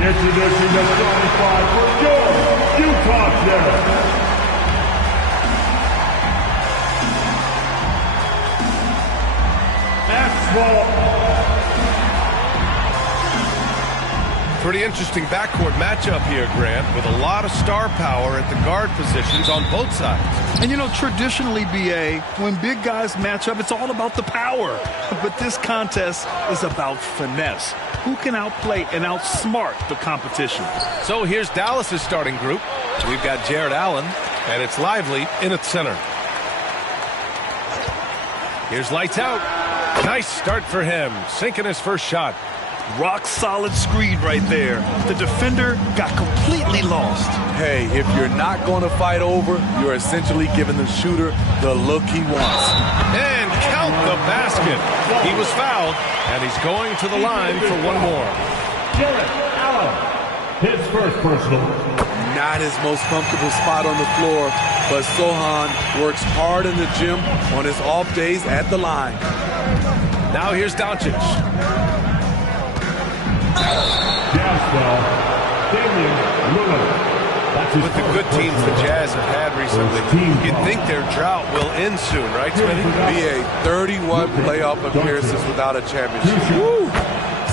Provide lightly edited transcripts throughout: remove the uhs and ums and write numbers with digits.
Introducing the starting five for your Utah Jazz. Pretty interesting backcourt matchup here, Grant, with a lot of star power at the guard positions on both sides. And, you know, traditionally, B.A., when big guys match up, it's all about the power. But this contest is about finesse. Who can outplay and outsmart the competition? So here's Dallas's starting group. We've got Jared Allen, and it's Lively in at center. Here's Lights Out. Nice start for him, sinking his first shot. Rock solid screen right there. The defender got completely lost. Hey, if you're not going to fight over, you're essentially giving the shooter the look he wants. And count the basket. He was fouled, and he's going to the line for one more. Jared Allen, his first personal. Not his most comfortable spot on the floor, but Sohan works hard in the gym on his off days at the line. Now here's Doncic. With the good teams the Jazz have had recently, you'd think their drought will end soon, right, Smitty? BA, 31 playoff appearances without a championship. Woo!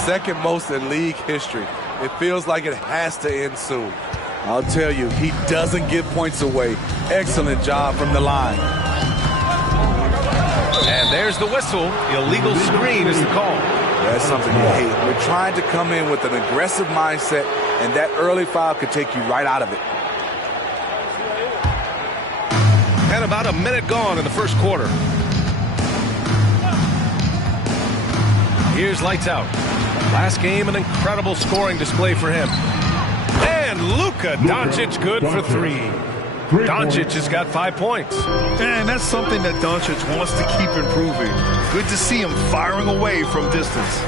Second most in league history. It feels like it has to end soon. I'll tell you, he doesn't give points away. Excellent job from the line. And there's the whistle. Illegal screen is the call. That's something you hate. We're trying to come in with an aggressive mindset, and that early foul could take you right out of it. And about a minute gone in the first quarter. Here's Lights Out. Last game, an incredible scoring display for him. And Luka Doncic good for three. Doncic has got 5 points. And that's something that Doncic wants to keep improving. Good to see him firing away from distance.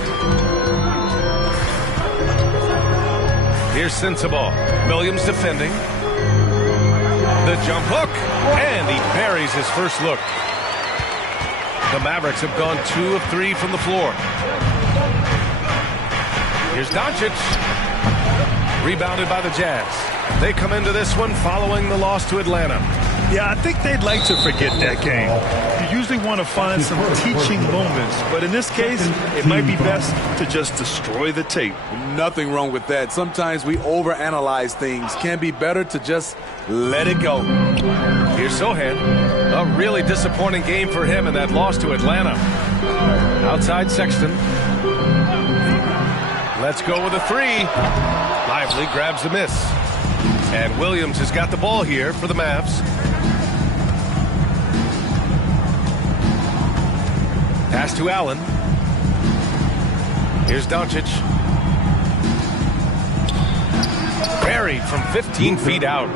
Here's Sensabaugh. Williams defending. The jump hook. And he buries his first look. The Mavericks have gone 2 of 3 from the floor. Here's Doncic. Rebounded by the Jazz. They come into this one following the loss to Atlanta. Yeah, I think they'd like to forget that game. You usually want to find some teaching moments, but in this case, it might be best to just destroy the tape. Nothing wrong with that. Sometimes we overanalyze things. Can be better to just let it go. Here's Sohan. A really disappointing game for him in that loss to Atlanta. Outside Sexton. Let's go with a three. Lively grabs the miss. And Williams has got the ball here for the Mavs. Pass to Allen. Here's Doncic. Buried from 15 feet out.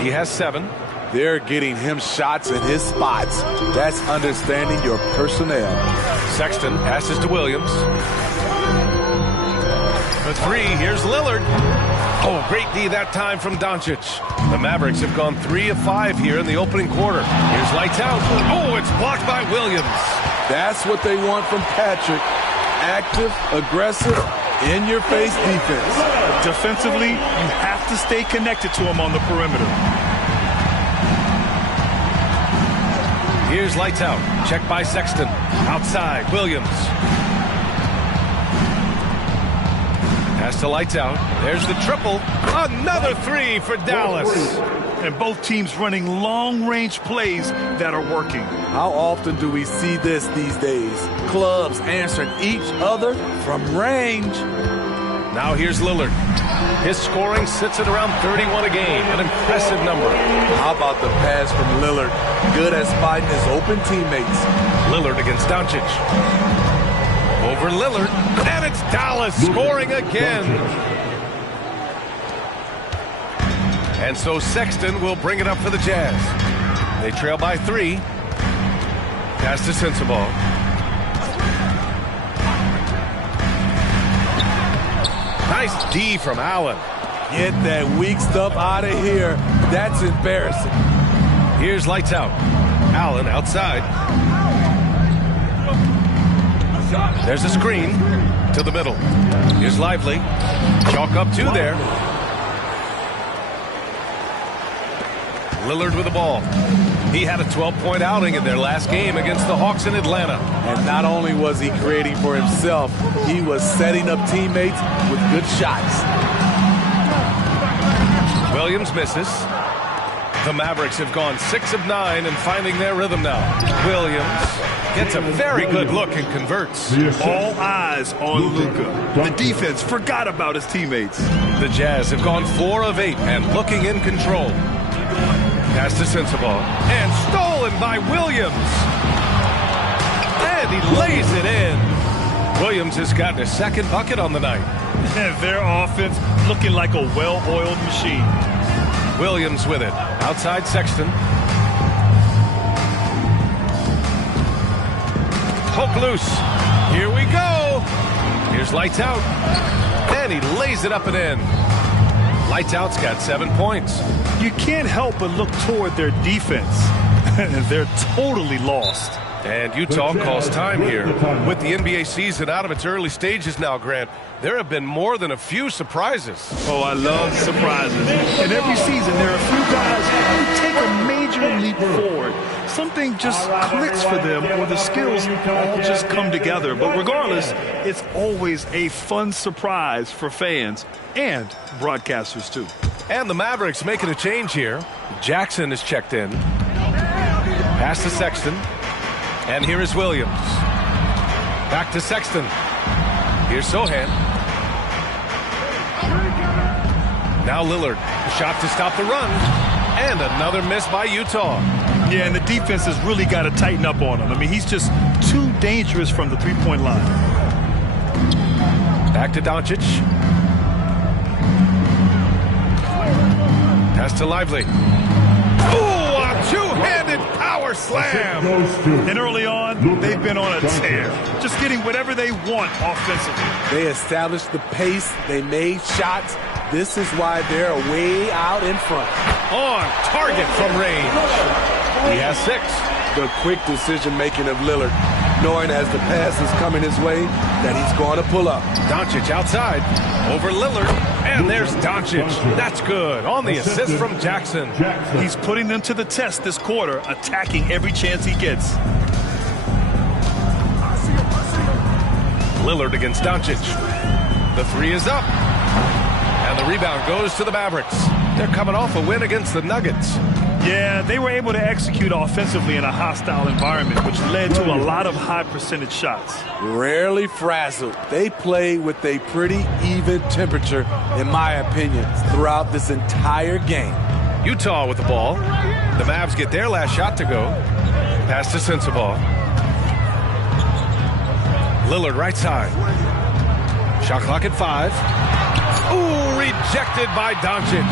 He has 7. They're getting him shots in his spots. That's understanding your personnel. Sexton passes to Williams. The three, here's Lillard. Oh, great D that time from Doncic. The Mavericks have gone 3 of 5 here in the opening quarter. Here's Lights Out. Oh, it's blocked by Williams. That's what they want from Patrick. Active, aggressive, in-your-face defense. Defensively, you have to stay connected to him on the perimeter. Here's Lights Out. Check by Sexton. Outside, Williams. Pass to Lights Out. There's the triple. Another three for Dallas. And both teams running long-range plays that are working. How often do we see this these days? Clubs answering each other from range. Now here's Lillard. His scoring sits at around 31 a game, an impressive number. How about the pass from Lillard? Good at spotting his open teammates. Lillard against Doncic. Over Lillard, and it's Dallas scoring again. And so Sexton will bring it up for the Jazz. They trail by 3. Pass to Sensabaugh. Nice D from Allen. Get that weak stuff out of here. That's embarrassing. Here's Lights Out. Allen outside. There's a screen to the middle. Here's Lively. Chalk up 2 there. Lillard with the ball. He had a 12-point outing in their last game against the Hawks in Atlanta. And not only was he creating for himself, he was setting up teammates with good shots. Williams misses. The Mavericks have gone 6 of 9 and finding their rhythm now. Williams gets a very good look and converts. All eyes on Luka. The defense forgot about his teammates. The Jazz have gone 4 of 8 and looking in control. Pass to Sensabaugh. And stolen by Williams. And he lays it in. Williams has gotten his second bucket on the night. And their offense looking like a well-oiled machine. Williams with it. Outside Sexton. Poke loose. Here we go. Here's Lights Out. And he lays it up and in. Lights Out's got 7 points. You can't help but look toward their defense. And they're totally lost. And Utah calls time here. With the NBA season out of its early stages now, Grant, there have been more than a few surprises. Oh, I love surprises. And every season, there are a few guys who take a major leap forward. Something just clicks for them, or the skills all just come together. But regardless, it's always a fun surprise for fans and broadcasters, too. And the Mavericks making a change here. Jackson is checked in. Pass to Sexton. And here is Williams. Back to Sexton. Here's Sohan. Now Lillard. A shot to stop the run. And another miss by Utah. Yeah, and the defense has really got to tighten up on him. I mean, he's just too dangerous from the three-point line. Back to Doncic. Pass to Lively. Ooh, a two-handed power slam. And early on, they've been on a tear. Just getting whatever they want offensively. They established the pace. They made shots. This is why they're way out in front. On target from range. He has 6. The quick decision-making of Lillard, knowing as the pass is coming his way that he's going to pull up. Doncic outside. Over Lillard. And there's Doncic. That's good. On the assist from Jackson. He's putting them to the test this quarter, attacking every chance he gets. Lillard against Doncic. The 3 is up. And the rebound goes to the Mavericks. They're coming off a win against the Nuggets. Yeah, they were able to execute offensively in a hostile environment, which led to a lot of high percentage shots. Rarely frazzled. They play with a pretty even temperature, in my opinion, throughout this entire game. Utah with the ball. The Mavs get their last shot to go. Pass to Sensabaugh. Lillard right side. Shot clock at 5. Ooh, rejected by Doncic.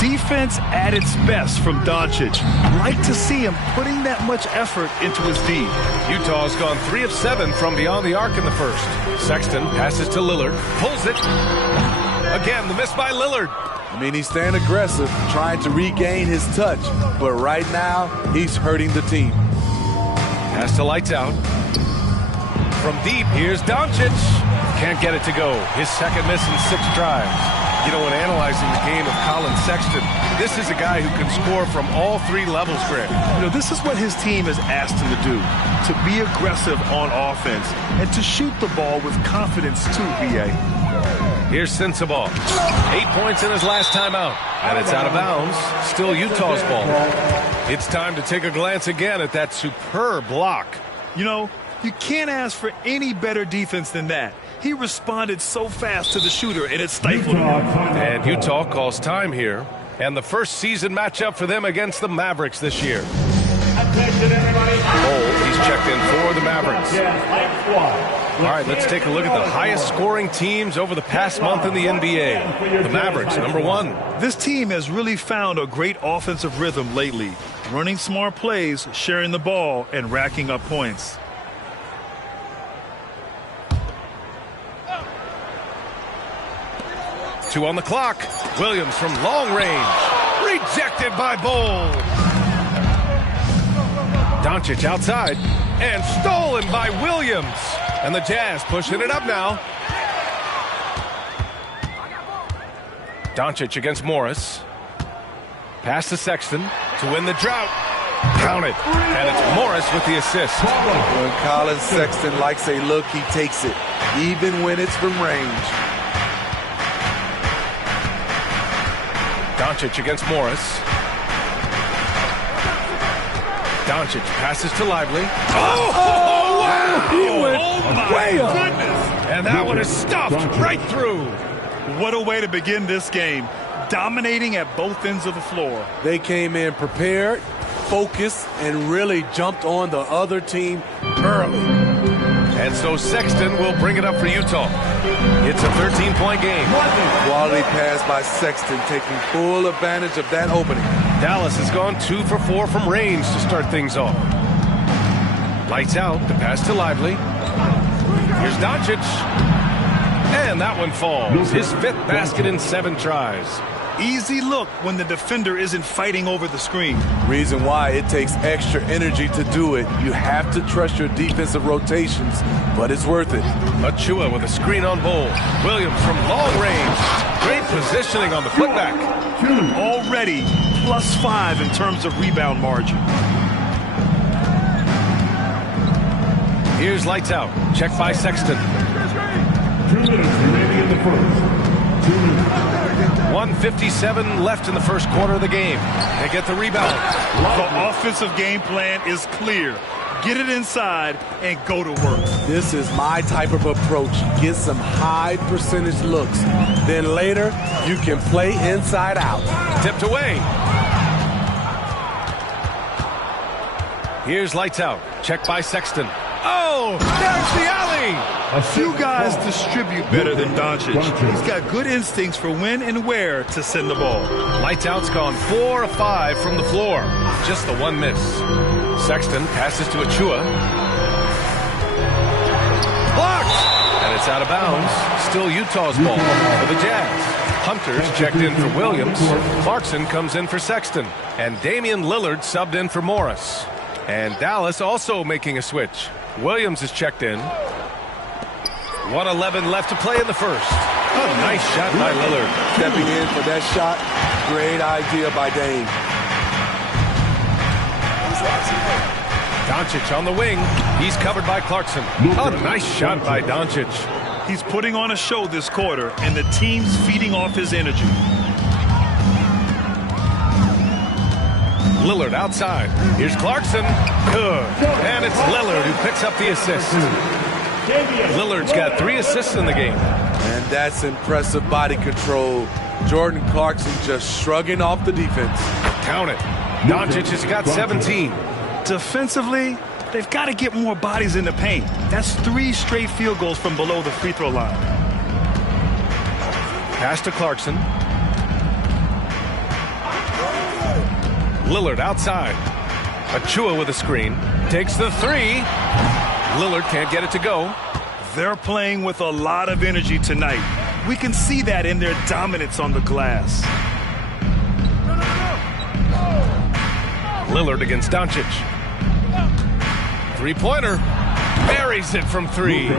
Defense at its best from Doncic. Like to see him putting that much effort into his D. Utah's gone 3 of 7 from beyond the arc in the first. Sexton passes to Lillard. Pulls it. Again, the miss by Lillard. I mean, he's staying aggressive, trying to regain his touch. But right now, he's hurting the team. Pass to Lights Out. From deep, here's Doncic. Can't get it to go. His second miss in 6 tries. You know, when analyzing the game of Colin Sexton, this is a guy who can score from all 3 levels, Greg. You know, this is what his team has asked him to do, to be aggressive on offense and to shoot the ball with confidence too, B.A. Here's Sensabaugh. 8 points in his last timeout. And it's out of bounds. Still Utah's ball. It's time to take a glance again at that superb block. You know, you can't ask for any better defense than that. He responded so fast to the shooter, and it stifled him. And Utah calls time here. And the first season matchup for them against the Mavericks this year. Cole, he's checked in for the Mavericks. All right, let's take a look at the highest scoring teams over the past month in the NBA. The Mavericks, number 1. This team has really found a great offensive rhythm lately. Running smart plays, sharing the ball, and racking up points. Two on the clock. Williams from long range. Rejected by Bol. Doncic outside. And stolen by Williams. And the Jazz pushing it up now. Doncic against Morris. Pass to Sexton to win the drought. Count it. And it's Morris with the assist. When Colin Sexton likes a look, he takes it, even when it's from range. Doncic against Morris. Doncic passes to Lively. Oh, wow! He went way up. And that one is stuffed right through. What a way to begin this game. Dominating at both ends of the floor. They came in prepared, focused, and really jumped on the other team early. And so Sexton will bring it up for Utah. It's a 13-point game. Quality pass by Sexton, taking full advantage of that opening. Dallas has gone 2 for 4 from range to start things off. Lights out, the pass to Lively. Here's Doncic. And that one falls. His 5th basket in 7 tries. Easy look when the defender isn't fighting over the screen. Reason why it takes extra energy to do it. You have to trust your defensive rotations, but it's worth it. Achua with a screen on Bol. Williams from long range. Great positioning on the putback. Already +5 in terms of rebound margin. Here's lights out. Check by Sexton. 2 minutes remaining in the first. 2 minutes. 1:57 left in the first quarter of the game. They get the rebound. The offensive game plan is clear. Get it inside and go to work. This is my type of approach. Get some high percentage looks. Then later, you can play inside out. Tipped away. Here's lights out. Check by Sexton. Oh, there's the alley. Few guys distribute better than Doncic. He's got good instincts for when and where to send the ball. Lights out's gone 4 of 5 from the floor. Just the one miss. Sexton passes to Achua. Blocked! And it's out of bounds. Still Utah's ball for the Jazz. Hunter's checked in for Williams. Clarkson comes in for Sexton. And Damian Lillard subbed in for Morris. And Dallas also making a switch. Williams is checked in. 1:11 left to play in the first. A nice shot by Lillard. Stepping in for that shot. Great idea by Dame. Doncic on the wing. He's covered by Clarkson. A nice shot by Doncic. He's putting on a show this quarter, and the team's feeding off his energy. Lillard outside. Here's Clarkson. Good. And it's Lillard who picks up the assist. Lillard's got 3 assists in the game. And that's impressive body control. Jordan Clarkson just shrugging off the defense. Count it. Doncic has got 17. Defensively, they've got to get more bodies in the paint. That's 3 straight field goals from below the free throw line. Pass to Clarkson. Lillard outside. Achua with a screen. Takes the 3. Lillard can't get it to go. They're playing with a lot of energy tonight. We can see that in their dominance on the glass. Lillard against Doncic. 3-pointer. Buries it from 3.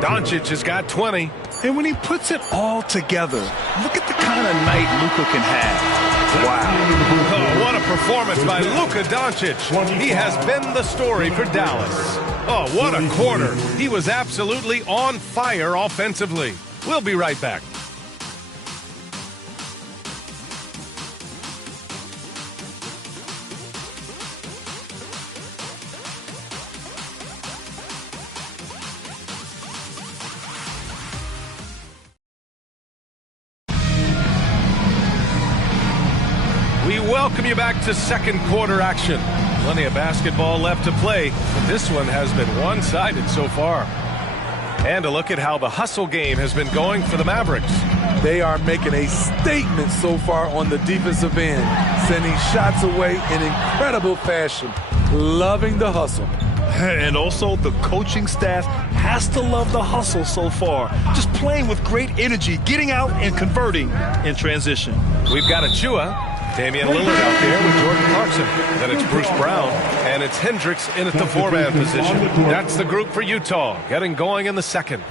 Doncic has got 20. And when he puts it all together, look at the kind of night Luka can have. Wow. Oh, what a performance by Luka Doncic. He has been the story for Dallas. Oh, what a quarter. He was absolutely on fire offensively. We'll be right back. We welcome you back to second quarter action. Plenty of basketball left to play, but this one has been one-sided so far. And a look at how the hustle game has been going for the Mavericks. They are making a statement so far on the defensive end, sending shots away in incredible fashion. Loving the hustle. And also, the coaching staff has to love the hustle so far. Just playing with great energy, getting out and converting in transition. We've got Achua. Damian Lillard out there with Jordan Clarkson. Then it's Bruce Brown, and it's Hendricks in at the 4-man position. That's the group for Utah, getting going in the second.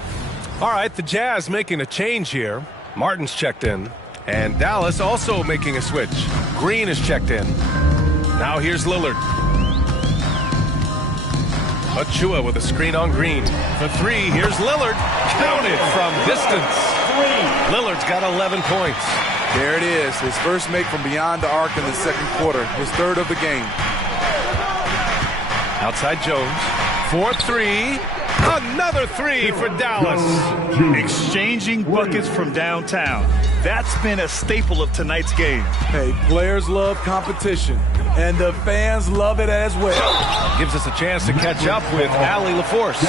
All right, the Jazz making a change here. Martin's checked in. And Dallas also making a switch. Green is checked in. Now here's Lillard. Achua with a screen on Green. For three, here's Lillard. Counted from distance. Lillard's got 11 points. There it is. His first make from beyond the arc in the second quarter. His third of the game. Outside Jones. 4-3. Another three for Dallas. Exchanging buckets from downtown. That's been a staple of tonight's game. Hey, players love competition, and the fans love it as well. Gives us a chance to catch up with Allie LaForce.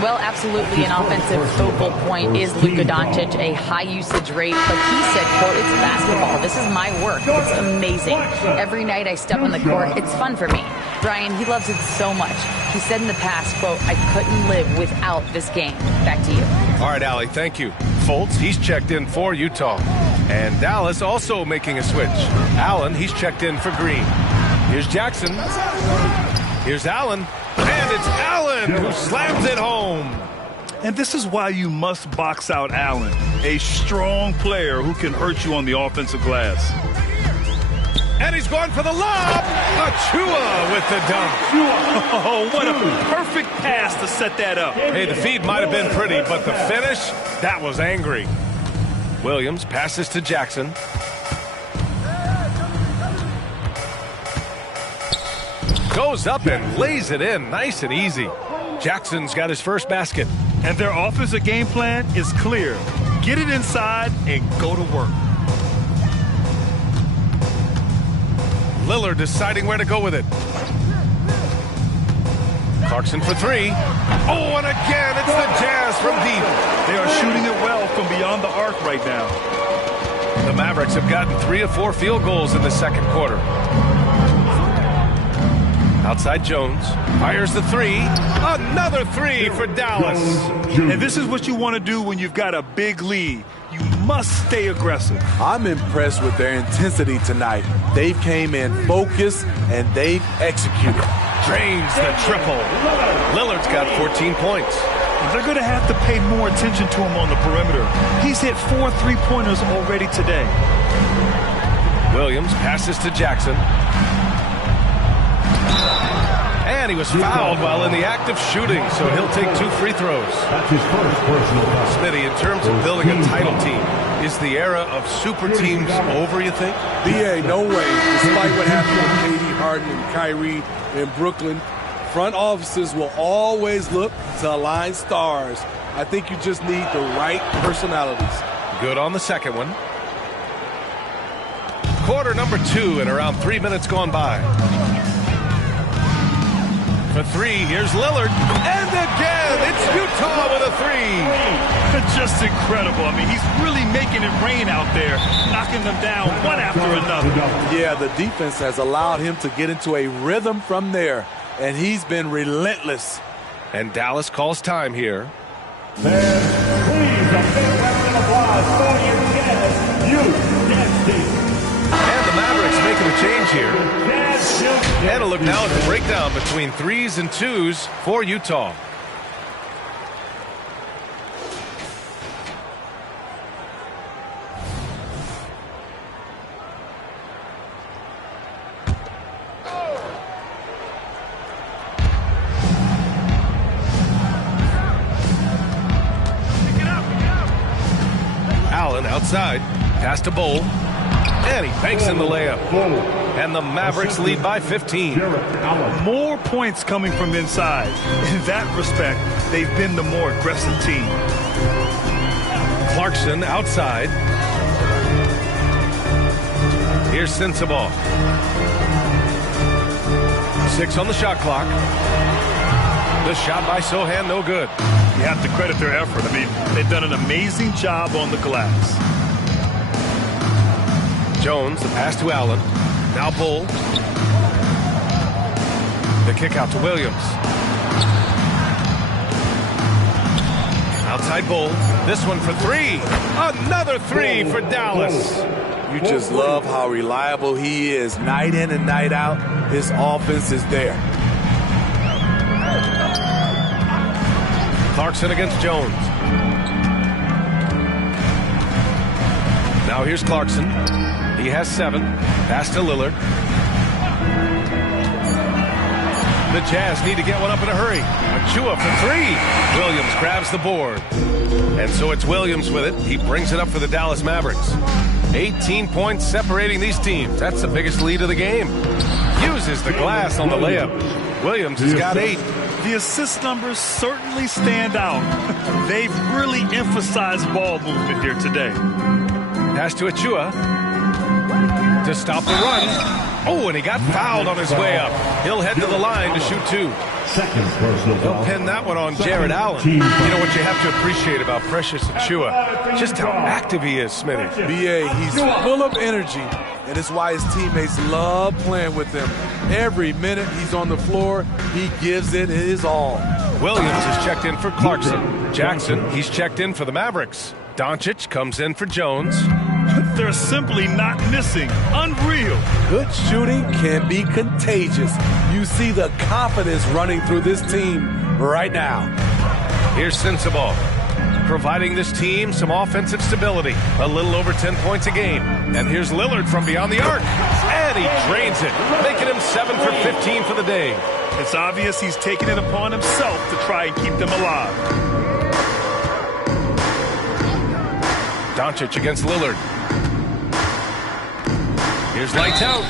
Well, absolutely an offensive focal point is Luka Doncic, a high usage rate, but he said, quote, it's basketball. This is my work. It's amazing. Every night I step on the court, it's fun for me. Brian, he loves it so much. He said in the past, quote, I couldn't live without this game. Back to you. All right, Allie, thank you. Fultz, he's checked in for Utah. And Dallas also making a switch. Allen, he's checked in for Green. Here's Jackson. Here's Allen. And it's Allen who slams it home. And this is why you must box out Allen, a strong player who can hurt you on the offensive glass. And he's going for the lob. Achua with the dunk. Oh, what a perfect pass to set that up. Hey, the feed might have been pretty, but the finish, that was angry. Williams passes to Jackson. Goes up and lays it in nice and easy. Jackson's got his first basket. And their offensive game plan is clear. Get it inside and go to work. Lillard deciding where to go with it. Clarkson for three. Oh, and again, it's the Jazz from deep. They are shooting it well from beyond the arc right now. The Mavericks have gotten 3 of 4 field goals in the second quarter. Outside Jones. Fires the three. Another three for Dallas. And this is what you want to do when you've got a big lead. You must stay aggressive. I'm impressed with their intensity tonight. They came in focused and they've executed. Drains the triple. Lillard's got 14 points. They're going to have to pay more attention to him on the perimeter. He's hit 4 3-pointers already today. Williams passes to Jackson. And he was fouled while in the act of shooting, so he'll take 2 free throws. That's his first personal foul. Smitty, in terms of building a title team, is the era of super teams over, you think? BA, no way. Despite what happened with KD, Harden, and Kyrie in Brooklyn, front offices will always look to align stars. I think you just need the right personalities. Good on the second one. Quarter number 2 and around 3 minutes gone by. For three, here's Lillard. And again, it's Utah with a three. Just incredible. I mean, he's really making it rain out there, knocking them down one after another. Yeah, the defense has allowed him to get into a rhythm from there, and he's been relentless. And Dallas calls time here. Fans, please, a big round of applause for your Jazz Youth Dance Team. And the Mavericks making a change here. And a look now at the breakdown between 3s and 2s for Utah. Allen outside, pass to Bowl, and he banks in the layup. And the Mavericks lead by 15. More points coming from inside. In that respect, they've been the more aggressive team. Clarkson outside. Here's Sensabaugh. 6 on the shot clock. The shot by Sohan, no good. You have to credit their effort. I mean, they've done an amazing job on the glass. Jones, the pass to Allen. Now Bull. The kick out to Williams. Outside Bull. This one for three. Another three for Dallas. You just love how reliable he is. Night in and night out, his offense is there. Clarkson against Jones. Now here's Clarkson. He has 7. Pass to Lillard. The Jazz need to get one up in a hurry. Achua for 3. Williams grabs the board. And so it's Williams with it. He brings it up for the Dallas Mavericks. 18 points separating these teams. That's the biggest lead of the game. Uses the glass on the layup. Williams has got 8. The assist numbers certainly stand out. They've really emphasized ball movement here today. Pass to Achua to stop the run. Oh, and he got fouled on his way up. He'll head to the line to shoot 2. He'll pin that one on Jared Allen. You know what you have to appreciate about Precious Achua? Just how active he is, Smitty. B.A., he's full of energy, and it's why his teammates love playing with him. Every minute he's on the floor, he gives it his all. Williams is checked in for Clarkson. Jackson, he's checked in for the Mavericks. Doncic comes in for Jones. They're simply not missing. Unreal. Good shooting can be contagious. You see the confidence running through this team right now. Here's Sensabaugh, providing this team some offensive stability. A little over 10 points a game. And here's Lillard from beyond the arc. And he drains it, making him 7 for 15 for the day. It's obvious he's taking it upon himself to try and keep them alive. Doncic against Lillard. Here's lights out.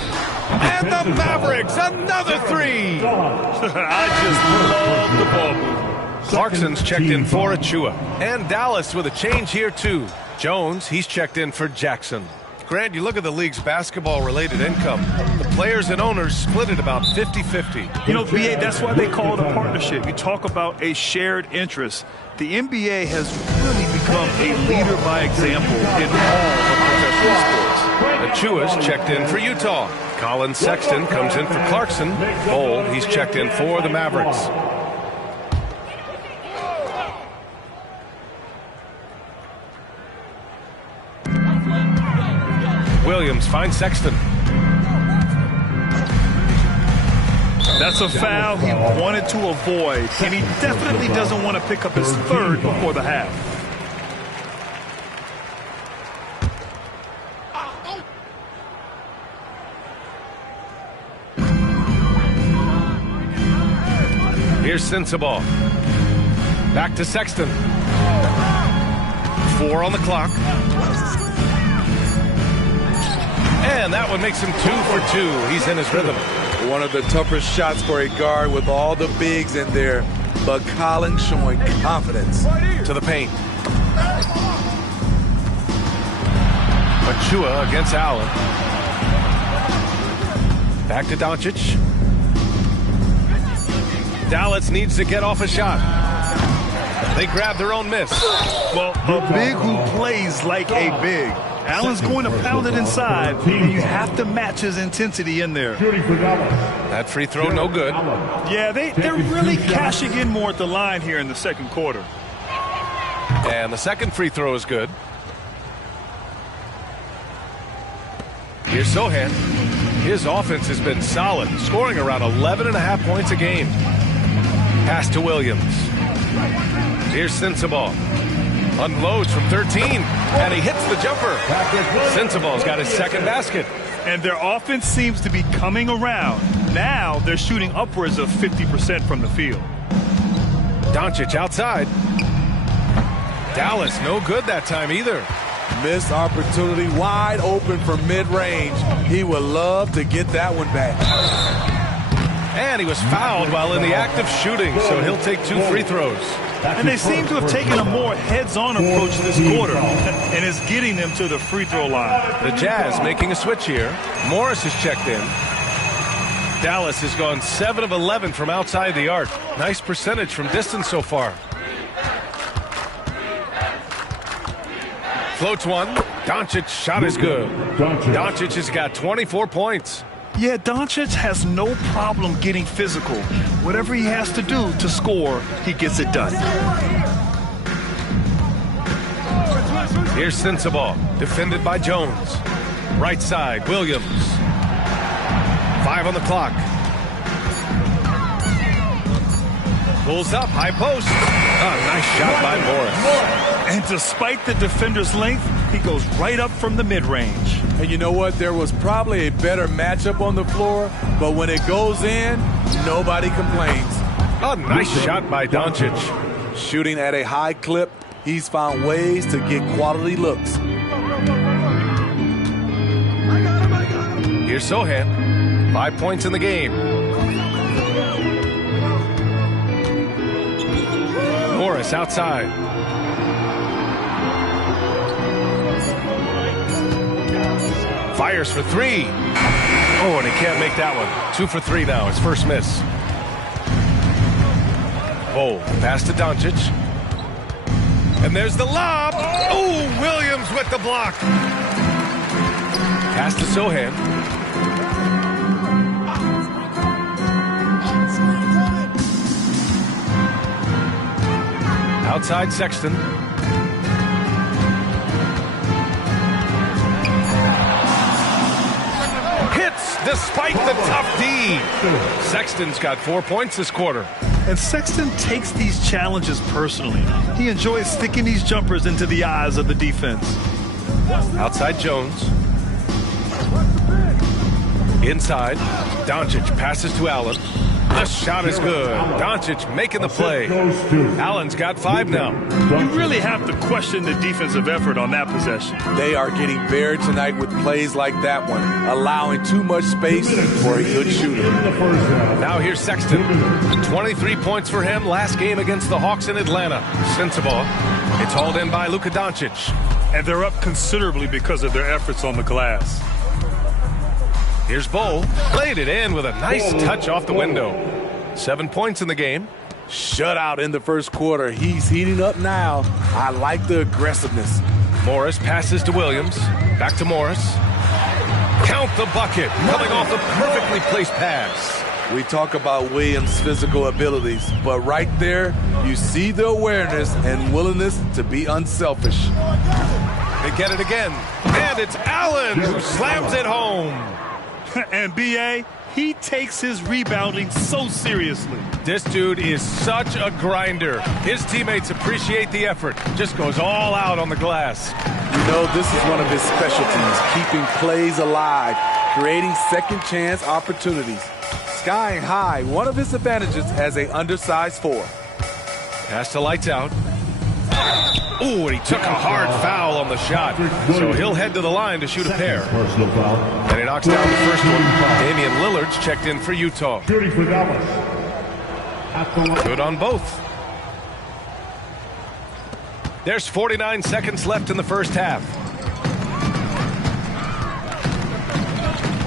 And the Mavericks, another 3. I just love the ball movement. Clarkson's checked in for Achua. And Dallas with a change here, too. Jones, he's checked in for Jackson. Grant, you look at the league's basketball-related income. The players and owners split it about 50-50. You know, BA, that's why they call it a partnership. You talk about a shared interest. The NBA has really become a leader by example in all of professional sports. Achua's checked in for Utah. Colin Sexton comes in for Clarkson. Bol, he's checked in for the Mavericks. Williams finds Sexton. That's a foul he wanted to avoid, and he definitely doesn't want to pick up his 3rd before the half. Here's Sensabaugh. Back to Sexton. 4 on the clock. And that one makes him 2 for 2. He's in his rhythm. One of the toughest shots for a guard with all the bigs in there, but Colin showing confidence. To the paint. Achua against Allen. Back to Doncic. Dallas needs to get off a shot. They grab their own miss. Well, a big who plays like a big. Allen's going to pound it inside, and you have to match his intensity in there. That free throw, no good. Yeah, they're really cashing in more at the line here in the second quarter. And the second free throw is good. Here's Sohan. His offense has been solid, scoring around 11.5 points a game. Pass to Williams. Here's Sensabaugh. Unloads from 13, and he hits the jumper. Sensabaugh's got his second basket. And their offense seems to be coming around. Now they're shooting upwards of 50% from the field. Doncic outside. Dallas no good that time either. Missed opportunity, wide open from mid-range. He would love to get that one back. And he was fouled while in the act of shooting, so he'll take 2 free throws. And they seem to have taken a more heads-on approach this quarter, and is getting them to the free throw line. The Jazz making a switch here. Morris is checked in. Dallas has gone 7 of 11 from outside the arc. Nice percentage from distance so far. Floats one. Doncic's shot is good. Doncic has got 24 points. Yeah, Doncic has no problem getting physical. Whatever he has to do to score, he gets it done. Here's Sensabaugh, defended by Jones. Right side, Williams. 5 on the clock. Pulls up, high post. Nice shot by Morris. And despite the defender's length, he goes right up from the mid-range. And you know what? There was probably a better matchup on the floor, but when it goes in, nobody complains. A nice shot by Doncic. Shooting at a high clip, he's found ways to get quality looks. Here's Sohan. 5 points in the game. Morris outside. Fires for three. Oh, and he can't make that one. 2 for 3 now. His first miss. Bol, pass to Doncic. And there's the lob. Oh, Williams with the block. Pass to Sohan. Outside Sexton. Hits despite the tough D. Sexton's got 4 points this quarter. And Sexton takes these challenges personally. He enjoys sticking these jumpers into the eyes of the defense. Outside Jones. Inside. Doncic passes to Allen. The shot is good. Doncic making the play. Allen's got 5 now. You really have to question the defensive effort on that possession. They are getting buried tonight with plays like that one, allowing too much space for a good shooter. Now here's Sexton. 23 points for him last game against the Hawks in Atlanta. Sensabaugh. It's hauled in by Luka Doncic. And they're up considerably because of their efforts on the glass. Here's Bol. Played it in with a nice touch off the window. 7 points in the game. Shutout in the first quarter. He's heating up now. I like the aggressiveness. Morris passes to Williams. Back to Morris. Count the bucket. Coming off a perfectly placed pass. We talk about Williams' physical abilities, but right there, you see the awareness and willingness to be unselfish. They get it again. And it's Allen who slams it home. And B.A., he takes his rebounding so seriously. This dude is such a grinder. His teammates appreciate the effort. Just goes all out on the glass. You know, this is one of his specialties, keeping plays alive, creating second chance opportunities. Skying high, one of his advantages as an undersized 4. Pass to Lights Out. Ooh, and he took a hard foul on the shot. So he'll head to the line to shoot a pair. And he knocks down the first one. Damian Lillard's checked in for Utah. Shooting for Dallas. Good on both. There's 49 seconds left in the first half.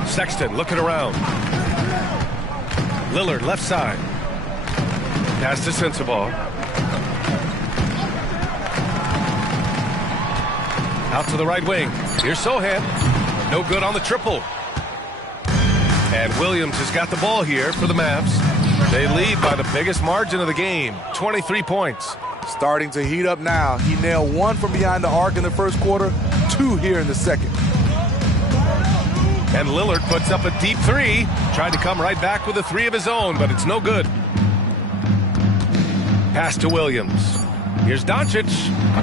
Sexton looking around. Lillard left side. Pass to Sensabaugh. Out to the right wing. Here's Sohan. No good on the triple. And Williams has got the ball here for the Mavs. They lead by the biggest margin of the game, 23 points. Starting to heat up now. He nailed 1 from behind the arc in the first quarter, 2 here in the second. And Lillard puts up a deep 3. Tried to come right back with a 3 of his own, but it's no good. Pass to Williams. Here's Doncic.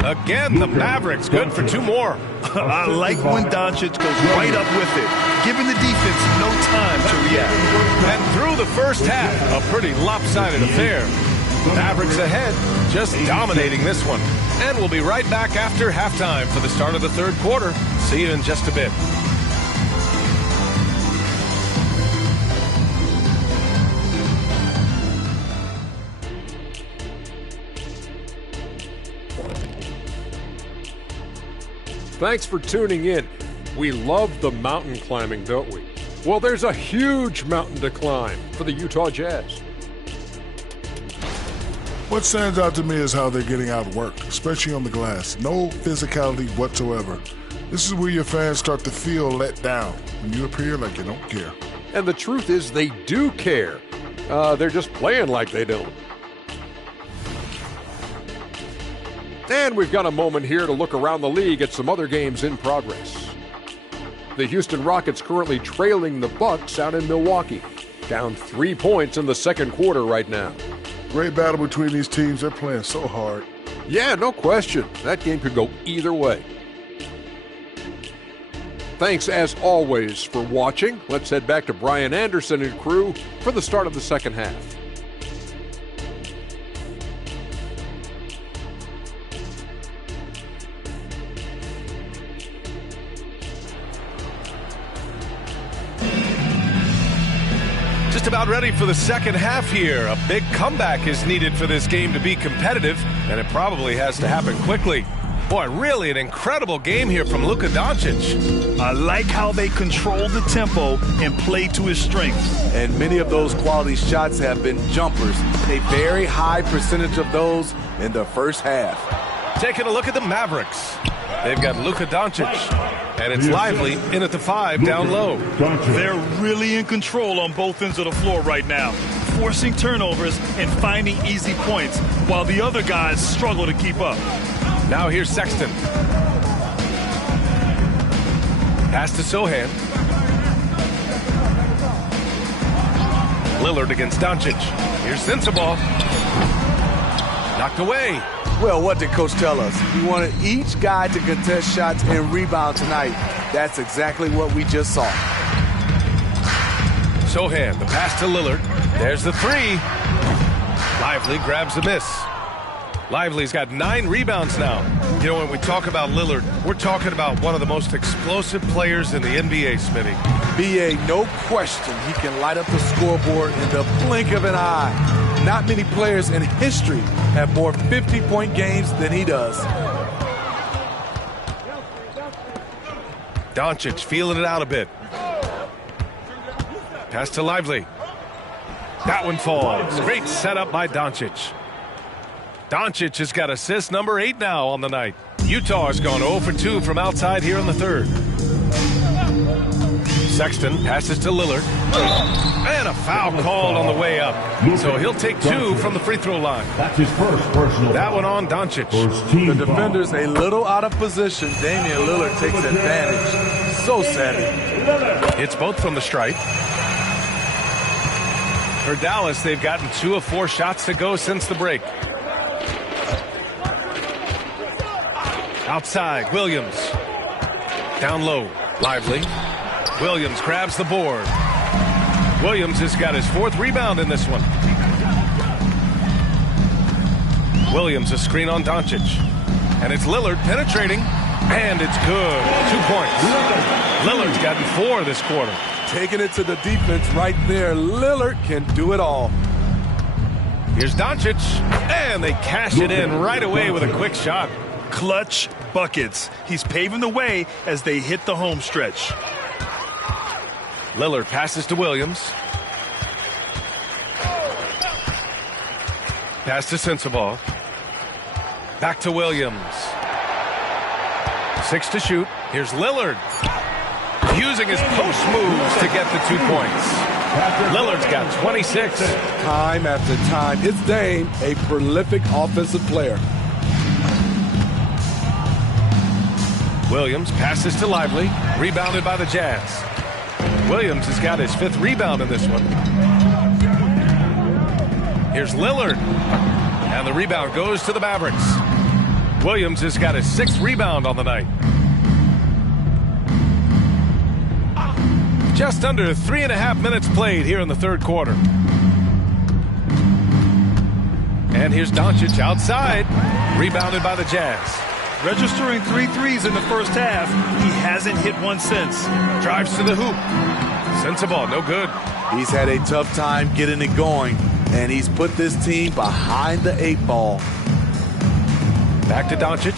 Again, the Mavericks good for 2 more. I like when Doncic goes right up with it, giving the defense no time to react. And through the first half, a pretty lopsided affair. Mavericks ahead, just dominating this one. And we'll be right back after halftime for the start of the third quarter. See you in just a bit. Thanks for tuning in. We love the mountain climbing, don't we? Well, there's a huge mountain to climb for the Utah Jazz. What stands out to me is how they're getting outworked, especially on the glass. No physicality whatsoever. This is where your fans start to feel let down when you appear like you don't care. And the truth is they do care. They're just playing like they don't. And we've got a moment here to look around the league at some other games in progress. The Houston Rockets currently trailing the Bucks out in Milwaukee. Down 3 points in the second quarter right now. Great battle between these teams. They're playing so hard. Yeah, no question. That game could go either way. Thanks, as always, for watching. Let's head back to Brian Anderson and crew for the start of the second half. Just about ready for the second half here. A big comeback is needed for this game to be competitive, and it probably has to happen quickly. Boy, really an incredible game here from Luka Doncic. I like how they control the tempo and play to his strengths. And many of those quality shots have been jumpers. A very high percentage of those in the first half. Taking a look at the Mavericks. They've got Luka Doncic, and it's Lively in at the 5 down low. They're really in control on both ends of the floor right now, forcing turnovers and finding easy points, while the other guys struggle to keep up. Now here's Sexton. Pass to Sohan. Lillard against Doncic. Here's Sensabaugh. Knocked away. Well, what did Coach tell us? He wanted each guy to contest shots and rebound tonight. That's exactly what we just saw. Sohan, the pass to Lillard. There's the 3. Lively grabs a miss. Lively's got 9 rebounds now. You know, when we talk about Lillard, we're talking about one of the most explosive players in the NBA, Smitty. B.A., no question, he can light up the scoreboard in the blink of an eye. Not many players in history have more 50-point games than he does. Doncic feeling it out a bit. Pass to Lively. That one falls. Great setup by Doncic. Doncic has got assist number 8 now on the night. Utah has gone 0 for 2 from outside here in the third. Sexton passes to Lillard. And a foul called on the way up. So he'll take 2 from the free throw line. That's his first personal. That one on Doncic. The defender's a little out of position. Damian Lillard takes advantage. So savvy. It's both from the stripe. For Dallas, they've gotten 2 of 4 shots to go since the break. Outside, Williams. Down low, Lively. Williams grabs the board. Williams has got his 4th rebound in this one. Williams, a screen on Doncic. And it's Lillard penetrating. And it's good. 2 points. Lillard's gotten 4 this quarter. Taking it to the defense right there. Lillard can do it all. Here's Doncic. And they cash it in right away with a quick shot. Clutch buckets. He's paving the way as they hit the home stretch. Lillard passes to Williams. Pass to Sensabaugh. Back to Williams. 6 to shoot. Here's Lillard. Using his post moves to get the 2 points. Lillard's got 26. Time after time. It's Dame, a prolific offensive player. Williams passes to Lively. Rebounded by the Jazz. Williams has got his 5th rebound in this one. Here's Lillard. And the rebound goes to the Mavericks. Williams has got his 6th rebound on the night. Just under 3.5 minutes played here in the third quarter. And here's Doncic outside. Rebounded by the Jazz. Registering 3 threes in the first half. He hasn't hit one since. Drives to the hoop. Sensabaugh, no good. He's had a tough time getting it going, and he's put this team behind the 8 ball. Back to Doncic.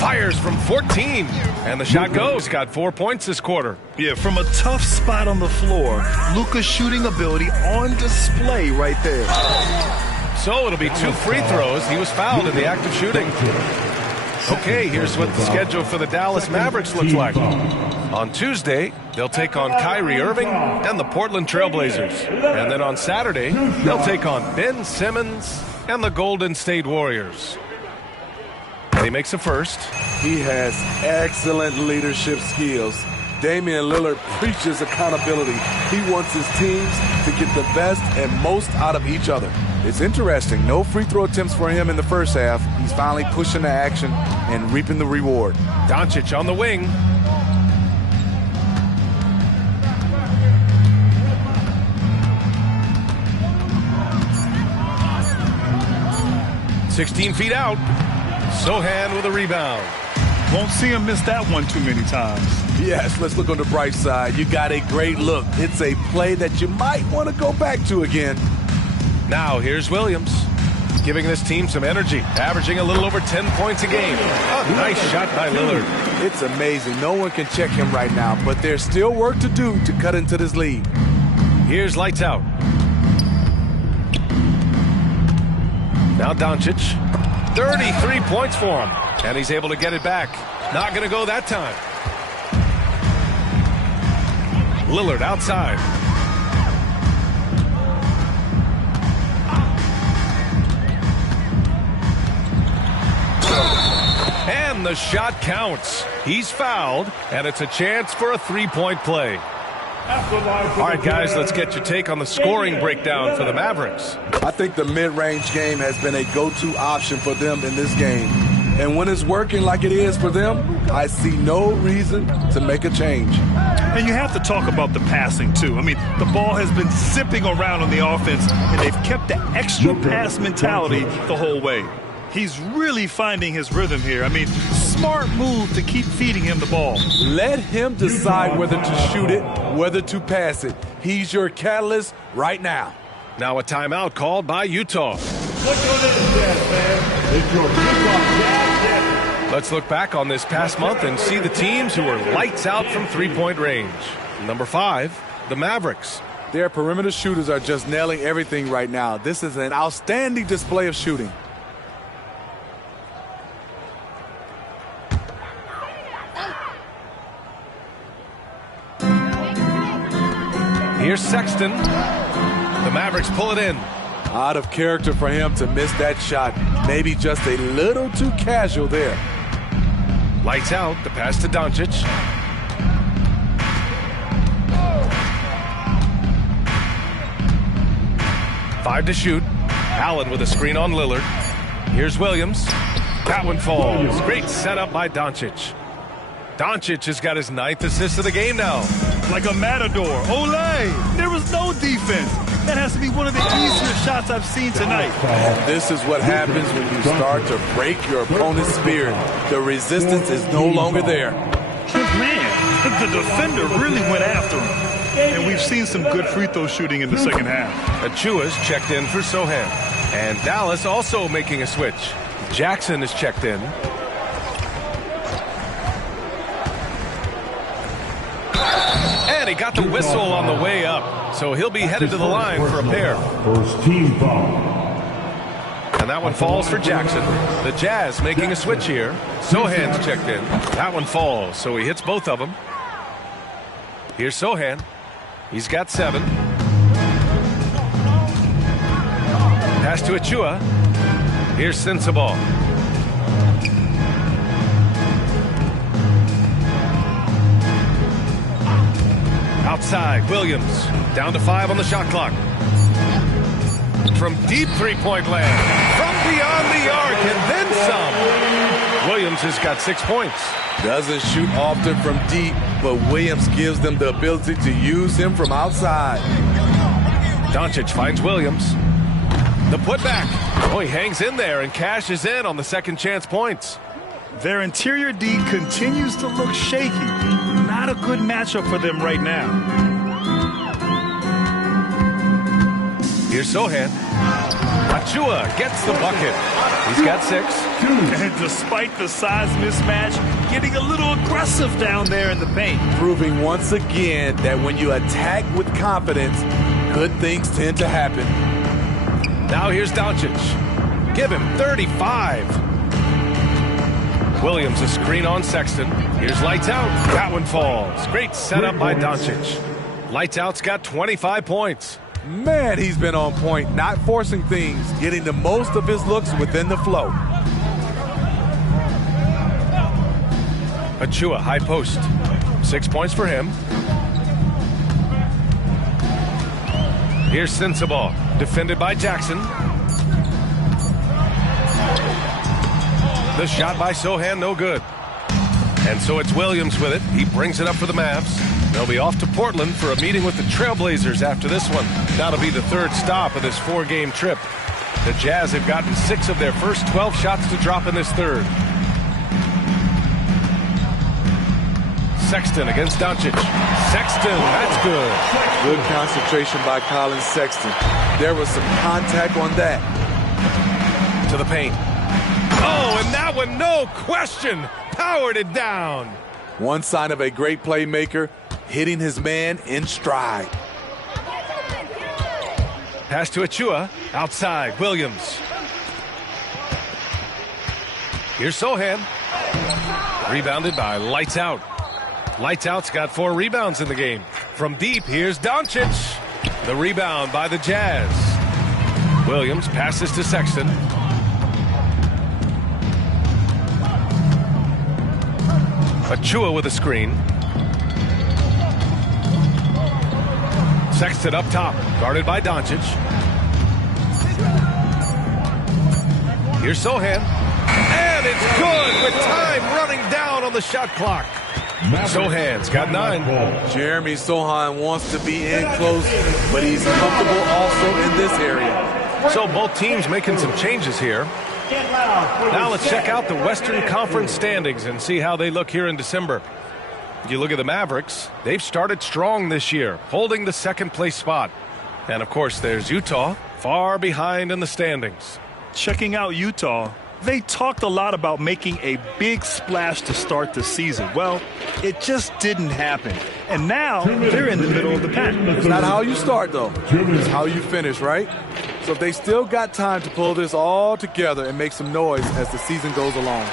Fires from 14. And the shot goes. He's got 4 points this quarter. Yeah, from a tough spot on the floor. Luka's shooting ability on display right there. So it'll be 2 free throws. He was fouled in the act of shooting. Okay, here's what the schedule for the Dallas Mavericks looks like. On Tuesday, they'll take on Kyrie Irving and the Portland Trailblazers. And then on Saturday, they'll take on Ben Simmons and the Golden State Warriors. And he makes a first. He has excellent leadership skills. Damian Lillard preaches accountability. He wants his teams to get the best and most out of each other. It's interesting. No free throw attempts for him in the first half. He's finally pushing the action and reaping the reward. Doncic on the wing. "16 feet out." Sohan with a rebound. Won't see him miss that one too many times. Yes, let's look on the bright side. You got a great look. It's a play that you might want to go back to again. Now here's Williams, giving this team some energy, averaging a little over 10 points a game. A nice shot by Lillard. It's amazing. No one can check him right now, but there's still work to do to cut into this lead. Here's lights out. Now Doncic, 33 points for him, and he's able to get it back. Not going to go that time. Lillard outside. And the shot counts. He's fouled, and it's a chance for a three-point play. All right, guys, let's get your take on the scoring breakdown for the Mavericks. I think the mid-range game has been a go-to option for them in this game. And when it's working like it is for them, I see no reason to make a change. And you have to talk about the passing, too. I mean, the ball has been zipping around on the offense, and they've kept the extra pass mentality the whole way. He's really finding his rhythm here. I mean, smart move to keep feeding him the ball. Let him decide whether to shoot it, whether to pass it. He's your catalyst right now. Now a timeout called by Utah. Let's look back on this past month and see the teams who are lights out from three-point range. Number 5, the Mavericks. Their perimeter shooters are just nailing everything right now. This is an outstanding display of shooting. Here's Sexton. The Mavericks pull it in. Out of character for him to miss that shot. Maybe just a little too casual there. Lights out. The pass to Doncic. Five to shoot. Allen with a screen on Lillard. Here's Williams. That one falls. Great setup by Doncic. Doncic has got his 9th assist of the game now. Like a matador. Olé! There was no defense. That has to be one of the easier shots I've seen tonight. This is what happens when you start to break your opponent's spirit. The resistance is no longer there. Man, the defender really went after him. And we've seen some good free throw shooting in the second half. Achua's checked in for Sohan. And Dallas also making a switch. Jackson is checked in. And he got the whistle on the way up. So he'll be headed to the line for a pair. First team foul. And that one falls for Jackson. The Jazz making a switch here. Sohan's checked in. That one falls, so he hits both of them. Here's Sohan. He's got 7. Pass to Achua. Here's Sensabaugh. Outside, Williams. Down to 5 on the shot clock. From deep three-point land. From beyond the arc and then some. Williams has got 6 points. Doesn't shoot often from deep, but Williams gives them the ability to use him from outside. Doncic finds Williams. The putback. Oh, he hangs in there and cashes in on the second chance points. Their interior D continues to look shaky. Not a good matchup for them right now. Here's Sohan. Achua gets the bucket. He's got 6. And despite the size mismatch, getting a little aggressive down there in the paint. Proving once again that when you attack with confidence, good things tend to happen. Now here's Doncic. Give him 35. Williams a screen on Sexton. Here's lights out. That one falls. Great setup by Doncic. Lights out's got 25 points. Man, he's been on point, not forcing things, getting the most of his looks within the flow. Achua, high post. 6 points for him. Here's Sensabaugh, defended by Jackson. The shot by Sohan, no good. And so it's Williams with it. He brings it up for the Mavs. They'll be off to Portland for a meeting with the Trailblazers after this one. That'll be the third stop of this 4-game trip. The Jazz have gotten 6 of their first 12 shots to drop in this third. Sexton against Doncic. Sexton, that's good. Good concentration by Colin Sexton. There was some contact on that. To the paint. Oh, and that one, no question, powered it down. One sign of a great playmaker, hitting his man in stride. Pass to Achua, outside, Williams. Here's Sohan. Rebounded by Lights Out. Lights Out's got 4 rebounds in the game. From deep, here's Doncic. The rebound by the Jazz. Williams passes to Sexton. Achua with a screen. Sexton up top, guarded by Doncic. Here's Sohan. And it's good with time running down on the shot clock. Sohan's got 9. Jeremy Sohan wants to be in close, but he's comfortable also in this area. So both teams making some changes here. Now let's check out the Western Conference standings and see how they look here in December. You look at the Mavericks, they've started strong this year, holding the second place spot. And of course there's Utah, far behind in the standings. Checking out Utah, they talked a lot about making a big splash to start the season. Well, it just didn't happen. And now they're in the middle of the pack. It's not how you start, though. It's how you finish, right? So they still got time to pull this all together and make some noise as the season goes along.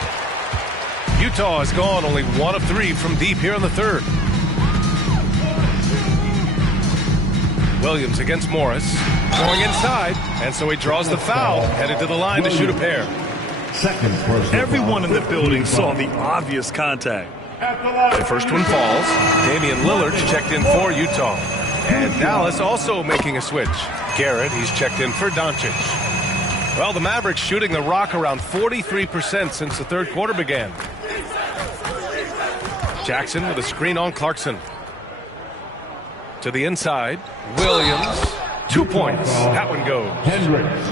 Utah has gone only 1 of 3 from deep here in the third. Williams against Morris, going inside, and so he draws the foul, headed to the line to shoot a pair. Everyone in the building saw the obvious contact. The first one falls. Damian Lillard checked in for Utah. And Dallas also making a switch. Garrett, he's checked in for Doncic. Well, the Mavericks shooting the rock around 43% since the third quarter began. Jackson with a screen on Clarkson. To the inside, Williams. 2 points. That one goes.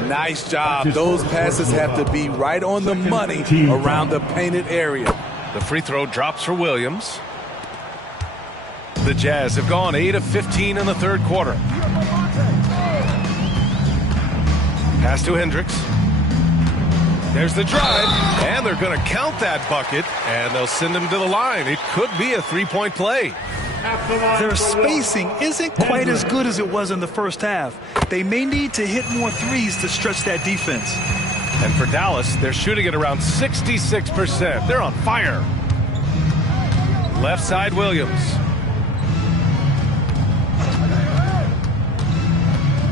Nice job. Those passes have to be right on the money around the painted area. The free throw drops for Williams. The Jazz have gone 8 of 15 in the third quarter. Pass to Hendricks. There's the drive, and they're going to count that bucket, and they'll send him to the line. It could be a three-point play. Their spacing isn't quite as good as it was in the first half. They may need to hit more threes to stretch that defense. And for Dallas, they're shooting at around 66%. They're on fire. Left side, Williams.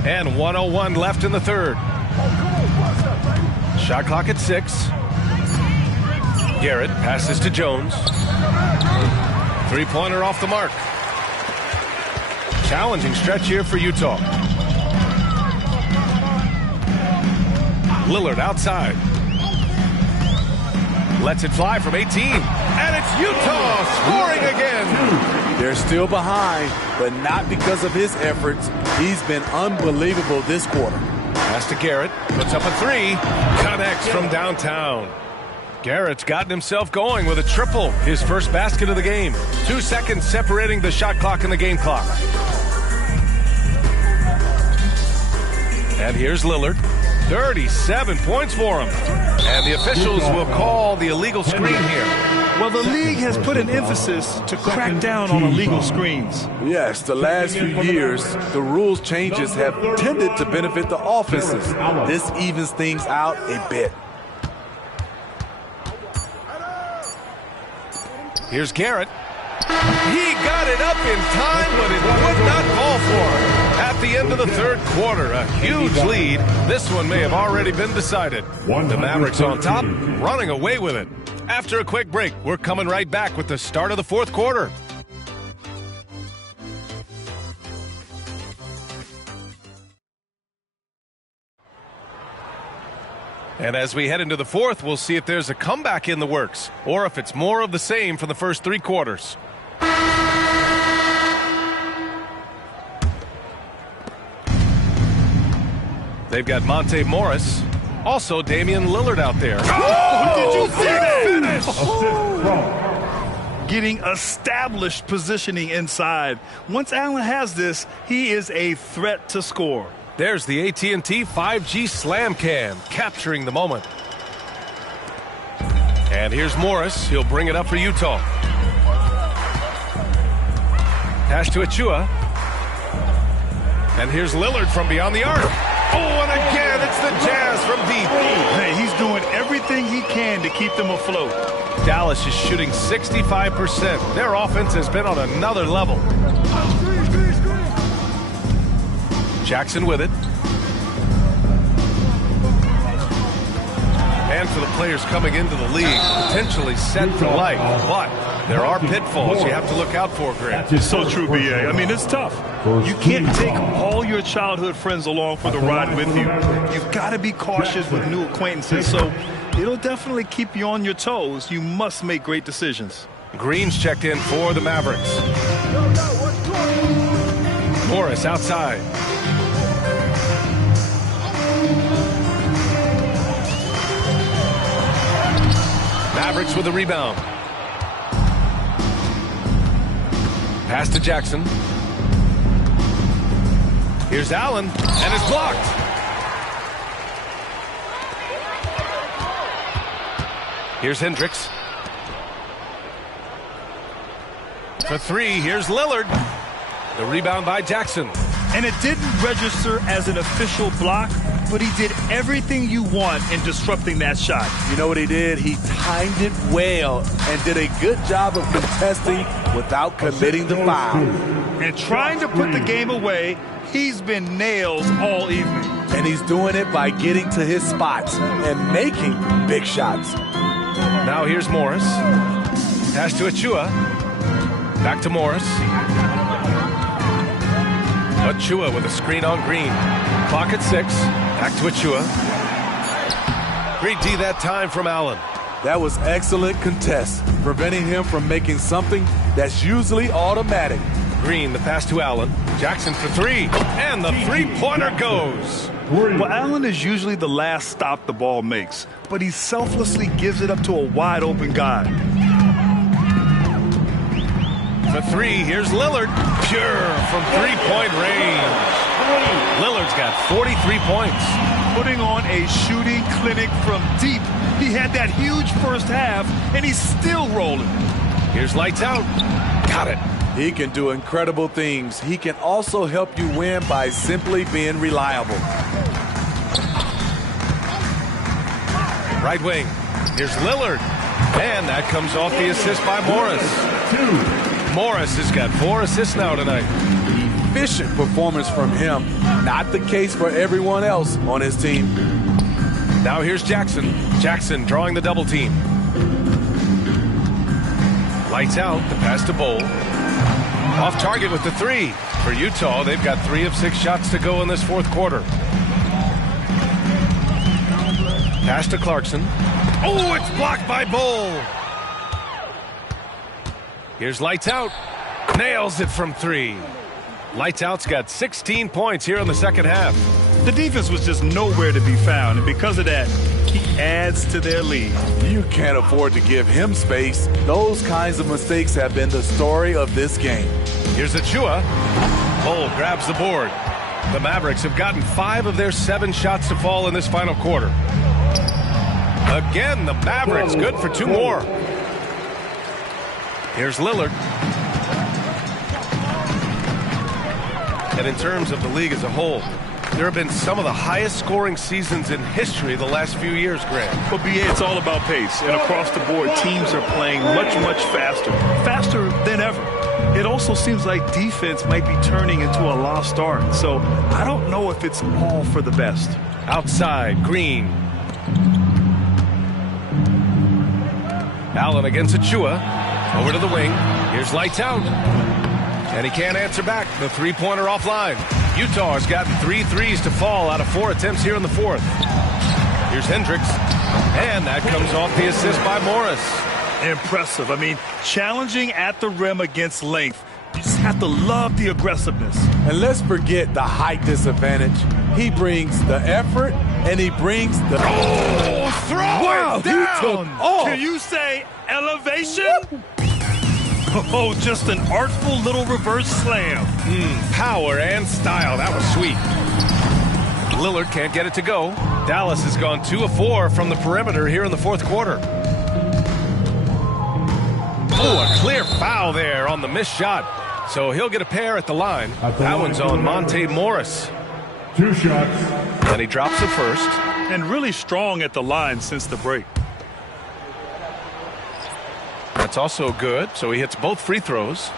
And 1:01 left in the third. Shot clock at 6. Garrett passes to Jones. Three-pointer off the mark. Challenging stretch here for Utah. Lillard outside. Lets it fly from 18. And it's Utah scoring again. They're still behind, but not because of his efforts. He's been unbelievable this quarter. Pass to Garrett. Puts up a 3. Connects from downtown. Garrett's gotten himself going with a triple. His first basket of the game. 2 seconds separating the shot clock and the game clock. And here's Lillard. 37 points for him. And the officials will call the illegal screen here. Well, the league has put an emphasis to crack down on illegal screens. Yes, the last few years, the rules changes have tended to benefit the offenses. This evens things out a bit. Here's Garrett. He got it up in time, but it would not fall for him. At the end of the third quarter, a huge lead. This one may have already been decided. The Mavericks on top, running away with it. After a quick break, we're coming right back with the start of the fourth quarter. And as we head into the fourth, we'll see if there's a comeback in the works or if it's more of the same for the first 3 quarters. They've got Monte Morris. Also, Damian Lillard out there. Oh, did you see that? Finish! Getting established positioning inside. Once Allen has this, he is a threat to score. There's the AT&T 5G Slam Cam, capturing the moment. And here's Morris. He'll bring it up for Utah. Pass to Achua. And here's Lillard from beyond the arc. Oh, and again, it's the Jazz from deep. Hey, he's doing everything he can to keep them afloat. Dallas is shooting 65%. Their offense has been on another level. Jackson with it. And for the players coming into the league, potentially set for life. But there are pitfalls you have to look out for, Grant. It's so true, B.A. I mean, it's tough. You can't take all your childhood friends along for the ride with you. You've got to be cautious with new acquaintances. So it'll definitely keep you on your toes. You must make great decisions. Green's checked in for the Mavericks. Morris outside. Mavericks with a rebound. Pass to Jackson. Here's Allen, and it's blocked. Here's Hendricks. For 3, here's Lillard. The rebound by Jackson. And it didn't register as an official block, but he did everything you want in disrupting that shot. You know what he did? He timed it well and did a good job of contesting without committing the foul. And trying to put the game away, he's been nails all evening. And he's doing it by getting to his spots and making big shots. Now here's Morris. Pass to Achua. Back to Morris. Achua with a screen on Green. Clock at 6. Back to Achua. Great D that time from Allen. That was excellent contest, preventing him from making something that's usually automatic. Green, the pass to Allen. Jackson for 3. And the three-pointer goes. Well, Allen is usually the last stop the ball makes, but he selflessly gives it up to a wide-open guy. For 3, here's Lillard. Pure from three-point range. Lillard's got 43 points. Putting on a shooting clinic from deep. He had that huge first half, and he's still rolling. Here's lights out. Got it. He can do incredible things. He can also help you win by simply being reliable. Right wing. Here's Lillard. And that comes off the assist by Morris. Morris has got 4 assists now tonight. Efficient performance from him. Not the case for everyone else on his team. Now here's Jackson. Jackson drawing the double team. Lights out. The pass to Bowl. Off target with the 3. For Utah, they've got 3 of 6 shots to go in this fourth quarter. Pass to Clarkson. Oh, it's blocked by Bowl. Here's Lights Out. Nails it from 3. Lights Out's got 16 points here in the second half. The defense was just nowhere to be found, and because of that, he adds to their lead. You can't afford to give him space. Those kinds of mistakes have been the story of this game. Here's Achua. Bowl grabs the board. The Mavericks have gotten 5 of their 7 shots to fall in this final quarter. Again, the Mavericks good for 2 more. Here's Lillard. And in terms of the league as a whole, there have been some of the highest scoring seasons in history the last few years, Grant. Well, BA, it's all about pace. And across the board, teams are playing much, much faster. Faster than ever. It also seems like defense might be turning into a lost art. So I don't know if it's all for the best. Outside, Green. Allen against Achua. Over to the wing. Here's Lights Out. And he can't answer back. The three-pointer offline. Utah has gotten 3 threes to fall out of 4 attempts here in the fourth. Here's Here's Hendricks. And that comes off the assist by Morris. Impressive. I mean, challenging at the rim against length. You just have to love the aggressiveness. And let's forget the height disadvantage. He brings the effort, and he brings the... Oh, throw it down! He took off. Can you say elevation? Oh, just an artful little reverse slam. Power and style. That was sweet. Lillard can't get it to go. Dallas has gone 2 of 4 from the perimeter here in the fourth quarter. Oh, a clear foul there on the missed shot. So he'll get a pair at the line. That one's on Monte Morris. 2 shots. And he drops the first. And really strong at the line since the break. That's also good. So he hits both free throws.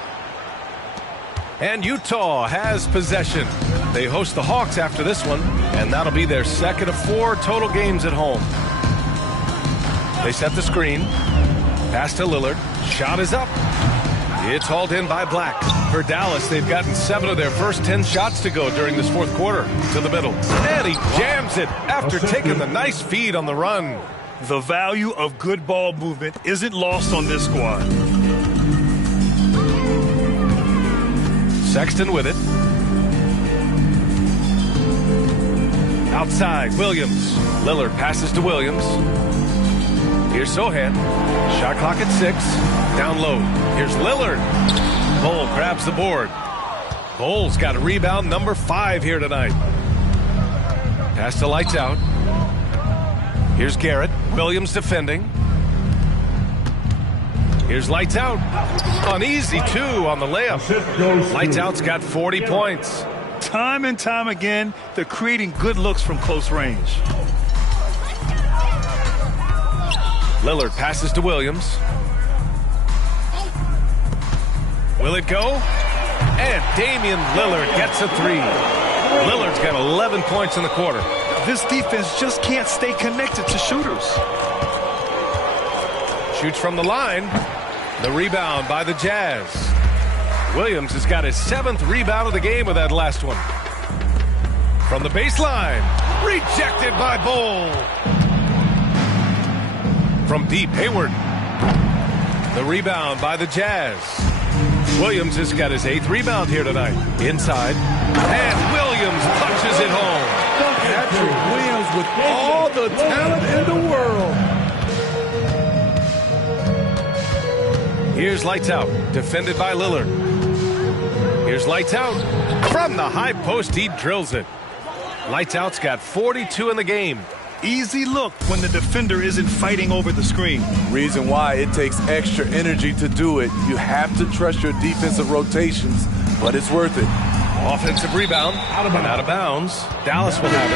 And Utah has possession. They host the Hawks after this one, and that'll be their second of 4 total games at home. They set the screen. Pass to Lillard. Shot is up. It's hauled in by Black. For Dallas, they've gotten 7 of their first 10 shots to go during this fourth quarter. To the middle. And he jams it after taking the nice feed on the run. The value of good ball movement isn't lost on this squad. Sexton with it. Outside, Williams. Lillard passes to Williams. Here's Sohan. Shot clock at 6. Down low. Here's Lillard. Bol grabs the board. Bol's got a rebound number 5 here tonight. Pass to Lights Out. Here's Garrett. Williams defending. Here's Lights Out. Uneasy, 2 on the layup. Lights Out's got 40 points. Time and time again, they're creating good looks from close range. Lillard passes to Williams. Will it go? And Damian Lillard gets a 3. Lillard's got 11 points in the quarter. This defense just can't stay connected to shooters. Shoots from the line. The rebound by the Jazz. Williams has got his 7th rebound of the game with that last one. From the baseline. Rejected by Bol. From deep, Hayward. The rebound by the Jazz. Williams has got his 8th rebound here tonight. Inside. And Williams punches it home. Patrick Williams with all the talent in the world. Here's Lights Out. Defended by Lillard. Here's Lights Out. From the high post, he drills it. Lights Out's got 42 in the game. Easy look when the defender isn't fighting over the screen. Reason why it takes extra energy to do it. You have to trust your defensive rotations, but it's worth it. Offensive rebound. And out of bounds. Dallas will have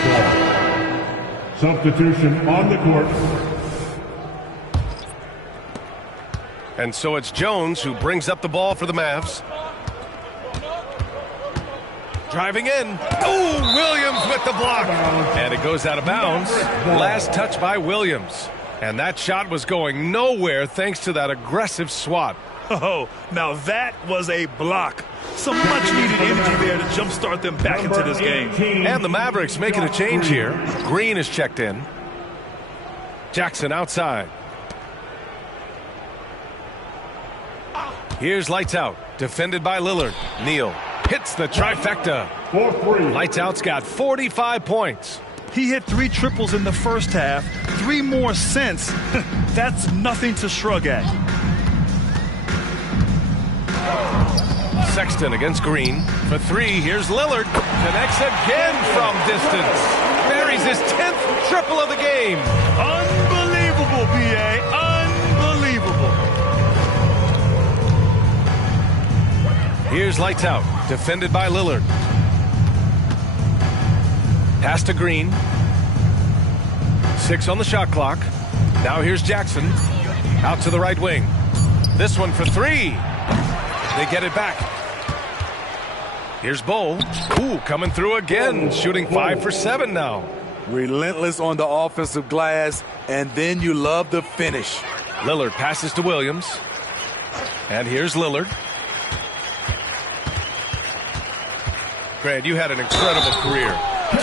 it. Substitution on the court. And so it's Jones who brings up the ball for the Mavs. Driving in. Oh, Williams with the block. And it goes out of bounds. Last touch by Williams. And that shot was going nowhere thanks to that aggressive swat. Oh, now that was a block. Some much-needed energy there to jumpstart them back into this game. And the Mavericks making a change here. Green is checked in. Jackson outside. Here's Lights Out. Defended by Lillard. Neal hits the trifecta. Lights Out's got 45 points. He hit 3 triples in the first half. 3 more since. That's nothing to shrug at. Sexton against Green. For 3, here's Lillard. Connects again from distance. Buries his 10th triple of the game. Unbelievable, B.A. Unbelievable. Here's Lights Out. Defended by Lillard. Pass to Green. 6 on the shot clock. Now here's Jackson. Out to the right wing. This one for 3. They get it back. Here's Bol. Ooh, coming through again. Shooting 5 for 7 now. Relentless on the offensive glass, and then you love the finish. Lillard passes to Williams. And here's Lillard. Grant, you had an incredible career.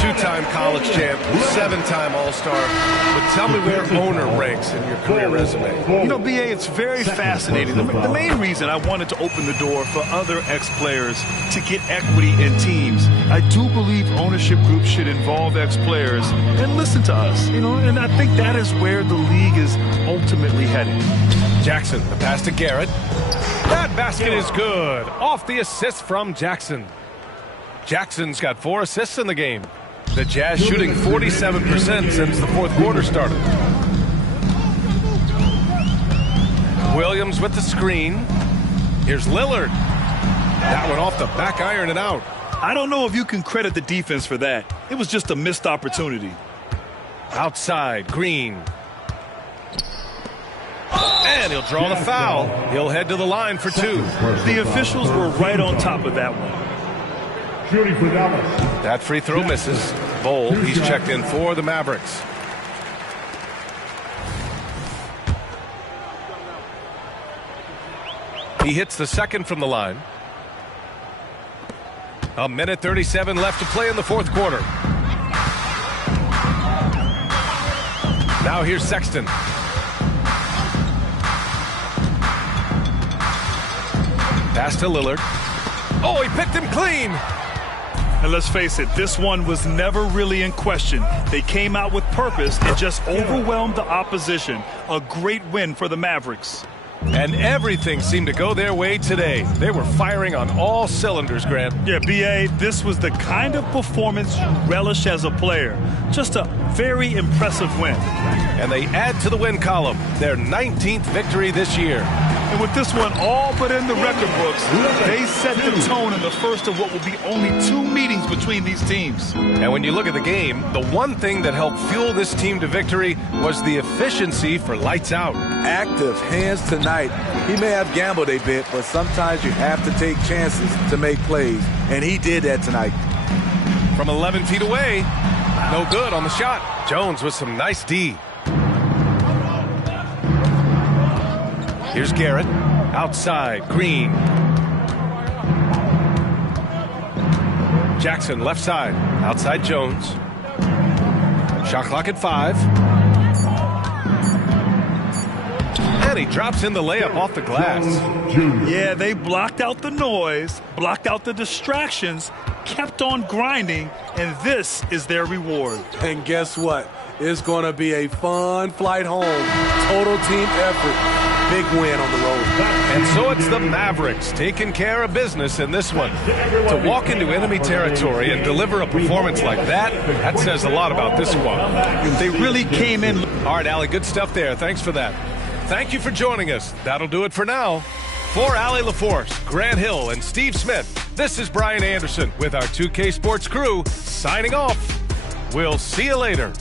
Two-time college champ, 7-time All-Star. But tell me where owner ranks in your career resume. You know, B.A., it's very fascinating. The main reason I wanted to open the door for other ex-players to get equity in teams, I do believe ownership groups should involve ex-players and listen to us, you know, and I think that is where the league is ultimately headed. Jackson, the pass to Garrett. That basket is good. Off the assist from Jackson. Jackson's got 4 assists in the game. The Jazz shooting 47% since the fourth quarter started. Williams with the screen. Here's Lillard. That one off the back iron and out. I don't know if you can credit the defense for that. It was just a missed opportunity. Outside, Green. And he'll draw the foul. He'll head to the line for 2. The officials were right on top of that one. Shooting for Dallas. That free throw misses. Bowl, he's checked in for the Mavericks. He hits the second from the line. A minute 37 left to play in the fourth quarter. Now here's Sexton. Pass to Lillard. Oh, he picked him clean. And let's face it, this one was never really in question. They came out with purpose and just overwhelmed the opposition. A great win for the Mavericks. And everything seemed to go their way today. They were firing on all cylinders, Grant. Yeah, B.A., this was the kind of performance you relish as a player. Just a very impressive win. And they add to the win column, their 19th victory this year. And with this one all but in the record books, they set the tone in the first of what will be only 2 meetings between these teams. And when you look at the game, the one thing that helped fuel this team to victory was the efficiency for lights out. Active hands tonight. He may have gambled a bit, but sometimes you have to take chances to make plays, and he did that tonight. From 11 feet away, no good on the shot. Jones with some nice D. Here's Garrett. Outside, Green. Jackson, left side. Outside, Jones. Shot clock at 5. And he drops in the layup off the glass. Yeah, they blocked out the noise, blocked out the distractions, kept on grinding, and this is their reward. And guess what? It's going to be a fun flight home. Total team effort. Big win on the road. And so it's the Mavericks taking care of business in this one. To walk into enemy territory and deliver a performance like that says a lot about this squad. They really came in. All right, Allie, good stuff there. Thanks for that. Thank you for joining us. That'll do it for now. For Allie LaForce, Grant Hill, and Steve Smith, this is Brian Anderson with our 2K Sports crew signing off. We'll see you later.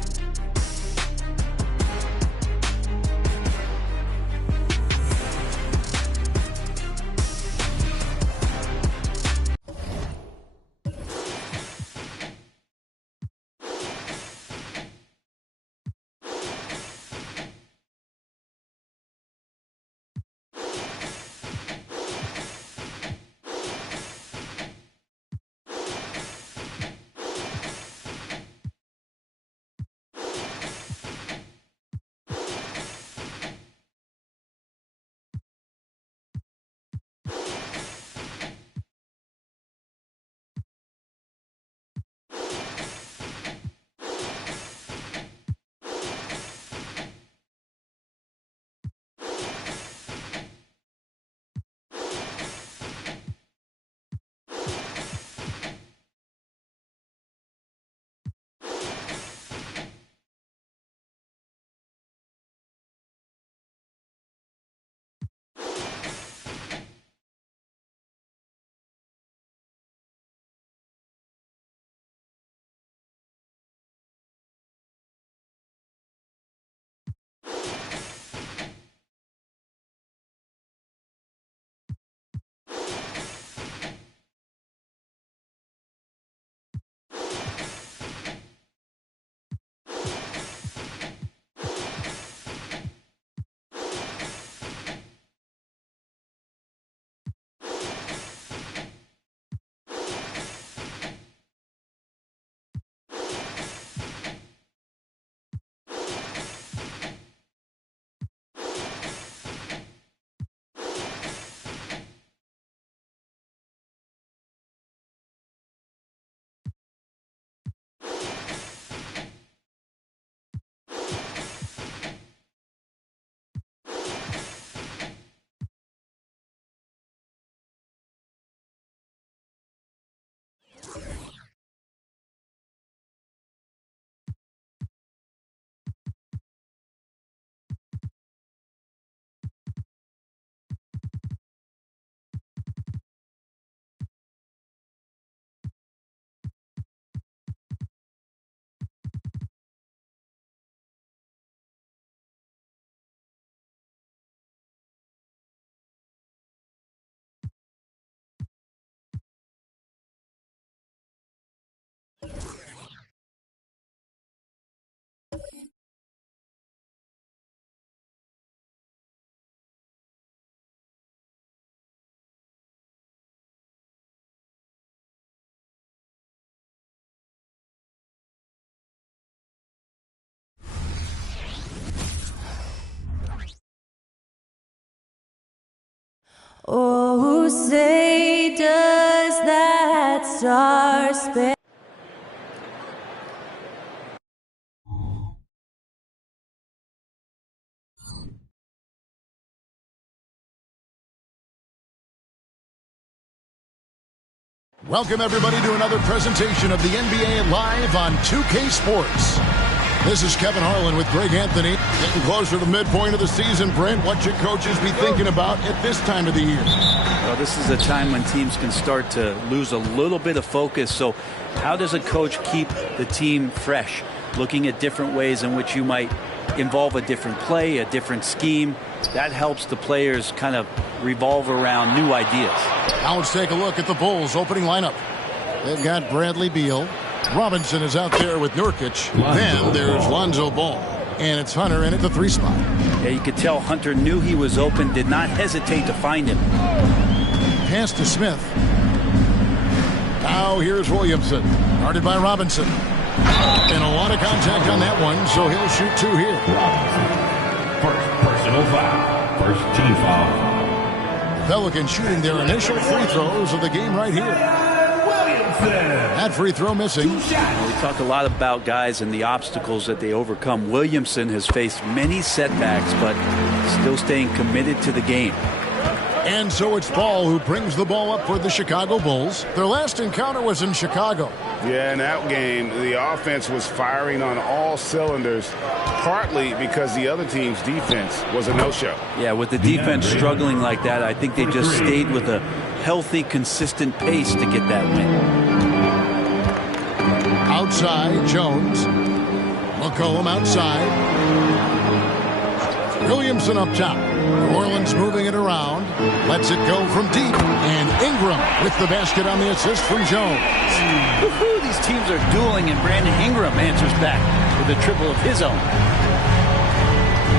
Oh, say does that star-spangled Welcome, everybody, to another presentation of the NBA Live on 2K Sports. This is Kevin Harlan with Greg Anthony. Getting closer to the midpoint of the season. Brent, what should coaches be thinking about at this time of the year? Well, this is a time when teams can start to lose a little bit of focus. So how does a coach keep the team fresh? Looking at different ways in which you might involve a different play, a different scheme. That helps the players kind of revolve around new ideas. Now let's take a look at the Bulls' opening lineup. They've got Bradley Beal. Robinson is out there with Nurkic. Then there's Lonzo Ball. And it's Hunter in at the 3 spot. Yeah, you could tell Hunter knew he was open, did not hesitate to find him. Pass to Smith. Now here's Williamson. Guarded by Robinson. And a lot of contact on that one, so he'll shoot 2 here. First personal foul. First team foul. Pelicans shooting their initial free throws of the game right here. That free throw missing. We talked a lot about guys and the obstacles that they overcome. Williamson has faced many setbacks, but still staying committed to the game. And so it's Ball who brings the ball up for the Chicago Bulls. Their last encounter was in Chicago. Yeah, in that game, the offense was firing on all cylinders, partly because the other team's defense was a no-show. Yeah, with the defense struggling like that, I think they just stayed with a healthy, consistent pace to get that win. Outside, Jones. McCollum outside. Williamson up top. New Orleans moving it around. Lets it go from deep. And Ingram with the basket on the assist from Jones. These teams are dueling, and Brandon Ingram answers back with a triple of his own.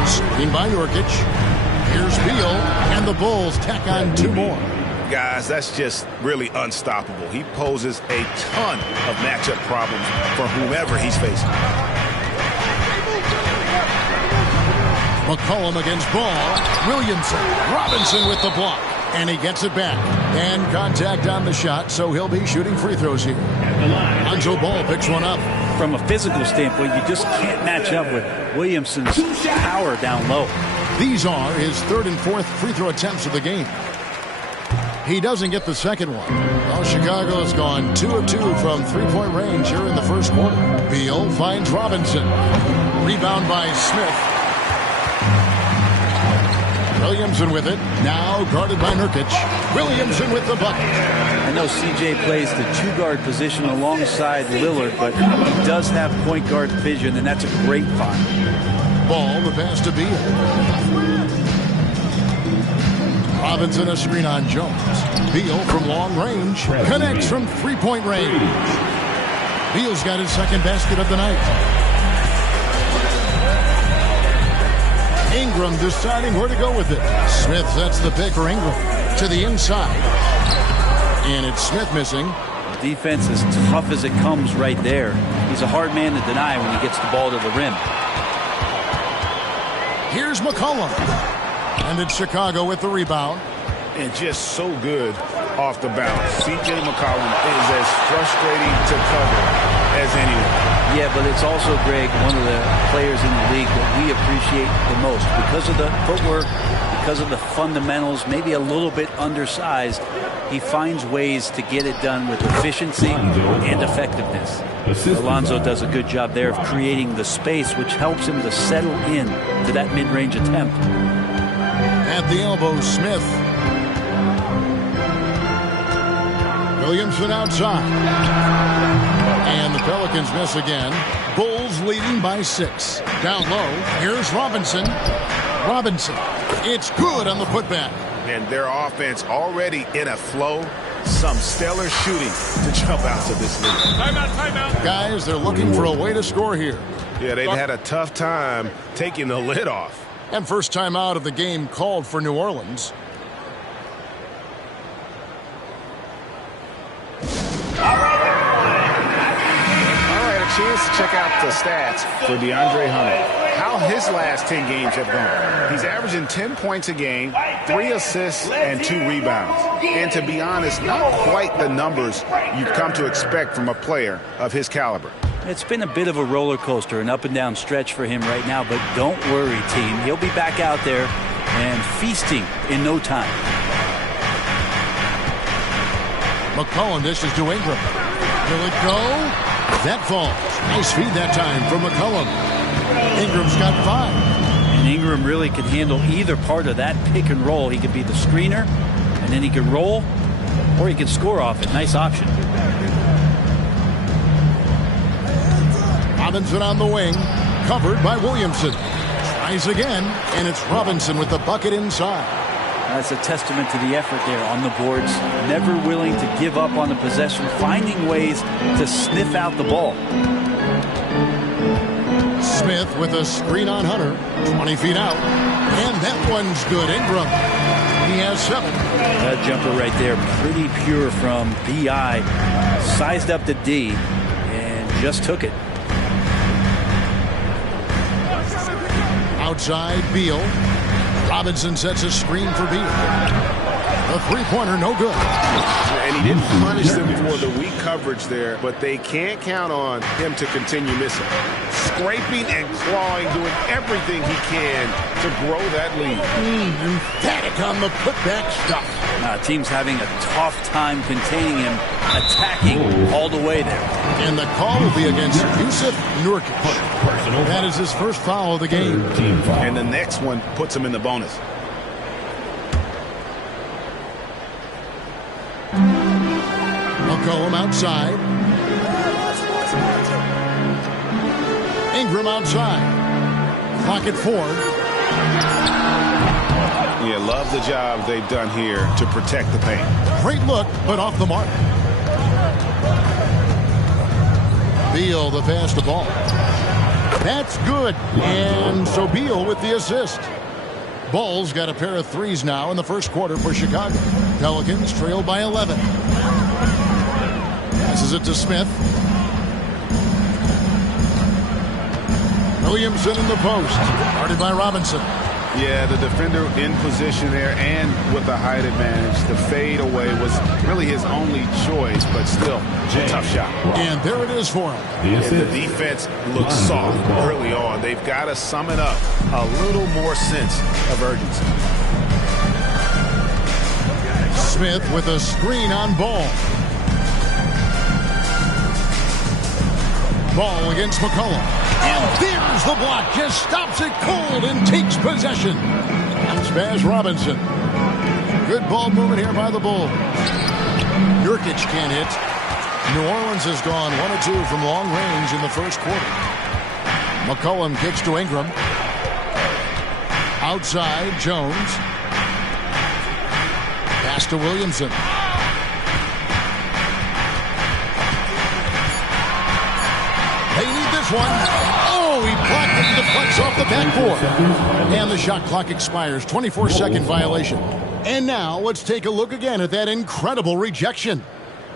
Screen by Nurkic. Here's Beal. And the Bulls tack on 2 more. Guys, that's just really unstoppable. He poses a ton of matchup problems for whomever he's facing. McCollum against Ball. Williamson. Robinson with the block. And he gets it back. And contact on the shot, so he'll be shooting free throws here. Lonzo Ball picks one up. From a physical standpoint, you just can't match up with Williamson's power down low. These are his 3rd and 4th free throw attempts of the game. He doesn't get the second one. Well, Chicago has gone 2 of 2 from 3-point range here in the first quarter. Beal finds Robinson. Rebound by Smith. Williamson with it. Now guarded by Nurkic. Williamson with the bucket. I know CJ plays the 2-guard position alongside Lillard, but he does have point guard vision, and that's a great find. Ball, the pass to Beal. Robinson a screen on Jones. Beal from long range. Connects from 3-point range. Beal's got his 2nd basket of the night. Ingram deciding where to go with it. Smith sets the pick for Ingram. To the inside. And it's Smith missing. Defense is tough as it comes right there. He's a hard man to deny when he gets the ball to the rim. Here's McCollum. And it's Chicago with the rebound. And just so good off the bounce. C.J. McCollum is as frustrating to cover as anyone. Yeah, but it's also, Greg, one of the players in the league that we appreciate the most. Because of the footwork, because of the fundamentals, maybe a little bit undersized, he finds ways to get it done with efficiency and effectiveness. Alonzo does a good job there of creating the space, which helps him to settle in to that mid-range attempt. At the elbow, Smith. Williamson outside. And the Pelicans miss again. Bulls leading by 6. Down low, here's Robinson. Robinson. It's good on the putback. And their offense already in a flow. Some stellar shooting to jump out to this lead. Timeout. Guys, they're looking for a way to score here. Yeah, they've had a tough time taking the lid off. And first time out of the game called for New Orleans. Chance to check out the stats for DeAndre Hunter. how his last 10 games have gone. He's averaging 10 points a game, 3 assists, and 2 rebounds. And to be honest, not quite the numbers you've come to expect from a player of his caliber. It's been a bit of a roller coaster, an up and down stretch for him right now, but don't worry, team. He'll be back out there and feasting in no time. McCollum dishes to Ingram. Will it go? That falls. Nice feed that time from McCollum. Ingram's got 5. And Ingram really can handle either part of that pick and roll. He could be the screener, and then he could roll, or he could score off it. Nice option. Robinson on the wing, covered by Williamson. Tries again, and it's Robinson with the bucket inside. That's a testament to the effort there on the boards. Never willing to give up on the possession, finding ways to sniff out the ball. Smith with a screen on Hunter, 20 feet out. And that one's good. Ingram, he has 7. That jumper right there, pretty pure from B.I. Sized up to D and just took it. Outside, Beal. Robinson sets a screen for Beal. The three-pointer, no good. And he didn't punish them for the weak coverage there, but they can't count on him to continue missing. Scraping and clawing, doing everything he can to grow that lead. Emphatic on the putback stuff. Team's having a tough time containing him, attacking all the way there. And the call will be against Yusuf Nurkic. That is his first foul of the game. And the next one puts him in the bonus. McCollum outside. Ingram outside. Clock at 4. Yeah, love the job they've done here to protect the paint. Great look, but off the mark. Beal the pass to Ball. That's good. And so Beal with the assist. Ball's got a pair of threes now in the first quarter for Chicago. Pelicans trail by 11. Passes it to Smith. Williamson in the post. Guarded by Robinson. Yeah, the defender in position there and with the height advantage. The fade away was really his only choice, but still, tough shot. And there it is for him. And the defense looks soft early on. They've got to sum it up. A little more sense of urgency. Smith with a screen on Ball. Ball against McCollum. And there's the block. Just stops it cold and takes possession. That's Baz Robinson. Good ball movement here by the Bulls. Nurkic can't hit. New Orleans has gone 1 of 2 from long range in the first quarter. McCollum kicks to Ingram. Outside, Jones. Pass to Williamson. They need this one. Oh, he blocked it and deflects off the backboard. And the shot clock expires. 24-second violation. And now let's take a look again at that incredible rejection.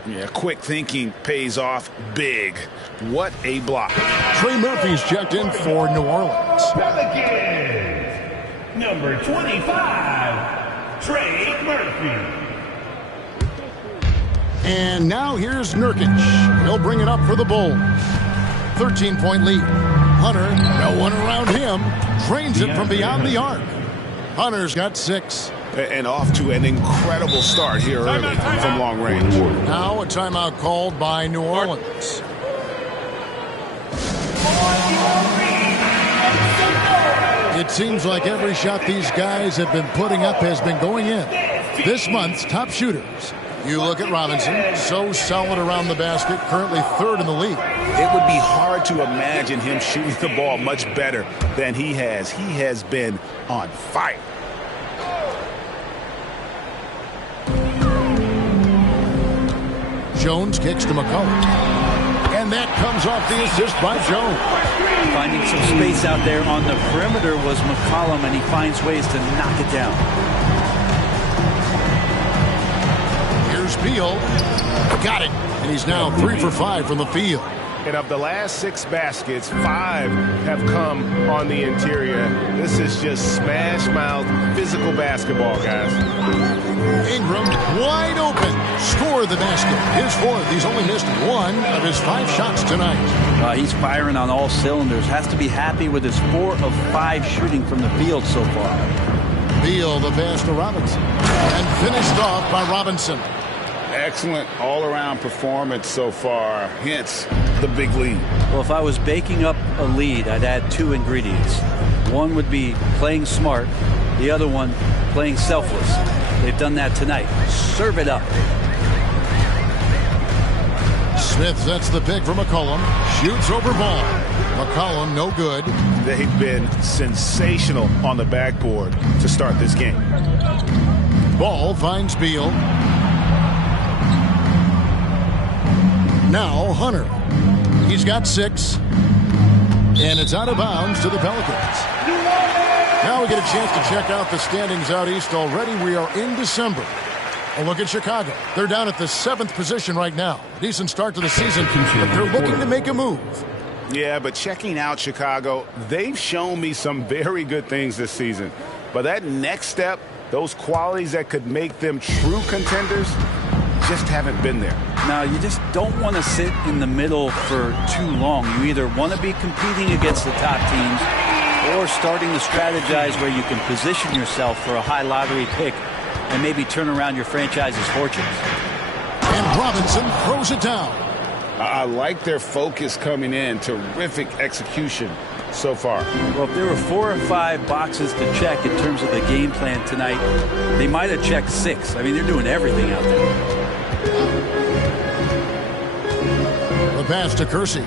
Yeah, quick thinking pays off big. What a block. Trey Murphy's checked in for New Orleans. Pelicans, number 25, Trey Murphy. And now here's Nurkic. He'll bring it up for the Bulls. 13-point lead. Hunter, no one around him, drains it from beyond the arc. Hunter's got 6. And off to an incredible start here early from long range. Now a timeout called by New Orleans. It seems like every shot these guys have been putting up has been going in. This month's top shooters. You look at Robinson, so solid around the basket, currently 3rd in the league. It would be hard to imagine him shooting the ball much better than he has. He has been on fire. Jones kicks to McCollum. And that comes off the assist by Jones. Finding some space out there on the perimeter was McCollum, and he finds ways to knock it down. Here's Beal. Got it. And he's now 3 for 5 from the field. And of the last 6 baskets, 5 have come on the interior. This is just smash mouth physical basketball, guys. Ingram wide open. Score the basket. His 4th. He's only missed 1 of his 5 shots tonight. He's firing on all cylinders. Has to be happy with his 4 of 5 shooting from the field so far. Beal the pass to Robinson. And finished off by Robinson. Excellent all-around performance so far, hence the big lead. Well, if I was baking up a lead, I'd add 2 ingredients. One would be playing smart. The other one, playing selfless. They've done that tonight. Serve it up. Smith sets the pick for McCollum. Shoots over ball. McCollum no good. They've been sensational on the backboard to start this game. Ball finds Beal. Now Hunter. He's got 6. And it's out of bounds to the Pelicans. Now we get a chance to check out the standings out east already. We are in December. A look at Chicago. They're down at the 7th position right now. Decent start to the season, but they're looking to make a move. Yeah, but checking out Chicago, they've shown me some very good things this season. But that next step, those qualities that could make them true contenders, just haven't been there. Now, you just don't want to sit in the middle for too long. You either want to be competing against the top teams or starting to strategize where you can position yourself for a high lottery pick and maybe turn around your franchise's fortunes. And Robinson throws it down. I like their focus coming in. Terrific execution so far. Well, if there were 4 or 5 boxes to check in terms of the game plan tonight, they might have checked 6. I mean, they're doing everything out there. The pass to Kersey.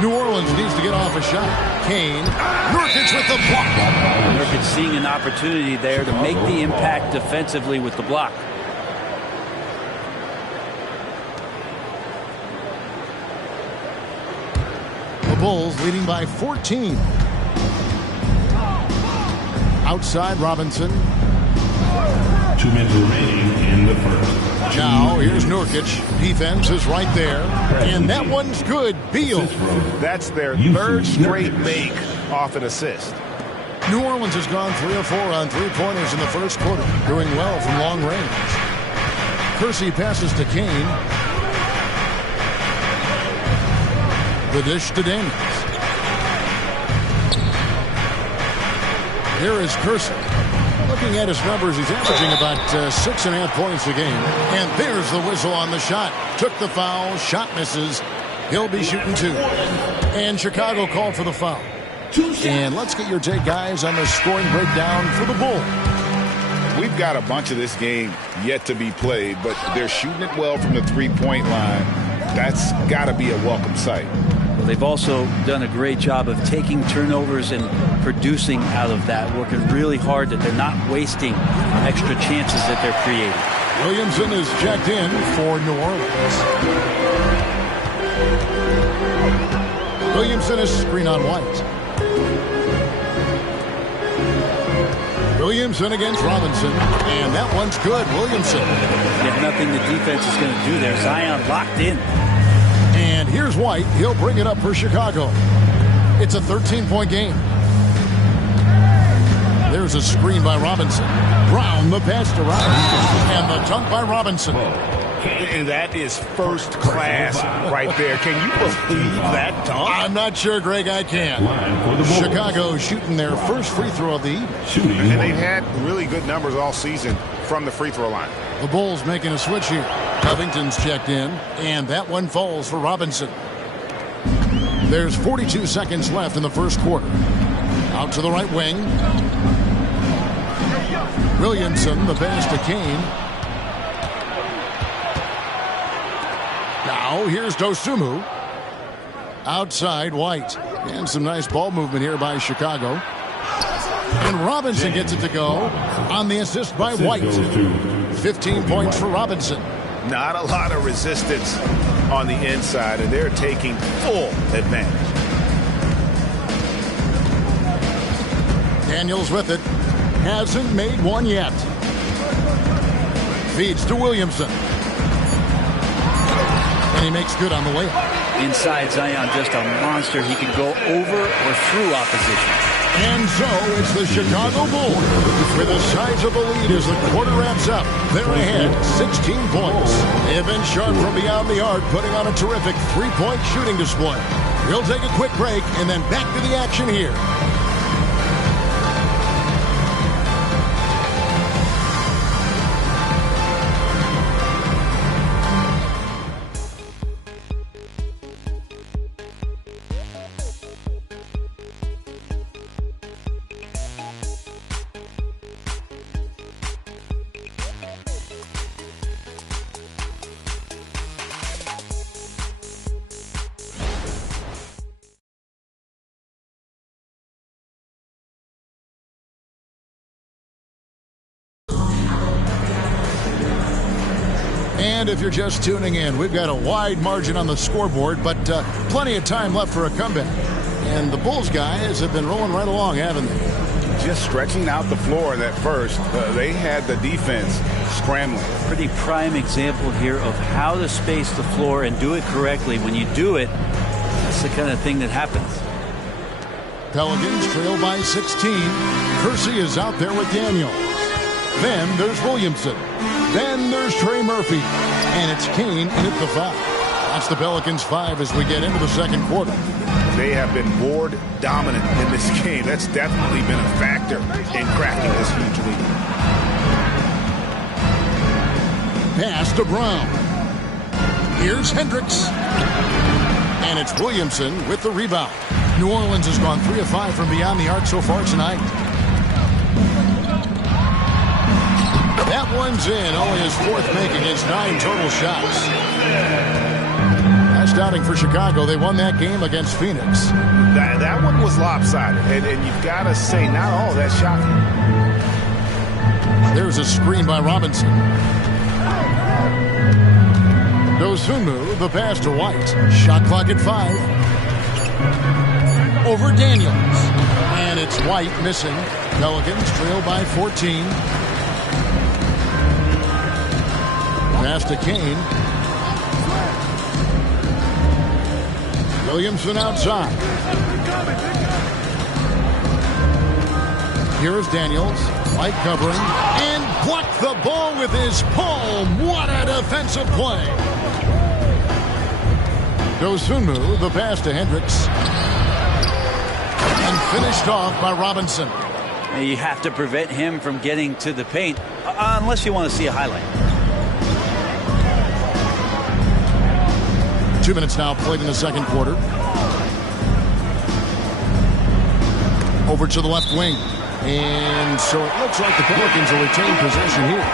New Orleans needs to get off a shot. Kane. Nurkic with the block. Nurkic seeing an opportunity there to make the impact defensively with the block. The Bulls leading by 14. Outside Robinson. 2 minutes remaining in the first. Now here's Nurkic. Defense is right there. And that one's good. Beal. That's their 3rd straight make off an assist. New Orleans has gone 3 of 4 on 3-pointers in the first quarter. Doing well from long range. Kersey passes to Kane. The dish to Daniels. Here is Kersey. Looking at his numbers, he's averaging about 6.5 points a game. And there's the whistle on the shot. Took the foul. Shot misses. He'll be shooting 2. And Chicago called for the foul. And let's get your take, guys, on the scoring breakdown for the Bulls. We've got a bunch of this game yet to be played, but they're shooting it well from the 3-point line. That's got to be a welcome sight. They've also done a great job of taking turnovers and producing out of that, working really hard that they're not wasting extra chances that they're creating. Williamson is checked in for New Orleans. Williamson is screen on White. Williamson against Robinson, and that one's good. Williamson. Yet nothing the defense is going to do there. Zion locked in. And here's White. He'll bring it up for Chicago. It's a 13-point game. There's a screen by Robinson. Brown, the pass to Robinson. And the dunk by Robinson. And that is first class right there. Can you believe that dunk? I'm not sure, Greg. I can. Chicago shooting their first free throw of the evening. And they've had really good numbers all season from the free throw line. The Bulls making a switch here. Covington's checked in, and that one falls for Robinson. There's 42 seconds left in the first quarter. Out to the right wing. Williamson, the pass to Kane. Now here's Dosunmu. Outside White. And some nice ball movement here by Chicago. And Robinson gets it to go on the assist by White. 15 points for Robinson. Not a lot of resistance on the inside, and they're taking full advantage. Daniels with it. Hasn't made one yet. Feeds to Williamson. And he makes good on the layup. Inside Zion, just a monster. He can go over or through opposition. And so it's the Chicago Bulls with a sizable lead as the quarter wraps up. They're ahead 16 points. They have been sharp from beyond the arc, putting on a terrific three-point shooting display. We'll take a quick break and then back to the action here. And if you're just tuning in, we've got a wide margin on the scoreboard, but plenty of time left for a comeback. And the Bulls guys have been rolling right along, haven't they? Just stretching out the floor in that first. They had the defense scrambling. Pretty prime example here of how to space the floor and do it correctly. When you do it, that's the kind of thing that happens. Pelicans trail by 16. Kersey is out there with Daniels. Then there's Williamson. Then there's Trey Murphy. And it's Kane in at the 5. That's the Pelicans 5 as we get into the second quarter. They have been board dominant in this game. That's definitely been a factor in cracking this huge lead. Pass to Brown. Here's Hendricks. And it's Williamson with the rebound. New Orleans has gone 3 of 5 from beyond the arc so far tonight. That one's in. Only his 4th make against 9 total shots. Last outing for Chicago, they won that game against Phoenix. That one was lopsided, and you've got to say, not all that shocking. There's a screen by Robinson. Dosunmu, the pass to White. Shot clock at 5. Over Daniels. And it's White missing. Pelicans trail by 14. Pass to Kane. Williamson outside. Here's Daniels. White covering. And blocked the ball with his palm. What a defensive play. Dosunmu, the pass to Hendricks. And finished off by Robinson. You have to prevent him from getting to the paint, unless you want to see a highlight. 2 minutes now played in the second quarter. Over to the left wing. And so it looks like the Pelicans will retain possession here.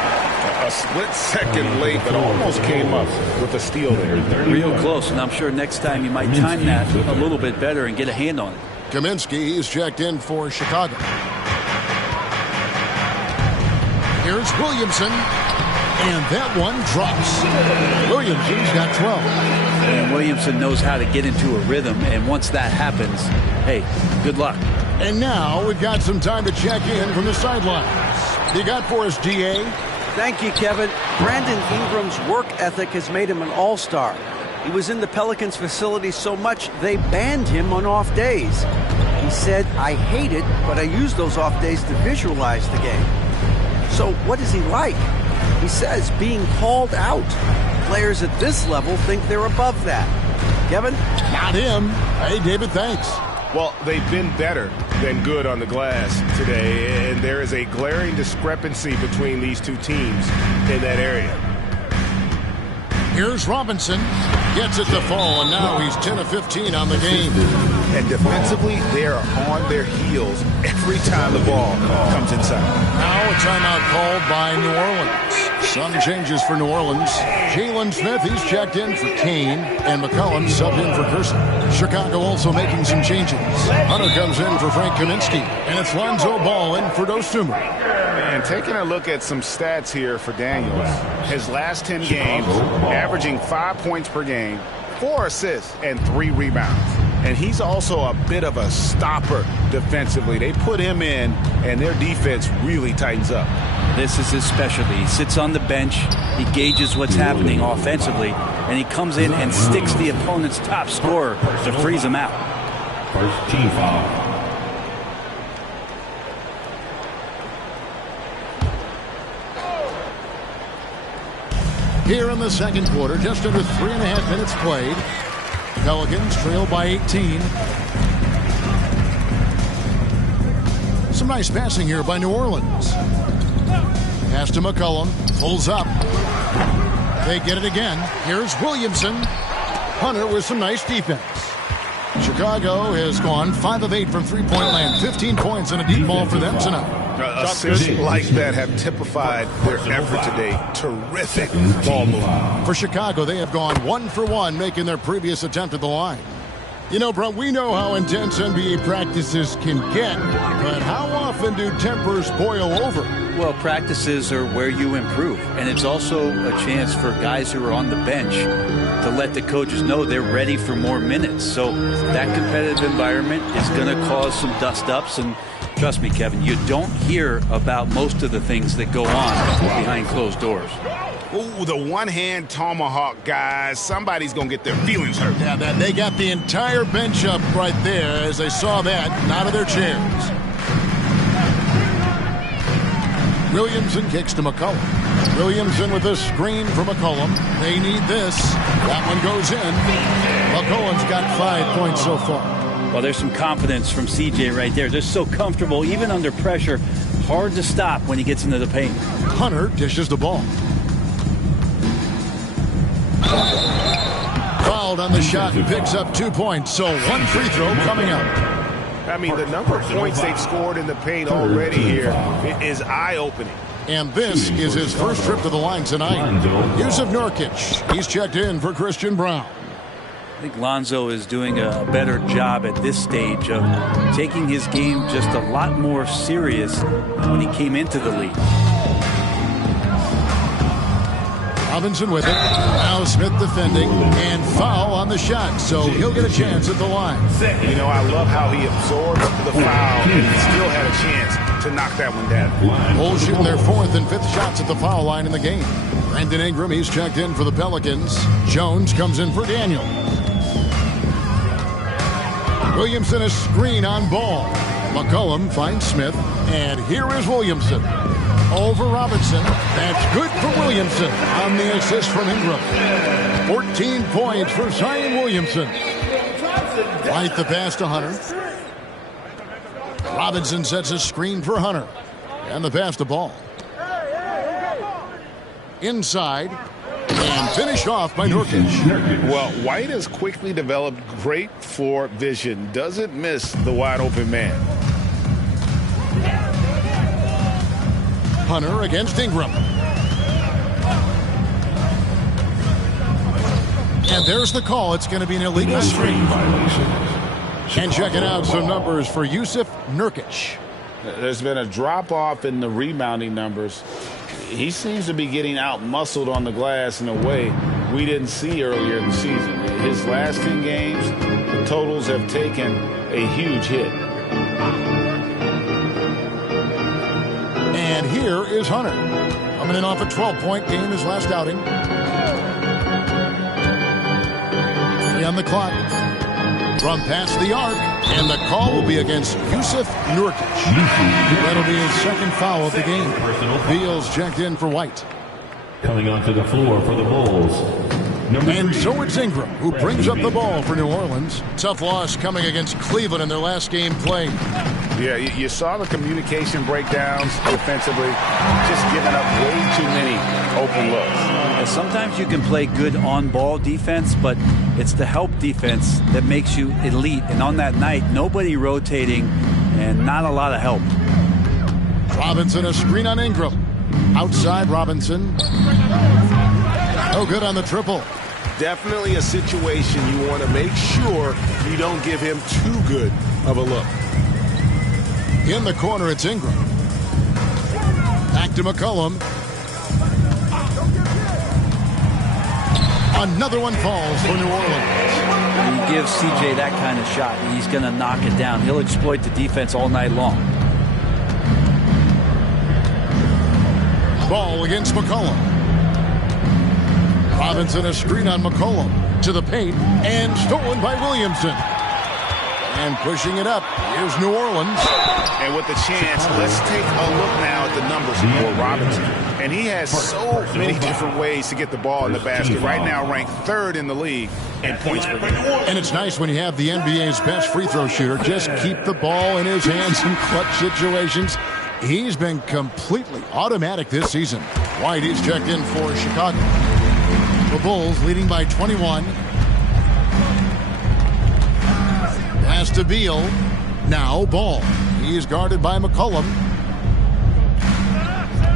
A split second late, but almost came up with a steal there. Real close, and I'm sure next time you might time that a little bit better and get a hand on it. Kaminsky is checked in for Chicago. Here's Williamson. And that one drops. Williamson's got 12. And Williamson knows how to get into a rhythm, and once that happens, hey, good luck. And now we've got some time to check in from the sidelines. You got for us, DA? Thank you, Kevin. Brandon Ingram's work ethic has made him an all-star. He was in the Pelicans facility so much they banned him on off days. He said, "I hate it, but I use those off days to visualize the game." So what is he like? He says being called out. Players at this level think they're above that. Kevin? Not him. Hey, David, thanks. Well, they've been better than good on the glass today, and there is a glaring discrepancy between these two teams in that area. Here's Robinson. Gets it to fall, and now he's 10 of 15 on the game. And defensively, they are on their heels every time the ball comes inside. Now a timeout called by New Orleans. Some changes for New Orleans. Jalen Smith, he's checked in for Kane, and McCollum subbed in for Kersey. Chicago also making some changes. Hunter comes in for Frank Kaminsky, and it's Lonzo Ball in for Dosunmu. And taking a look at some stats here for Daniels. His last 10 games, averaging 5 points per game, 4 assists, and 3 rebounds. And he's also a bit of a stopper defensively. They put him in, and their defense really tightens up. This is his specialty. He sits on the bench, he gauges what's happening offensively, and he comes in and sticks the opponent's top scorer to freeze him out. First team foul. Here in the second quarter, just under 3.5 minutes played. Pelicans trail by 18. Some nice passing here by New Orleans. Pass to McCollum. Pulls up. They get it again. Here's Williamson. Hunter with some nice defense. Chicago has gone 5 of 8 from three-point land. 15 points and a deep ball for them tonight. Assists like that have typified their effort today. Terrific ball movement. For Chicago, they have gone 1 for 1, making their previous attempt at the line. You know, Brent, we know how intense NBA practices can get, but how often do tempers boil over? Well, practices are where you improve, and it's also a chance for guys who are on the bench to let the coaches know they're ready for more minutes. So that competitive environment is going to cause some dust-ups, and trust me, Kevin, you don't hear about most of the things that go on behind closed doors. Ooh, the one-hand tomahawk, guys. Somebody's going to get their feelings hurt. Yeah, they got the entire bench up right there as they saw that and out of their chairs. Williamson kicks to McCollum. Williamson with a screen for McCollum. They need this. That one goes in. McCollum's got 5 points so far. Well, there's some confidence from CJ right there. They're so comfortable, even under pressure. Hard to stop when he gets into the paint. Hunter dishes the ball. Fouled on the shot and picks up 2 points. So one free throw coming up. I mean, the number of points they've scored in the paint already here is eye-opening. And this is his first trip to the line tonight. Yusuf Nurkic. He's checked in for Christian Brown. I think Lonzo is doing a better job at this stage of taking his game just a lot more serious when he came into the league. Robinson with it. Now Smith defending and foul on the shot, so he'll get a chance at the line. You know, I love how he absorbed the foul and still had a chance to knock that one down. Bulls shooting their 4th and 5th shots at the foul line in the game. Brandon Ingram, he's checked in for the Pelicans. Jones comes in for Daniel. Williamson a screen on ball. McCollum finds Smith, and here is Williamson. Over Robinson. That's good for Williamson on the assist from Ingram. 14 points for Zion Williamson. White the pass to Hunter. Robinson sets a screen for Hunter. And the pass to Ball. Inside. And finished off by Nurkic. Well, White has quickly developed great floor vision. Doesn't miss the wide open man. Hunter against Ingram. And there's the call. It's going to be an illegal screen. And checking out some numbers for Yusuf Nurkic. There's been a drop-off in the rebounding numbers. He seems to be getting out-muscled on the glass in a way we didn't see earlier in the season. His last 10 games, the totals have taken a huge hit. And here is Hunter. Coming in off a 12-point game his last outing. 3 on the clock. From past the arc. And the call will be against Yusuf Nurkic. That'll be his second foul of the game. Beals checked in for White. Coming onto the floor for the Bulls. And so it's Ingram who brings up the ball for New Orleans. Tough loss coming against Cleveland in their last game played. Yeah, you saw the communication breakdowns defensively, just giving up way too many open looks. And sometimes you can play good on-ball defense, but it's the help defense that makes you elite. And on that night, nobody rotating and not a lot of help. Robinson a screen on Ingram. Outside Robinson. No good on the triple. Definitely a situation you want to make sure you don't give him too good of a look. In the corner, it's Ingram. Back to McCollum. Another one falls for New Orleans. When you give CJ that kind of shot, he's going to knock it down. He'll exploit the defense all night long. Ball against McCollum. Robinson, a screen on McCollum. To the paint, and stolen by Williamson. And pushing it up, here's New Orleans. And with the chance, let's take a look now at the numbers for Robinson. And he has so many different ways to get the ball in the basket. Right now ranked 3rd in the league in points per game. And it's nice when you have the NBA's best free throw shooter just keep the ball in his hands in clutch situations. He's been completely automatic this season. White is checked in for Chicago. The Bulls leading by 21. Pass to Beal. Now Ball. He's guarded by McCollum.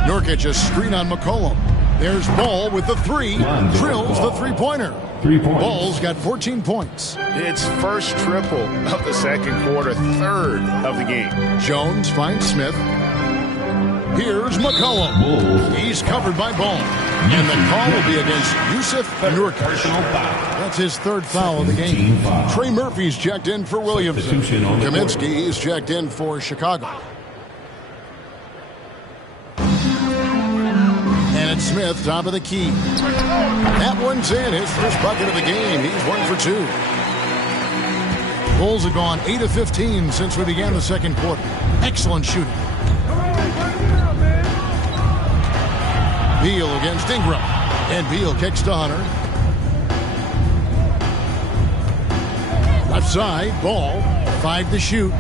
Nurkic a screen on McCollum. There's Ball with the 3. Drills the three-pointer. Ball's got 14 points. It's first triple of the second quarter, 3rd of the game. Jones finds Smith. Here's McCollum. He's covered by Ball. And the call will be against Yusuf Nurkic. That's his 3rd foul of the game. Trey Murphy's checked in for Williamson. Kaminsky is checked in for Chicago. And it's Smith, top of the key. That one's in. His first bucket of the game. He's 1 for 2. Bulls have gone 8 of 15 since we began the second quarter. Excellent shooting. Beal against Ingram. And Beal kicks to Hunter. Left side, Ball. 5 to shoot.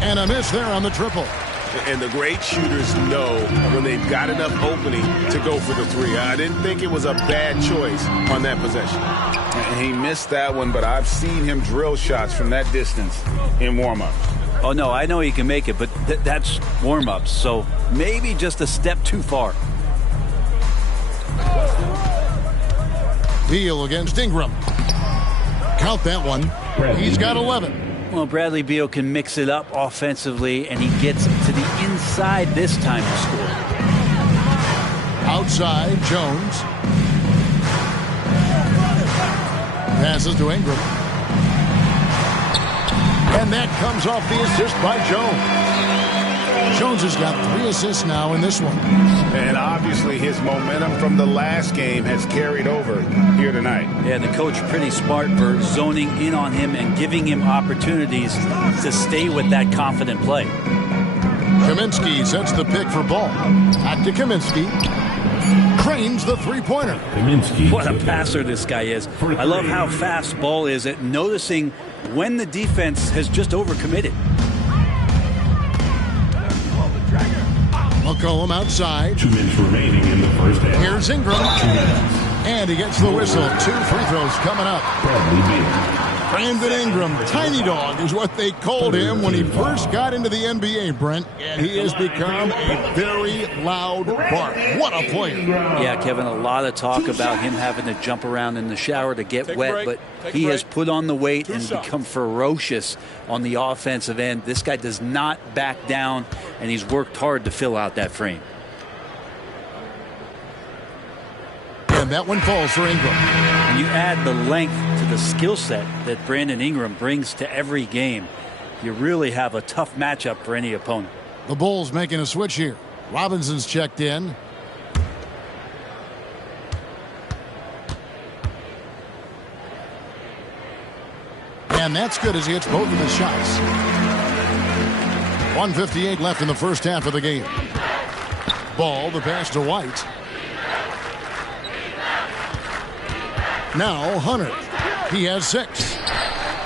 And a miss there on the triple. And the great shooters know when they've got enough opening to go for the 3. I didn't think it was a bad choice on that possession. And he missed that one, but I've seen him drill shots from that distance in warm-up. Oh, no, I know he can make it, but that's warm-ups, so maybe just a step too far. Beal against Ingram. Count that one. He's got 11. Well, Bradley Beal can mix it up offensively, and he gets to the inside this time to score. Outside, Jones. Passes to Ingram. And that comes off the assist by Jones. Jones has got 3 assists now in this one. And obviously his momentum from the last game has carried over here tonight. Yeah, the coach pretty smart for zoning in on him and giving him opportunities to stay with that confident play. Kaminsky sets the pick for Ball. Back to Kaminsky. Cranes the three-pointer. What a passer this guy is. I love how fast Ball is at noticing when the defense has just overcommitted. McCollum outside. 2 minutes remaining in the first half. Here's Ingram. 2 minutes. And he gets the whistle. 2 free throws coming up. Brandon Ingram, Tiny Dog is what they called him when he first got into the NBA, Brent. And he has become a very loud bark. What a player. Yeah, Kevin, a lot of talk about him having to jump around in the shower to get wet, but he has put on the weight and become ferocious on the offensive end. This guy does not back down, and he's worked hard to fill out that frame. And that one falls for Ingram. When you add the length to the skill set that Brandon Ingram brings to every game, you really have a tough matchup for any opponent. The Bulls making a switch here. Robinson's checked in. And that's good as he hits both of his shots. 1:58 left in the first half of the game. Ball, the pass to White. Now Hunter. He has 6.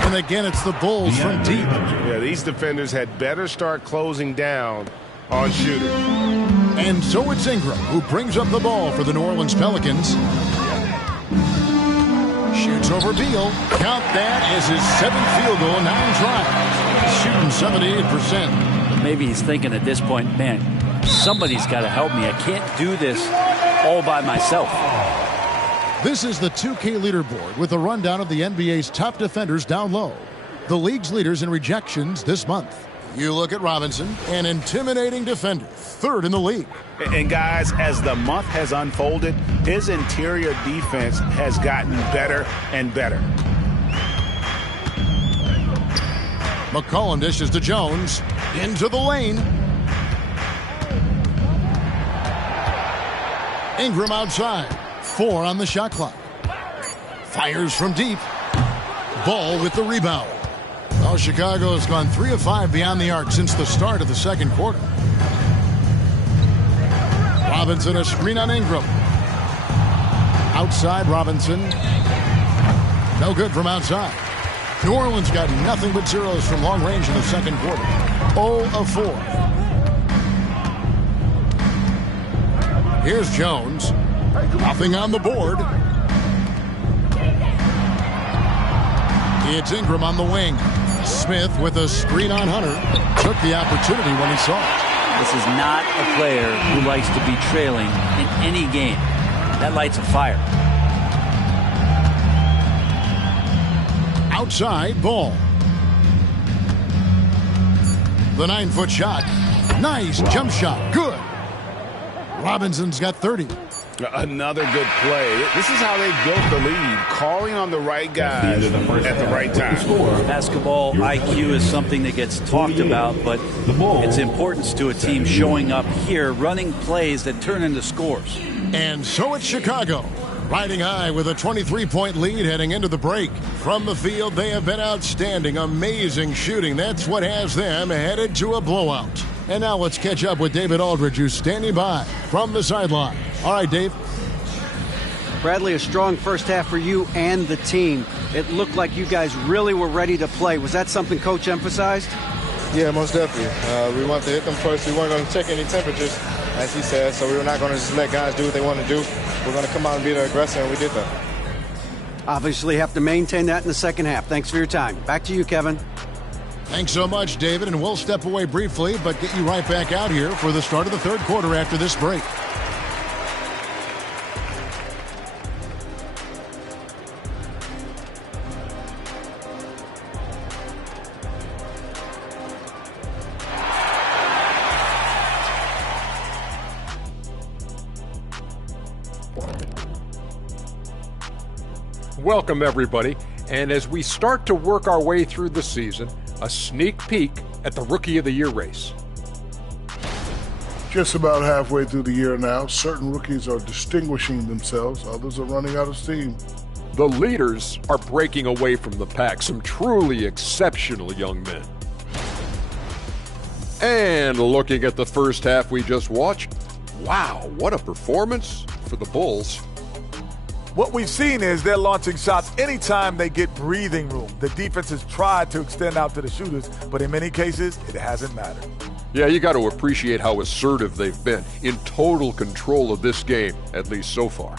And again, it's the Bulls from deep. Yeah, these defenders had better start closing down on shooters. And so it's Ingram who brings up the ball for the New Orleans Pelicans. Shoots over Beal. Count that as his 7th field goal, 9 tries. Shooting 78%. Maybe he's thinking at this point, man, somebody's got to help me. I can't do this all by myself. This is the 2K leaderboard with a rundown of the NBA's top defenders down low. The league's leaders in rejections this month. You look at Robinson, an intimidating defender, 3rd in the league. And guys, as the month has unfolded, his interior defense has gotten better and better. McCollum dishes to Jones. Into the lane. Ingram outside. 4 on the shot clock. Fires from deep. Ball with the rebound. Well, Chicago has gone 3 of 5 beyond the arc since the start of the second quarter. Robinson a screen on Ingram. Outside Robinson. No good from outside. New Orleans got nothing but zeros from long range in the second quarter. 0 of 4. Here's Jones. Nothing on the board. It's Ingram on the wing. Smith with a screen on Hunter. Took the opportunity when he saw it. This is not a player who likes to be trailing in any game. That lights a fire. Outside ball. The 9-foot shot. Nice jump shot. Good. Robinson's got 30. Another good play. This is how they built the lead, calling on the right guys at the right time. Basketball IQ is something that gets talked about, but its importance to a team showing up here, running plays that turn into scores. And so it's Chicago, riding high with a 23-point lead heading into the break. From the field, they have been outstanding, amazing shooting. That's what has them headed to a blowout. And now let's catch up with David Aldridge, who's standing by from the sideline. All right, Dave. Bradley, a strong first half for you and the team. It looked like you guys really were ready to play. Was that something Coach emphasized? Yeah, most definitely. We wanted to hit them first. We weren't going to check any temperatures, as he said, so we were not going to just let guys do what they want to do. We're going to come out and be the aggressor, and we did that. Obviously have to maintain that in the second half. Thanks for your time. Back to you, Kevin. Thanks so much, David, and we'll step away briefly, but get you right back out here for the start of the third quarter after this break. Welcome, everybody. And as we start to work our way through the season, a sneak peek at the Rookie of the Year race. Just about halfway through the year now, certain rookies are distinguishing themselves, others are running out of steam. The leaders are breaking away from the pack, some truly exceptional young men. And looking at the first half we just watched, wow, what a performance for the Bulls. What we've seen is they're launching shots anytime they get breathing room. The defense has tried to extend out to the shooters, but in many cases, it hasn't mattered. Yeah, you got to appreciate how assertive they've been, in total control of this game, at least so far.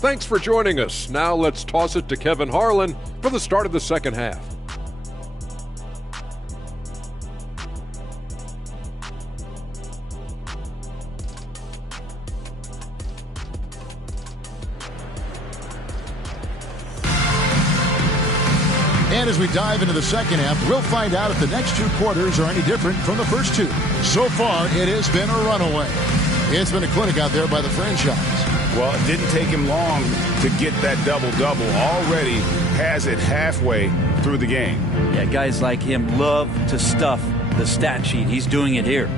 Thanks for joining us. Now let's toss it to Kevin Harlan for the start of the second half. And as we dive into the second half, we'll find out if the next two quarters are any different from the first two. So far, it has been a runaway. It's been a clinic out there by the franchise. Well, it didn't take him long to get that double-double. Already has it halfway through the game. Yeah, guys like him love to stuff the stat sheet. He's doing it here.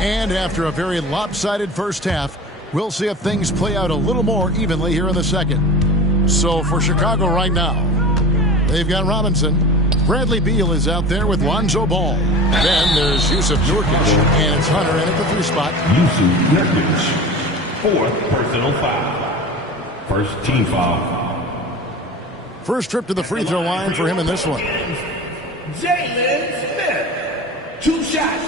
And after a very lopsided first half, we'll see if things play out a little more evenly here in the second. So for Chicago right now, they've got Robinson. Bradley Beal is out there with Lonzo Ball. Then there's Yusuf Nurkic, and it's Hunter in at the 3 spot. Yusuf Nurkic, 4th personal foul. First team foul. First trip to the free throw line for him in this one. Jalen Smith, 2 shots.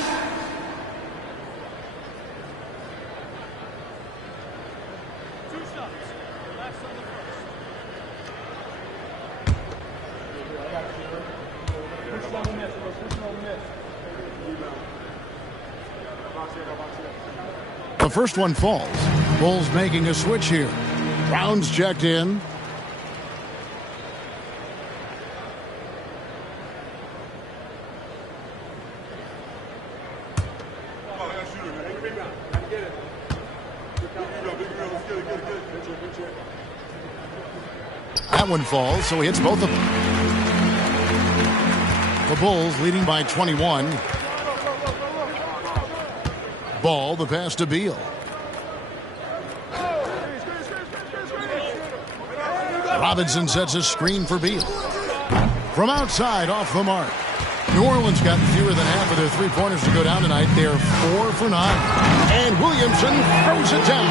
The first one falls. Bulls making a switch here. Brown's checked in. That one falls, so he hits both of them. The Bulls leading by 21. Ball, the pass to Beal. Robinson sets a screen for Beal. From outside, off the mark. New Orleans got fewer than half of their three-pointers to go down tonight. They're 4 for 9. And Williamson throws it down.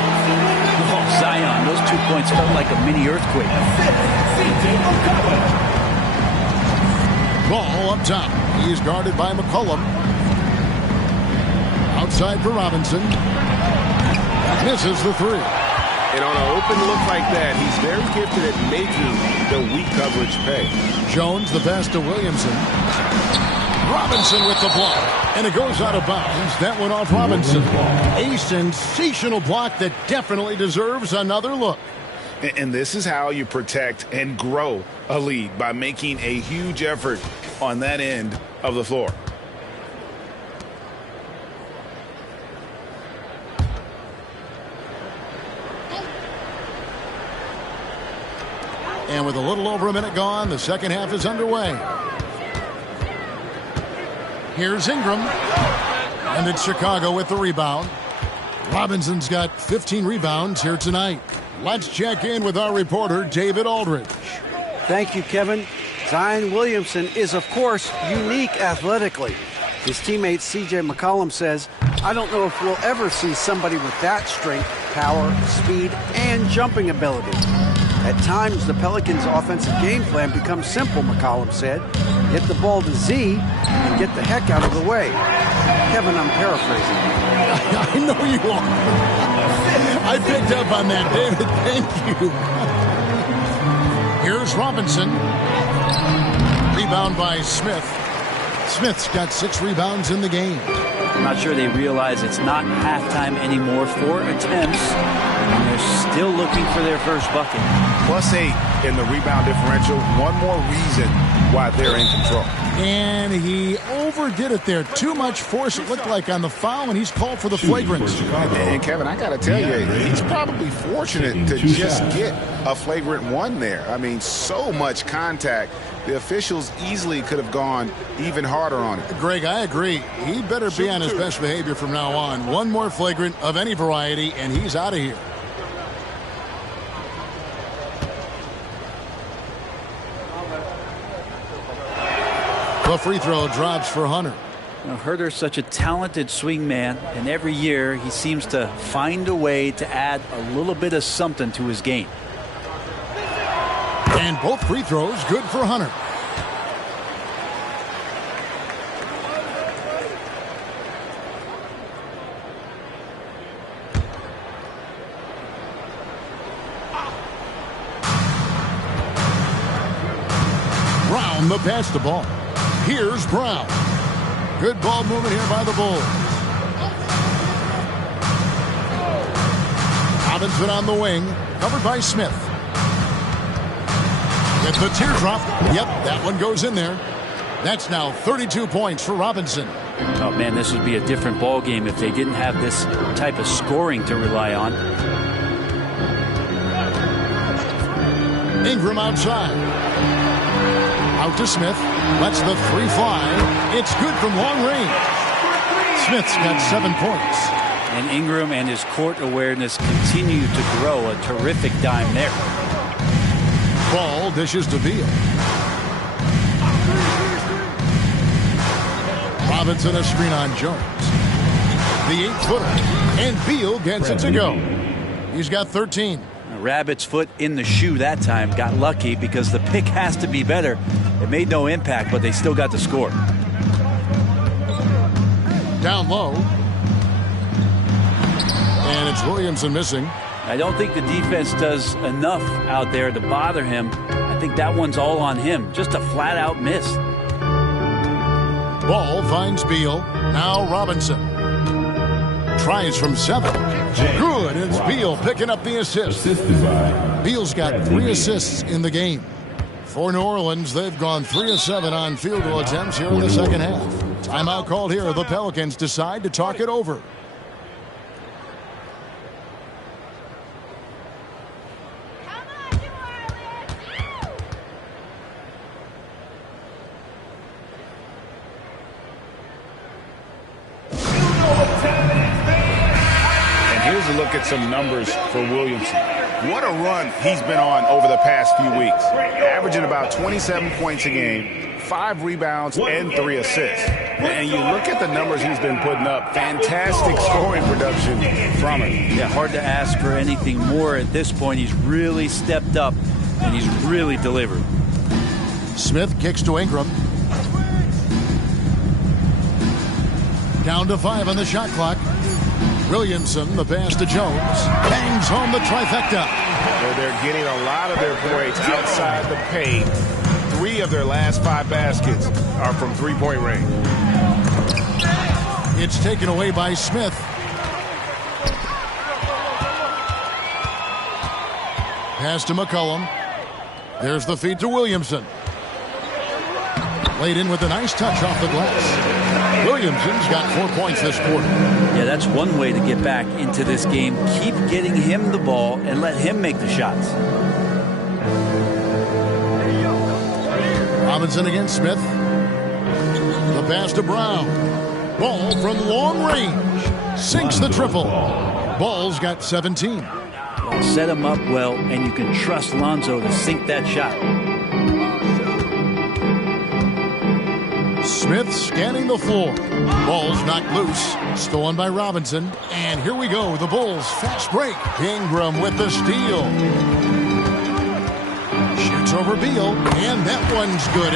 Oh, Zion, those 2 points felt like a mini earthquake. Ball up top. He's guarded by McCollum. Outside for Robinson. Misses the 3. And on an open look like that, he's very gifted at making the weak coverage pay. Jones, the pass to Williamson. Robinson with the block. And it goes out of bounds. That one off Robinson. A sensational block that definitely deserves another look. And this is how you protect and grow a lead, by making a huge effort on that end of the floor. And with a little over a minute gone, the second half is underway. Here's Ingram. And it's Chicago with the rebound. Robinson's got 15 rebounds here tonight. Let's check in with our reporter, David Aldridge. Thank you, Kevin. Zion Williamson is, of course, unique athletically. His teammate C.J. McCollum says, I don't know if we'll ever see somebody with that strength, power, speed, and jumping ability. At times, the Pelicans' offensive game plan becomes simple, McCollum said. Get the ball to Z and get the heck out of the way. Kevin, I'm paraphrasing. I know you are. I picked up on that, David. Thank you. Here's Robinson. Rebound by Smith. Smith's got 6 rebounds in the game. I'm not sure they realize it's not halftime anymore. 4 attempts, and they're still looking for their first bucket. +8 in the rebound differential. One more reason why they're in control. And he overdid it there. Too much force, it looked like, on the foul, and he's called for the flagrant. And Kevin, I got to tell you, he's probably fortunate to just get a flagrant 1 there. I mean, so much contact. The officials easily could have gone even harder on it. Greg, I agree. He better be on his best behavior from now on. One more flagrant of any variety, and he's out of here. The free throw drops for Hunter. You know, Herter's such a talented swing man, and every year he seems to find a way to add a little bit of something to his game. And both free throws good for Hunter. Brown, the pass to ball. Here's Brown. Good ball movement here by the Bulls. Robinson on the wing, covered by Smith. With the teardrop. Yep, that one goes in there. That's now 32 points for Robinson. Oh, man, this would be a different ball game if they didn't have this type of scoring to rely on. Ingram outside. Out to Smith. Lets the three fly. It's good from long range. Smith's got 7 points. And Ingram and his court awareness continue to grow. A terrific dime there. Ball dishes to Beal. Robinson a screen on Jones. The 8-footer. And Beal gets it to go. He's got 13. Rabbit's foot in the shoe that time. Got lucky because the pick has to be better. It made no impact, but they still got the score. Down low. And it's Williamson missing. I don't think the defense does enough out there to bother him. I think that one's all on him. Just a flat-out miss. Ball finds Beal. Now Robinson. Tries from 7. Good. It's Beal picking up the assist. Beal's got 3 assists in the game. For New Orleans, they've gone 3 of 7 on field goal attempts here in the second half. Timeout called here. The Pelicans decide to talk it over. Here's a look at some numbers for Williamson. What a run he's been on over the past few weeks. Averaging about 27 points a game, 5 rebounds, and 3 assists. And you look at the numbers he's been putting up. Fantastic scoring production from him. Yeah, hard to ask for anything more at this point. He's really stepped up, and he's really delivered. Smith kicks to Ingram. Down to 5 on the shot clock. Williamson, the pass to Jones. Bangs home the trifecta. Well, they're getting a lot of their points outside the paint. 3 of their last 5 baskets are from three-point range. It's taken away by Smith. Pass to McCollum. There's the feed to Williamson. Laid in with a nice touch off the glass. Williamson's got 4 points this quarter. Yeah, that's one way to get back into this game. Keep getting him the ball and let him make the shots. Robinson against Smith. The pass to Brown. Ball from long range. Sinks the triple. Ball's got 17. Set him up well, and you can trust Lonzo to sink that shot. Smith scanning the floor. Ball's knocked loose. Stolen by Robinson. And here we go. The Bulls fast break. Ingram with the steal. Shoots over Beal. And that one's good.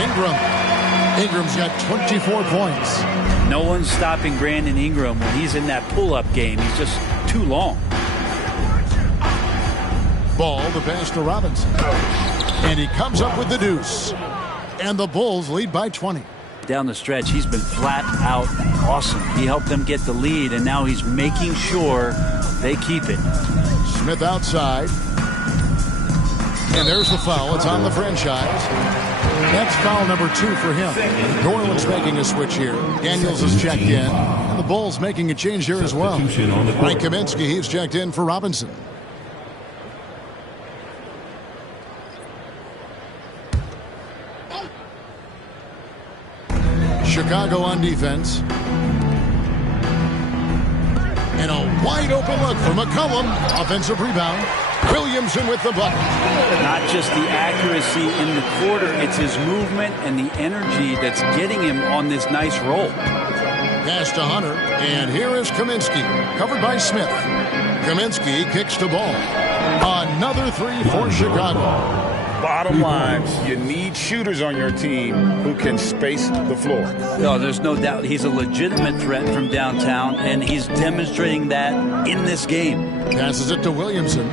Ingram's got 24 points. No one's stopping Brandon Ingram when he's in that pull-up game. He's just too long. Ball, the pass to Robinson. And he comes up with the deuce. And the Bulls lead by 20. Down the stretch, he's been flat out awesome. He helped them get the lead, and now he's making sure they keep it. Smith outside. And there's the foul. It's on the franchise. That's foul number 2 for him. New Orleans making a switch here. Daniels has checked in. And the Bulls making a change here as well. Mike Kaminsky, he's checked in for Robinson. Chicago on defense. And a wide open look for McCollum. Offensive rebound. Williamson with the bucket. Not just the accuracy in the quarter, it's his movement and the energy that's getting him on this nice roll. Pass to Hunter. And here is Kaminsky. Covered by Smith. Kaminsky kicks to ball. Another 3 for Chicago. Bottom line, you need shooters on your team who can space the floor. No, there's no doubt he's a legitimate threat from downtown, and he's demonstrating that in this game. Passes it to Williamson.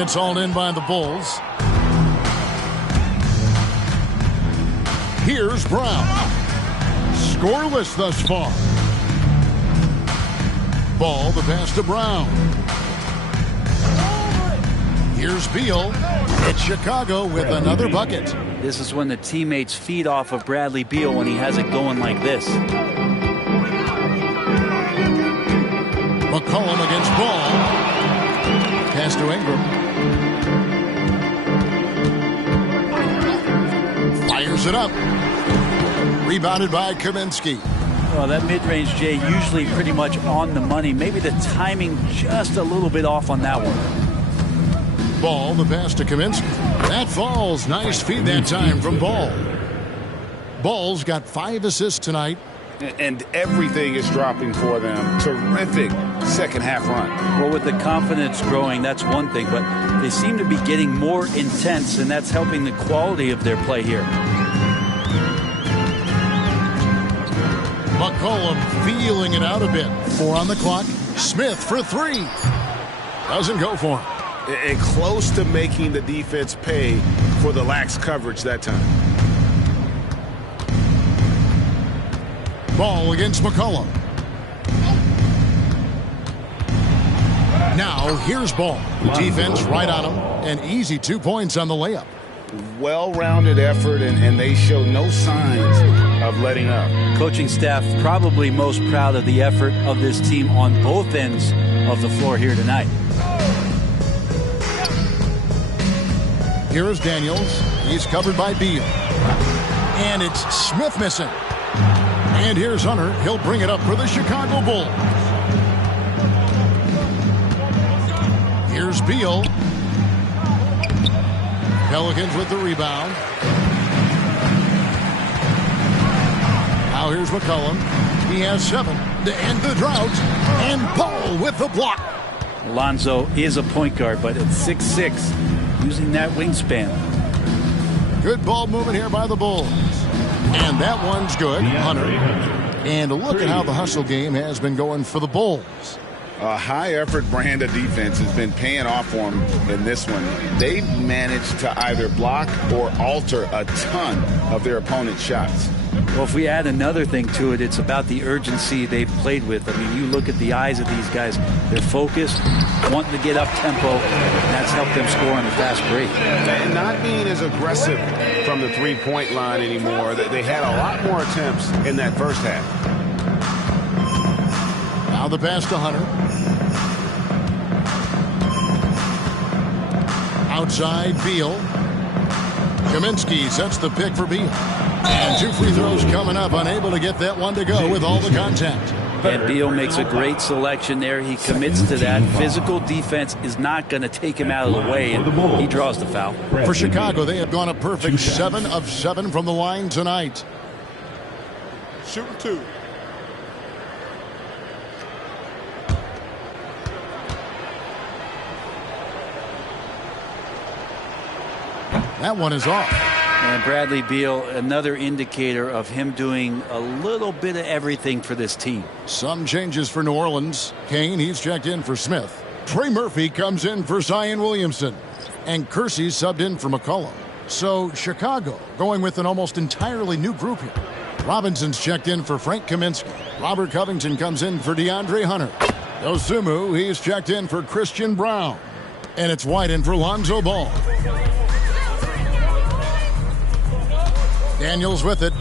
It's hauled in by the Bulls. Here's Brown. Scoreless thus far. Ball, the pass to Brown. Here's Beal. It's Chicago with another bucket. This is when the teammates feed off of Bradley Beal when he has it going like this. McCollum against Ball. Pass to Ingram. Fires it up. Rebounded by Kaminsky. Well, that mid-range, Jay, usually pretty much on the money. Maybe the timing just a little bit off on that one. Ball, the pass to Kaminsky. That falls. Nice feed that time from Ball. Ball's got 5 assists tonight. And everything is dropping for them. Terrific second half run. Well, with the confidence growing, that's one thing, but they seem to be getting more intense, and that's helping the quality of their play here. McCollum feeling it out a bit. 4 on the clock. Smith for 3. Doesn't go for him. And close to making the defense pay for the lax coverage that time. Ball against McCollum. Now here's Ball. Defense right on him. An easy 2 points on the layup. Well-rounded effort, and they show no signs of letting up. Coaching staff probably most proud of the effort of this team on both ends of the floor here tonight. Here is Daniels. He's covered by Beal. And it's Smith missing. And here's Hunter. He'll bring it up for the Chicago Bulls. Here's Beal. Pelicans with the rebound. Now here's McCollum. He has 7 to end the drought. And Paul with the block. Alonzo is a point guard, but at 6'6", using that wingspan. Good ball movement here by the Bulls. And that one's good. Hunter. And look at how the hustle game has been going for the Bulls. A high-effort brand of defense has been paying off for them in this one. They've managed to either block or alter a ton of their opponent's shots. Well, if we add another thing to it, it's about the urgency they've played with. I mean, you look at the eyes of these guys. They're focused, wanting to get up-tempo, and that's helped them score on the fast break. And not being as aggressive from the three-point line anymore. They had a lot more attempts in that first half. Now the pass to Hunter. Outside, Beal. Kaminsky sets the pick for Beal. And 2 free throws coming up, unable to get that one to go with all the contact. And Beal makes a great selection there. He commits to that. Physical defense is not going to take him out of the way, and he draws the foul. For Chicago, they have gone a perfect 7 of 7 from the line tonight. Shooting 2. That one is off. And Bradley Beal, another indicator of him doing a little bit of everything for this team. Some changes for New Orleans. Kane, he's checked in for Smith. Trey Murphy comes in for Zion Williamson. And Kersey subbed in for McCollum. So Chicago going with an almost entirely new group here. Robinson's checked in for Frank Kaminsky. Robert Covington comes in for DeAndre Hunter. Dosunmu, he's checked in for Christian Brown. And it's White in for Lonzo Ball. Daniels with it.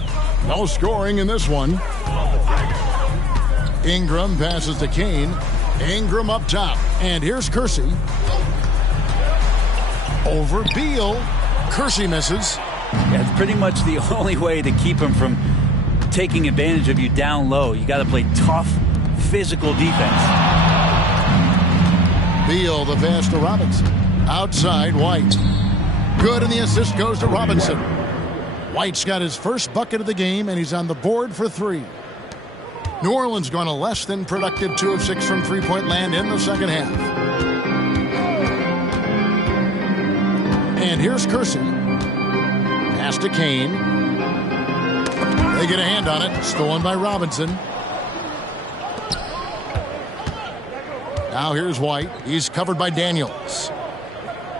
No scoring in this one. Ingram passes to Kane. Ingram up top. And here's Kersey. Over Beal. Kersey misses. Yeah, it's pretty much the only way to keep him from taking advantage of you down low. You got to play tough, physical defense. Beal, the pass to Robinson. Outside, White. Good, and the assist goes to Robinson. White's got his first bucket of the game, and he's on the board for 3. New Orleans going a less than productive 2 of 6 from three-point land in the second half. And here's Kersey. Pass to Kane. They get a hand on it. Stolen by Robinson. Now here's White. He's covered by Daniels.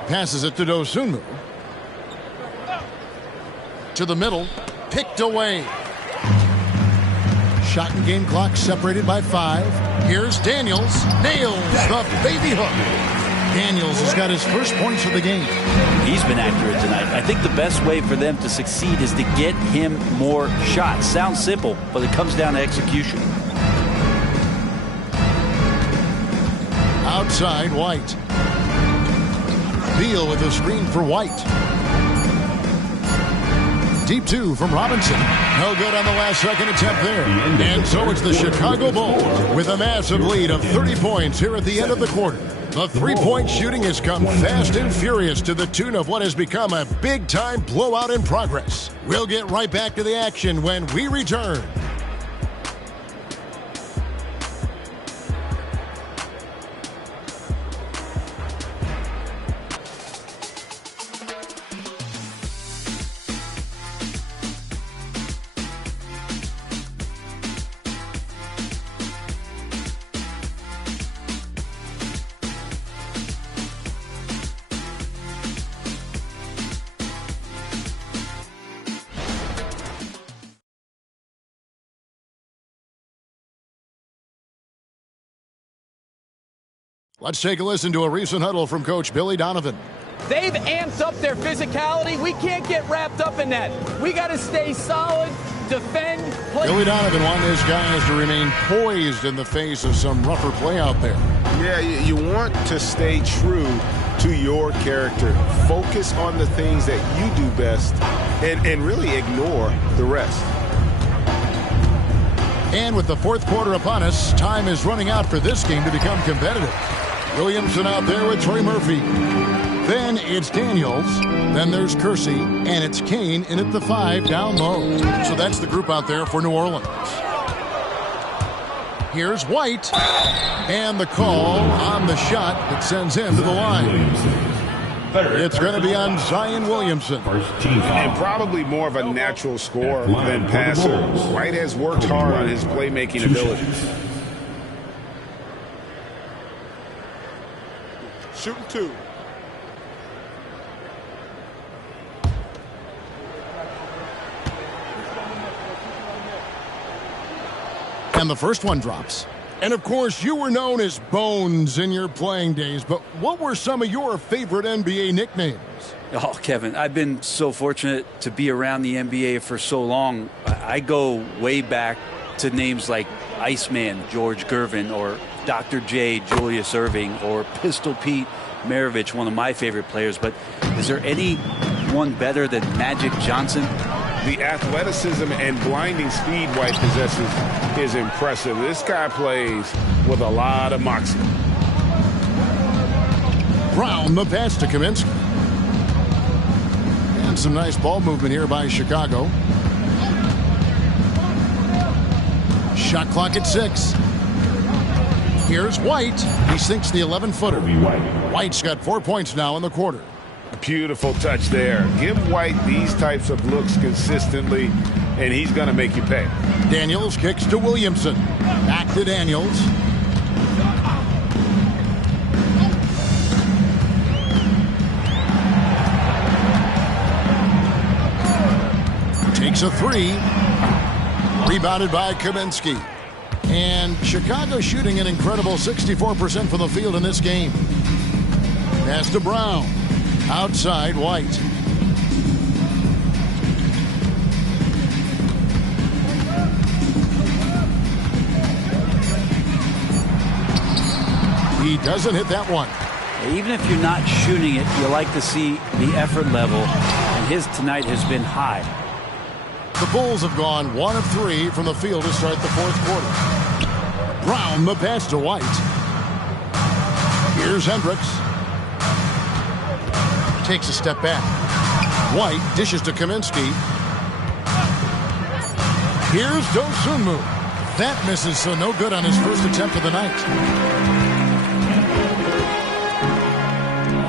Passes it to Dosunmu. To the middle. Picked away. Shot and game clock separated by 5. Here's Daniels. Nails the baby hook. Daniels has got his first points of the game. He's been accurate tonight. I think the best way for them to succeed is to get him more shots. Sounds simple, but it comes down to execution. Outside, White. Beal with a screen for White. Deep two from Robinson. No good on the last second attempt there. And so it's the Chicago Bulls with a massive lead of 30 points here at the end of the quarter. The three-point shooting has come fast and furious to the tune of what has become a big-time blowout in progress. We'll get right back to the action when we return. Let's take a listen to a recent huddle from Coach Billy Donovan. They've amped up their physicality. We can't get wrapped up in that. We got to stay solid, defend, play. Billy Donovan wanted his guys to remain poised in the face of some rougher play out there. Yeah, you want to stay true to your character. Focus on the things that you do best and really ignore the rest. And with the fourth quarter upon us, time is running out for this game to become competitive. Williamson out there with Trey Murphy. Then it's Daniels. Then there's Kersey. And it's Kane in at the 5 down low. So that's the group out there for New Orleans. Here's White. And the call on the shot that sends him to the line. It's going to be on Zion Williamson. And probably more of a natural scorer than passer. White has worked hard on his playmaking abilities. Shooting two. And the first one drops. And of course, you were known as Bones in your playing days, but what were some of your favorite NBA nicknames? Oh, Kevin, I've been so fortunate to be around the NBA for so long. I go way back to names like Iceman, George Gervin, or Dr. J, Julius Erving, or Pistol Pete Maravich, one of my favorite players. But is there anyone better than Magic Johnson? The athleticism and blinding speed White possesses is impressive. This guy plays with a lot of moxie. Brown, the pass to Kaminsky. And some nice ball movement here by Chicago. Shot clock at 6. Here's White. He sinks the 11-footer. White's got 4 points now in the quarter. Beautiful touch there. Give White these types of looks consistently, and he's going to make you pay. Daniels kicks to Williamson. Back to Daniels. Takes a 3. Rebounded by Kaminsky. And Chicago shooting an incredible 64% from the field in this game. Pass to Brown. Outside, White. He doesn't hit that one. Even if you're not shooting it, you like to see the effort level, and his tonight has been high. The Bulls have gone 1 of 3 from the field to start the fourth quarter. Brown, the pass to White. Here's Hendricks. Takes a step back. White dishes to Kaminsky. Here's Dosunmu. That misses, so no good on his first attempt of the night.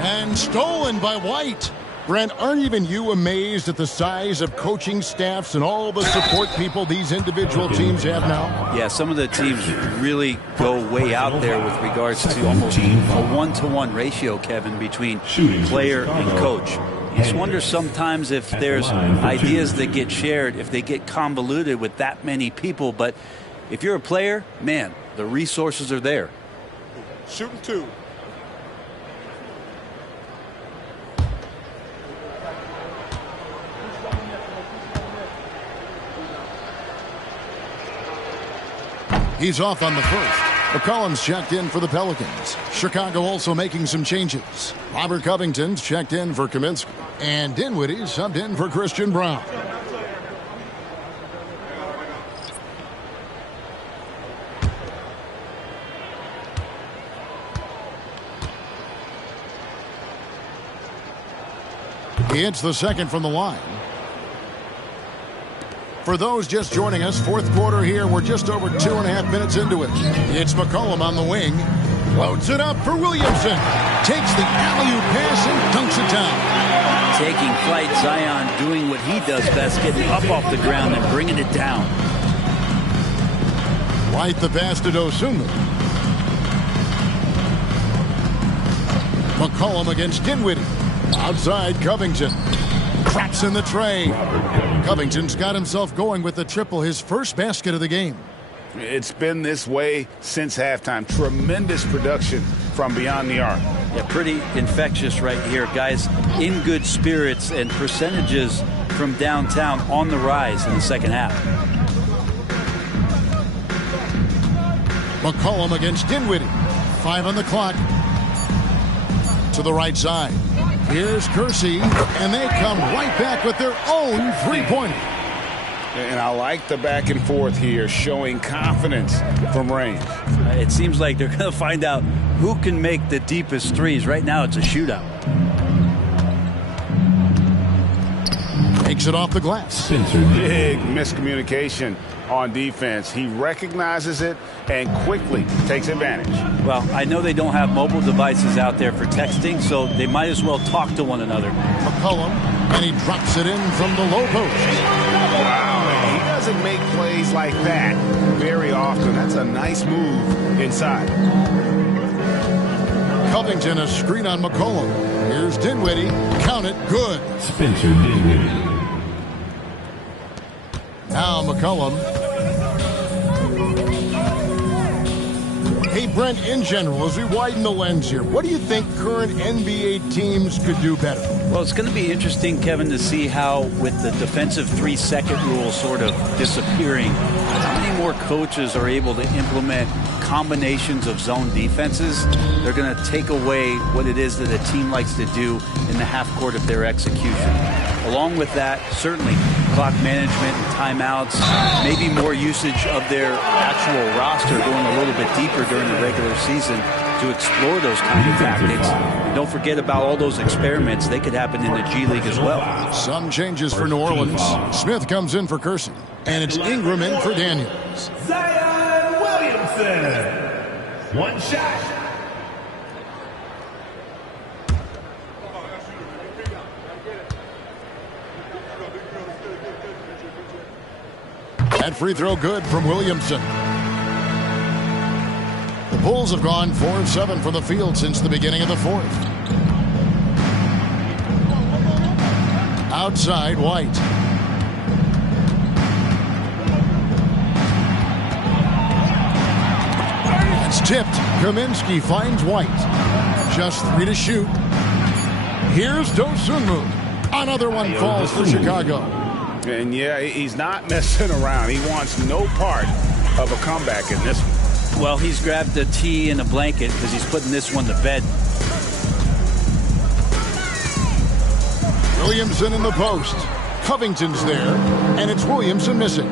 And stolen by White. Brent, aren't even you amazed at the size of coaching staffs and all the support people these individual teams have now? Yeah, some of the teams really go way out there with regards to almost a 1-to-1 ratio, Kevin, between player and coach. You just wonder sometimes if there's ideas that get shared, if they get convoluted with that many people. But if you're a player, man, the resources are there. Shooting two. He's off on the first. McCollum's checked in for the Pelicans. Chicago also making some changes. Robert Covington's checked in for Kaminsky. And Dinwiddie subbed in for Christian Brown. He hits the second from the line. For those just joining us, fourth quarter here. We're just over 2.5 minutes into it. It's McCollum on the wing. Floats it up for Williamson. Takes the alley-oop pass and dunks it down. Taking flight, Zion doing what he does best, getting up off the ground and bringing it down. Right the pass to Dosunmu. McCollum against Dinwiddie. Outside Covington. Traps in the tray. Covington's got himself going with the triple, his first basket of the game. It's been this way since halftime. Tremendous production from beyond the arc. Yeah, pretty infectious right here. Guys in good spirits and percentages from downtown on the rise in the second half. McCollum against Dinwiddie. 5 on the clock. To the right side. Here's Kersey, and they come right back with their own three-pointer. And I like the back and forth here, showing confidence from range. It seems like they're going to find out who can make the deepest threes. Right now, it's a shootout. Takes it off the glass. Big miscommunication on defense. He recognizes it and quickly takes advantage. Well, I know they don't have mobile devices out there for texting, so they might as well talk to one another. McCollum, and he drops it in from the low post. Wow, he doesn't make plays like that very often. That's a nice move inside. Covington, a screen on McCollum. Here's Dinwiddie. Count it, good. Spencer Dinwiddie. Now McCollum. Hey, Brent, in general, as we widen the lens here, what do you think current NBA teams could do better? Well, it's going to be interesting, Kevin, to see how, with the defensive 3-second rule sort of disappearing, how many more coaches are able to implement combinations of zone defenses. They're going to take away what it is that a team likes to do in the half court of their execution. Along with that, certainly clock management and timeouts, maybe more usage of their actual roster, going a little bit deeper during the regular season to explore those kind of tactics. And don't forget about all those experiments. They could happen in the G League as well. Some changes for New Orleans. Smith comes in for Kersey, and it's Ingram in for Daniels. Zion Williamson. One shot. That free throw good from Williamson. The Bulls have gone 4 of 7 from the field since the beginning of the fourth. Outside, White. It's tipped. Kaminsky finds White. Just 3 to shoot. Here's Dosunmu. Another one falls for Chicago. And yeah, he's not messing around. He wants no part of a comeback in this one. Well, he's grabbed a tee and a blanket because he's putting this one to bed. Williamson in the post. Covington's there, and it's Williamson missing.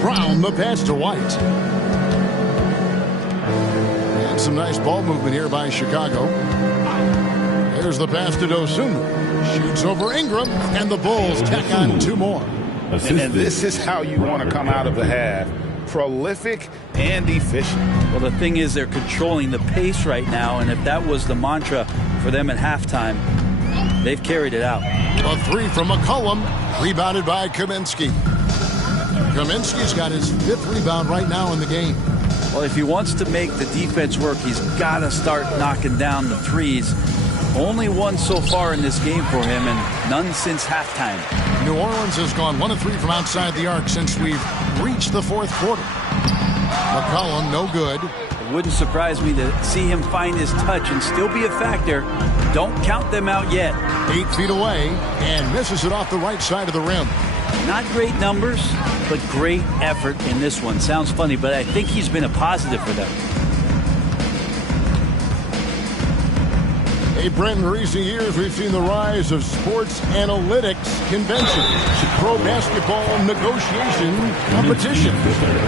Brown the pass to White. And some nice ball movement here by Chicago. There's the pass to Dosunmu. Shoots over Ingram, and the Bulls tack on 2 more. And this is how you want to come out of the half. Prolific and efficient. Well, the thing is they're controlling the pace right now, and if that was the mantra for them at halftime, they've carried it out. A 3 from McCollum, rebounded by Kaminsky. Kaminsky's got his 5th rebound right now in the game. Well, if he wants to make the defense work, he's got to start knocking down the threes. Only one so far in this game for him, and none since halftime. New Orleans has gone 1 of 3 from outside the arc since we've reached the 4th quarter. McCollum, no good. It wouldn't surprise me to see him find his touch and still be a factor. Don't count them out yet. 8 feet away, and misses it off the right side of the rim. Not great numbers, but great effort in this one. Sounds funny, but I think he's been a positive for them. Hey, Brent, in recent years, we've seen the rise of sports analytics conventions, pro basketball negotiation competition.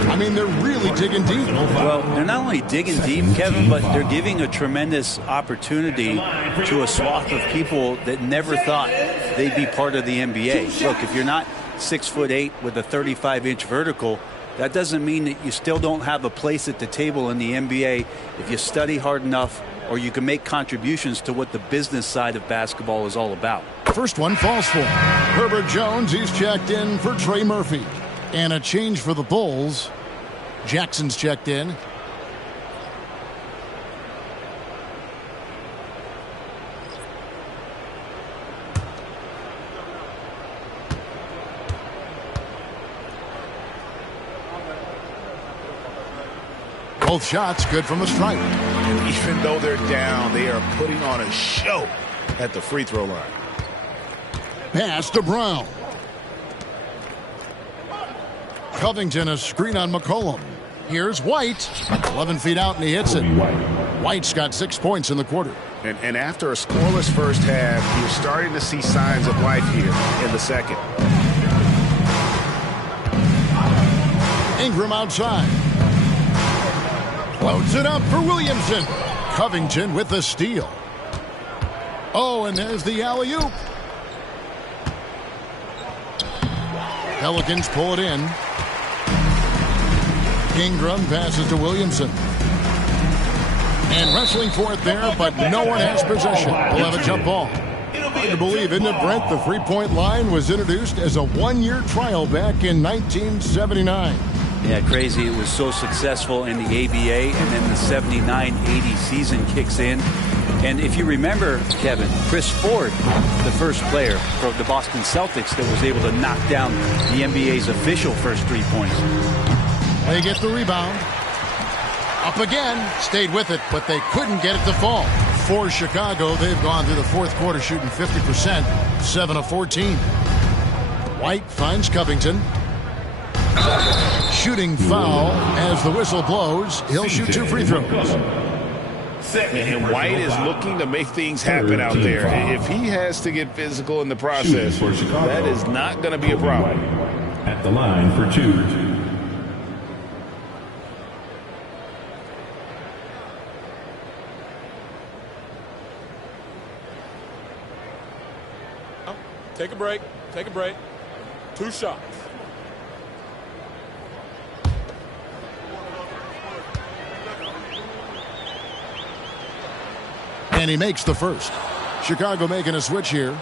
I mean, they're really digging deep. Well, they're not only digging deep, Kevin, but they're giving a tremendous opportunity to a swath of people that never thought they'd be part of the NBA. Look, if you're not 6'8" with a 35-inch vertical, that doesn't mean that you still don't have a place at the table in the NBA if you study hard enough, or you can make contributions to what the business side of basketball is all about. First one falls for Herbert Jones. He's checked in for Trey Murphy. And a change for the Bulls. Jackson's checked in. Both shots good from the stripe. And even though they're down, they are putting on a show at the free throw line. Pass to Brown. Covington, a screen on McCollum. Here's White. 11 feet out, and he hits it. White's got 6 points in the quarter. And after a scoreless first half, you're starting to see signs of life here in the second. Ingram outside. Loads it up for Williamson. Covington with the steal. Oh, and there's the alley-oop. Pelicans pull it in. Ingram passes to Williamson. And wrestling for it there, but no one has possession. We'll have a jump ball. Hard to believe, isn't it, Brent? The three-point line was introduced as a one-year trial back in 1979. Yeah, crazy. It was so successful in the ABA, and then the 79-80 season kicks in. And if you remember, Kevin, Chris Ford, the first player for the Boston Celtics that was able to knock down the NBA's official first 3 points. They get the rebound. Up again. Stayed with it, but they couldn't get it to fall. For Chicago, they've gone through the fourth quarter shooting 50%, 7 of 14. White finds Covington. Shooting foul as the whistle blows. He'll shoot 2 free throws. And White is looking to make things happen out there. If he has to get physical in the process, that is not going to be a problem. At the line for 2. Take a break. Take a break. 2 shots. And he makes the first. Chicago making a switch here.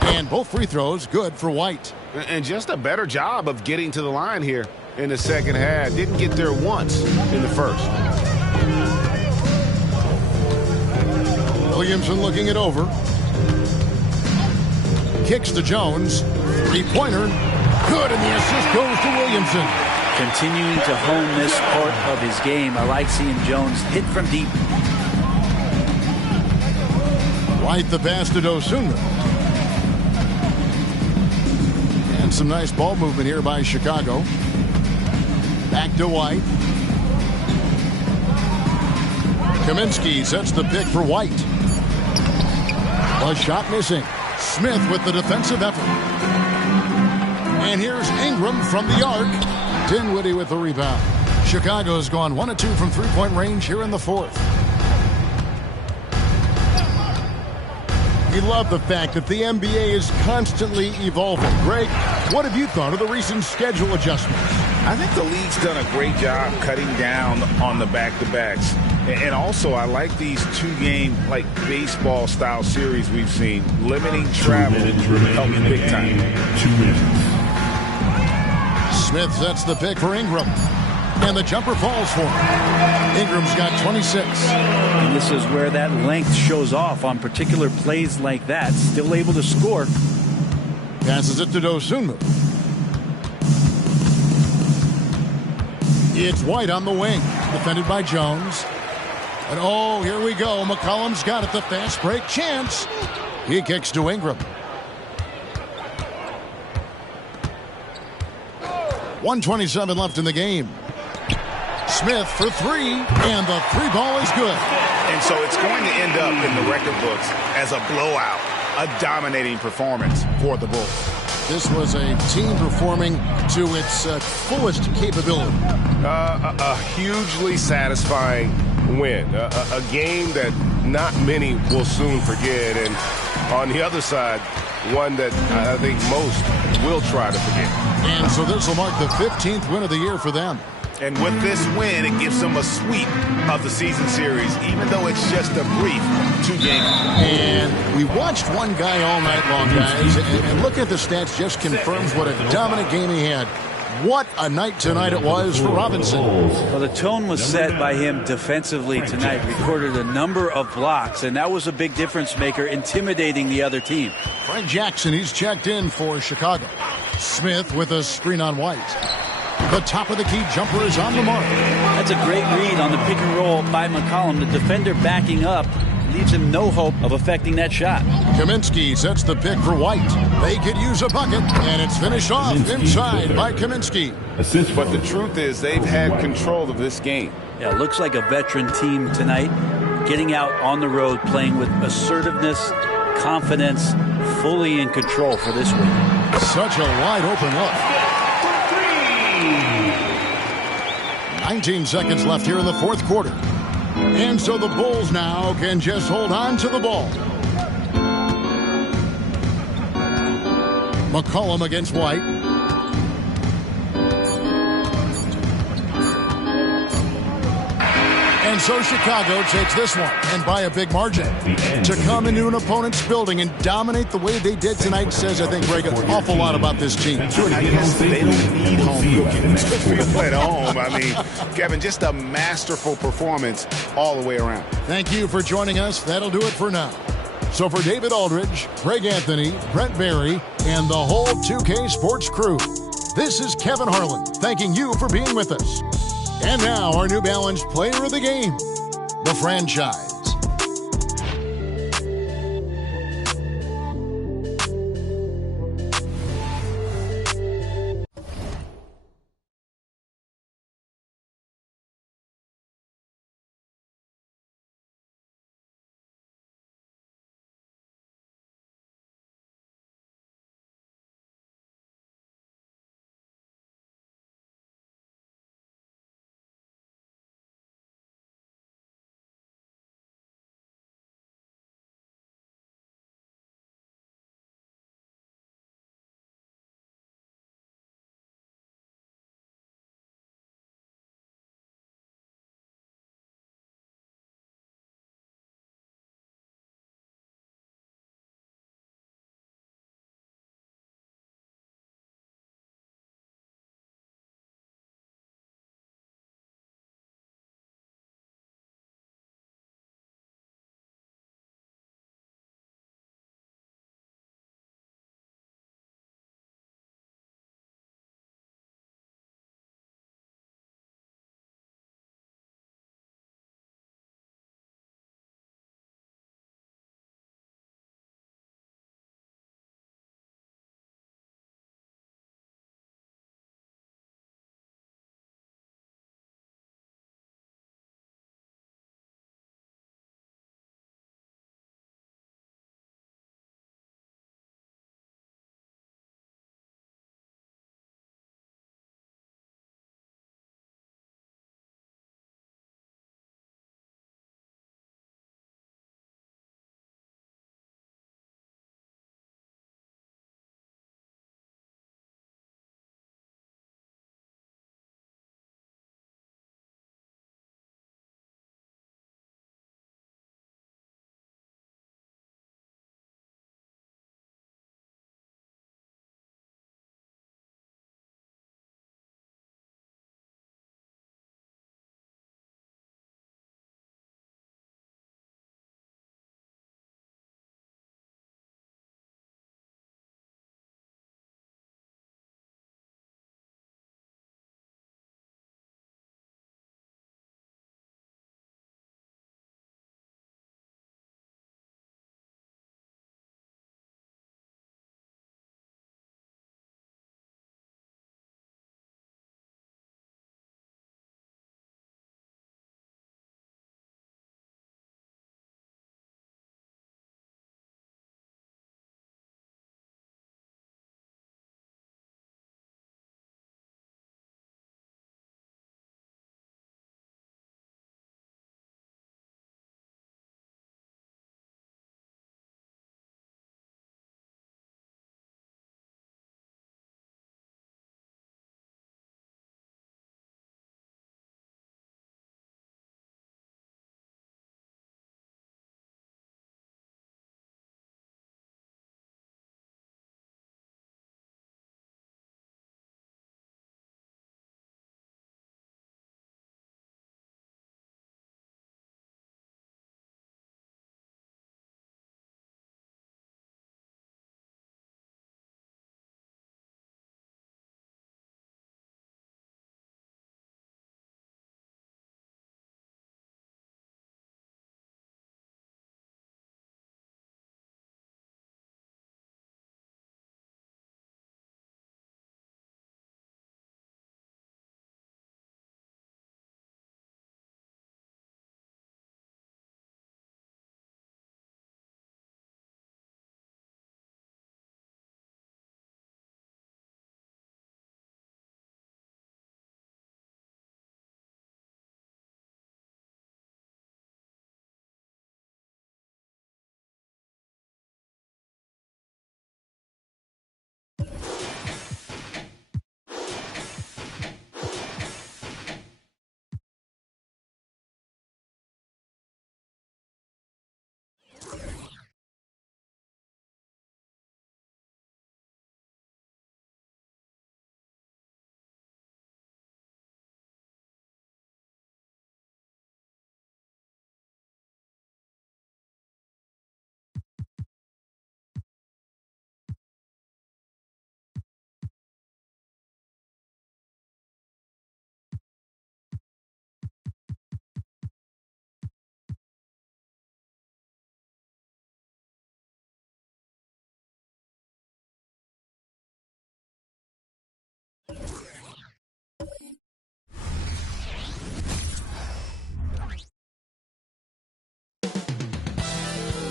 And both free throws good for White. And just a better job of getting to the line here in the second half. Didn't get there once in the first. Williamson looking it over. Kicks to Jones. Three-pointer. Good, and the assist goes to Williamson. Continuing to hone this part of his game. I like seeing Jones hit from deep. White the pass to Dosunmu. And some nice ball movement here by Chicago. Back to White. Kaminsky sets the pick for White. A shot missing. Smith with the defensive effort. And here's Ingram from the arc. Dinwiddie with the rebound. Chicago's gone 1 of 2 from three-point range here in the fourth. We love the fact that the NBA is constantly evolving. Greg, what have you thought of the recent schedule adjustments? I think the league's done a great job cutting down on the back-to-backs. And also, I like these 2-game, like baseball-style series we've seen. Limiting travel helps big time. 2 minutes. Smith sets the pick for Ingram. And the jumper falls for him. Ingram's got 26. And this is where that length shows off on particular plays like that. Still able to score. Passes it to Dosunmu. It's White on the wing. Defended by Jones. And oh, here we go. McCollum's got it. The fast break chance. He kicks to Ingram. 1:27 left in the game. Smith for three, and the three ball is good. And so it's going to end up in the record books as a blowout, a dominating performance for the Bulls. This was a team performing to its fullest capability. A hugely satisfying win. A game that not many will soon forget. And on the other side, one that I think most will try to forget. And so this will mark the 15th win of the year for them. And with this win, it gives them a sweep of the season series, even though it's just a brief 2-game. And we watched one guy all night long, guys, and look at the stats, just confirms what a dominant game he had. What a night tonight it was for Robinson. Well, the tone was set by him defensively tonight. Recorded a number of blocks, and that was a big difference maker, intimidating the other team. Frank Jackson, he's checked in for Chicago. Smith with a screen on White. The top of the key jumper is on the mark. That's a great read on the pick and roll by McCollum. The defender backing up leaves him no hope of affecting that shot. Kaminsky sets the pick for White. They could use a bucket, and it's finished off inside by Kaminsky. But the truth is they've had control of this game. Yeah, it looks like a veteran team tonight, getting out on the road, playing with assertiveness, confidence, fully in control for this win. Such a wide open look. 19 seconds left here in the fourth quarter. And so the Bulls now can just hold on to the ball. McCollum against White. And so Chicago takes this one, and by a big margin. To come into an opponent's building and dominate the way they did tonight says, I think, Greg, an awful lot about this team. I guess they don't need home cooking to feel at home. I mean, Kevin, just a masterful performance all the way around. Thank you for joining us. That'll do it for now. So for David Aldridge, Greg Anthony, Brent Barry, and the whole 2K Sports crew, this is Kevin Harlan thanking you for being with us. And now our New Balance player of the game, the franchise.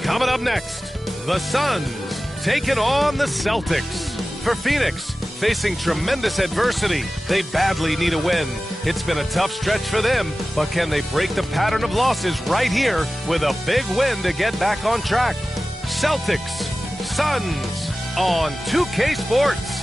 Coming up next, the Suns taking on the Celtics. For Phoenix, facing tremendous adversity, they badly need a win. It's been a tough stretch for them, but can they break the pattern of losses right here with a big win to get back on track? Celtics, Suns on 2K Sports.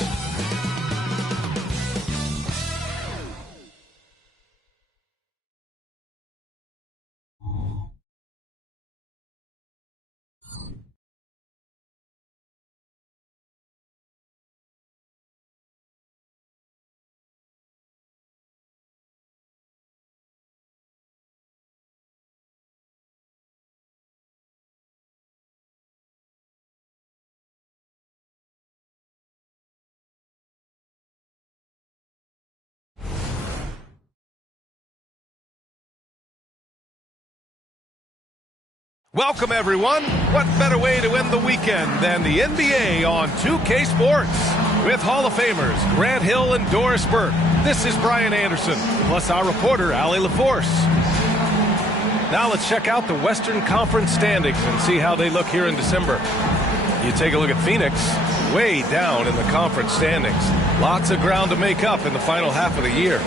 Welcome, everyone. What better way to end the weekend than the NBA on 2K Sports? With Hall of Famers Grant Hill and Doris Burke, this is Brian Anderson, plus our reporter, Allie LaForce. Now let's check out the Western Conference standings and see how they look here in December. You take a look at Phoenix, way down in the conference standings. Lots of ground to make up in the final half of the year.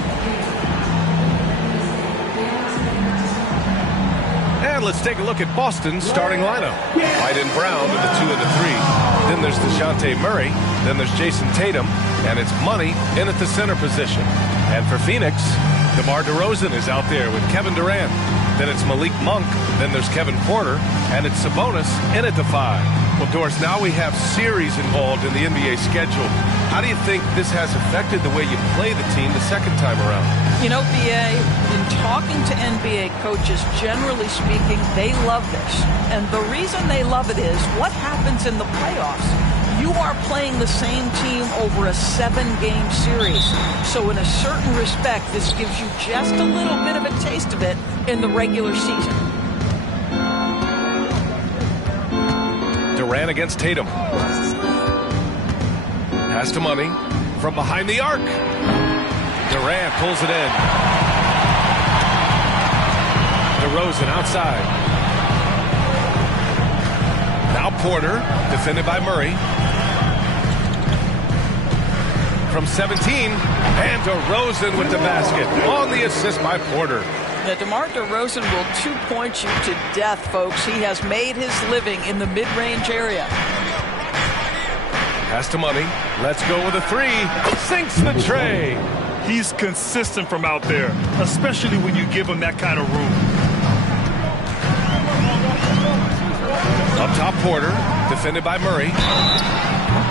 And let's take a look at Boston's starting lineup. White and Brown with the 2 and the 3. Then there's DeJounte Murray. Then there's Jason Tatum. And it's Money in at the center position. And for Phoenix, DeMar DeRozan is out there with Kevin Durant. Then it's Malik Monk. Then there's Kevin Porter. And it's Sabonis in at the 5. Well, Doris, now we have series involved in the NBA schedule. How do you think this has affected the way you play the team the second time around? You know, BA, in talking to NBA coaches, generally speaking, they love this. And the reason they love it is what happens in the playoffs. You are playing the same team over a 7-game series. So in a certain respect, this gives you just a little bit of a taste of it in the regular season. Durant against Tatum. Pass to Money from behind the arc. Durant pulls it in. DeRozan outside. Now Porter, defended by Murray. From 17, and DeRozan with the basket on the assist by Porter. Now, DeMar DeRozan will 2-point you to death, folks. He has made his living in the mid-range area. Pass to Money. Let's go with a 3. Sinks the tray. He's consistent from out there, especially when you give him that kind of room. Up top, Porter, defended by Murray.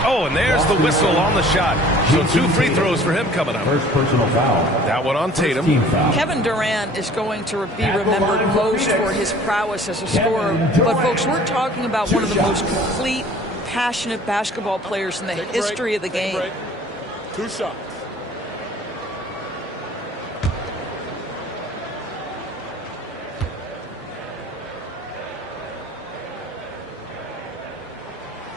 Oh, and there's the whistle on the shot. So 2 free throws for him coming up. First personal foul. That one on Tatum. Kevin Durant is going to be remembered most for his prowess as a scorer. But, folks, we're talking about one of the most complete, passionate basketball players in the history of the game. 2 shots.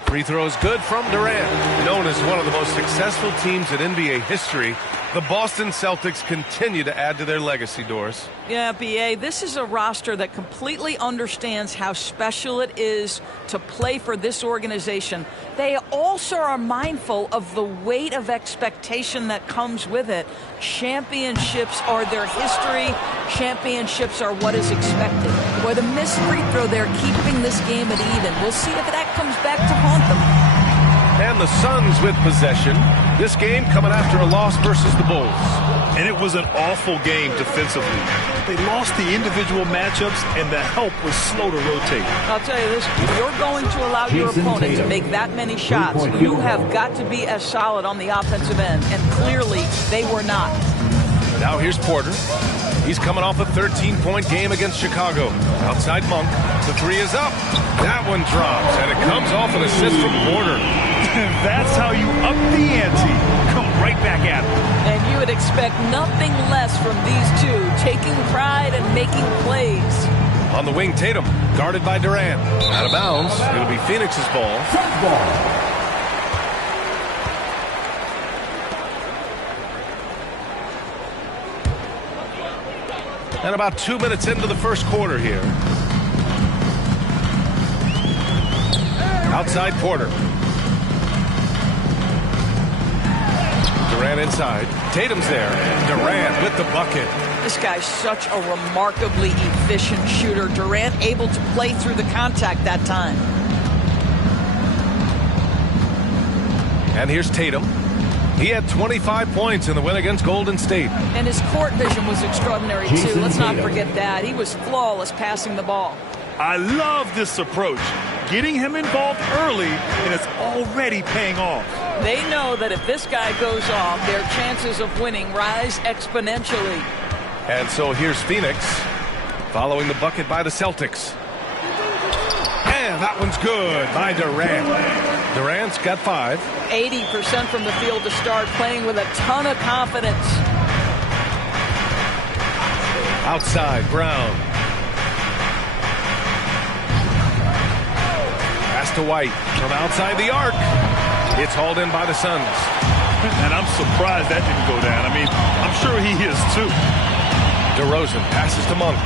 Free throws good from Durant. Known as one of the most successful teams in NBA history, the Boston Celtics continue to add to their legacy, Doris. Yeah, BA, this is a roster that completely understands how special it is to play for this organization. They also are mindful of the weight of expectation that comes with it. Championships are their history. Championships are what is expected. Boy, the missed free throw there keeping this game at even. We'll see if that comes back to haunt them. And the Suns with possession. This game coming after a loss versus the Bulls. And it was an awful game defensively. They lost the individual matchups, and the help was slow to rotate. I'll tell you this, if you're going to allow your opponent to make that many shots, you have got to be as solid on the offensive end, and clearly they were not. Now here's Porter. He's coming off a 13-point game against Chicago. Outside Monk. The 3 is up. That one drops, and it comes off an assist from Porter. That's how you up the ante. Come right back at him. And you would expect nothing less from these two, taking pride and making plays. On the wing, Tatum, guarded by Durant. Out of bounds. It'll be Phoenix's ball. And about 2 minutes into the first quarter here. Outside Porter. Durant inside. Tatum's there. Durant with the bucket. This guy's such a remarkably efficient shooter. Durant able to play through the contact that time. And here's Tatum. He had 25 points in the win against Golden State. And his court vision was extraordinary, too. Let's not forget that. He was flawless passing the ball. I love this approach. Getting him involved early, and it's already paying off. They know that if this guy goes off, their chances of winning rise exponentially. And so here's Phoenix following the bucket by the Celtics. And that one's good by Durant. Durant's got 5. 80% from the field to start, playing with a ton of confidence. Outside, Brown. Pass to White from outside the arc. It's hauled in by the Suns. And I'm surprised that didn't go down. I mean, I'm sure he is too. DeRozan passes to Monk.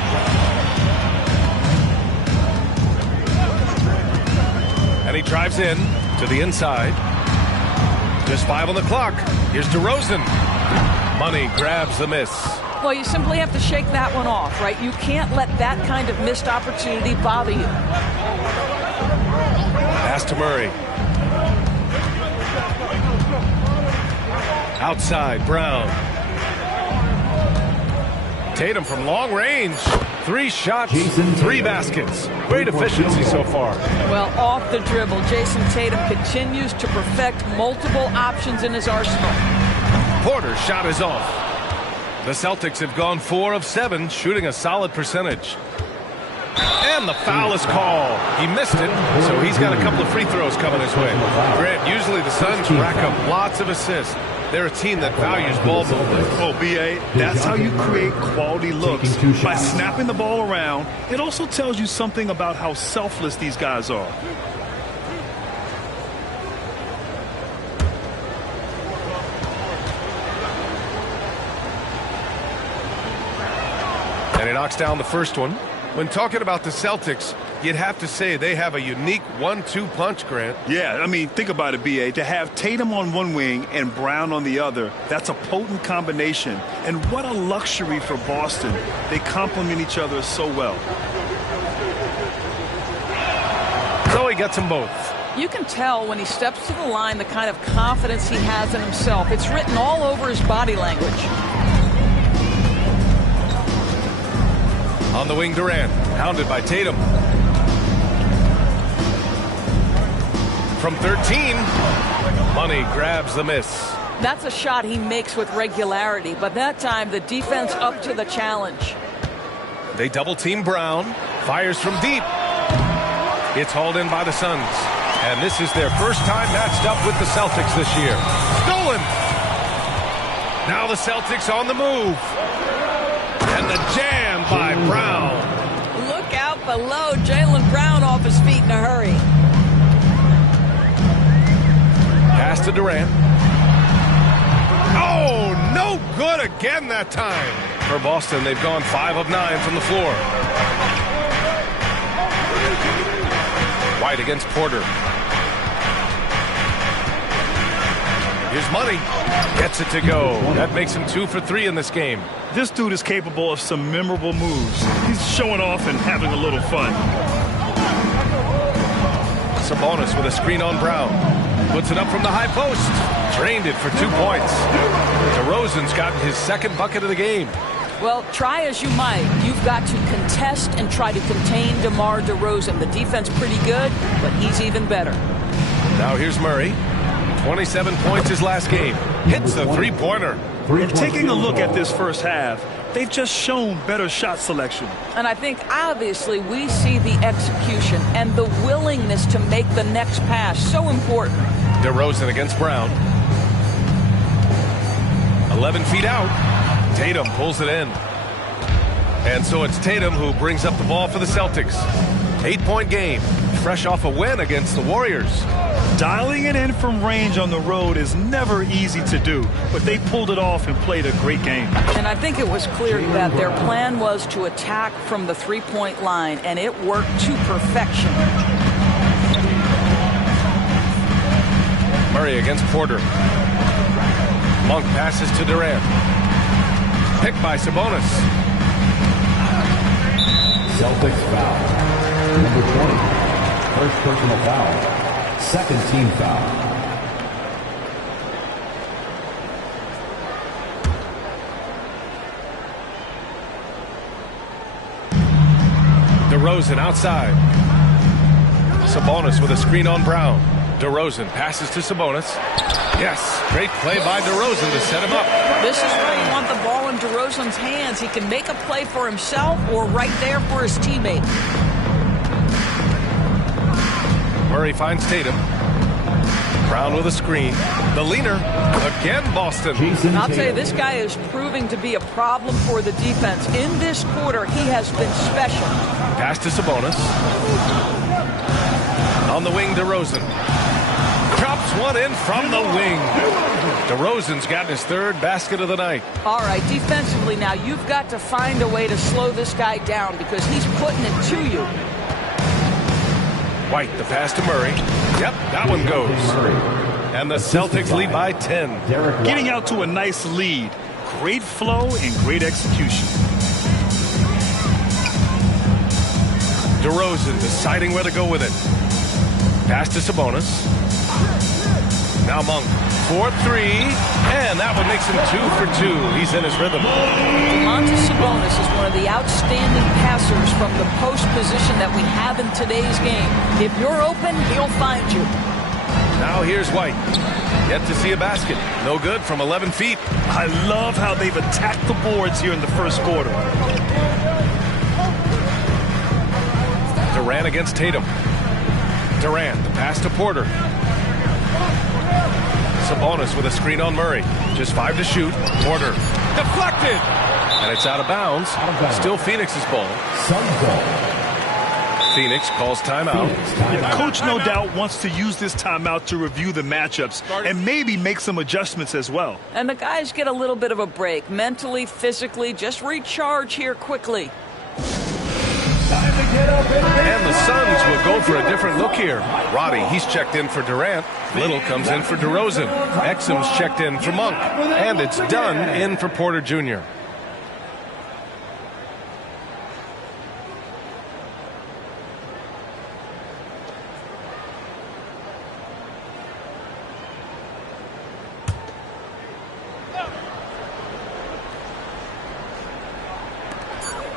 And he drives in to the inside. Just 5 on the clock. Here's DeRozan. Money grabs the miss. Well, you simply have to shake that one off, right? You can't let that kind of missed opportunity bother you. Pass to Murray. Outside, Brown. Tatum from long range. 3 shots, 3 baskets. Great efficiency so far. Well, off the dribble, Jason Tatum continues to perfect multiple options in his arsenal. Porter's shot is off. The Celtics have gone 4 of 7, shooting a solid percentage. And the foul is called. He missed it, so he's got a couple of free throws coming his way. Grant, usually the Suns rack up lots of assists. They're a team that values ball movement. Oh, B.A., that's how you create quality looks. By snapping the ball around, it also tells you something about how selfless these guys are. And he knocks down the first one. When talking about the Celtics, you'd have to say they have a unique 1-2 punch, Grant. Yeah, I mean, think about it, B.A. To have Tatum on one wing and Brown on the other, that's a potent combination. And what a luxury for Boston. They complement each other so well. So he gets them both. You can tell when he steps to the line the kind of confidence he has in himself. It's written all over his body language. On the wing, Durant, hounded by Tatum. From 13, Money grabs the miss. That's a shot he makes with regularity, but that time the defense up to the challenge. They double-team Brown, fires from deep. It's hauled in by the Suns. And this is their first time matched up with the Celtics this year. Stolen! Now the Celtics on the move. And the jam by Brown. Look out below. Jaylen Brown off his feet in a hurry. Pass to Durant. Oh, no good again that time. For Boston, they've gone 5 of 9 from the floor. White against Porter. Here's Money. Gets it to go. That makes him 2 for 3 in this game. This dude is capable of some memorable moves. He's showing off and having a little fun. Sabonis with a screen on Brown. Puts it up from the high post. Drained it for 2 points. DeRozan's gotten his second bucket of the game. Well, try as you might, you've got to contest and try to contain DeMar DeRozan. The defense pretty good, but he's even better. Now here's Murray. 27 points his last game. Hits the three-pointer. And taking a look at this first half, they've just shown better shot selection. And I think obviously we see the execution and the willingness to make the next pass so important. DeRozan against Brown. 11 feet out. Tatum pulls it in. And so it's Tatum who brings up the ball for the Celtics. 8-point game. Fresh off a win against the Warriors. Dialing it in from range on the road is never easy to do, but they pulled it off and played a great game. And I think it was clear that their plan was to attack from the three-point line, and it worked to perfection. Murray against Porter. Monk passes to Durant. Picked by Sabonis. Celtics foul. Number 20. First personal foul. Second team foul. DeRozan outside. Sabonis with a screen on Brown. DeRozan passes to Sabonis. Yes, great play by DeRozan to set him up. This is where you want the ball in DeRozan's hands. He can make a play for himself or right there for his teammate. Murray finds Tatum. Brown with a screen. The leaner. Again, Boston. I'll tell you, this guy is proving to be a problem for the defense. In this quarter, he has been special. Pass to Sabonis. On the wing, DeRozan. Drops one in from the wing. DeRozan's gotten his third basket of the night. All right, defensively now, you've got to find a way to slow this guy down because he's putting it to you. White, the pass to Murray. Yep, that one goes. And the Celtics lead by 10. Getting out to a nice lead. Great flow and great execution. DeRozan deciding where to go with it. Pass to Sabonis. Now Monk. 4-3. And that one makes him 2 for 2. He's in his rhythm. Domantas Sabonis is one of the outstanding passers from the post position that we have in today's game. If you're open, he'll find you. Now here's White. Yet to see a basket. No good from 11 feet. I love how they've attacked the boards here in the first quarter. Durant against Tatum. Durant, the pass to Porter. Sabonis with a screen on Murray. Just 5 to shoot. Porter deflected. And it's out of bounds. Still Phoenix's ball. Phoenix calls timeout. Coach no doubt wants to use this timeout to review the matchups and maybe make some adjustments as well. And the guys get a little bit of a break. Mentally, physically, just recharge here quickly. And the Suns will go for a different look here. Roddy, he's checked in for Durant. Little comes in for DeRozan. Exum's checked in for Monk. And it's Dunn in for Porter Jr.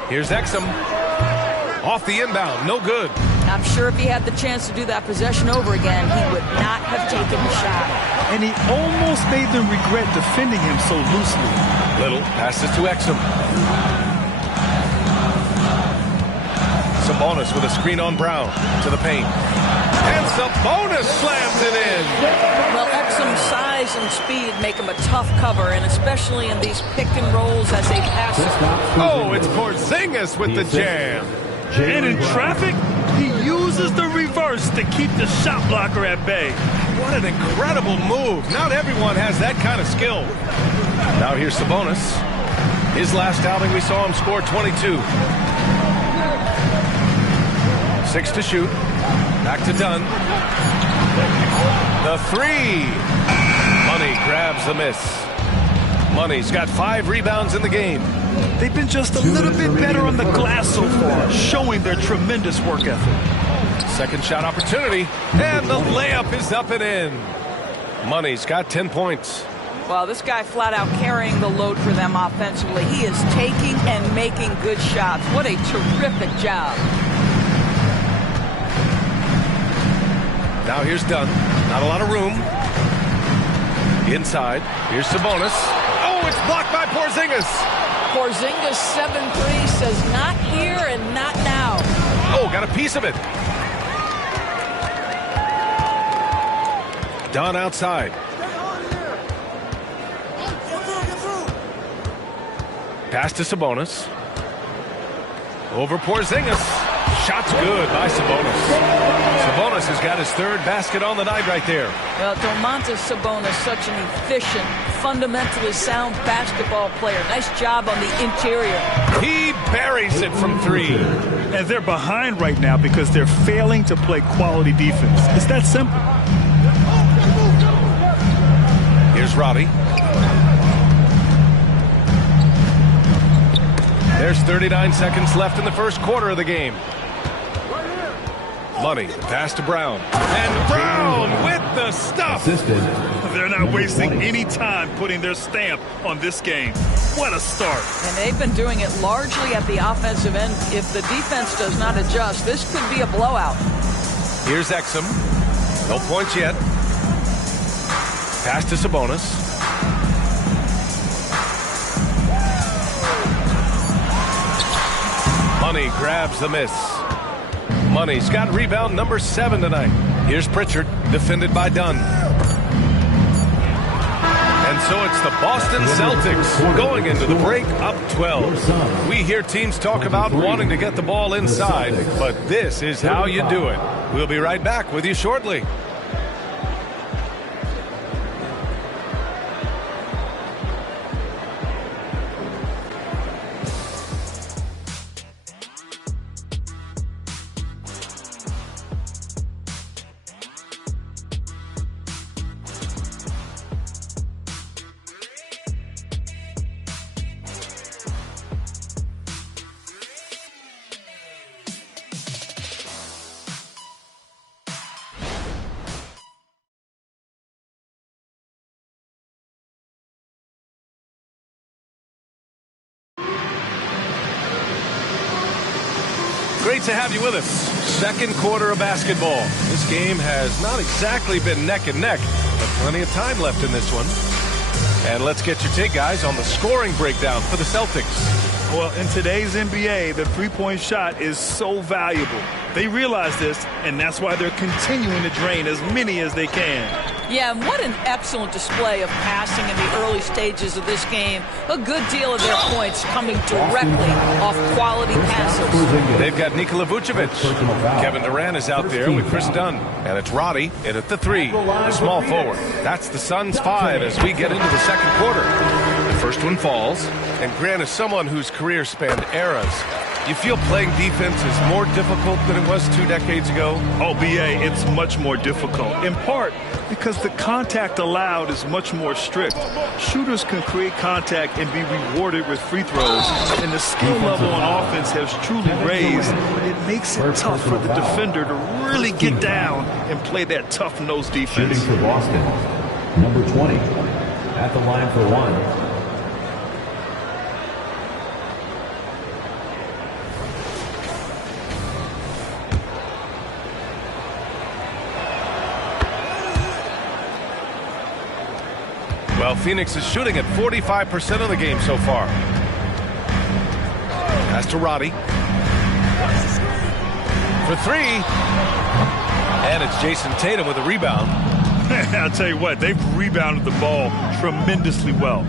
Here's Exum. Off the inbound, no good. I'm sure if he had the chance to do that possession over again, he would not have taken the shot. And he almost made them regret defending him so loosely. Little passes to Exum. Sabonis with a screen on Brown to the paint. And Sabonis slams it in. Well, Exum's size and speed make him a tough cover, and especially in these pick and rolls as a passer. Oh, it's Porzingis with the jam. And in traffic, he uses the reverse to keep the shot blocker at bay. What an incredible move. Not everyone has that kind of skill. Now here's Sabonis. His last outing, we saw him score 22. 6 to shoot. Back to Dunn. The 3. Money grabs the miss. Money's got 5 rebounds in the game. They've been just a little bit better on the glass so far, showing their tremendous work ethic. Second shot opportunity, and the layup is up and in. Money's got 10 points. Well, this guy flat out carrying the load for them offensively. He is taking and making good shots. What a terrific job. Now here's Dunn. Not a lot of room. Inside. Here's Sabonis. Oh, it's blocked by Porzingis. Porzingis 7-3 says not here and not now. Oh, got a piece of it. Dunn outside. Pass to Sabonis. Over Porzingis. Shot's good by Sabonis. Sabonis has got his 3rd basket on the night right there. Well, Domantas Sabonis, such an efficient, fundamentally sound basketball player. Nice job on the interior. He buries it from 3. And they're behind right now because they're failing to play quality defense. It's that simple. Here's Roddy. There's 39 seconds left in the first quarter of the game. Money, pass to Brown. And Brown with the stuff. They're not wasting any time putting their stamp on this game. What a start. And they've been doing it largely at the offensive end. If the defense does not adjust, this could be a blowout. Here's Exum. No points yet. Pass to Sabonis. Money grabs the miss. Money's got rebound number 7 tonight. Here's Pritchard, defended by Dunn. And so it's the Boston Celtics going into the break up 12. We hear teams talk about wanting to get the ball inside, but this is how you do it. We'll be right back with you shortly. Great to have you with us. Second quarter of basketball. This game has not exactly been neck and neck, but plenty of time left in this one. And let's get your take, guys, on the scoring breakdown for the Celtics. Well, in today's NBA, the three-point shot is so valuable. They realize this, and that's why they're continuing to drain as many as they can. Yeah, and what an excellent display of passing in the early stages of this game. A good deal of their points coming directly off quality passes. They've got Nikola Vucevic. Kevin Durant is out there with Chris Dunn. And it's Roddy in at the 3, the small forward. That's the Suns' 5 as we get into the second quarter. The first one falls. And Grant is someone whose career spanned eras. You feel playing defense is more difficult than it was 2 decades ago? Oh, B.A., it's much more difficult, in part because the contact allowed is much more strict. Shooters can create contact and be rewarded with free throws, and the skill level on offense has truly raised. It makes it tough for the defender to really get down and play that tough-nosed defense. Shooting for Boston, number 20, at the line for 1. Well, Phoenix is shooting at 45% of the game so far. Pass to Roddy. For 3. And it's Jason Tatum with a rebound. I'll tell you what, they've rebounded the ball tremendously well.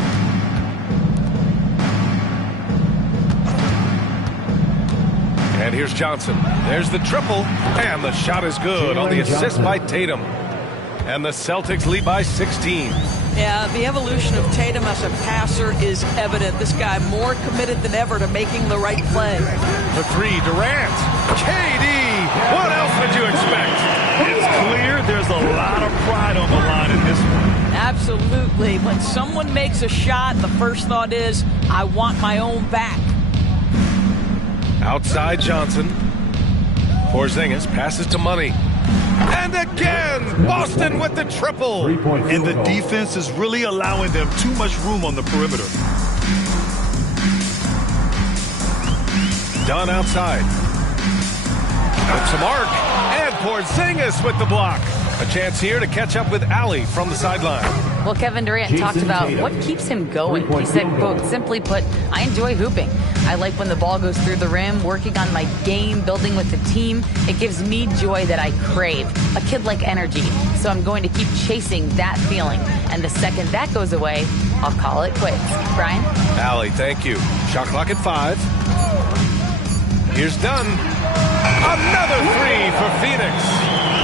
And here's Johnson. There's the triple. And the shot is good on the assist by Tatum. And the Celtics lead by 16. Yeah, the evolution of Tatum as a passer is evident. This guy more committed than ever to making the right play. The 3, Durant. KD. What else would you expect? It's clear there's a lot of pride on the line in this one. Absolutely. When someone makes a shot, the first thought is, I want my own back. Outside Johnson. Porzingis passes to Money. And again, Boston with the triple. And the defense is really allowing them too much room on the perimeter. Dunn outside. Out to Mark. And Porzingis with the block. A chance here to catch up with Allie from the sideline. Well, Kevin Durant talked about what keeps him going. He said, quote, simply put, I enjoy hooping. I like when the ball goes through the rim, working on my game, building with the team. It gives me joy that I crave, a kid-like energy. So I'm going to keep chasing that feeling. And the second that goes away, I'll call it quits. Brian? Allie, thank you. Shot clock at 5. Here's Dunn. Another 3 for Phoenix.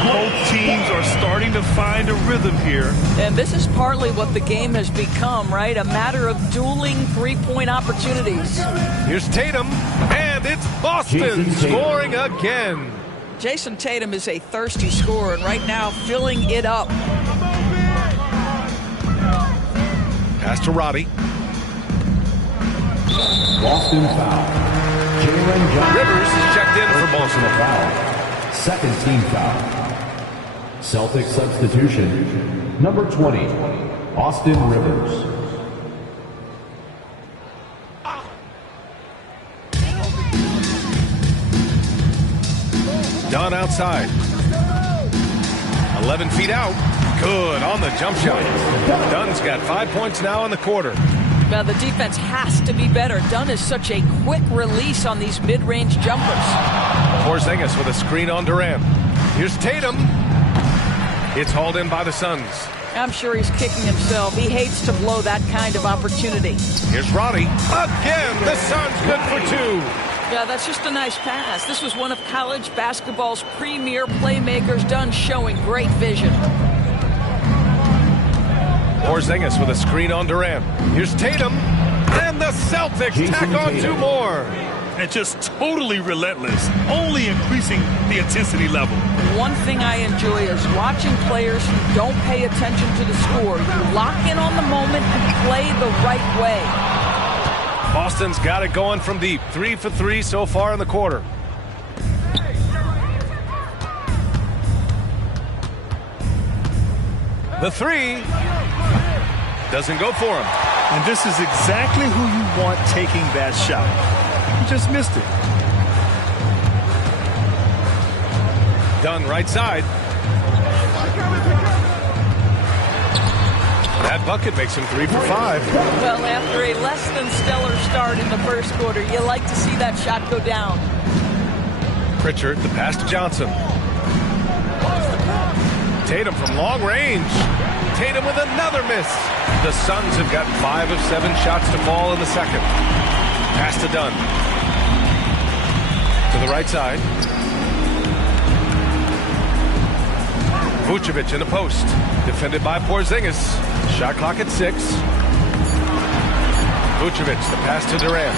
Both teams are starting to find a rhythm here. And this is partly what the game has become, right? A matter of dueling three-point opportunities. Here's Tatum, and it's Boston scoring again. Jason Tatum is a thirsty scorer, and right now filling it up. Pass to Roddy. Boston foul. Jalen Johnson. Rivers is checked in for Boston. Foul. Second team foul. Celtic substitution. Number 20, Austin Rivers. Dunn outside. 11 feet out. Good on the jump shot. Dunn's got 5 points now in the quarter. Well, the defense has to be better. Dunn is such a quick release on these mid-range jumpers. Porzingis with a screen on Durant. Here's Tatum. It's hauled in by the Suns. I'm sure he's kicking himself. He hates to blow that kind of opportunity. Here's Roddy. Again, the Suns good for 2. Yeah, that's just a nice pass. This was one of college basketball's premier playmakers. Dunn showing great vision. Porzingis with a screen on Durant. Here's Tatum. And the Celtics tack on 2 more. And just totally relentless, only increasing the intensity level. One thing I enjoy is watching players who don't pay attention to the score. You lock in on the moment and play the right way. Boston's got it going from deep. 3 for 3 so far in the quarter. The 3 doesn't go for him. And this is exactly who you want taking that shot. He just missed it. Dunn right side. That bucket makes him 3 for 5. Well, after a less than stellar start in the first quarter, you like to see that shot go down. Pritchard, the pass to Johnson. Tatum from long range. Tatum with another miss. The Suns have gotten 5 of 7 shots to fall in the second. Pass to Dunn. To the right side. Vucevic in the post. Defended by Porzingis. Shot clock at 6. Vucevic, the pass to Durant.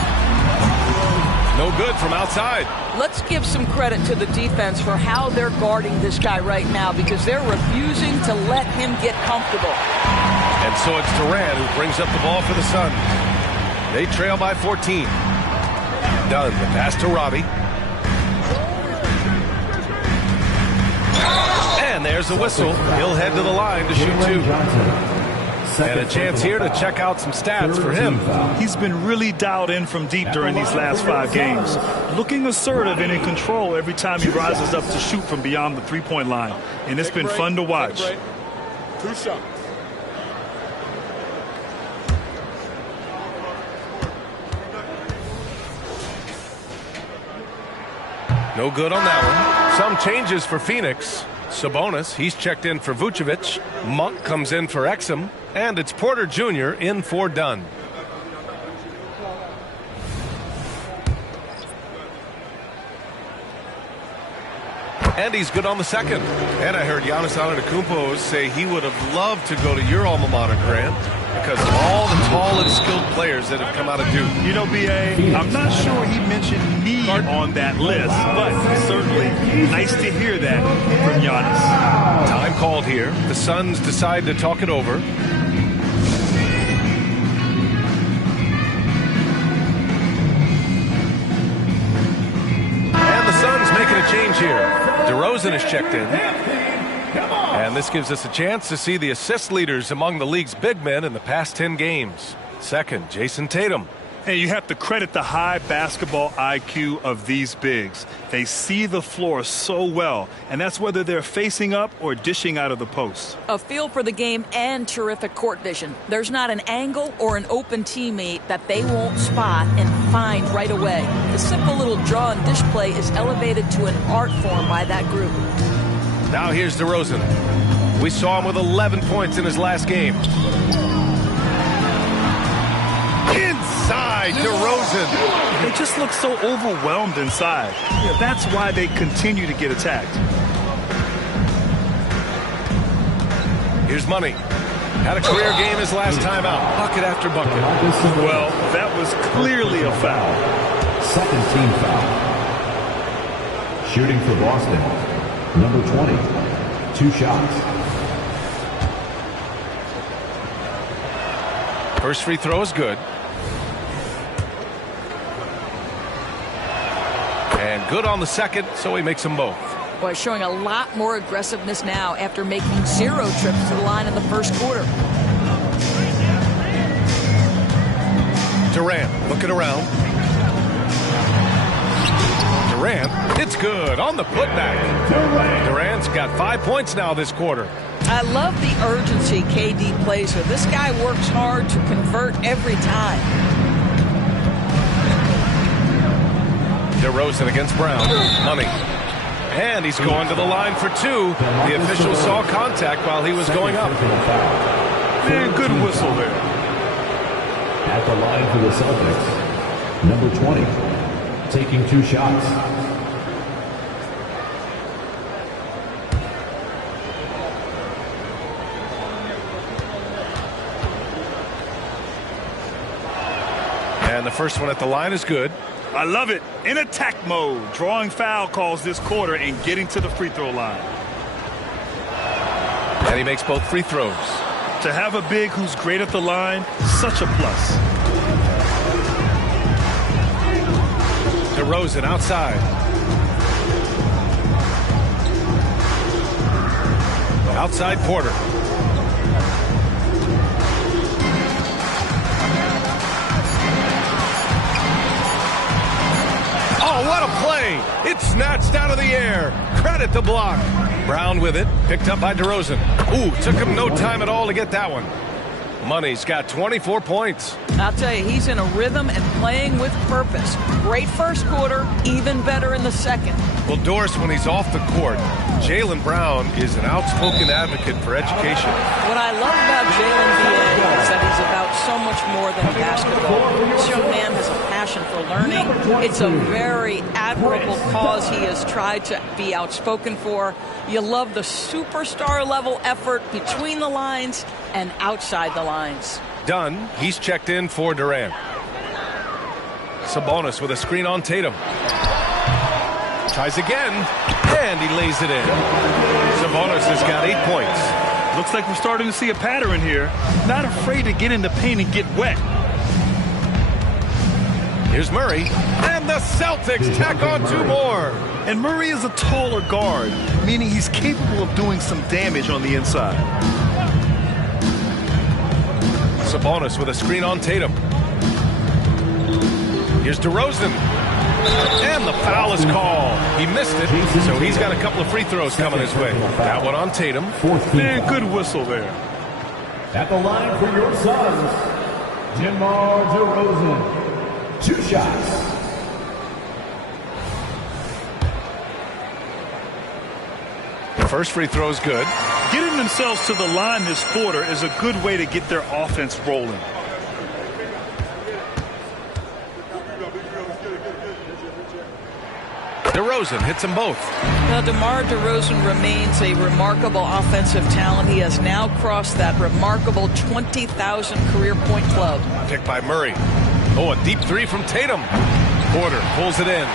No good from outside. Let's give some credit to the defense for how they're guarding this guy right now, because they're refusing to let him get comfortable. And so it's Durant who brings up the ball for the Suns. They trail by 14. Dunn, the pass to Robbie. And there's the whistle. He'll head to the line to shoot 2. And a chance here to check out some stats for him. He's been really dialed in from deep during these last 5 games. Looking assertive and in control every time he rises up to shoot from beyond the three-point line. And it's been fun to watch. 2 shots. No good on that one. Some changes for Phoenix. Sabonis, he's checked in for Vucevic. Monk comes in for Exum. And it's Porter Jr. in for Dunn. And he's good on the second. And I heard Giannis Antetokounmpo say he would have loved to go to your alma mater, Grant, because of all the tall and skilled players that have come out of Duke. You know, B.A., I'm not sure he mentioned me on that list, but certainly nice to hear that from Giannis. Time called here. The Suns decide to talk it over. And the Suns making a change here. DeRozan is checked in. And this gives us a chance to see the assist leaders among the league's big men in the past 10 games. Second, Jason Tatum. And you have to credit the high basketball IQ of these bigs. They see the floor so well, and that's whether they're facing up or dishing out of the post. A feel for the game and terrific court vision. There's not an angle or an open teammate that they won't spot and find right away. The simple little draw and dish play is elevated to an art form by that group. Now here's DeRozan. We saw him with 11 points in his last game. Inside, DeRozan. They just look so overwhelmed inside. That's why they continue to get attacked. Here's Money. Had a career game his last time out. Bucket after bucket. Well, that was clearly a foul. Second team foul. Shooting for Boston. Number 20. 2 shots. First free throw is good. And good on the second, so he makes them both. Boy, showing a lot more aggressiveness now after making 0 trips to the line in the first quarter. Durant looking around. Durant, it's good on the putback. Durant's got 5 points now this quarter. I love the urgency KD plays with. This guy works hard to convert every time. DeRozan against Brown. Money. And he's going to the line for 2. The official saw contact while he was going up. And good whistle there. At the line for the Celtics, number 20, taking 2 shots. And the first one at the line is good. I love it. In attack mode, drawing foul calls this quarter and getting to the free throw line. And he makes both free throws. To have a big who's great at the line, such a plus. DeRozan outside. Outside Porter. Oh, what a play! It's snatched out of the air. Credit the block. Brown with it, picked up by DeRozan. Ooh, took him no time at all to get that one. Money's got 24 points. I'll tell you, he's in a rhythm and playing with purpose. Great first quarter, even better in the second. Well, Doris, when he's off the court, Jaylen Brown is an outspoken advocate for education. What I love about Jaylen B.A. is that he's about so much more than basketball. This young man has a passion for learning. It's a very admirable cause he has tried to be outspoken for. You love the superstar level effort between the lines and outside the lines. Dunn, he's checked in for Durant. Sabonis with a screen on Tatum. Tries again, and he lays it in. Sabonis has got 8 points. Looks like we're starting to see a pattern here. Not afraid to get in the paint and get wet. Here's Murray, and the Celtics tack on 2 more. And Murray is a taller guard, meaning he's capable of doing some damage on the inside. Sabonis with a screen on Tatum. Here's DeRozan. And the foul is called. He missed it, so he's got a couple of free throws coming his way. That one on Tatum. And good whistle there. At the line for your Suns, DeMar DeRozan. 2 shots. The first free throw is good. Getting themselves to the line this quarter is a good way to get their offense rolling. DeRozan hits them both. Now, DeMar DeRozan remains a remarkable offensive talent. He has now crossed that remarkable 20,000 career point club. Picked by Murray. Oh, a deep 3 from Tatum. Porter pulls it in.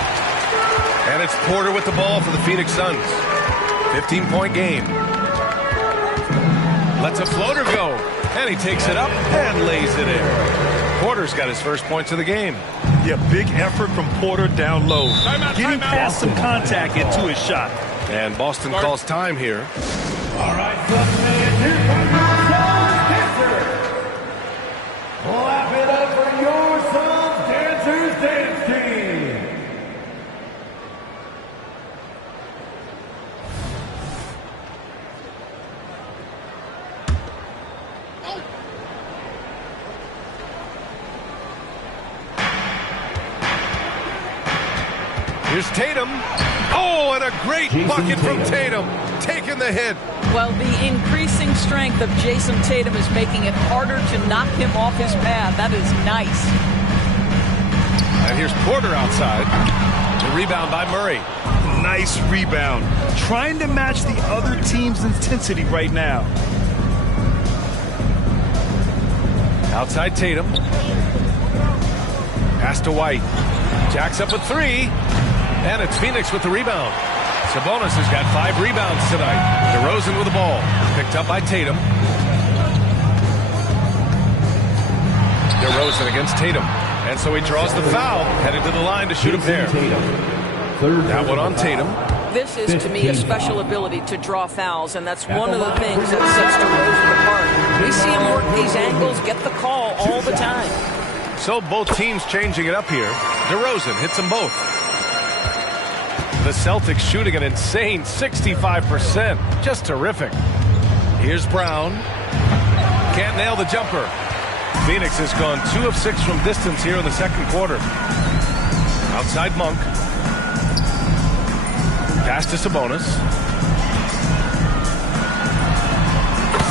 And it's Porter with the ball for the Phoenix Suns. 15-point game. Lets a floater go. And he takes it up and lays it in. Porter's got his first points of the game. Yeah, big effort from Porter down low. Getting past some contact into his shot. And Boston calls time here. All right, 7 minutes. Here comes your Suns dancer. Clap it up for your Suns Dancers Dance Team. Here's Tatum. Oh, and a great bucket from Tatum. Taking the hit. Well, the increasing strength of Jason Tatum is making it harder to knock him off his path. That is nice. And here's Porter outside. The rebound by Murray. Nice rebound. Trying to match the other team's intensity right now. Outside Tatum. Pass to White. Jacks up a 3. And it's Phoenix with the rebound. Sabonis has got 5 rebounds tonight. DeRozan with the ball. Picked up by Tatum. DeRozan against Tatum. And so he draws the foul, heading to the line to shoot a pair. That one on Tatum. This is, to me, a special ability to draw fouls, and that's one of the things that sets DeRozan apart. We see him work these angles, get the call all the time. So both teams changing it up here. DeRozan hits them both. The Celtics shooting an insane 65%. Just terrific. Here's Brown. Can't nail the jumper. Phoenix has gone 2 of 6 from distance here in the second quarter. Outside Monk. Pass to Sabonis.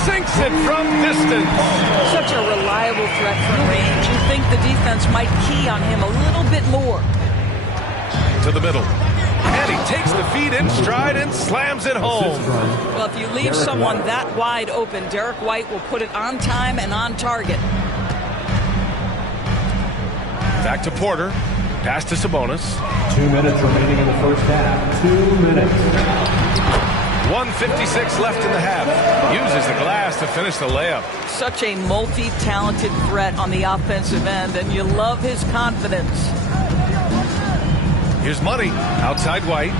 Sinks it from distance. Such a reliable threat from range. You think the defense might key on him a little bit more. To the middle. And he takes the feed in stride and slams it home. Well, if you leave someone that wide open, Derek White will put it on time and on target. Back to Porter. Pass to Sabonis. 2 minutes remaining in the first half. 2 minutes. 1:56 left in the half. Uses the glass to finish the layup. Such a multi-talented threat on the offensive end, and you love his confidence. Here's Money. Outside White.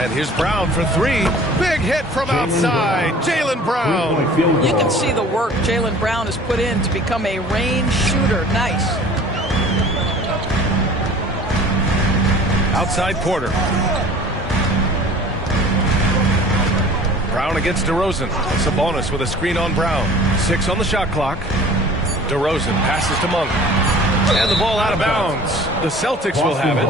And here's Brown for 3. Big hit from outside. Jaylen Brown. You can see the work Jaylen Brown has put in to become a range shooter. Nice. Outside Porter. Brown against DeRozan. Sabonis with a screen on Brown. 6 on the shot clock. DeRozan passes to Monk. And the ball out of bounds. The Celtics will have it.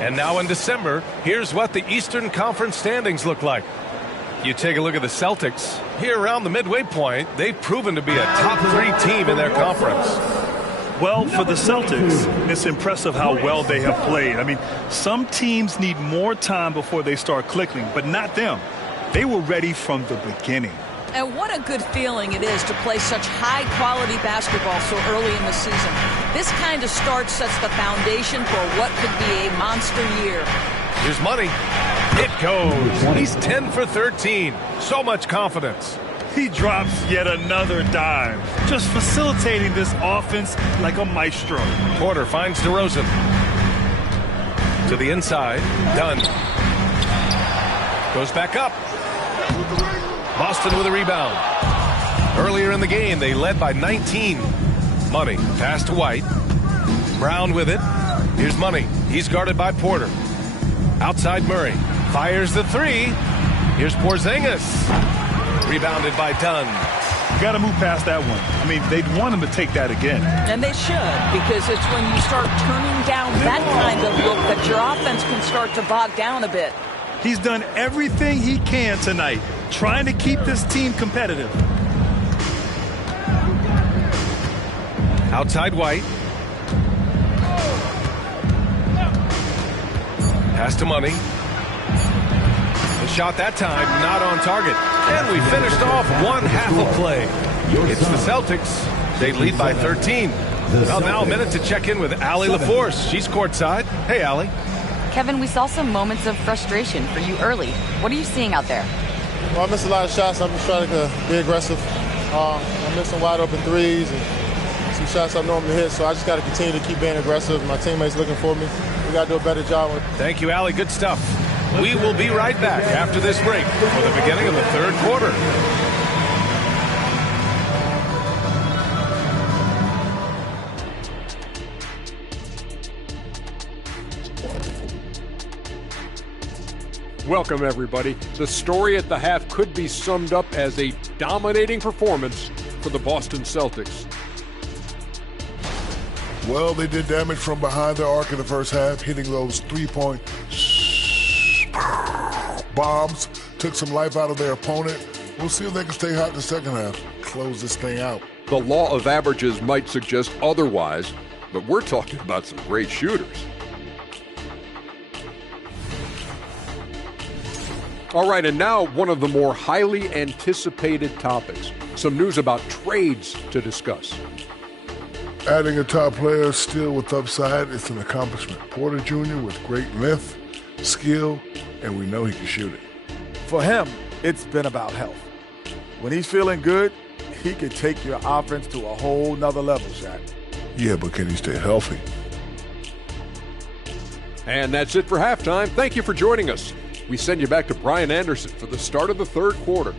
And now in December, here's what the Eastern Conference standings look like. You take a look at the Celtics. Here around the midway point, they've proven to be a top 3 team in their conference. Well, for the Celtics, it's impressive how well they have played. I mean, some teams need more time before they start clicking, but not them. They were ready from the beginning. And what a good feeling it is to play such high-quality basketball so early in the season. This kind of start sets the foundation for what could be a monster year. Here's Money. It goes. He's 10 for 13. So much confidence. He drops yet another dime, just facilitating this offense like a maestro. Porter finds DeRozan. To the inside. Dunn. Goes back up. Boston with a rebound. Earlier in the game, they led by 19. Money. Pass to White. Brown with it. Here's Money. He's guarded by Porter. Outside Murray. Fires the 3. Here's Porzingis. Rebounded by Dunn. You got to move past that one. I mean, they'd want him to take that again. And they should, because it's when you start turning down that kind of look that your offense can start to bog down a bit. He's done everything he can tonight, trying to keep this team competitive. Outside White. Pass to Money. The shot that time, not on target. And we finished off one half of play. It's the Celtics. They lead by 13. Well, now a minute to check in with Allie LaForce. She's courtside. Hey, Allie. Kevin, we saw some moments of frustration for you early. What are you seeing out there? Well, I missed a lot of shots. I'm just trying to be aggressive. I missed some wide open threes and some shots I normally hit, so I just got to continue to keep being aggressive. My teammates looking for me. We got to do a better job with it. Thank you, Allie. Good stuff. We will be right back after this break for the beginning of the third quarter. Welcome, everybody. The story at the half could be summed up as a dominating performance for the Boston Celtics. Well, they did damage from behind the arc in the first half, hitting those three-point bombs, took some life out of their opponent. We'll see if they can stay hot in the second half, close this thing out. The law of averages might suggest otherwise, but we're talking about some great shooters. All right, and now one of the more highly anticipated topics. Some news about trades to discuss. Adding a top player still with upside, it's an accomplishment. Porter Jr. with great length, skill, and we know he can shoot it. For him, it's been about health. When he's feeling good, he can take your offense to a whole nother level, Shaq. Yeah, but can he stay healthy? And that's it for halftime. Thank you for joining us. We send you back to Brian Anderson for the start of the third quarter.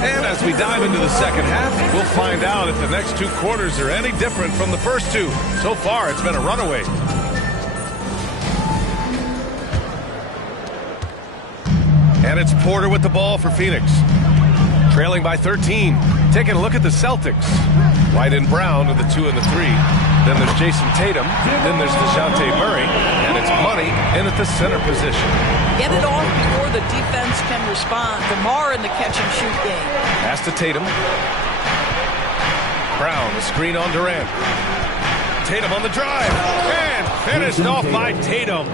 And as we dive into the second half, we'll find out if the next two quarters are any different from the first two. So far, it's been a runaway. And it's Porter with the ball for Phoenix. Trailing by 13. Taking a look at the Celtics. White and Brown are the 2 and the 3. Then there's Jason Tatum. Then there's DeJounte Murray. And it's Money in at the center position. Get it off before the defense can respond. DeMar in the catch-and-shoot game. Pass to Tatum. Brown, the screen on Durant. Tatum on the drive. And finished off by Tatum.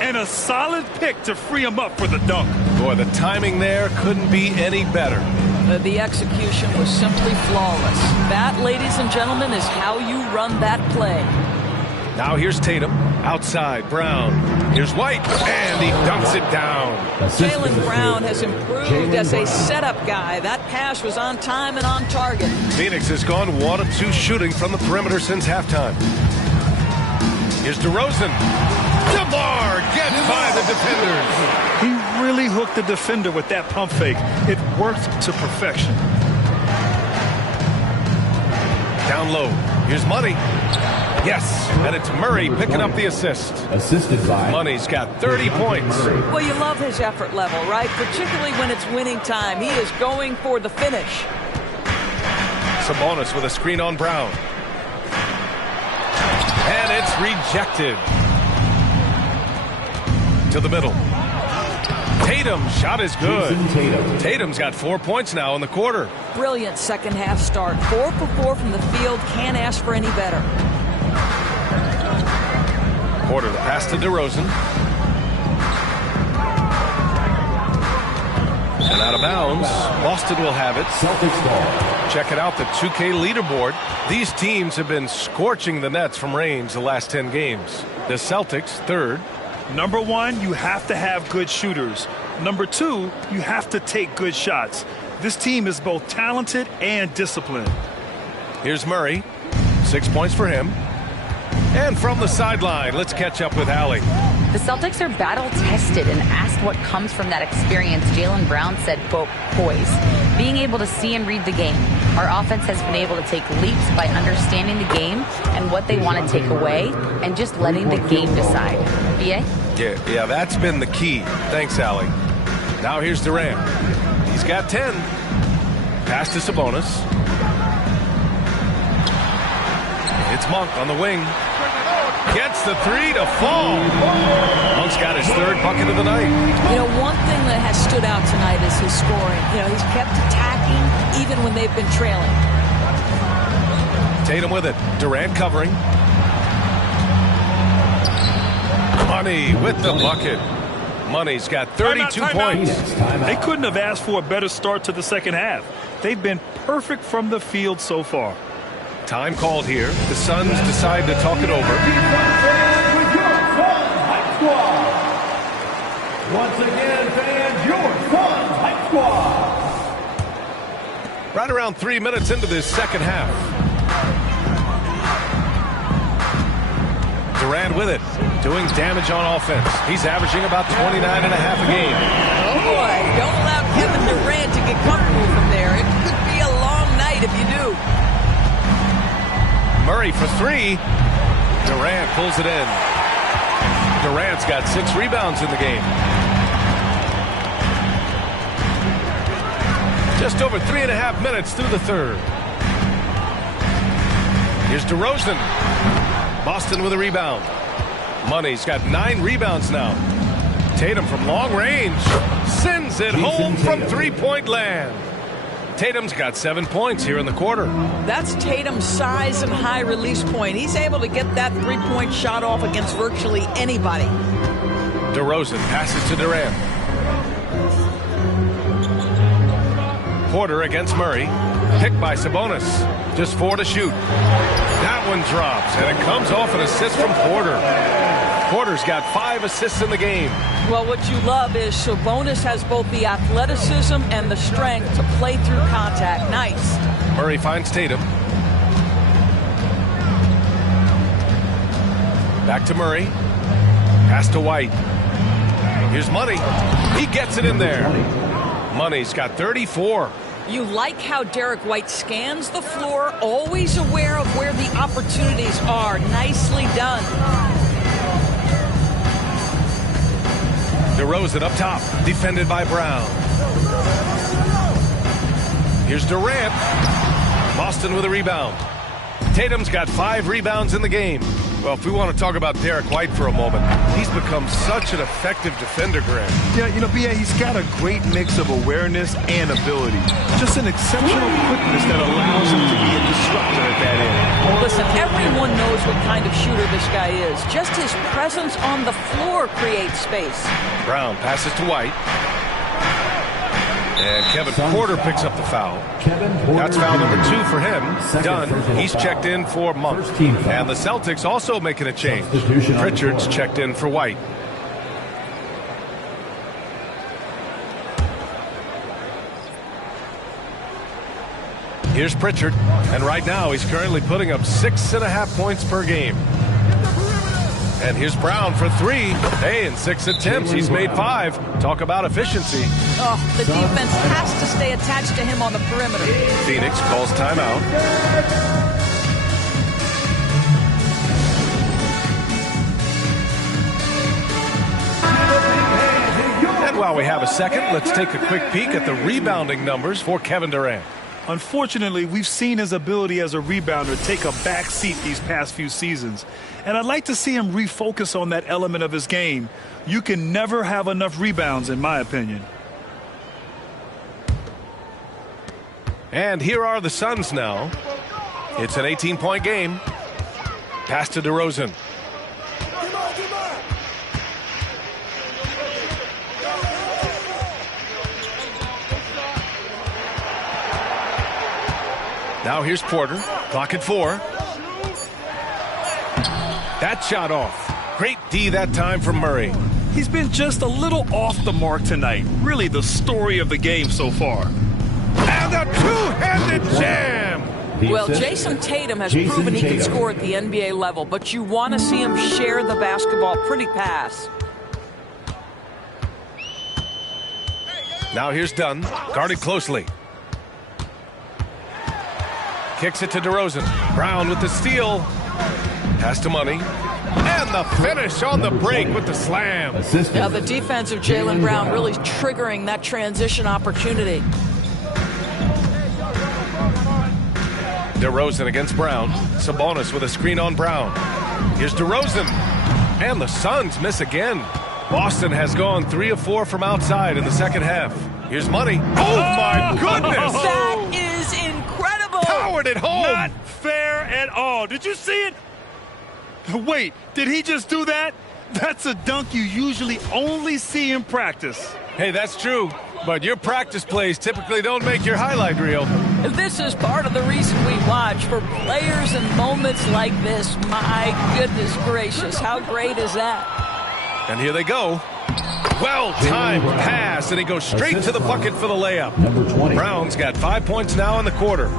And a solid pick to free him up for the dunk. Boy, the timing there couldn't be any better. The execution was simply flawless. That, ladies and gentlemen, is how you run that play. Now here's Tatum. Outside, Brown. Here's White. And he dunks it down. Jaylen Brown has improved as a setup guy. That pass was on time and on target. Phoenix has gone 1 of 2 shooting from the perimeter since halftime. Here's DeRozan. DeMar gets by the defenders. He really hooked the defender with that pump fake. It worked to perfection. Down low. Here's Money. Yes, and it's Murray picking up the assist. Assisted by Money's got 30 points. Well, you love his effort level, right? Particularly when it's winning time. He is going for the finish. Sabonis with a screen on Brown. And it's rejected. To the middle. Tatum shot is good. Tatum's got 4 points now in the quarter. Brilliant second half start. 4 for 4 from the field. Can't ask for any better. Porter, the pass to DeRozan. And out of bounds. Boston will have it. Celtics ball. Check it out, the 2K leaderboard. These teams have been scorching the Nets from range the last 10 games. The Celtics, third. Number 1, you have to have good shooters. Number 2, you have to take good shots. This team is both talented and disciplined. Here's Murray. 6 points for him. And from the sideline, let's catch up with Allie. The Celtics are battle-tested and asked what comes from that experience. Jaylen Brown said, quote, poise. Being able to see and read the game. Our offense has been able to take leaps by understanding the game and what they want to take away and just letting the game decide. B.A.? Yeah, that's been the key. Thanks, Allie. Now here's Durant. He's got 10. Pass to Sabonis. It's Monk on the wing. Gets the 3 to fall. Monk's got his 3rd bucket of the night. You know, one thing that has stood out tonight is his scoring. You know, he's kept attacking even when they've been trailing. Tatum with it. Durant covering. Money with the bucket. Money's got 32 points. They couldn't have asked for a better start to the second half. They've been perfect from the field so far. Time called here. The Suns decide to talk it over. Once again, fans, your Suns Hype Squad. Right around 3 minutes into this second half. Durant with it, doing damage on offense. He's averaging about 29 and a half a game. Oh boy, don't allow Kevin Durant to get comfortable from there. It could be a long night if you do. Murray for 3. Durant pulls it in. Durant's got 6 rebounds in the game. Just over 3.5 minutes through the third. Here's DeRozan. Boston with a rebound. Money's got 9 rebounds now. Tatum from long range sends it home from three-point land. Tatum's got 7 points here in the quarter. That's Tatum's size and high release point. He's able to get that three-point shot off against virtually anybody. DeRozan passes to Durant. Porter against Murray. Picked by Sabonis. Just 4 to shoot. That one drops, and it comes off an assist from Porter. Porter's got 5 assists in the game. Well, what you love is Sabonis has both the athleticism and the strength to play through contact. Nice. Murray finds Tatum. Back to Murray. Pass to White. Here's Money. He gets it in there. Money's got 34. You like how Derek White scans the floor, always aware of where the opportunities are. Nicely done. DeRozan up top, defended by Brown. Here's Durant. Boston with a rebound. Tatum's got 5 rebounds in the game. Well, if we want to talk about Derek White for a moment, he's become such an effective defender, Grant. Yeah, B.A., he's got a great mix of awareness and ability. Just an exceptional quickness that allows him to be a disruptor at that end. Listen, everyone knows what kind of shooter this guy is. Just his presence on the floor creates space. Brown passes to White. And Kevin Porter picks up the foul. That's foul number 2 for him. Dunn, he's checked in for Monk. And the Celtics also making a change. Pritchard's checked in for White. Here's Pritchard. And right now he's currently putting up 6.5 points per game. And here's Brown for 3. Hey, in 6 attempts, he's made 5. Talk about efficiency. Oh, the defense has to stay attached to him on the perimeter. Phoenix calls timeout. And while we have a second, let's take a quick peek at the rebounding numbers for Kevin Durant. Unfortunately, we've seen his ability as a rebounder take a back seat these past few seasons. And I'd like to see him refocus on that element of his game. You can never have enough rebounds, in my opinion. And here are the Suns now. It's an 18-point game. Pass to DeRozan. Now here's Porter. Clock at 4. That shot off. Great D that time from Murray. He's been just a little off the mark tonight. Really the story of the game so far. And a two-handed jam. Well, Jason Tatum has proven he can score at the NBA level, but you want to see him share the basketball. Pretty pass. Now here's Dunn. Guarded closely. Kicks it to DeRozan. Brown with the steal. Pass to Money. And the finish on the break with the slam. Now the defense of Jaylen Brown really triggering that transition opportunity. DeRozan against Brown. Sabonis with a screen on Brown. Here's DeRozan. And the Suns miss again. Boston has gone 3 of 4 from outside in the second half. Here's Money. Oh, my goodness. That is incredible. Powered it home. Not fair at all. Did you see it? Wait, did he just do that? That's a dunk you usually only see in practice. Hey, that's true. But your practice plays typically don't make your highlight reel. This is part of the reason we watch. For players in moments like this, my goodness gracious, how great is that? And here they go. Well-timed pass, and he goes straight to the bucket for the layup. Brown's got 5 points now in the quarter.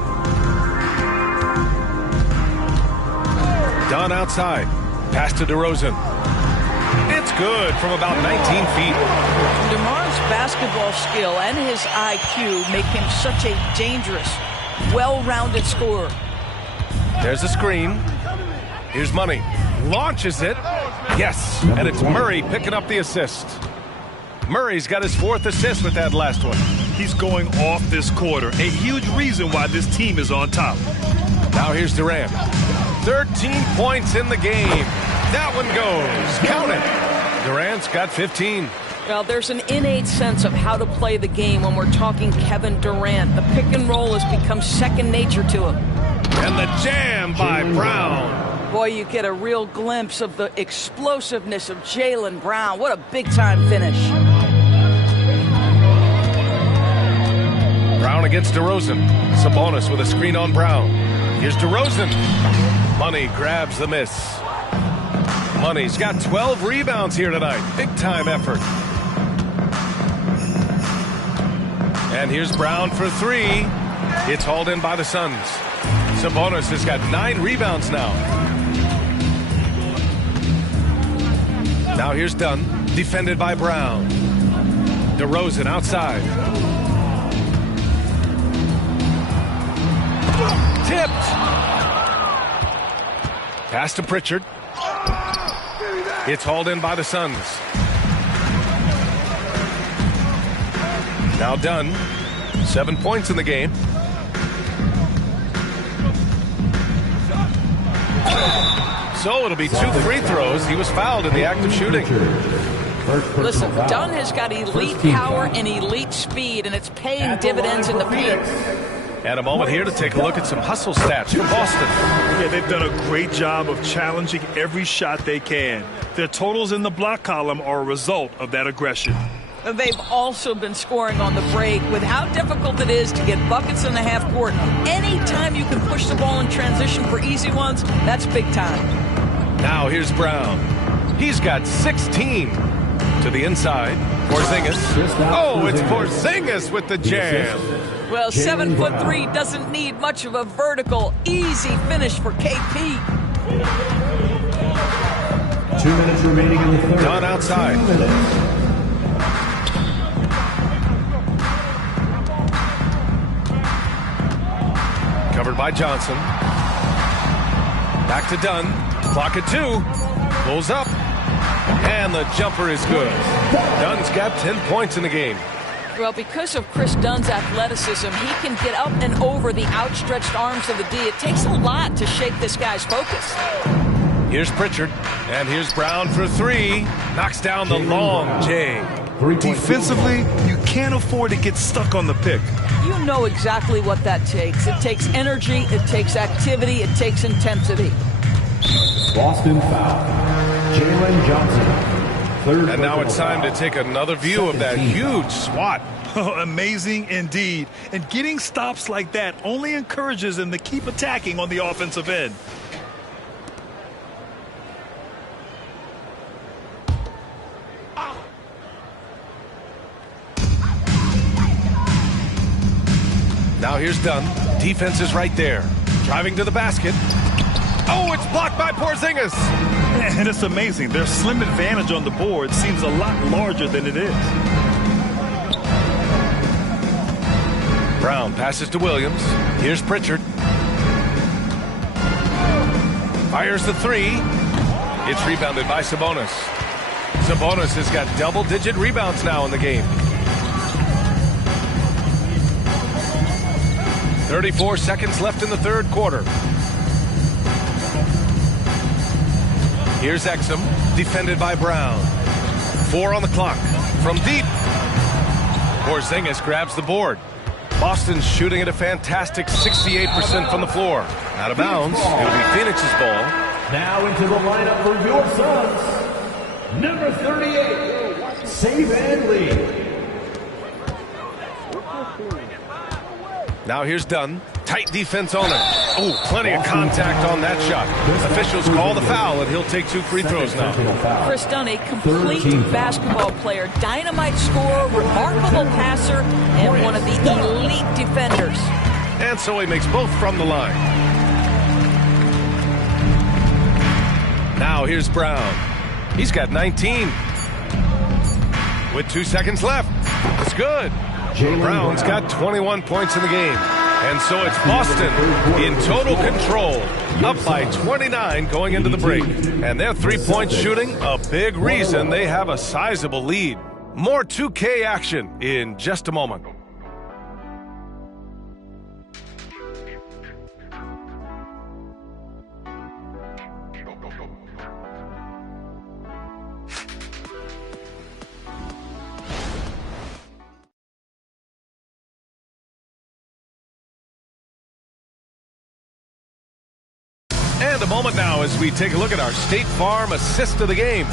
Dunn outside. Pass to DeRozan. It's good from about 19 feet. DeMar's basketball skill and his IQ make him such a dangerous, well-rounded scorer. There's a screen. Here's Money. Launches it. Yes, and it's Murray picking up the assist. Murray's got his 4th assist with that last one. He's going off this quarter. A huge reason why this team is on top. Now here's Durant. 13 points in the game. That one goes. Count it. Durant's got 15. Well, there's an innate sense of how to play the game when we're talking Kevin Durant. The pick and roll has become second nature to him. And the jam by Brown. Boy, you get a real glimpse of the explosiveness of Jaylen Brown. What a big-time finish. Brown Brown against DeRozan. Sabonis with a screen on Brown. Here's DeRozan. Money grabs the miss. Money's got 12 rebounds here tonight. Big time effort. And here's Brown for three. It's hauled in by the Suns. Sabonis has got 9 rebounds now. Now here's Dunn, defended by Brown. DeRozan outside. Tipped. Pass to Pritchard. It's hauled in by the Suns. Now Dunn, 7 points in the game. So it'll be 2 free throws. He was fouled in the act of shooting. Listen, Dunn has got elite power and elite speed, and it's paying dividends in the paint. And a moment here to take a look at some hustle stats from Boston. Yeah, they've done a great job of challenging every shot they can. Their totals in the block column are a result of that aggression. They've also been scoring on the break. With how difficult it is to get buckets in the half court, anytime you can push the ball in transition for easy ones, that's big time. Now here's Brown. He's got 16 to the inside. Porzingis. Oh, it's Porzingis with the jam. Well, 7'3" doesn't need much of a vertical, easy finish for KP. 2 minutes remaining in the third. Dunn outside. Covered by Johnson. Back to Dunn. Clock at 2. Pulls up. And the jumper is good. Dunn's got 10 points in the game. Well, because of Chris Dunn's athleticism, he can get up and over the outstretched arms of the D. It takes a lot to shake this guy's focus. Here's Pritchard. And here's Brown for 3. Knocks down the long J. Defensively, you can't afford to get stuck on the pick. You know exactly what that takes. It takes energy, it takes activity, it takes intensity. Boston foul. Jalen Johnson. And now it's time to take another view of that huge swat. Amazing indeed. And getting stops like that only encourages them to keep attacking on the offensive end. Now here's Dunn. Defense is right there. Driving to the basket. Oh, it's blocked by Porzingis. And it's amazing. Their slim advantage on the board seems a lot larger than it is. Brown passes to Williams. Here's Pritchard. Fires the 3. It's rebounded by Sabonis. Sabonis has got double-digit rebounds now in the game. 34 seconds left in the third quarter. Here's Exum, defended by Brown. 4 on the clock. From deep. Porzingis grabs the board. Boston's shooting at a fantastic 68% from the floor. Out of bounds. It'll be Phoenix's ball. Now into the lineup for your Suns. Number 38, Saban Lee. Now here's Dunn. Tight defense on him. Oh, plenty of contact on that shot. Officials call the foul, and he'll take 2 free throws now. Chris Dunn, a complete basketball player, dynamite scorer, remarkable passer, and one of the elite defenders. And so he makes both from the line. Now here's Brown. He's got 19. With 2 seconds left. It's good. Brown's got 21 points in the game. And so it's Boston in total control, up by 29 going into the break. And their three-point shooting, a big reason they have a sizable lead. More 2K action in just a moment. And a moment now as we take a look at our State Farm assist of the game.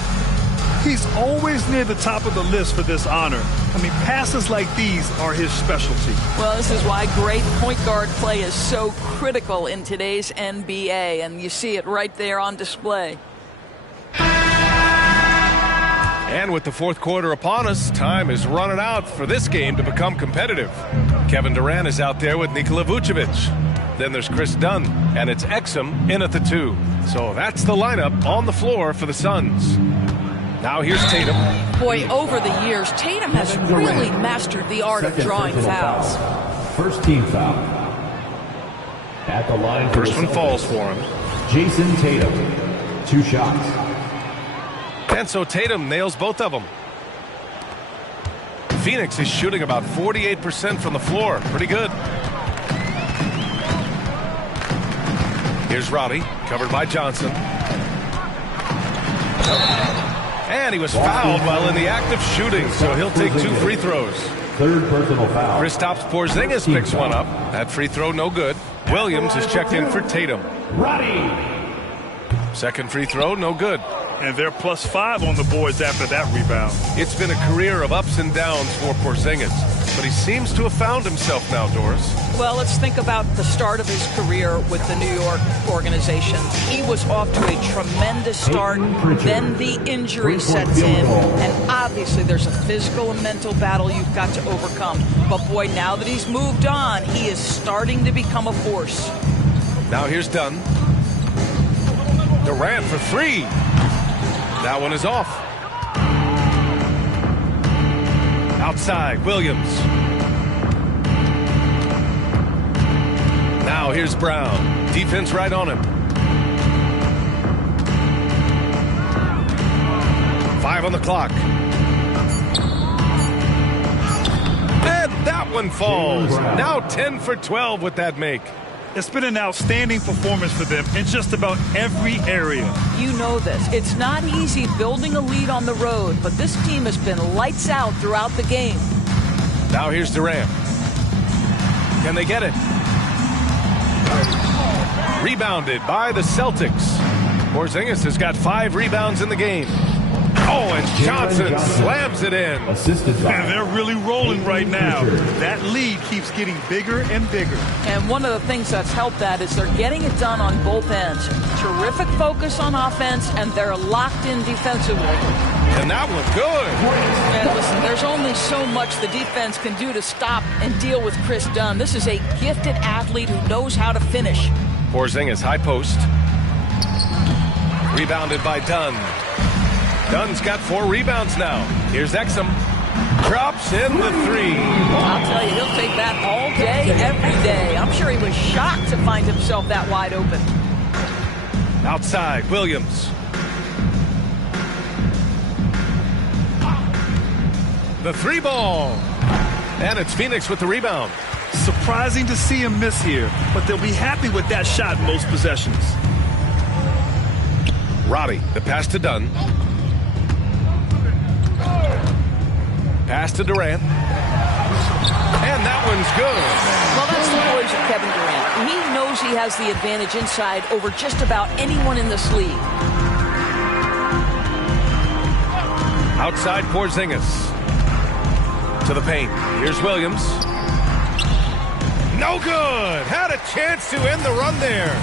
He's always near the top of the list for this honor. I mean, passes like these are his specialty. Well, this is why great point guard play is so critical in today's NBA, and you see it right there on display. And with the fourth quarter upon us, time is running out for this game to become competitive. Kevin Durant is out there with Nikola Vucevic. Then there's Chris Dunn, and it's Exum in at the 2. So that's the lineup on the floor for the Suns. Now here's Tatum. Boy, over the years, Tatum has really mastered the art of drawing fouls. First team foul. At the line. First one falls for him. Jason Tatum. 2 shots. And so Tatum nails both of them. Phoenix is shooting about 48% from the floor. Pretty good. Here's Roddy, covered by Johnson. And he was fouled while in the act of shooting, so he'll take 2 free throws. Third personal foul. Kristaps Porzingis picks one up. That free throw no good. Williams is checked in for Tatum. Roddy. Second free throw no good. And they're +5 on the boards after that rebound. It's been a career of ups and downs for Porzingis, but he seems to have found himself now, Doris. Well, let's think about the start of his career with the New York organization. He was off to a tremendous start, then the injury sets in, and obviously there's a physical and mental battle you've got to overcome. But boy, now that he's moved on, he is starting to become a force. Now here's Dunn. Durant for 3. That one is off. Outside, Williams. Now here's Brown. Defense right on him. 5 on the clock. And that one falls. Now 10 for 12 with that make. It's been an outstanding performance for them in just about every area. You know this. It's not easy building a lead on the road, but this team has been lights out throughout the game. Now here's Durant. Can they get it? Rebounded by the Celtics. Porzingis has got 5 rebounds in the game. Oh, and Johnson slams it in. And they're really rolling right now. That lead keeps getting bigger and bigger. And one of the things that's helped that is they're getting it done on both ends. Terrific focus on offense, and they're locked in defensively. And that was good. And listen, there's only so much the defense can do to stop and deal with Chris Dunn. This is a gifted athlete who knows how to finish. Porzingis high post. Rebounded by Dunn. Dunn's got 4 rebounds now. Here's Exum. Drops in the 3. Well, I'll tell you, he'll take that all day, every day. I'm sure he was shocked to find himself that wide open. Outside, Williams. The 3 ball. And it's Phoenix with the rebound. Surprising to see him miss here, but they'll be happy with that shot most possessions. Roddy, the pass to Dunn. Pass to Durant. And that one's good. Well, that's the poise of Kevin Durant. He knows he has the advantage inside over just about anyone in this league. Outside Porzingis. To the paint. Here's Williams. No good. Had a chance to end the run there.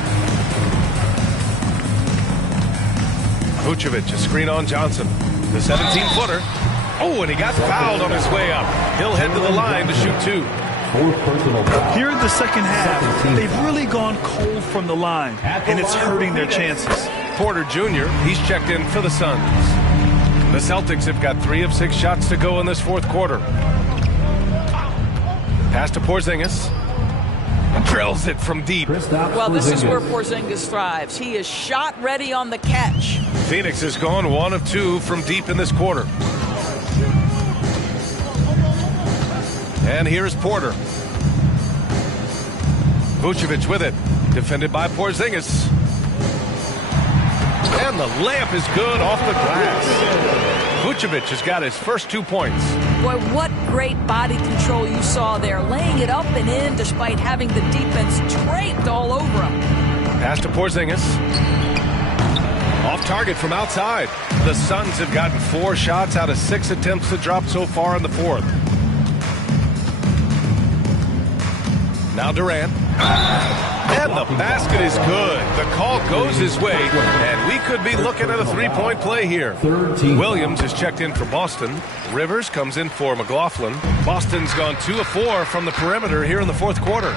Vucevic, a screen on Johnson. The 17-footer. Oh, and he got fouled on his way up. He'll head to the line to shoot 2. Here in the second half, they've really gone cold from the line, and it's hurting their chances. Porter Jr., he's checked in for the Suns. The Celtics have got 3 of 6 shots to go in this fourth quarter. Pass to Porzingis. Drills it from deep. Well, this is where Porzingis thrives. He is shot ready on the catch. Phoenix has gone 1 of 2 from deep in this quarter. And here's Porter. Vucevic with it. Defended by Porzingis. And the layup is good off the glass. Vucevic has got his first 2 points. Boy, what great body control you saw there. Laying it up and in despite having the defense draped all over him. Pass to Porzingis. Off target from outside. The Suns have gotten 4 shots out of 6 attempts to drop so far in the fourth. Now Durant. And the basket is good. The call goes his way, and we could be looking at a 3-point play here. Williams is checked in for Boston. Rivers comes in for McLaughlin. Boston's gone 2 of 4 from the perimeter here in the fourth quarter.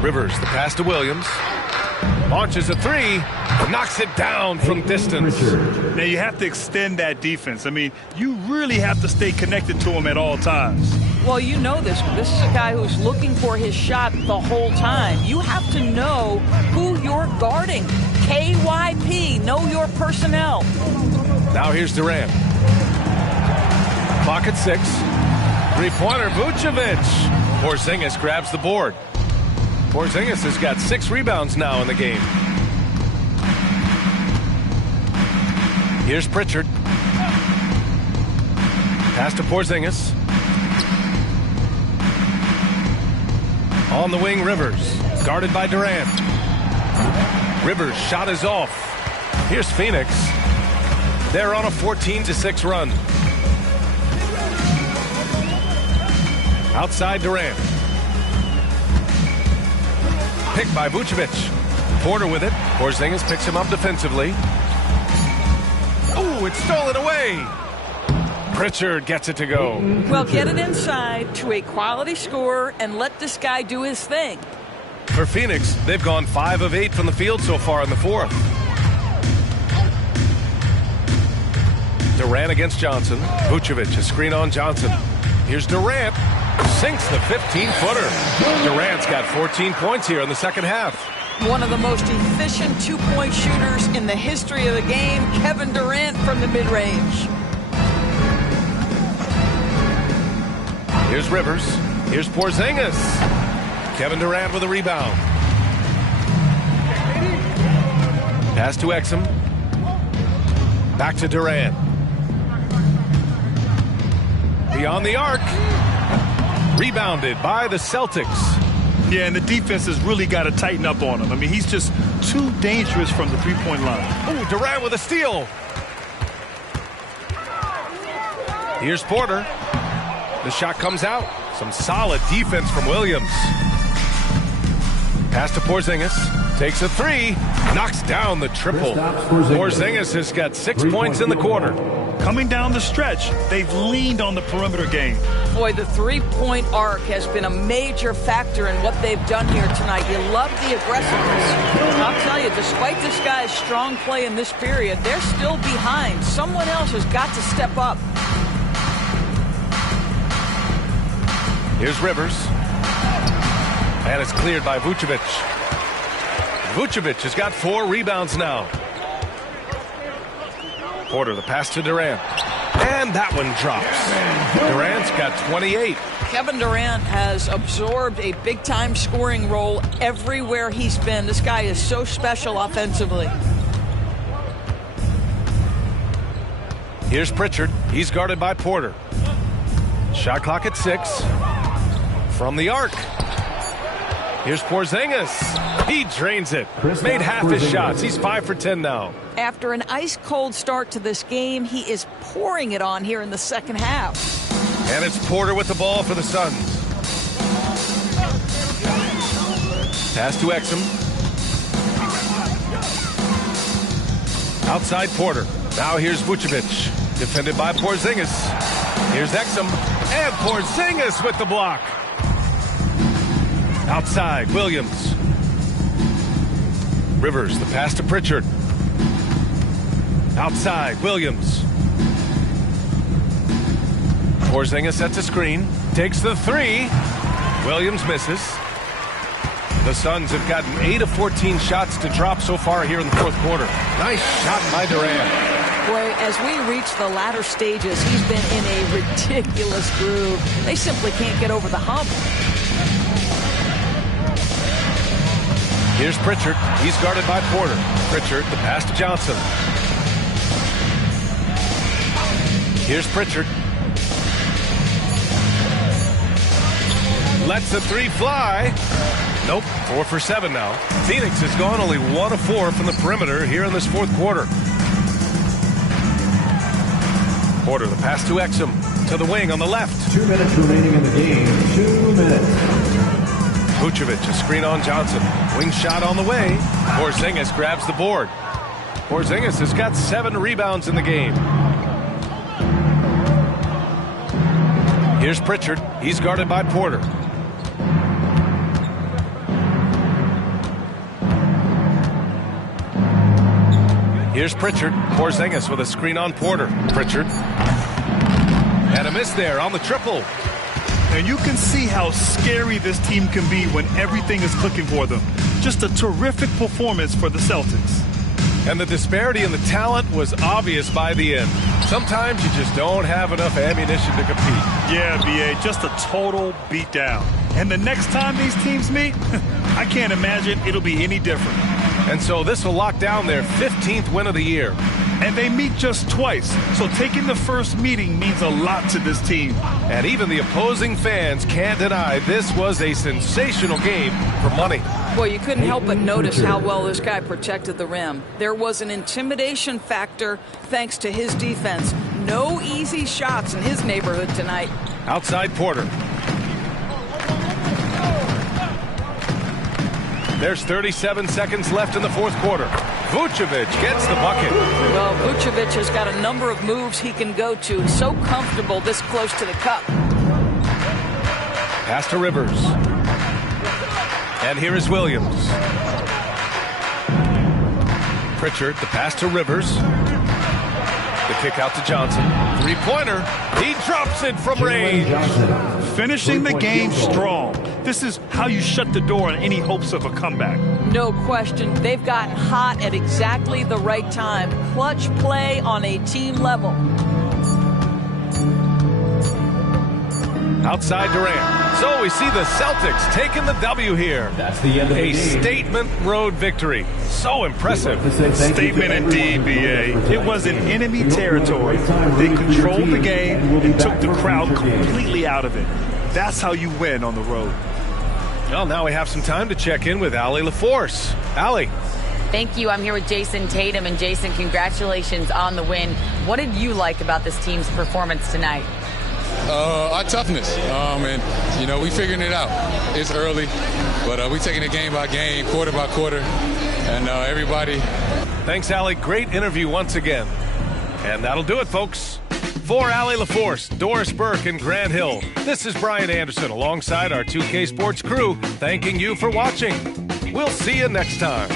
Rivers, the pass to Williams. Launches a 3, knocks it down from distance. Now you have to extend that defense. I mean, you really have to stay connected to him at all times. Well, you know this. This is a guy who's looking for his shot the whole time. You have to know who you're guarding. KYP, know your personnel. Now here's Durant. Clock at 6. 3-pointer, Vucevic. Porzingis grabs the board. Porzingis has got 6 rebounds now in the game. Here's Pritchard. Pass to Porzingis. On the wing, Rivers. Guarded by Durant. Rivers' shot is off. Here's Phoenix. They're on a 14-6 run. Outside Durant. Picked by Vucevic. Porter with it. Porzingis picks him up defensively. Ooh, it's stolen away. Pritchard gets it to go. Well, get it inside to a quality scorer and let this guy do his thing. For Phoenix, they've gone 5 of 8 from the field so far in the fourth. Durant against Johnson. Vucevic, a screen on Johnson. Here's Durant. Sinks the 15-footer. Durant's got 14 points here in the second half. One of the most efficient two-point shooters in the history of the game, Kevin Durant from the mid-range. Here's Rivers. Here's Porzingis. Kevin Durant with a rebound. Pass to Exum. Back to Durant. Beyond the arc. Rebounded by the Celtics. Yeah, and the defense has really got to tighten up on him. I mean, he's just too dangerous from the three-point line. Ooh, Durant with a steal. Here's Porter. The shot comes out. Some solid defense from Williams. Pass to Porzingis. Takes a 3. Knocks down the triple. Porzingis has got 6 points in the quarter. Coming down the stretch, they've leaned on the perimeter game. Boy, the three-point arc has been a major factor in what they've done here tonight. You love the aggressiveness. I'll tell you, despite this guy's strong play in this period, they're still behind. Someone else has got to step up. Here's Rivers. And it's cleared by Vucevic. Vucevic has got 4 rebounds now. Porter, the pass to Durant. And that one drops. Durant's got 28. Kevin Durant has absorbed a big-time scoring role everywhere he's been. This guy is so special offensively. Here's Pritchard. He's guarded by Porter. Shot clock at 6. From the arc. Here's Porzingis. He drains it. Made half his shots. He's 5 for 10 now. After an ice-cold start to this game, he is pouring it on here in the second half. And it's Porter with the ball for the Suns. Pass to Exum. Outside Porter. Now here's Vucevic. Defended by Porzingis. Here's Exum. And Porzingis with the block. Outside, Williams. Rivers, the pass to Pritchard. Outside, Williams. Porzingis sets a screen. Takes the 3. Williams misses. The Suns have gotten 8 of 14 shots to drop so far here in the fourth quarter. Nice shot by Durant. Boy, as we reach the latter stages, he's been in a ridiculous groove. They simply can't get over the hump. Here's Pritchard. He's guarded by Porter. Pritchard, the pass to Johnson. Here's Pritchard. Lets the 3 fly. Nope, 4 for 7 now. Phoenix has gone only 1 of 4 from the perimeter here in this fourth quarter. Porter, the pass to Exum, to the wing on the left. 2 minutes remaining in the game. 2 minutes. Vucevic, a screen on Johnson. Wing shot on the way. Porzingis grabs the board. Porzingis has got 7 rebounds in the game. Here's Pritchard. He's guarded by Porter. Here's Pritchard. Porzingis with a screen on Porter. Pritchard. And a miss there on the triple. And you can see how scary this team can be when everything is clicking for them. Just a terrific performance for the Celtics. And the disparity in the talent was obvious by the end. Sometimes you just don't have enough ammunition to compete. Yeah, B.A., just a total beatdown. And the next time these teams meet, I can't imagine it'll be any different. And so this will lock down their 15th win of the year. And they meet just twice, so taking the first meeting means a lot to this team. And even the opposing fans can't deny this was a sensational game for money. Well, you couldn't help but notice how well this guy protected the rim. There was an intimidation factor thanks to his defense. No easy shots in his neighborhood tonight. Outside Porter. There's 37 seconds left in the fourth quarter. Vucevic gets the bucket. Well, Vucevic has got a number of moves he can go to. He's so comfortable this close to the cup. Pass to Rivers. And here is Williams. Pritchard, the pass to Rivers. The kick out to Johnson. Three-pointer. He drops it from range. Finishing the game strong. This is how you shut the door on any hopes of a comeback. No question. They've gotten hot at exactly the right time. Clutch play on a team level. Outside Durant. So we see the Celtics taking the W here. That's the end of the game. Statement road victory. So impressive. Statement indeed, B.A. It was in enemy territory. They controlled the game and took the crowd completely out of it. That's how you win on the road. Well, now we have some time to check in with Allie LaForce. Allie. Thank you. I'm here with Jason Tatum. And Jason, congratulations on the win. What did you like about this team's performance tonight? Our toughness. And, you know, we figuring it out. It's early, but we taking it game by game, quarter by quarter. And everybody. Thanks, Allie. Great interview once again. And that'll do it, folks. For Allie LaForce, Doris Burke, and Grant Hill, this is Brian Anderson alongside our 2K Sports crew, thanking you for watching. We'll see you next time.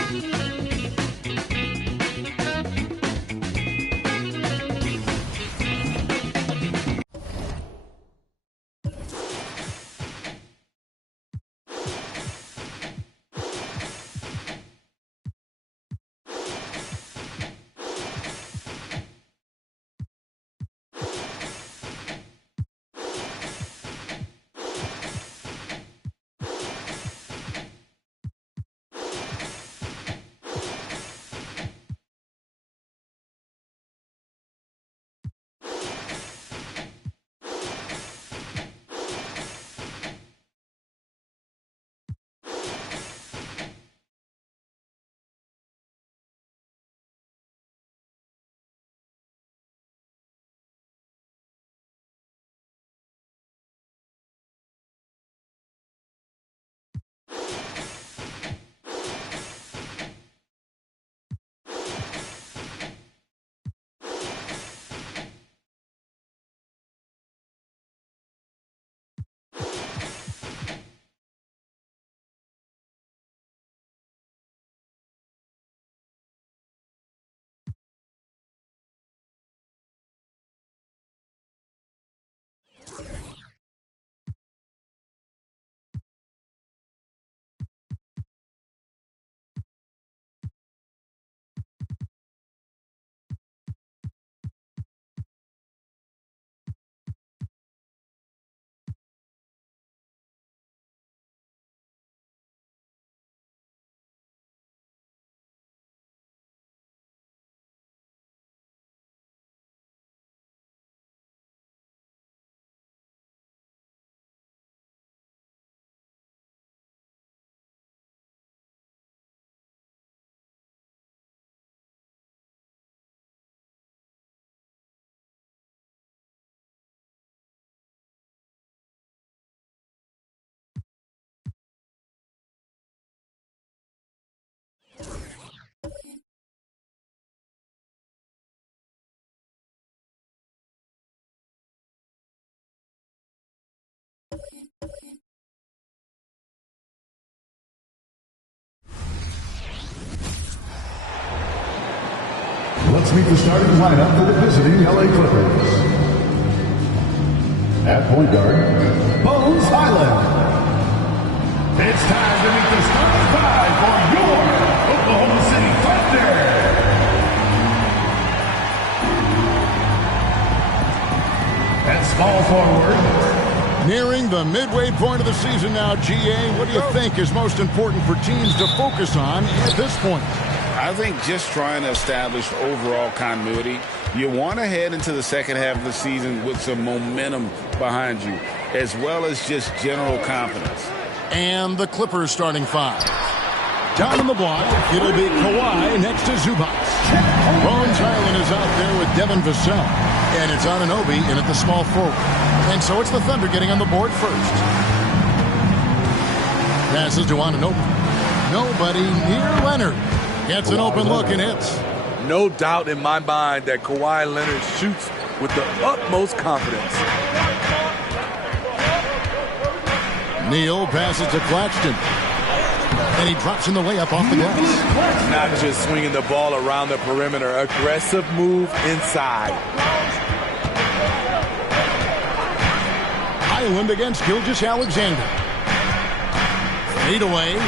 Let's meet the starting lineup for the visiting LA Clippers. At point guard, Bones Highland. It's time to meet the starting five for your Oklahoma City Thunder. And small forward. Nearing the midway point of the season now, GA. What do you think is most important for teams to focus on at this point? I think just trying to establish overall continuity. You want to head into the second half of the season with some momentum behind you, as well as just general confidence. And the Clippers starting five. Down in the block, it'll be Kawhi next to Zubac. Bones Highland is out there with Devin Vassell. And it's Anunoby in at the small forward. And so it's the Thunder getting on the board first. Passes to Anunoby. Nobody near Leonard. Gets an open look and hits. No doubt in my mind that Kawhi Leonard shoots with the utmost confidence. Neal passes to Claxton. And he drops in the layup off the glass. Not just swinging the ball around the perimeter. Aggressive move inside. Highland against Gilgeous-Alexander. Fade away.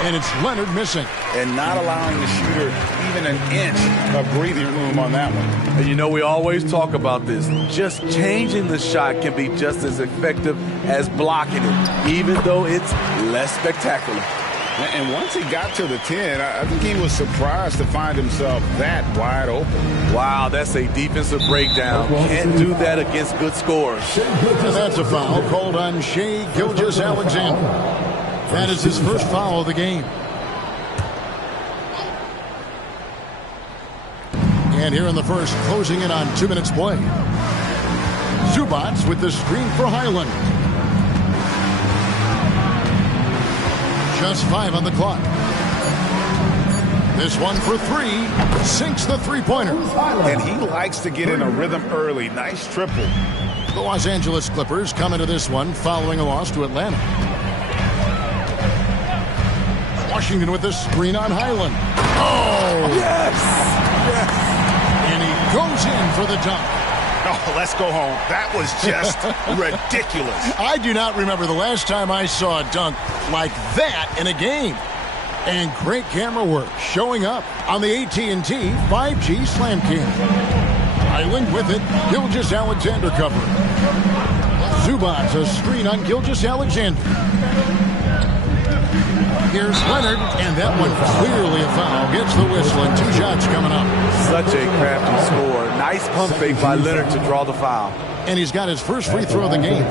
And it's Leonard missing. And not allowing the shooter even an inch of breathing room on that one. And you know, we always talk about this. Just changing the shot can be just as effective as blocking it, even though it's less spectacular. And once he got to the 10, I think he was surprised to find himself that wide open. Wow, that's a defensive breakdown. Can't do that against good scorers. And that's a foul called on Shai Gilgeous-Alexander. That is his first foul of the game. And here in the first, closing in on 2 minutes play. Zubac with the screen for Highland. Just 5 on the clock. This one for 3. Sinks the three-pointer. And he likes to get in a rhythm early. Nice triple. The Los Angeles Clippers come into this one following a loss to Atlanta. Washington with the screen on Highland. Oh! Yes! Yes! And he goes in for the dunk. Oh, let's go home. That was just ridiculous. I do not remember the last time I saw a dunk like that in a game. And great camera work showing up on the AT&T 5G Slam Cam. Highland with it. Gilgeous-Alexander covering. Zubac a screen on Gilgeous-Alexander. Here's Leonard, and that one clearly a foul. Gets the whistle, and 2 shots coming up. Such a crafty score. Nice pump fake by Leonard to draw the foul. And he's got his first free throw of the game.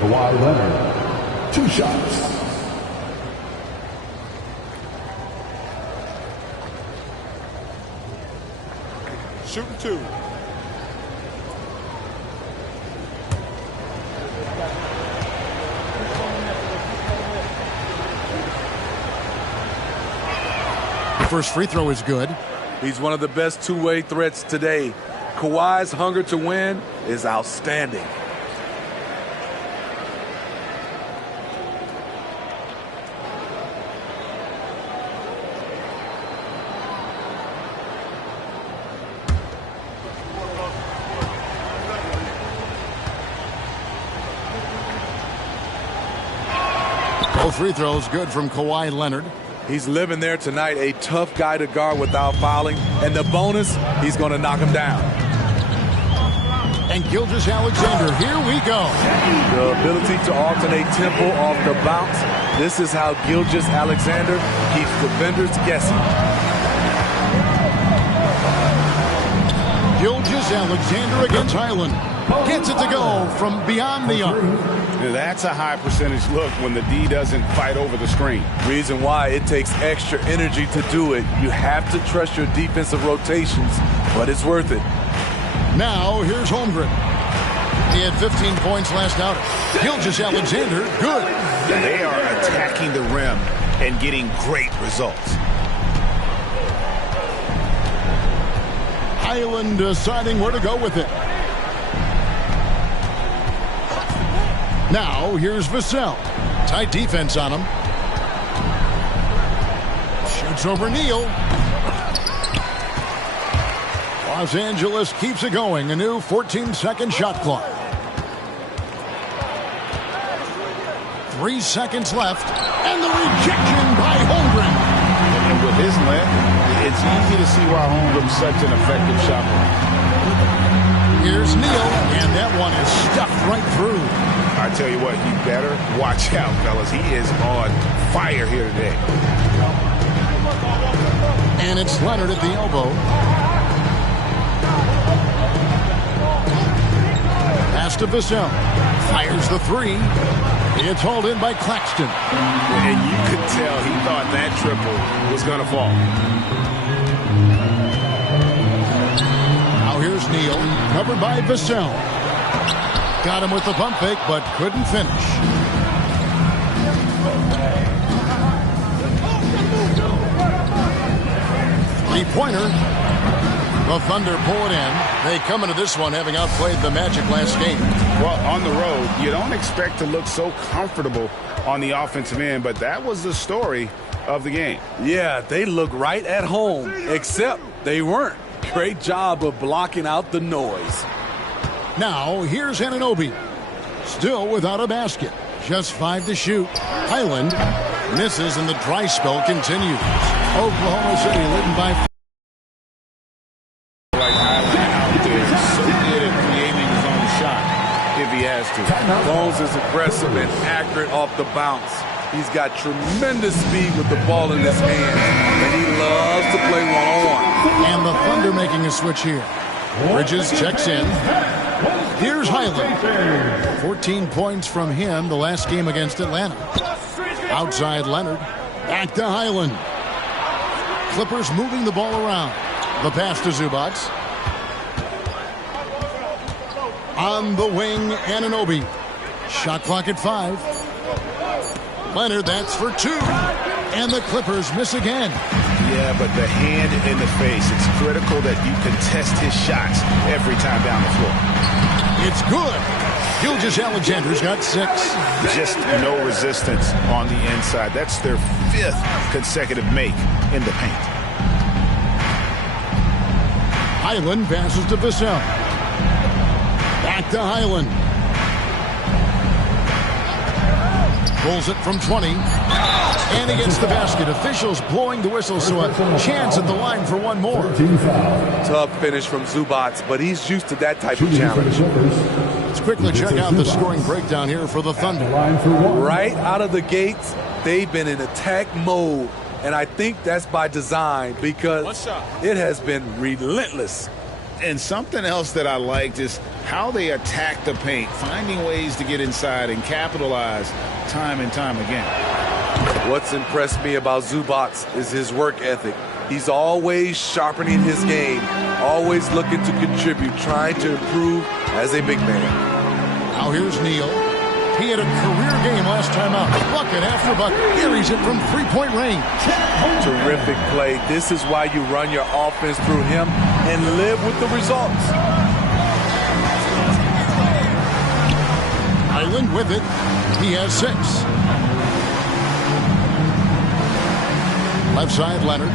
Kawhi Leonard, 2 shots. Shooting 2. First free throw is good. He's one of the best two-way threats today. Kawhi's hunger to win is outstanding. Both free throws good from Kawhi Leonard. He's living there tonight, a tough guy to guard without fouling. And the bonus, he's going to knock him down. And Gilgeous-Alexander, here we go. The ability to alternate tempo off the bounce. This is how Gilgeous-Alexander keeps defenders guessing. Gilgeous-Alexander against Highland. Gets it to go from beyond the arc. That's a high percentage look when the D doesn't fight over the screen. Reason why it takes extra energy to do it. You have to trust your defensive rotations, but it's worth it. Now, here's Holmgren. He had 15 points last outing. Gilgeous-Alexander, good. They are attacking the rim and getting great results. Highland deciding where to go with it. Now, here's Vassell. Tight defense on him. Shoots over Neal. Los Angeles keeps it going. A new 14-second shot clock. 3 seconds left. And the rejection by Holmgren. And with his length, it's easy to see why Holmgren's such an effective shot blocker. Here's Neal, and that one is stuffed right through. I tell you what, you better watch out, fellas. He is on fire here today. And it's Leonard at the elbow. Pass to Vassell. Fires the three. It's hauled in by Claxton. And you could tell he thought that triple was going to fall. Now here's Neal, covered by Vassell. Got him with the pump fake, but couldn't finish. Three-pointer. The Thunder pull it in. They come into this one having outplayed the Magic last game. Well, on the road, you don't expect to look so comfortable on the offensive end, but that was the story of the game. Yeah, they look right at home, except they weren't. Great job of blocking out the noise. Now, here's Anunoby. Still without a basket. Just 5 to shoot. Highland misses and the dry spell continues. Oklahoma City leading by 4. Like Highland out there, so good at creating his own shot if he has to. Bones is aggressive and accurate off the bounce. He's got tremendous speed with the ball in his hands, and he loves to play one-on-one. And the Thunder making a switch here. Bridges checks in. Here's Highland. 14 points from him the last game against Atlanta. Outside Leonard. Back to Highland. Clippers moving the ball around. The pass to Zubac. On the wing, Anunoby. Shot clock at 5. Leonard, that's for 2. And the Clippers miss again. Yeah, but the hand in the face, it's critical that you contest his shots every time down the floor. It's good. Gilgeous-Alexander's got 6. Just no resistance on the inside. That's their 5th consecutive make in the paint. Highland passes to Vassell. Back to Highland. Pulls it from 20. And he gets the basket. Officials blowing the whistle, so a chance at the line for one more. Tough finish from Zubac, but he's used to that type of challenge. Let's quickly check out the scoring breakdown here for the Thunder. Right out of the gates, they've been in attack mode. And I think that's by design because it has been relentless. And something else that I liked is how they attack the paint, finding ways to get inside and capitalize time and time again. What's impressed me about Zubac is his work ethic. He's always sharpening his game, always looking to contribute, trying to improve as a big man. Now here's Neal. He had a career game last time out. Bucket after bucket. Here he's it from three-point range. Terrific play. This is why you run your offense through him and live with the results. Highland with it. He has 6. Left side, Leonard.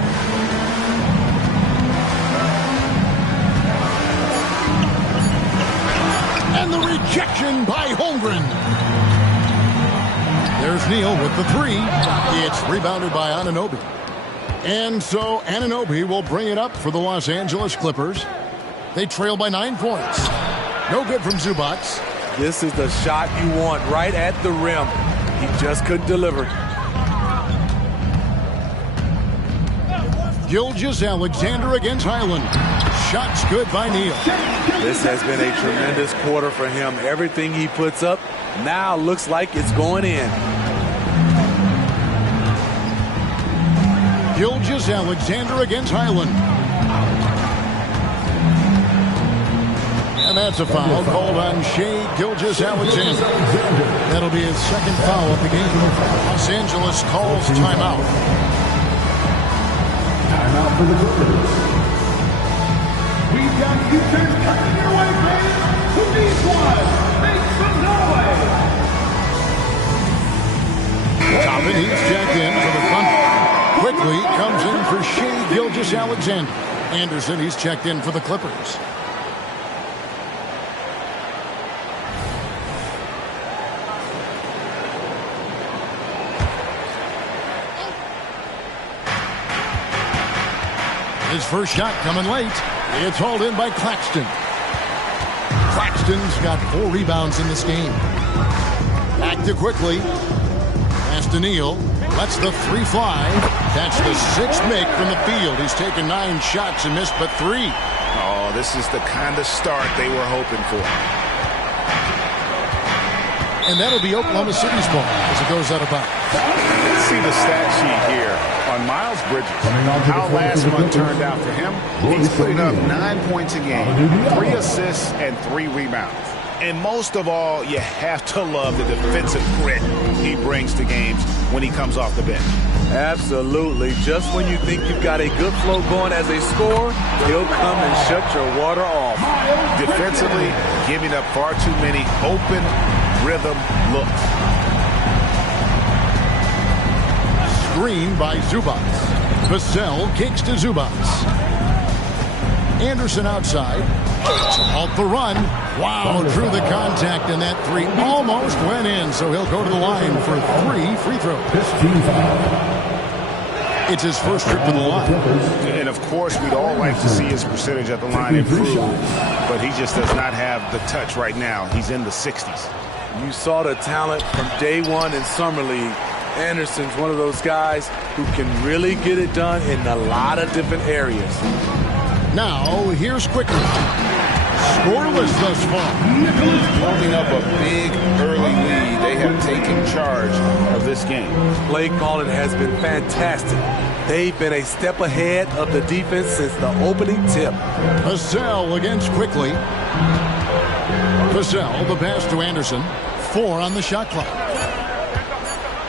And the rejection by Holmgren. There's Neal with the 3. It's rebounded by Anunoby. And so Anunoby will bring it up for the Los Angeles Clippers. They trail by 9 points. No good from Zubac. This is the shot you want right at the rim. He just couldn't deliver. Gilgeous-Alexander against Highland. Shots good by Neal. This has been a tremendous quarter for him. Everything he puts up now looks like it's going in. Gilgeous-Alexander against Highland. And that's a foul called on Shai Gilgeous-Alexander. That'll be his second foul of the game. Los Angeles calls timeout. Timeout for the Clippers. We've got futures coming your way, fans. Who needs one? Make some noise. Toppin, he's checked in for the Thunder. Quickly comes in for Shai Gilgeous-Alexander. Anderson, he's checked in for the Clippers. His first shot coming late. It's hauled in by Claxton. Claxton's got 4 rebounds in this game. Back to quickly. Pass to Neal. Lets the 3 fly. That's the 6th make from the field. He's taken 9 shots and missed but 3. Oh, this is the kind of start they were hoping for. And that'll be Oklahoma City's ball as it goes out of bounds. Let's see the stat sheet here on Miles Bridges. How last month turned out for him. He's putting up 9 points a game, 3 assists, and 3 rebounds. And most of all, you have to love the defensive grit he brings to games when he comes off the bench. Absolutely. Just when you think you've got a good flow going as a scorer, he'll come and shut your water off. Defensively, giving up far too many open rhythm looks. Screen by Zubats. Vassell kicks to Zubats. Anderson outside. Off the run. Wow, drew the contact, and that 3 almost went in, so he'll go to the line for 3 free throws. It's his first trip to the line. And, of course, we'd all like to see his percentage at the line improve, but he just does not have the touch right now. He's in the 60s. You saw the talent from day one in Summer League. Anderson's one of those guys who can really get it done in a lot of different areas. Now, here's quickly. Scoreless thus far. Building up a big early lead. They have taken charge of this game. Play calling has been fantastic. They've been a step ahead of the defense since the opening tip. Vassell against quickly. Vassell, the pass to Anderson. 4 on the shot clock.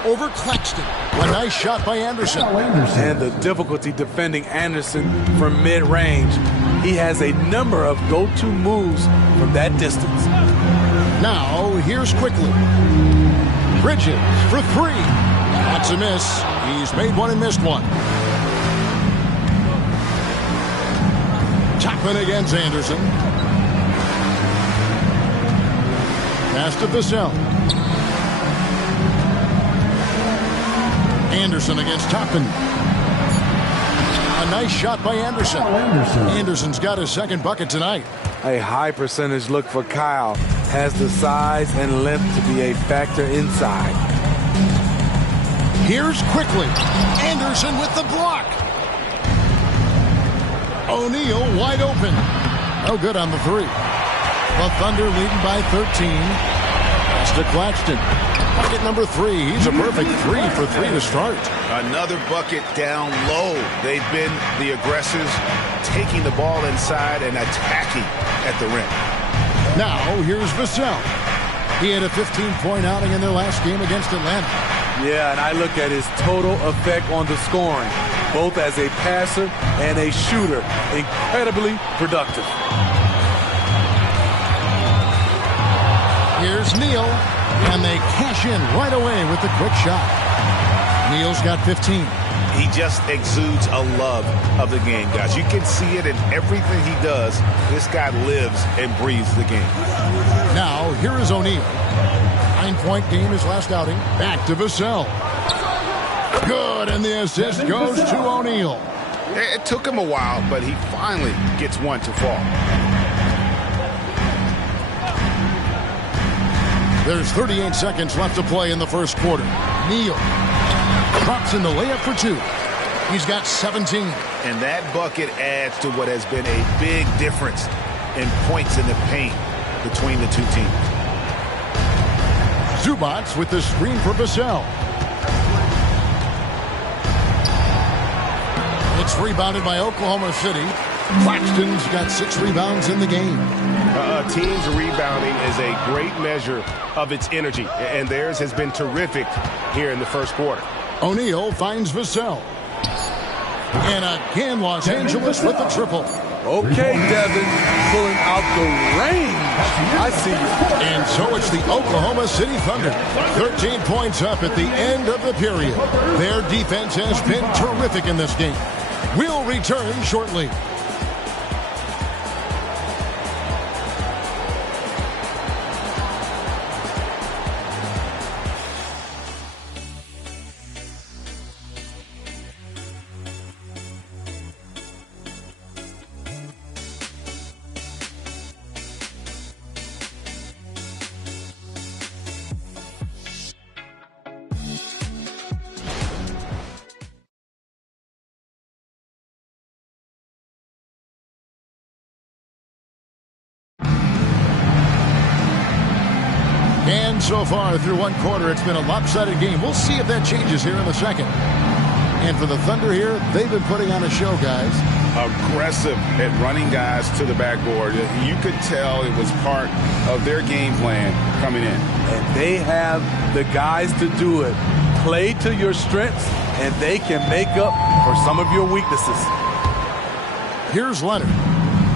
Over Claxton. A nice shot by Anderson. And the difficulty defending Anderson from mid-range. He has a number of go-to moves from that distance. Now, here's quickly. Bridges for 3. That's a miss. He's made 1 and missed 1. Toppin against Anderson. Pass to Vassell. Anderson against Toppin. A nice shot by Anderson. Anderson's got his second bucket tonight. A high percentage look for Kyle. Has the size and length to be a factor inside. Here's quickly. Anderson with the block. O'Neal wide open. No good on the 3. The Thunder leading by 13. That's to Claxton. Bucket number 3. He's a perfect 3 for 3 to start. Another bucket down low. They've been the aggressors, taking the ball inside and attacking at the rim. Now, here's Vassell. He had a 15-point outing in their last game against Atlanta. Yeah, and I look at his total effect on the scoring, both as a passer and a shooter. Incredibly productive. Here's Neal, and they cash in right away with the quick shot. Neal's got 15. He just exudes a love of the game, guys. You can see it in everything he does. This guy lives and breathes the game. Now, here is O'Neal. 9-point game his last outing. Back to Vassell. Good, and the assist goes to O'Neal. It took him a while, but he finally gets one to fall. There's 38 seconds left to play in the first quarter. Neal drops in the layup for 2. He's got 17. And that bucket adds to what has been a big difference in points in the paint between the two teams. Zubats with the screen for Vassell. It's rebounded by Oklahoma City. Claxton's got 6 rebounds in the game. A team's rebounding is a great measure of its energy, and theirs has been terrific here in the first quarter. O'Neal finds Vassell. And again, Los Angeles with the triple. Okay, Devin, pulling out the range. I see you. And so it's the Oklahoma City Thunder. 13 points up at the end of the period. Their defense has been terrific in this game. We'll return shortly. And so far through one quarter, it's been a lopsided game. We'll see if that changes here in the second. And for the Thunder here, they've been putting on a show, guys. Aggressive at running guys to the backboard. You could tell it was part of their game plan coming in. And they have the guys to do it. Play to your strengths, and they can make up for some of your weaknesses. Here's Leonard.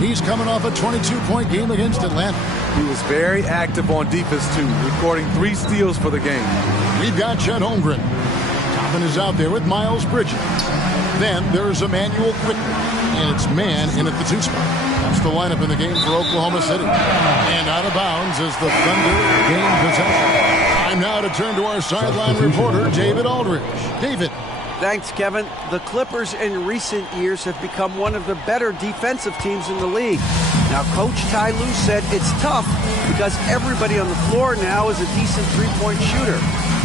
He's coming off a 22-point game against Atlanta. He was very active on defense, too, recording 3 steals for the game. We've got Chet Holmgren. Toppin is out there with Miles Bridges. Then there's Emmanuel Quickly, and it's man in at the 2 spot. That's the lineup in the game for Oklahoma City. And out of bounds is the Thunder gain possession. Time now to turn to our sideline reporter, David Aldridge. David. Thanks, Kevin. The Clippers in recent years have become one of the better defensive teams in the league. Now, Coach Ty Lue said it's tough because everybody on the floor now is a decent three-point shooter.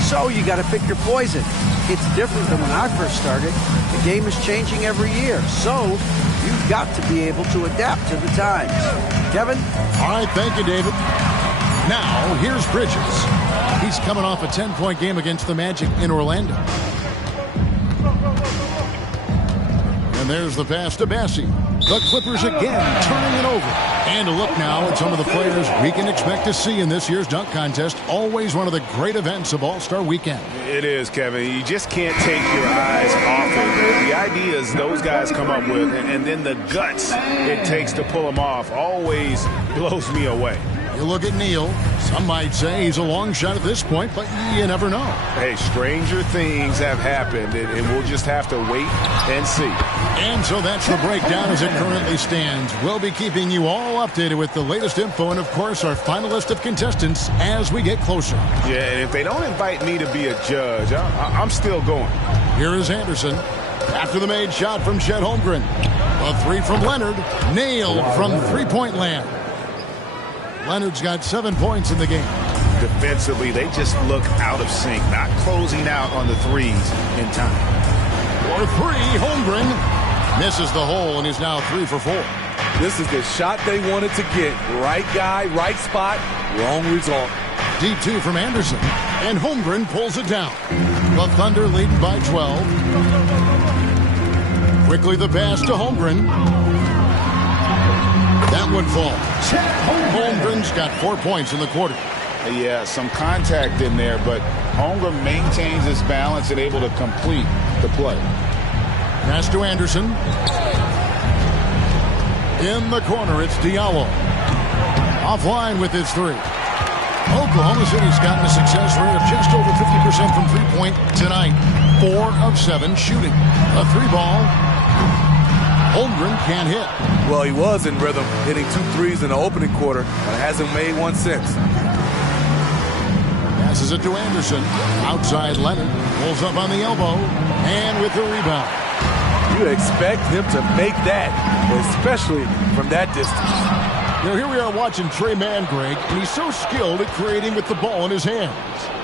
So you got to pick your poison. It's different than when I first started. The game is changing every year. So you've got to be able to adapt to the times. Kevin? All right, thank you, David. Now, here's Bridges. He's coming off a 10-point game against the Magic in Orlando. And there's the pass to Bassie. The Clippers again turning it over. And a look now at some of the players we can expect to see in this year's dunk contest. Always one of the great events of All-Star Weekend. It is, Kevin. You just can't take your eyes off it. The ideas those guys come up with, and then the guts it takes to pull them off always blows me away. You look at Neal. Some might say he's a long shot at this point, but you never know. Hey, stranger things have happened, and we'll just have to wait and see. And so that's the breakdown as it currently stands. We'll be keeping you all updated with the latest info and, of course, our final list of contestants as we get closer. Yeah, and if they don't invite me to be a judge, I'm still going. Here is Anderson. After the made shot from Chet Holmgren. A 3 from Leonard. Nailed from three-point land. Leonard's got 7 points in the game. Defensively, they just look out of sync, not closing out on the threes in time. For 3, Holmgren misses the hole and is now 3 for 4. This is the shot they wanted to get. Right guy, right spot, wrong result. Deep 2 from Anderson, and Holmgren pulls it down. The Thunder leading by 12. Quickly the pass to Holmgren. That one falls. Holmgren's got 4 points in the quarter. Yeah, some contact in there, but Holmgren maintains his balance and able to complete the play. Pass to Anderson. In the corner, it's Diallo. Offline with his 3. Oklahoma City's gotten a success rate of just over 50% from three-point tonight. 4 of 7 shooting. A 3-ball. Holmgren can't hit. Well, he was in rhythm, hitting 2 threes in the opening quarter, but hasn't made one since. Passes it to Anderson. Outside Leonard. Pulls up on the elbow. And with the rebound. You expect him to make that, especially from that distance. Now here we are watching Trey Mann, Greg, and he's so skilled at creating with the ball in his hands.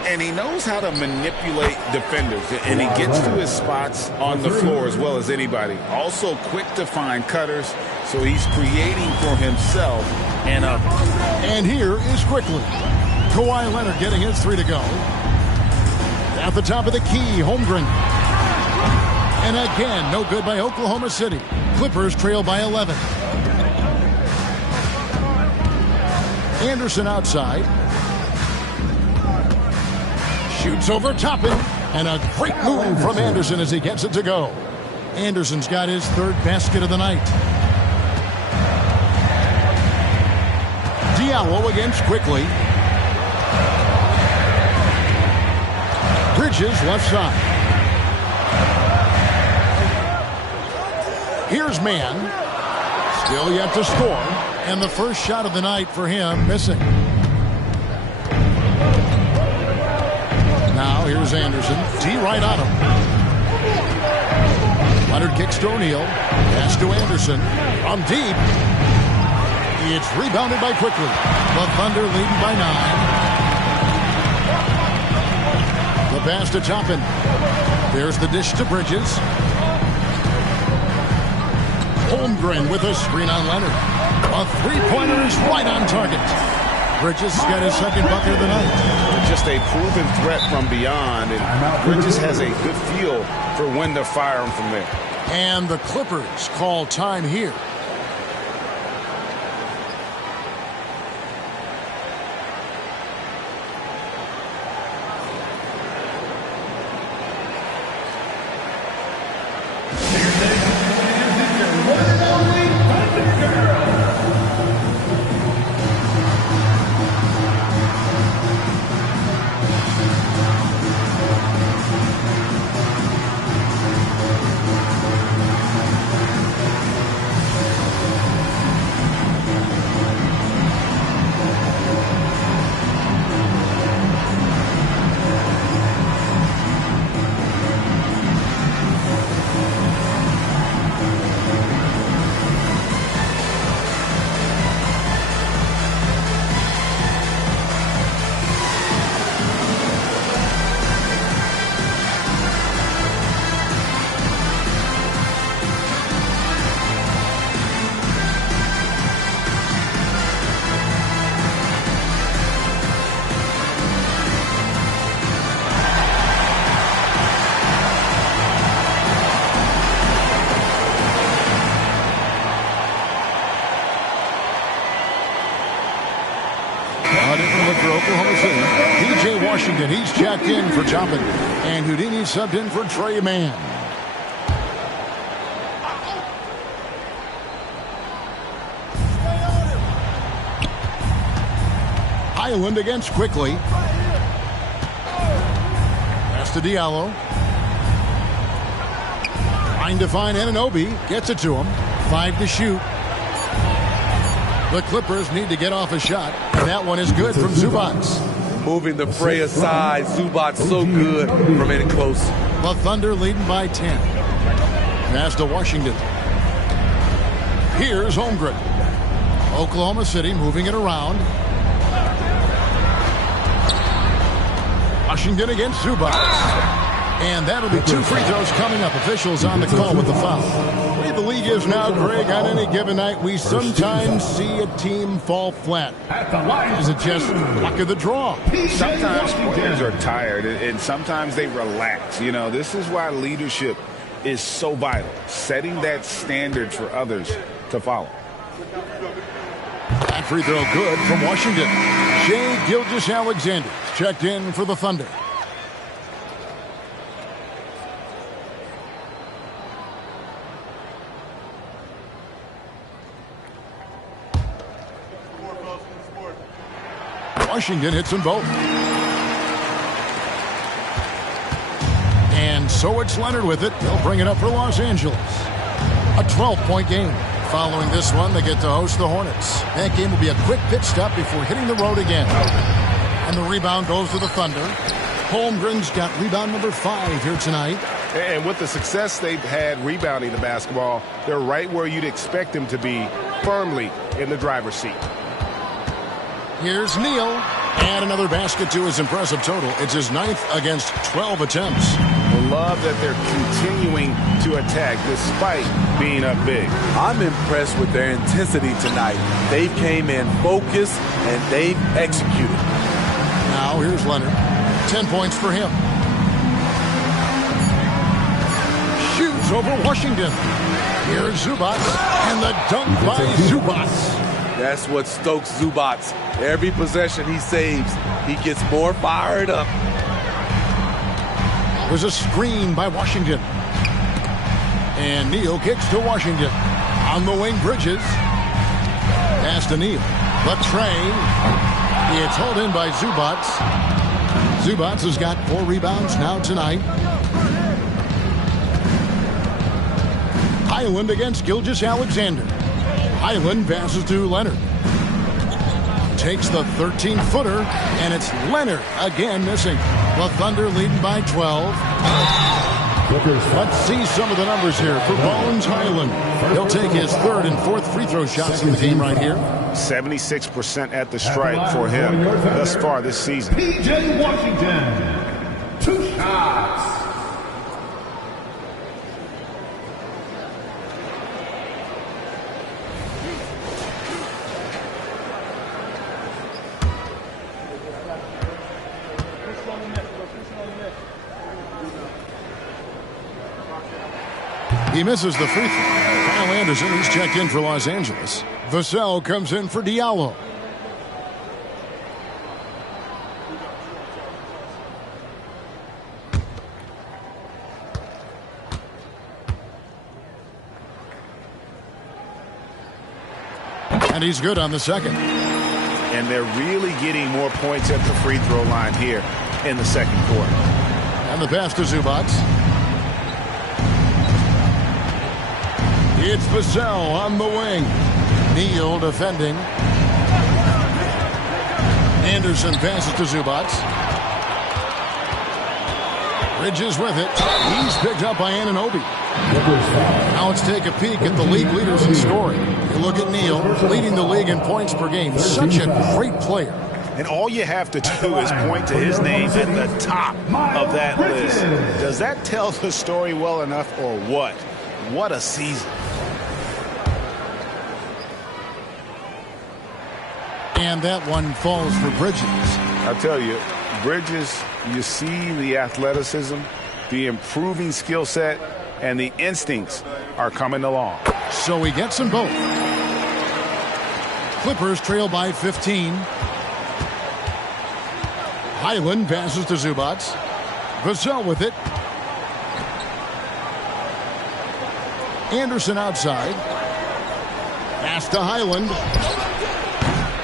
And he knows how to manipulate defenders, and he gets to his spots on the floor as well as anybody. Also quick to find cutters, so he's creating for himself and others. And here is Quickly. Kawhi Leonard getting his 3 to go. At the top of the key, Holmgren. And again, no good by Oklahoma City. Clippers trail by 11. Anderson outside. Shoots over Toppin. And a great move from Anderson as he gets it to go. Anderson's got his 3rd basket of the night. Diallo against Quickly. Bridges left side. Here's Mann. Still yet to score. And the first shot of the night for him missing. Now here's Anderson. D right on him. Leonard kicks to O'Neal. Pass to Anderson. From deep. It's rebounded by Quickly. The Thunder leading by 9. The pass to Toppin. There's the dish to Bridges. Holmgren with a screen on Leonard. A 3-pointer is right on target. Bridges has got his second bucket of the night. Just a proven threat from beyond, and Bridges has a good feel for when to fire him from there. And the Clippers call time here. For Oklahoma City, P.J. Washington, he's checked in for Toppin, and Houdini subbed in for Trey Mann. Highland against Quickly. Pass to Diallo. Trying to find Anunoby, gets it to him. 5 to shoot. The Clippers need to get off a shot. And that one is good from Zubac. Moving the fray aside. Zubac so good from in close. The Thunder leading by 10. Pass to Washington. Here's Holmgren. Oklahoma City moving it around. Washington against Zubac. And that'll be 2 free throws coming up. Officials on the call with the foul. The way the league is now, Greg, on any given night, we sometimes see a team fall flat. Is it just luck of the draw? Sometimes players are tired, and sometimes they relax. You know, this is why leadership is so vital. Setting that standard for others to follow. That free throw good from Washington. Shai Gilgeous-Alexander checked in for the Thunder. Washington hits them both. And so it's Leonard with it. They'll bring it up for Los Angeles. A 12-point game. Following this one, they get to host the Hornets. That game will be a quick pit stop before hitting the road again. And the rebound goes to the Thunder. Holmgren's got rebound number 5 here tonight. And with the success they've had rebounding the basketball, they're right where you'd expect them to be, firmly in the driver's seat. Here's Neal. And another basket to his impressive total. It's his 9th against 12 attempts. Love that they're continuing to attack despite being up big. I'm impressed with their intensity tonight. They came in focused and they've executed. Now here's Leonard. 10 points for him. Shoots over Washington. Here's Zubac. And the dunk by Zubac. That's what stokes Zubac. Every possession he saves, he gets more fired up. There's a screen by Washington. And Neal kicks to Washington. On the wing, Bridges. Pass to Neal. The tray. It's hauled in by Zubac. Zubac has got 4 rebounds now tonight. Highland against Gilgeous-Alexander. Highland passes to Leonard. Takes the 13-footer, and it's Leonard again missing. The Thunder leading by 12. Let's see some of the numbers here for Bones Highland. He'll take his 3rd and 4th free throw shots in the game right here. 76% at the stripe for him thus far this season. P.J. Washington, 2 shots. He misses the free throw. Kyle Anderson, he's checked in for Los Angeles. Vassell comes in for Diallo. And he's good on the second. And they're really getting more points at the free throw line here in the second quarter. And the pass to Zubac. It's Vassell on the wing. Neal defending. Anderson passes to Zubac. Bridges with it. He's picked up by Anunoby. Now let's take a peek at the league leaders in scoring. You look at Neal, leading the league in points per game. Such a great player. And all you have to do is point to his name at the top of that list. Does that tell the story well enough or what? What a season. And that one falls for Bridges. I'll tell you, Bridges, you see the athleticism, the improving skill set, and the instincts are coming along. So he gets them both. Clippers trail by 15. Highland passes to Zubac. Vassell with it. Anderson outside. Pass to Highland.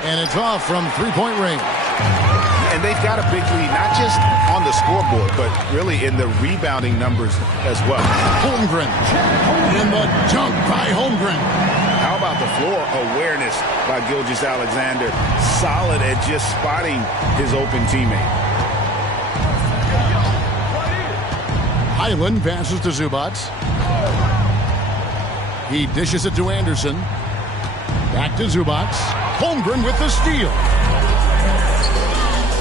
And it's off from three-point range. And they've got a big lead, not just on the scoreboard, but really in the rebounding numbers as well. Holmgren. And the dunk by Holmgren. How about the floor awareness by Gilgeous-Alexander? Solid at just spotting his open teammate. Highland passes to Zubac. He dishes it to Anderson. Back to Zubac. Holmgren with the steal.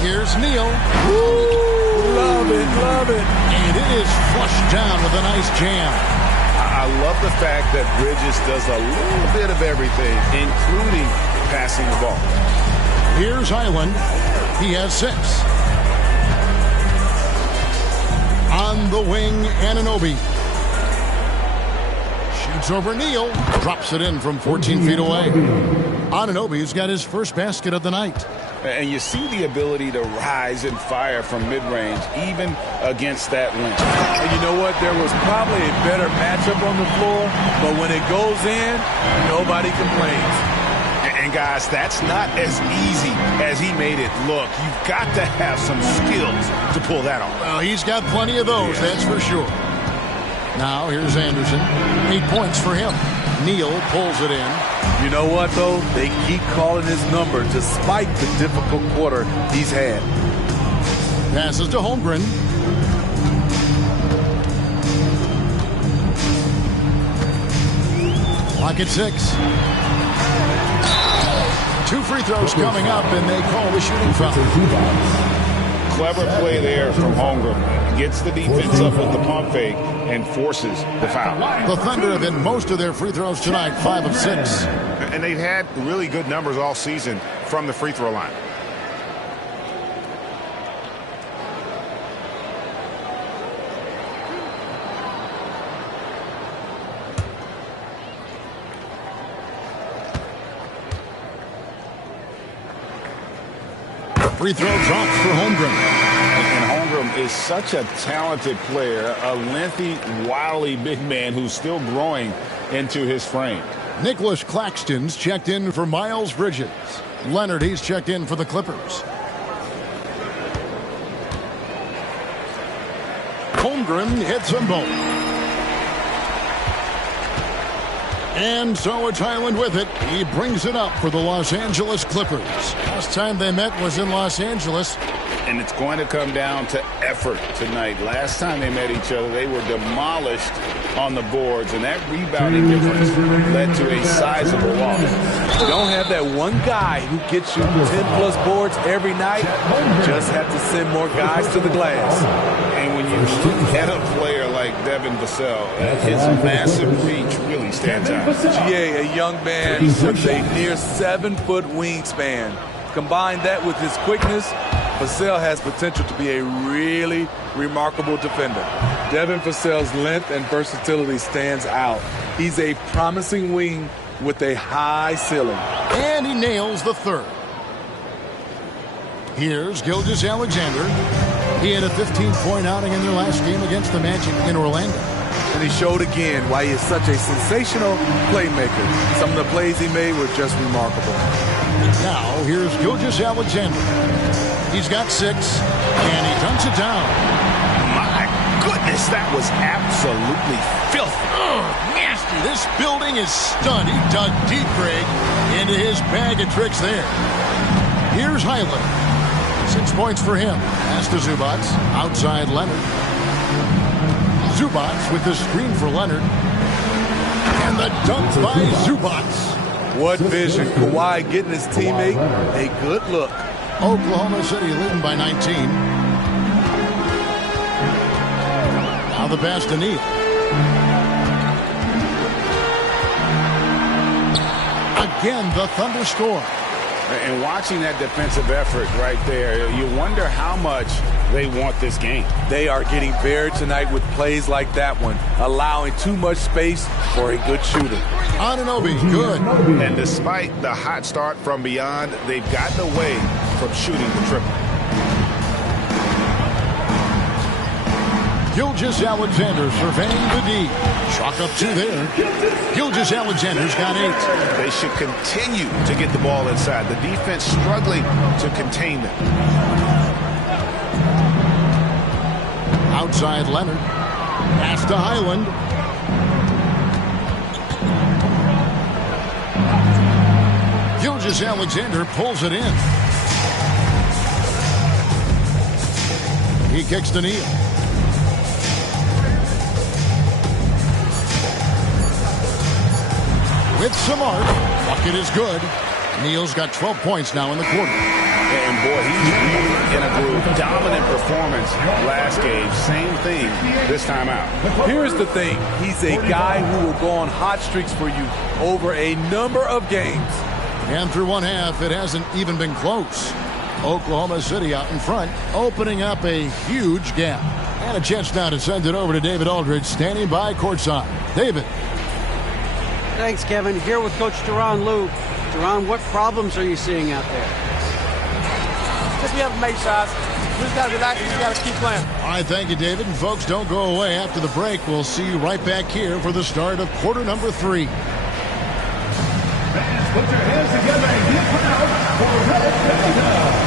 Here's Neal. Woo! Love it, love it. And it is flushed down with a nice jam. I love the fact that Bridges does a little bit of everything, including passing the ball. Here's Highland. He has 6. On the wing, Anunoby. Shoots over Neal. Drops it in from 14 feet away. Anunoby's got his first basket of the night. And you see the ability to rise and fire from mid-range, even against that length. And you know what? There was probably a better matchup on the floor, but when it goes in, nobody complains. And guys, that's not as easy as he made it look. You've got to have some skills to pull that off. Well, he's got plenty of those, that's for sure. Now, here's Anderson. 8 points for him. Neal pulls it in. You know what, though? They keep calling his number despite the difficult quarter he's had. Passes to Holmgren. Clock at 6. 2 free throws coming up, and they call the shooting foul. Clever play there from Holmgren. Gets the defense up with the pump fake and forces the foul. The Thunder have hit most of their free throws tonight, 5 of 6. And they've had really good numbers all season from the free throw line. Free throw drops for Holmgren. And Holmgren is such a talented player, a lengthy, wily big man who's still growing into his frame. Nicholas Claxton's checked in for Miles Bridges. Leonard, he's checked in for the Clippers. Holmgren hits them both. And so it's Highland with it. He brings it up for the Los Angeles Clippers. Last time they met was in Los Angeles. And it's going to come down to effort tonight. Last time they met each other, they were demolished on the boards, and that rebounding difference led to a sizable loss. You don't have that one guy who gets you 10-plus boards every night. You just have to send more guys to the glass. And when you look at a player like Devin Vassell, his massive reach really stands out. GA, a young man with a near 7-foot wingspan. Combine that with his quickness, Vassell has potential to be a really remarkable defender. Devin Vassell's length and versatility stands out. He's a promising wing with a high ceiling. And he nails the third. Here's Gilgeous-Alexander. He had a 15-point outing in their last game against the Magic in Orlando. And he showed again why he is such a sensational playmaker. Some of the plays he made were just remarkable. Now, here's Gilgeous-Alexander. He's got 6, and he dunks it down. My goodness, that was absolutely filthy. Nasty. This building is stunned. He dug deep, Greg, into his bag of tricks there. Here's Highland. 6 points for him. Pass to Zubac. Outside Leonard. Zubac with the screen for Leonard. And the dunk by Zubac. What vision. Kawhi getting his teammate a good look. Oklahoma City leading by 19. Now the pass to Neal. Again, the Thunder score. And watching that defensive effort right there, you wonder how much they want this game. They are getting buried tonight with plays like that one, allowing too much space for a good shooter. Anunoby, good. And despite the hot start from beyond, they've gotten away from shooting the triple. Gilgeous-Alexander surveying the D. Chalk up 2 there. Gilgeous-Alexander's got 8. They should continue to get the ball inside. The defense struggling to contain them. Outside Leonard. Pass to Highland. Gilgeous-Alexander pulls it in. He kicks to Neal. With some art, bucket is good. Neal's got 12 points now in the quarter. And boy, he's really in a groove. Dominant performance last game. Same thing this time out. Here's the thing. He's a guy who will go on hot streaks for you over a number of games. And through one half, it hasn't even been close. Oklahoma City out in front, opening up a huge gap. And a chance now to send it over to David Aldridge, standing by courtside. David. Thanks, Kevin. Here with Coach Duran Lou. Duran, what problems are you seeing out there? Just we haven't made shots. We just got to relax and we got to keep playing. All right, thank you, David. And folks, don't go away. After the break, we'll see you right back here for the start of quarter number 3. Fans, put your hands together and get proud for Red Canada.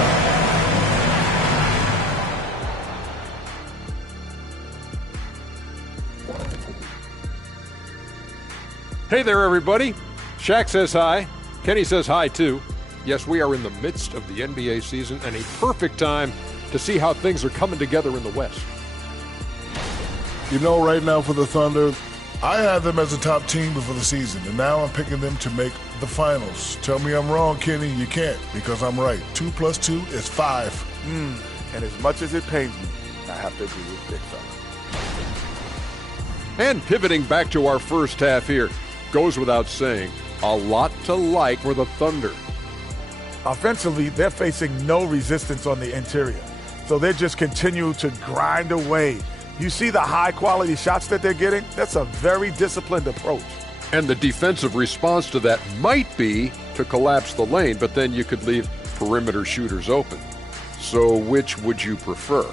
Hey there, everybody. Shaq says hi. Kenny says hi, too. Yes, we are in the midst of the NBA season and a perfect time to see how things are coming together in the West. You know, right now for the Thunder, I had them as a top team before the season, and now I'm picking them to make the finals. Tell me I'm wrong, Kenny. You can't, because I'm right. 2 + 2 is 5. And as much as it pains me, I have to agree with Big Fella. And pivoting back to our first half here, goes without saying, a lot to like for the Thunder. Offensively, they're facing no resistance on the interior. So they just continue to grind away. You see the high-quality shots that they're getting? That's a very disciplined approach. And the defensive response to that might be to collapse the lane, but then you could leave perimeter shooters open. So which would you prefer?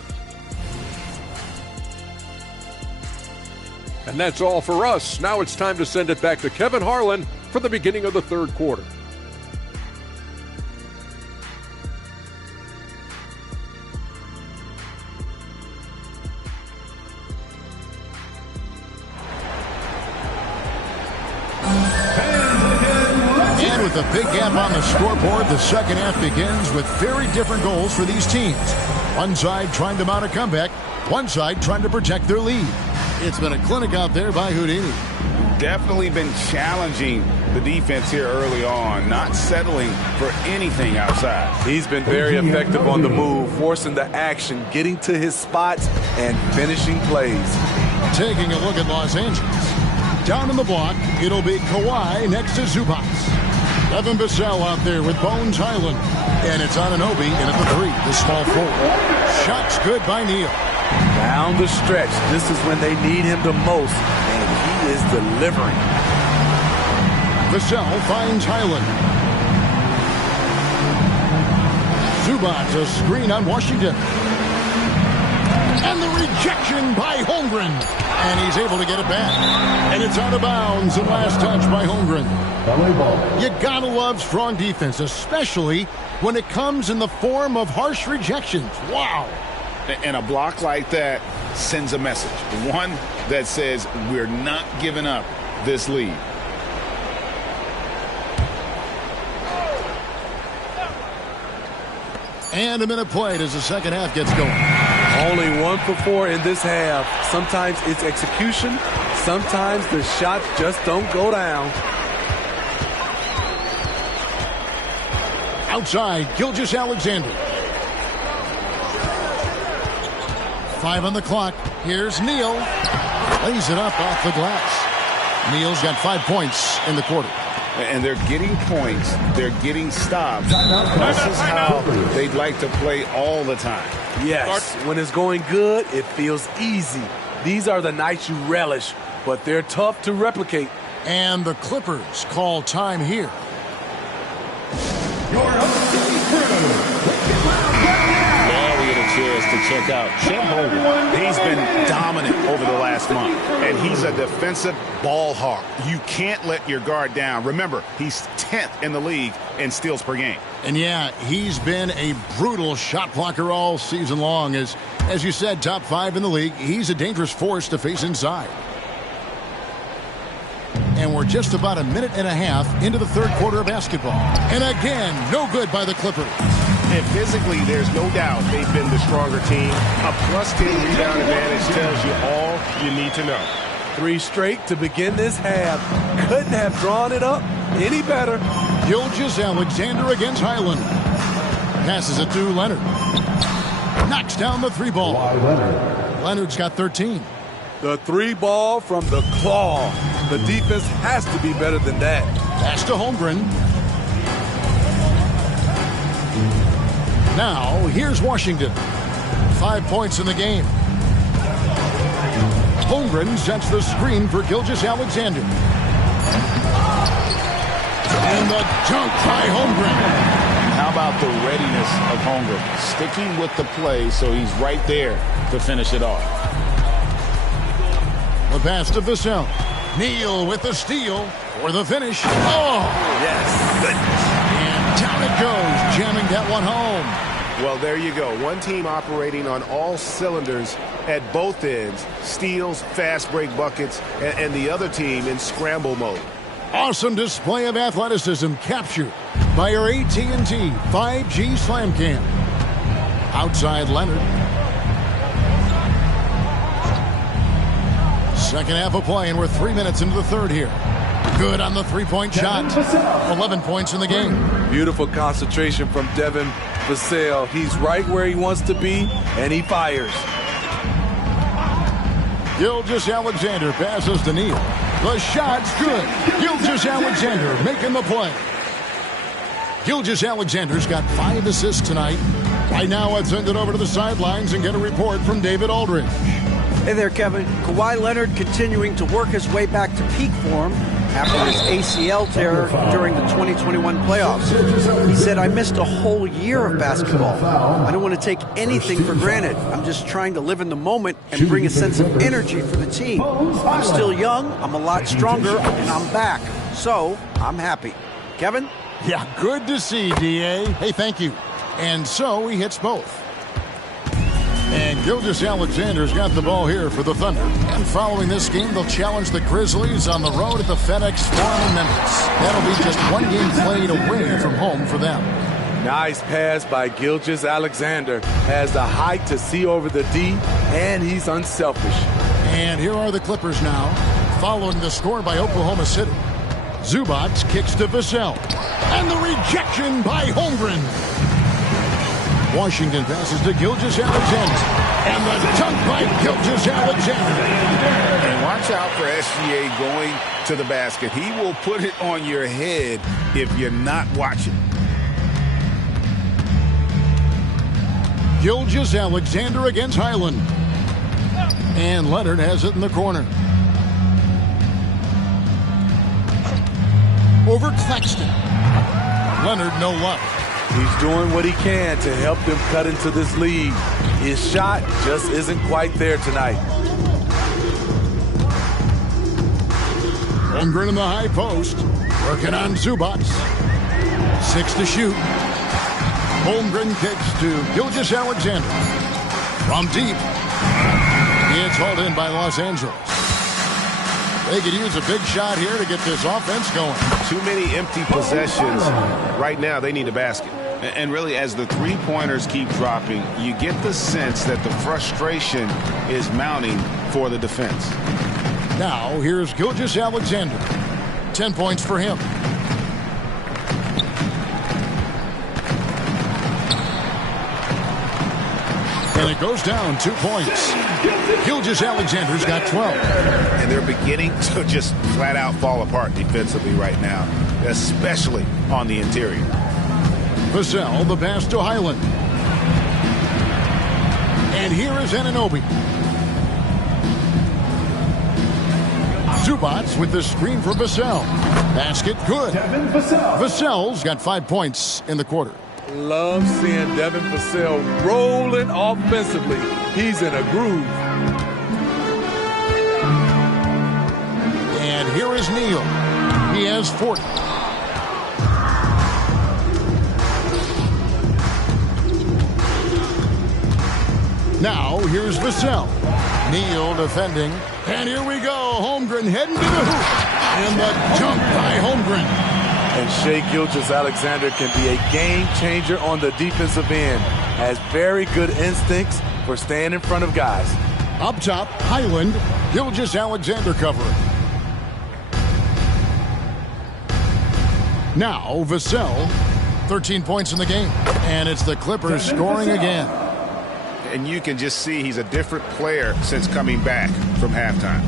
And that's all for us. Now it's time to send it back to Kevin Harlan for the beginning of the third quarter. And with a big gap on the scoreboard, the second half begins with very different goals for these teams. One side trying to mount a comeback, one side trying to protect their lead. It's been a clinic out there by Houdini. Definitely been challenging the defense here early on, not settling for anything outside. He's been very effective on the move, forcing the action, getting to his spots, and finishing plays. Taking a look at Los Angeles. Down in the block, it'll be Kawhi next to Zubac. Devin Vassell out there with Bones Highland. And it's Anunoby in at the 3, the small forward. Shots good by Neal. Down the stretch, this is when they need him the most, and he is delivering. Vassell finds Highland. Zubac, a screen on Washington. And the rejection by Holmgren. And he's able to get it back. And it's out of bounds and last touch by Holmgren. You gotta love strong defense, especially when it comes in the form of harsh rejections. Wow. And a block like that sends a message. One that says we're not giving up this lead. And a minute played as the second half gets going. Only 1 for 4 in this half. Sometimes it's execution. Sometimes the shots just don't go down. Outside, Gilgeous-Alexander. 5 on the clock. Here's Neal. Lays it up off the glass. Neal's got 5 points in the quarter. And they're getting points. They're getting stops. This is how they'd like to play all the time. Yes, when it's going good, it feels easy. These are the nights you relish, but they're tough to replicate. And the Clippers call time here. Now we get a chance to check out Chet Holmgren. He's been dominant over the last month, and he's a defensive ball hawk. You can't let your guard down. Remember, he's 10th in the league in steals per game. And yeah, he's been a brutal shot blocker all season long. As you said, top 5 in the league. He's a dangerous force to face inside. And we're just about a minute and a half into the third quarter of basketball. And again, no good by the Clippers. And physically, there's no doubt they've been the stronger team. A +10 rebound advantage tells you all you need to know. 3 straight to begin this half. Couldn't have drawn it up any better. Gilgeous-Alexander against Highland. Passes it to Leonard. Knocks down the 3 ball. Leonard's got 13. The 3 ball from the claw. The defense has to be better than that. Pass to Holmgren. Now, here's Washington. 5 points in the game. Holmgren sets the screen for Gilgeous-Alexander. And the dunk by Holmgren. How about the readiness of Holmgren? Sticking with the play so he's right there to finish it off. The pass to Vassell. Neal with the steal for the finish. Oh! Yes. Goodness. And down it goes, jamming that one home. Well, there you go. One team operating on all cylinders at both ends. Steals, fast break buckets, and the other team in scramble mode. Awesome display of athleticism captured by our AT&T 5G Slam Cam. Outside Leonard. Second half of play, and we're 3 minutes into the third here. Good on the 3-point shot. 11 points in the game. Beautiful concentration from Devin Vassell. He's right where he wants to be, and he fires. Gilgeous-Alexander passes to Neal. The shot's good. Gilgeous-Alexander making the play. Gilgeous-Alexander's got 5 assists tonight. Right now, let's send it over to the sidelines and get a report from David Aldridge. Hey there, Kevin. Kawhi Leonard continuing to work his way back to peak form after his ACL tear during the 2021 playoffs. He said, I missed a whole year of basketball. I don't want to take anything for granted. I'm just trying to live in the moment and bring a sense of energy for the team. I'm still young, I'm a lot stronger, and I'm back. So, I'm happy. Kevin? Yeah, good to see, D.A. Hey, thank you. And so he hits both. And Gilgeous-Alexander's got the ball here for the Thunder. And following this game, they'll challenge the Grizzlies on the road at the FedEx Forum in Memphis. That'll be just 1 game played away from home for them. Nice pass by Gilgeous-Alexander. Has the height to see over the D, and he's unselfish. And here are the Clippers now, following the score by Oklahoma City. Zubac kicks to Vassell. And the rejection by Holmgren. Washington passes to Gilgeous-Alexander. And the dunk by Gilgeous-Alexander. And watch out for SGA going to the basket. He will put it on your head if you're not watching. Gilgeous-Alexander against Highland. And Leonard has it in the corner. Over Claxton. Leonard, no luck. He's doing what he can to help them cut into this lead. His shot just isn't quite there tonight. Holmgren in the high post. Working on Zubats. 6 to shoot. Holmgren kicks to Gilgeous-Alexander. From deep. It's hauled in by Los Angeles. They could use a big shot here to get this offense going. Too many empty possessions. Right now, they need a basket. And really, as the three-pointers keep dropping, you get the sense that the frustration is mounting for the defense. Now, here's Gilgeous-Alexander. 10 points for him. And it goes down 2 points. Gilgeous-Alexander's got 12. And they're beginning to just flat out fall apart defensively right now, especially on the interior. Vassell, the pass to Highland. And here is Anunoby. Zubats with the screen for Vassell. Basket good. Vassell's got 5 points in the quarter. Love seeing Devin Vassell rolling offensively. He's in a groove. And here is Neal. He has 40. Now, here's Vassell. Neal defending. And here we go. Holmgren heading to the hoop. And the jump by Holmgren. And Shai Gilgeous-Alexander can be a game changer on the defensive end. Has very good instincts for staying in front of guys. Up top, Highland. Gilgeous-Alexander covering. Now, Vassell. 13 points in the game. And it's the Clippers scoring again. And you can just see he's a different player since coming back from halftime.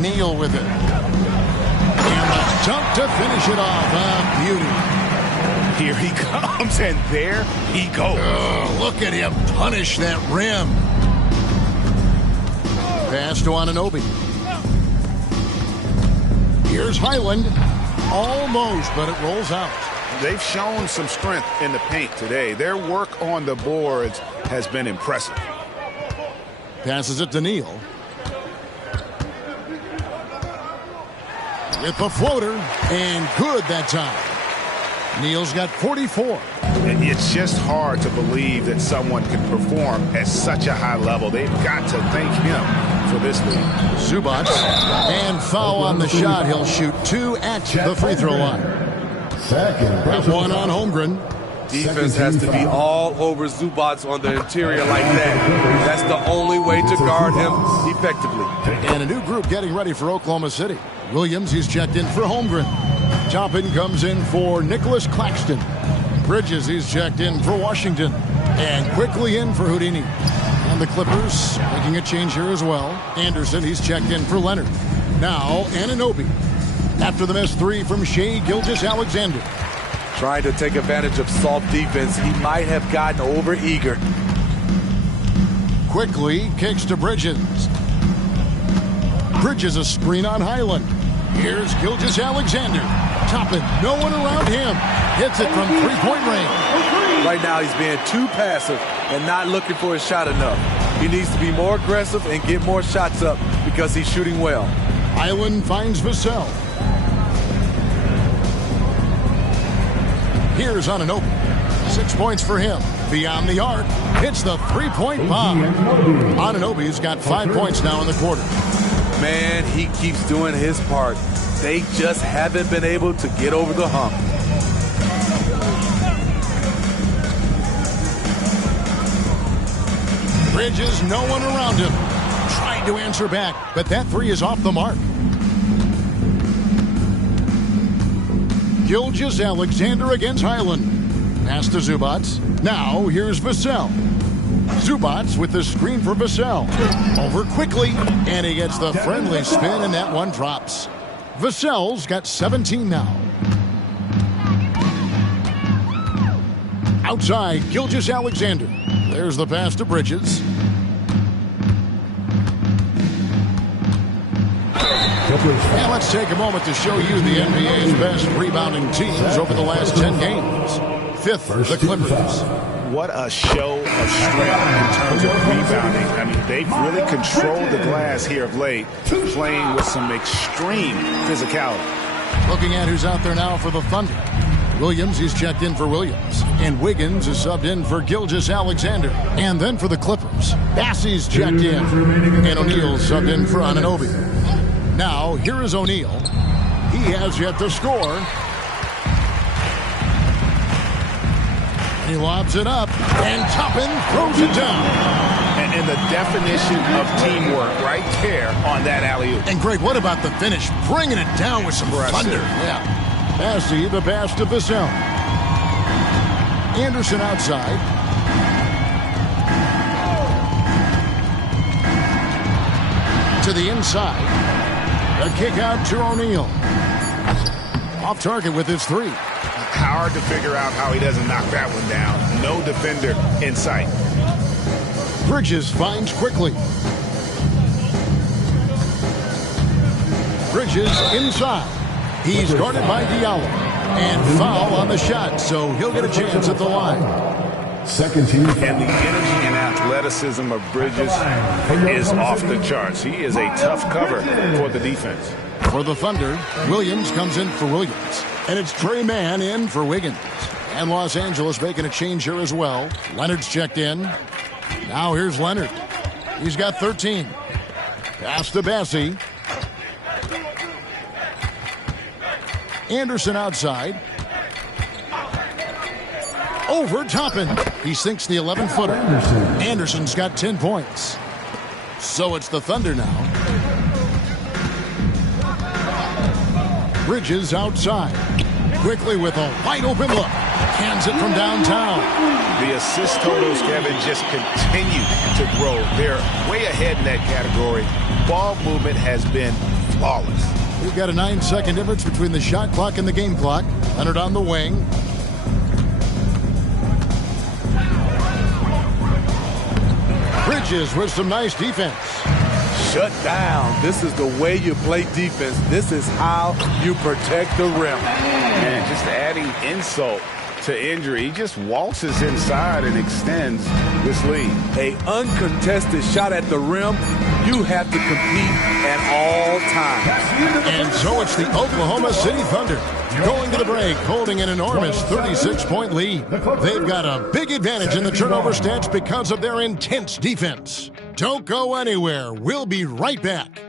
Neal with it. And the dunk to finish it off. A beauty. Here he comes, and there he goes. Oh, look at him punish that rim. Pass to Anunoby. Here's Highland. Almost, but it rolls out. They've shown some strength in the paint today. Their work on the boards has been impressive. Passes it to Neal. With the floater, and good that time. Neal's got 44. And it's just hard to believe that someone can perform at such a high level. They've got to thank him for this lead. Zubats, and foul on the shot. He'll shoot 2 at the free throw line. That one on Holmgren. Defense has to be all over Zubats on the interior like that. That's the only way to guard him effectively. And a new group getting ready for Oklahoma City. Williams, he's checked in for Holmgren. Toppin comes in for Nicholas Claxton. Bridges, he's checked in for Washington. And quickly in for Houdini. And the Clippers making a change here as well. Anderson, he's checked in for Leonard. Now, Anunoby. After the missed 3 from Shai Gilgeous-Alexander. Trying to take advantage of soft defense. He might have gotten over-eager. Quickly kicks to Bridges. Bridges a screen on Highland. Here's Gilgeous-Alexander. Toppin, no one around him. Hits it from three-point range. Right now he's being too passive and not looking for his shot enough. He needs to be more aggressive and get more shots up because he's shooting well. Highland finds Vassell. Here's Anunoby. 6 points for him. Beyond the arc. Hits the three-point bomb. Anunoby's got 5 points now in the quarter. Man, he keeps doing his part. They just haven't been able to get over the hump. Bridges, no one around him. Trying to answer back, but that 3 is off the mark. Gilgeous-Alexander against Highland. Pass to Zubats. Now here's Vassell. Zubats with the screen for Vassell. Over quickly, and he gets the friendly spin, and that one drops. Vassell's got 17 now. Outside, Gilgeous-Alexander. There's the pass to Bridges. And let's take a moment to show you the NBA's best rebounding teams over the last 10 games. Fifth, the Clippers. What a show of strength in terms of rebounding. I mean, they've really controlled the glass here of late, playing with some extreme physicality. Looking at who's out there now for the Thunder. Williams, he's checked in for Williams. And Wiggins is subbed in for Gilgeous-Alexander. And then for the Clippers, Bassey's checked in. And O'Neal subbed in for Anunoby. Now, here is O'Neal. He has yet to score. He lobs it up, and Toppin throws it down. And the definition of teamwork right there on that alley-oop. And, Greg, what about the finish? Bringing it down with some thunder. Yeah. Bassey, the pass to Vassell. Anderson outside. To the inside. A kick out to O'Neal. Off target with his three. Hard to figure out how he doesn't knock that one down. No defender in sight. Bridges finds quickly. Bridges inside. He's guarded by Diallo. And foul on the shot, so he'll get a chance at the line. Second team. And the energy and athleticism of Bridges is off the charts. He is a tough cover for the defense. For the Thunder, Williams comes in for Williams. And it's Trey Mann in for Wiggins. And Los Angeles making a change here as well. Leonard's checked in. Now here's Leonard. He's got 13. Pass to Bassey. Anderson outside. Over Toppin. He sinks the 11-footer. Anderson's got 10 points. So it's the Thunder now. Bridges outside. Quickly with a wide open look. Hands it from downtown. The assist totals, Kevin, just continue to grow. They're way ahead in that category. Ball movement has been flawless. We've got a 9-second difference between the shot clock and the game clock. Leonard on the wing. Bridges with some nice defense. Shut down. This is the way you play defense. This is how you protect the rim. And just adding insult to injury, he just waltzes inside and extends this lead. A uncontested shot at the rim, you have to compete at all times. And so it's the Oklahoma City Thunder going to the break, holding an enormous 36-point lead. They've got a big advantage in the turnover stats because of their intense defense. Don't go anywhere. We'll be right back.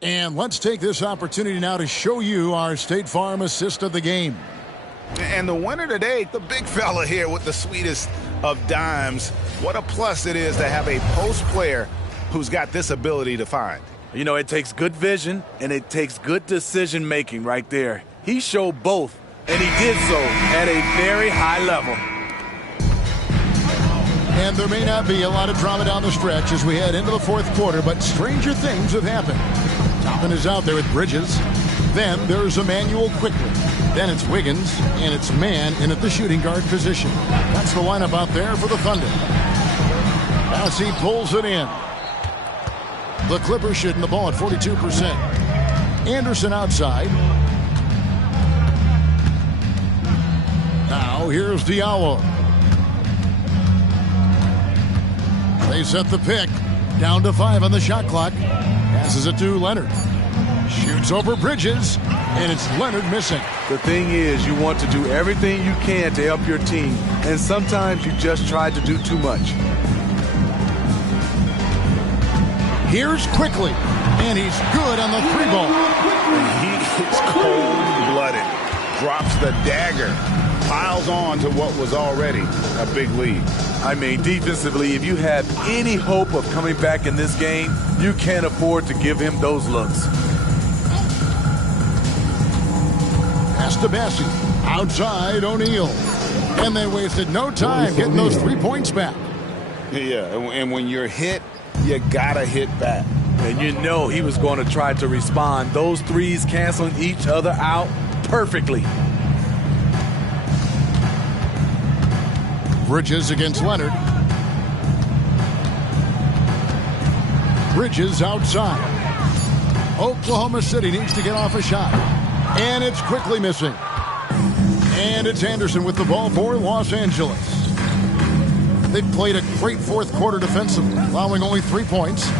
And let's take this opportunity now to show you our State Farm assist of the game. And the winner today, the big fella here with the sweetest of dimes. What a plus it is to have a post player who's got this ability to find. You know, it takes good vision and it takes good decision making right there. He showed both, and he did so at a very high level. And there may not be a lot of drama down the stretch as we head into the fourth quarter, but stranger things have happened. Toppin is out there with Bridges. Then there's Emmanuel quickly. Then it's Wiggins, and it's Mann in at the shooting guard position. That's the lineup out there for the Thunder. Bassey pulls it in. The Clippers shooting the ball at 42%. Anderson outside. Now here's Diallo. They set the pick. Down to 5 on the shot clock. Passes it to Leonard. Shoots over Bridges. And it's Leonard missing. The thing is, you want to do everything you can to help your team. And sometimes you just try to do too much. Here's quickly. And he's good on the 3-ball. He is cold-blooded. Drops the dagger. Piles on to what was already a big lead. I mean, defensively, if you have any hope of coming back in this game, you can't afford to give him those looks. Pass to Bassey. Outside O'Neal. And they wasted no time getting those 3 points back. Yeah, and when you're hit, you gotta hit back. And you know he was going to try to respond. Those threes canceling each other out perfectly. Bridges against Leonard. Bridges outside. Oklahoma City needs to get off a shot. And it's quickly missing. And it's Anderson with the ball for Los Angeles. They've played a great fourth quarter defensively, allowing only 3 points.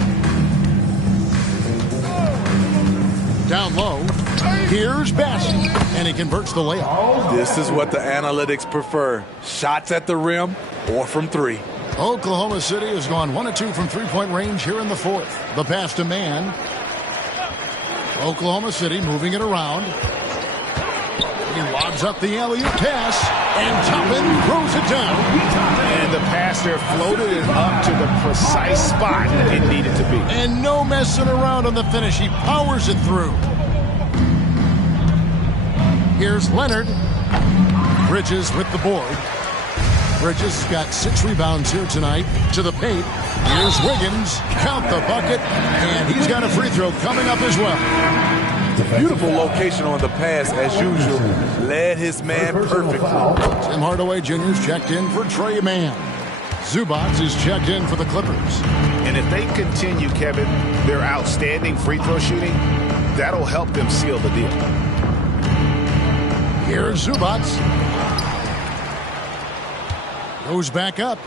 Down low. Here's Bassett. And he converts the layup. This is what the analytics prefer. Shots at the rim or from 3. Oklahoma City has gone 1 of 2 from three-point range here in the fourth. The pass to Mann. Oklahoma City moving it around. He lobs up the alley-oop pass, and Toppin throws it down. And the passer floated it up to the precise spot it needed to be. And no messing around on the finish. He powers it through. Here's Leonard. Bridges with the board. Bridges got 6 rebounds here tonight. To the paint. Here's Wiggins. Count the bucket. And he's got a free throw coming up as well. Beautiful location on the pass as usual. Led his man perfectly. Tim Hardaway Jr. is checked in for Trey Mann. Zubac is checked in for the Clippers. And if they continue, Kevin, their outstanding free throw shooting, that'll help them seal the deal. Here's Zubac. Goes back up.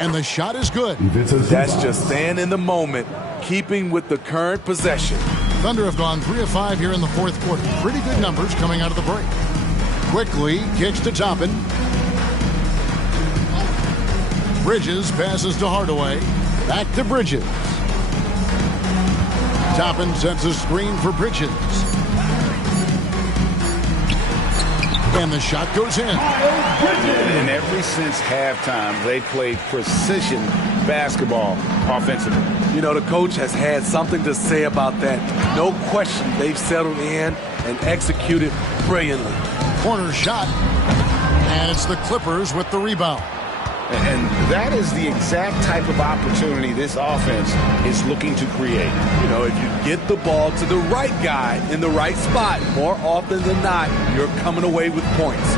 And the shot is good. That's just staying in the moment, keeping with the current possession. Thunder have gone 3 of 5 here in the fourth quarter. Pretty good numbers coming out of the break. Quickly kicks to Toppin. Bridges passes to Hardaway. Back to Bridges. Toppin sets a screen for Bridges. And the shot goes in. And ever since halftime, they played precision basketball offensively. You know, the coach has had something to say about that. No question, they've settled in and executed brilliantly. Corner shot. And it's the Clippers with the rebound. And that is the exact type of opportunity this offense is looking to create. You know, if you get the ball to the right guy in the right spot, more often than not, you're coming away with points.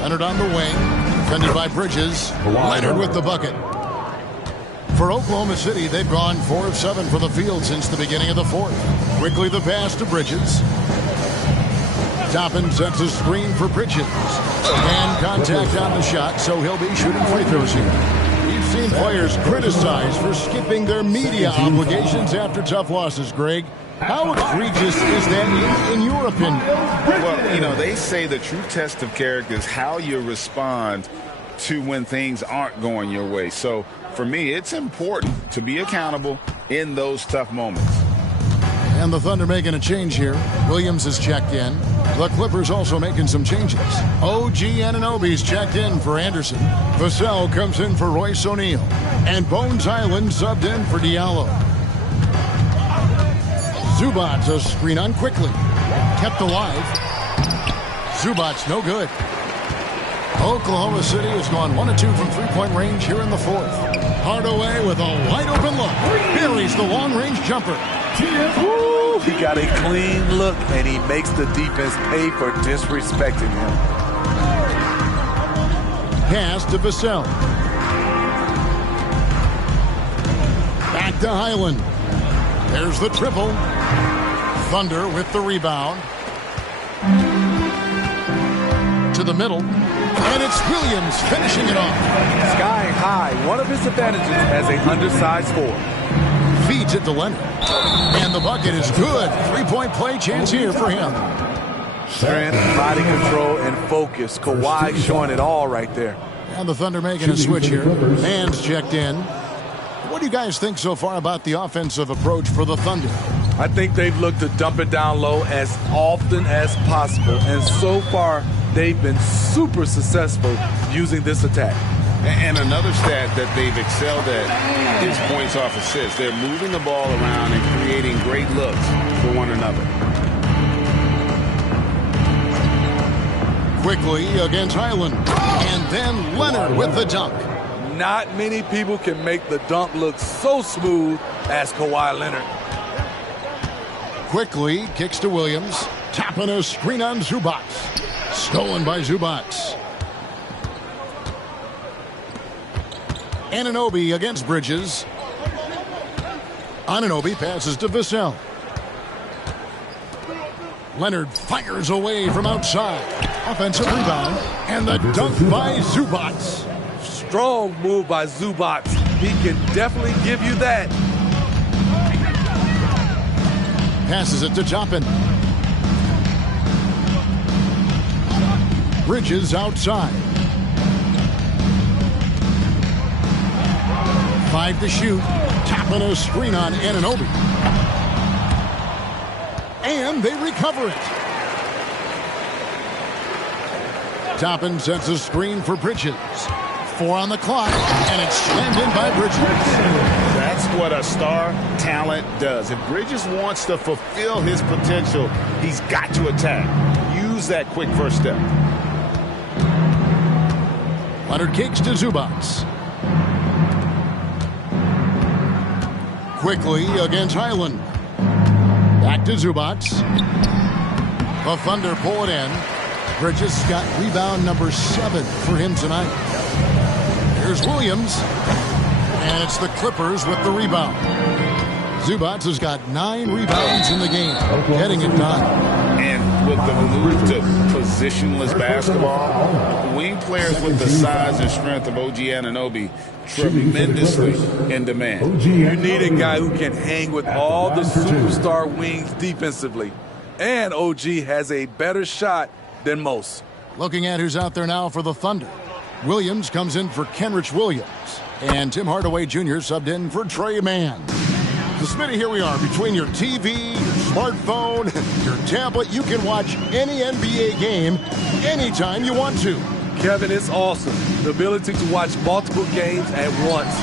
Leonard on the wing, defended by Bridges. Leonard with the bucket. For Oklahoma City, they've gone 4 of 7 for the field since the beginning of the fourth. Quickly the pass to Bridges. Toppin sets a screen for Bridges. And contact on the shot, so he'll be shooting free throws here. We've seen players criticized for skipping their media obligations after tough losses, Greg. How egregious is that in your opinion? Well, you know, they say the true test of character is how you respond to when things aren't going your way. So, for me, it's important to be accountable in those tough moments. And the Thunder making a change here. Williams is checked in. The Clippers also making some changes. OG Anunoby's checked in for Anderson. Vassell comes in for Royce O'Neal. And Bones Island subbed in for Diallo. Zubac a screen on quickly. Kept alive. Zubac no good. Oklahoma City has gone 1 of 2 from three-point range here in the fourth. Hardaway with a wide open look. Buries the long-range jumper. Woo, he got a clean look, and he makes the defense pay for disrespecting him. Pass to Vassell. Back to Highland. There's the triple. Thunder with the rebound. To the middle. And it's Williams finishing it off. Sky high. One of his advantages as a undersized forward. Feeds it to Leonard. And the bucket is good. Three-point play chance here for him. Strength, body control, and focus. Kawhi showing it all right there. And the Thunder making a switch here. Man's checked in. What do you guys think so far about the offensive approach for the Thunder? I think they've looked to dump it down low as often as possible. And so far, they've been super successful using this attack. And another stat that they've excelled at is points off assists. They're moving the ball around and creating great looks for one another. Quickly against Highland. And then Leonard with the dunk. Not many people can make the dunk look so smooth as Kawhi Leonard. Quickly kicks to Williams. Tapping a screen on Zubac. Stolen by Zubac. Anunoby against Bridges. Anunoby passes to Vassell. Leonard fires away from outside. Offensive rebound. And the dunk by Zubac. Strong move by Zubac. He can definitely give you that. Passes it to Toppin. Bridges outside. 5 to shoot. Tapping a screen on Anunoby. And they recover it. Toppin sets a screen for Bridges. 4 on the clock, and it's slammed in by Bridges. That's what a star talent does. If Bridges wants to fulfill his potential, he's got to attack. Use that quick first step. Leonard kicks to Zubac. Quickly against Highland. Back to Zubac. The Thunder pull it in. Bridges got rebound number 7 for him tonight. Here's Williams. And it's the Clippers with the rebound. Zubac has got 9 rebounds in the game. Getting it done. And with the move to positionless basketball, wing players with the size and strength of OG Anunoby tremendously in demand. You need a guy who can hang with all the superstar wings defensively. And OG has a better shot than most. Looking at who's out there now for the Thunder. Williams comes in for Kenrich Williams. And Tim Hardaway Jr. subbed in for Trey Mann. So, Smitty, here we are. Between your TV, your smartphone, your tablet, you can watch any NBA game anytime you want to. Kevin, it's awesome. The ability to watch multiple games at once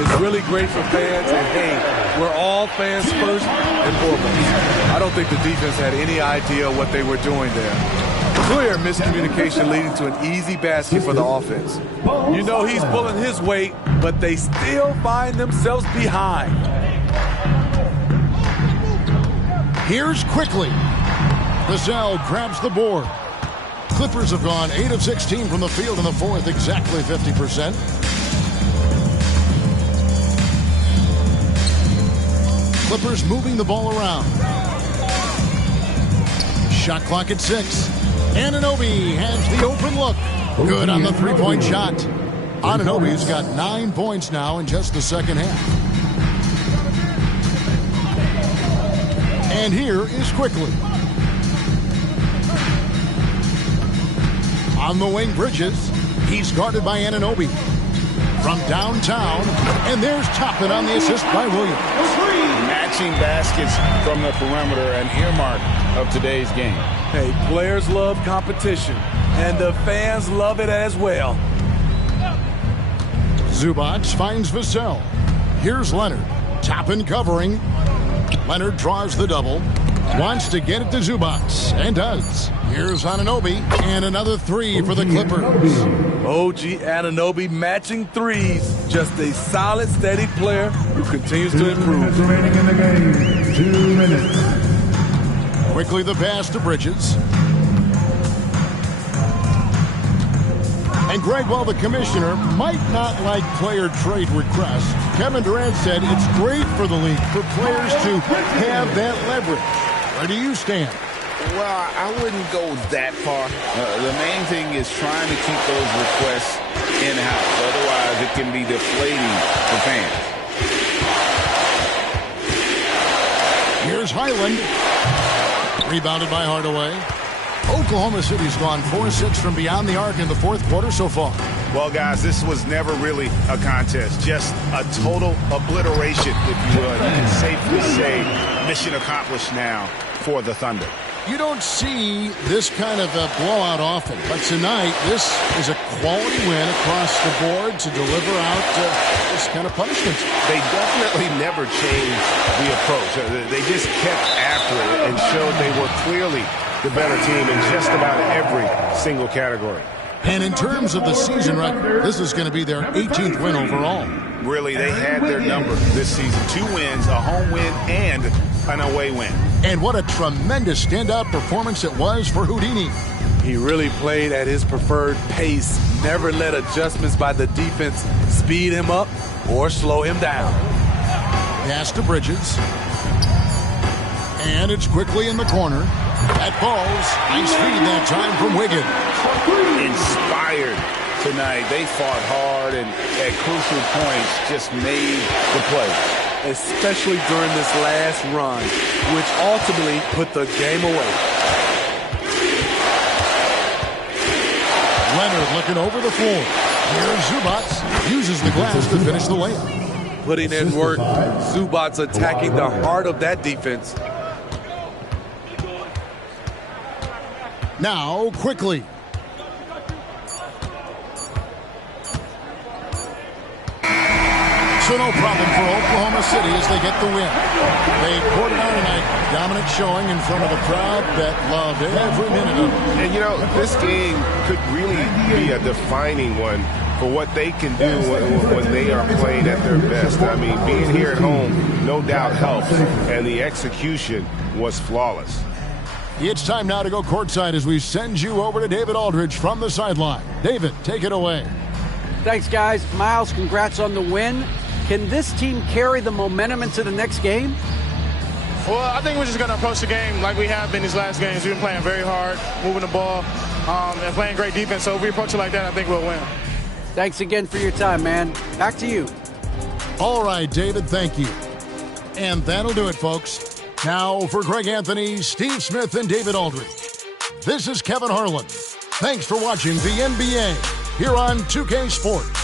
is really great for fans. And, hey, we're all fans first and foremost. I don't think the defense had any idea what they were doing there. Clear miscommunication leading to an easy basket for the offense. You know he's pulling his weight, but they still find themselves behind. Here's Quickly. Vassell grabs the board. Clippers have gone 8 of 16 from the field in the fourth, exactly 50%. Clippers moving the ball around. Shot clock at 6. Anunoby has the open look. Good on the three-point shot. Anunoby's got 9 points now in just the second half. And here is Quickly. On the wing, Bridges. He's guarded by Anunoby. From downtown, and there's Toppin on the assist by Williams. Matching baskets from the perimeter, an earmark of today's game. Hey, players love competition, and the fans love it as well. Zubac finds Vassell. Here's Leonard. Toppin covering. Leonard draws the double. Wants to get it to Zubac, and does. Here's Anunoby, and another 3 for the Clippers. OG Anunoby matching threes. Just a solid, steady player who continues to improve. Remaining in the game, 2 minutes. Quickly the pass to Bridges. And Greg, while the commissioner might not like player trade requests, Kevin Durant said it's great for the league for players to have that leverage. Where do you stand? Well, I wouldn't go that far. The main thing is trying to keep those requests in-house. Otherwise, it can be deflating for fans. Here's Highland. Rebounded by Hardaway. Oklahoma City's gone 4-6 from beyond the arc in the fourth quarter so far. Well, guys, this was never really a contest. Just a total obliteration, if you will. You can safely say mission accomplished now for the Thunder. You don't see this kind of a blowout often, but tonight this is a quality win across the board to deliver out this kind of punishment. They definitely never changed the approach. They just kept after it and showed they were clearly the better team in just about every single category. And in terms of the season record, this is going to be their 18th win overall. Really, they had their number this season. 2 wins, a home win, and an away win. And what a tremendous standout performance it was for Houdini. He really played at his preferred pace, never let adjustments by the defense speed him up or slow him down. Pass to Bridges. And it's quickly in the corner. That falls. Nice feed that time from Wiggins. Inspired tonight. They fought hard and at crucial points just made the play. Especially during this last run, which ultimately put the game away. Leonard looking over the floor. Here's Zubats. Uses the glass to finish the layup. Putting in work. Zubats attacking the heart of that defense. Now, quickly. So no problem for Oklahoma City as they get the win. They poured it out tonight. Dominant showing in front of a crowd that loved every minute of it. And, you know, this game could really be a defining one for what they can do when they are playing at their best. I mean, being here at home, no doubt helps, and the execution was flawless. It's time now to go courtside as we send you over to David Aldridge from the sideline. David, take it away. Thanks, guys. Miles, congrats on the win. Can this team carry the momentum into the next game? Well, I think we're just going to approach the game like we have been these last games. We've been playing very hard, moving the ball, and playing great defense. So if we approach it like that, I think we'll win. Thanks again for your time, man. Back to you. All right, David, thank you. And that'll do it, folks. Now for Greg Anthony, Steve Smith, and David Aldridge. This is Kevin Harlan. Thanks for watching the NBA here on 2K Sports.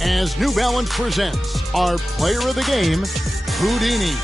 As New Balance presents our player of the game, Houdini.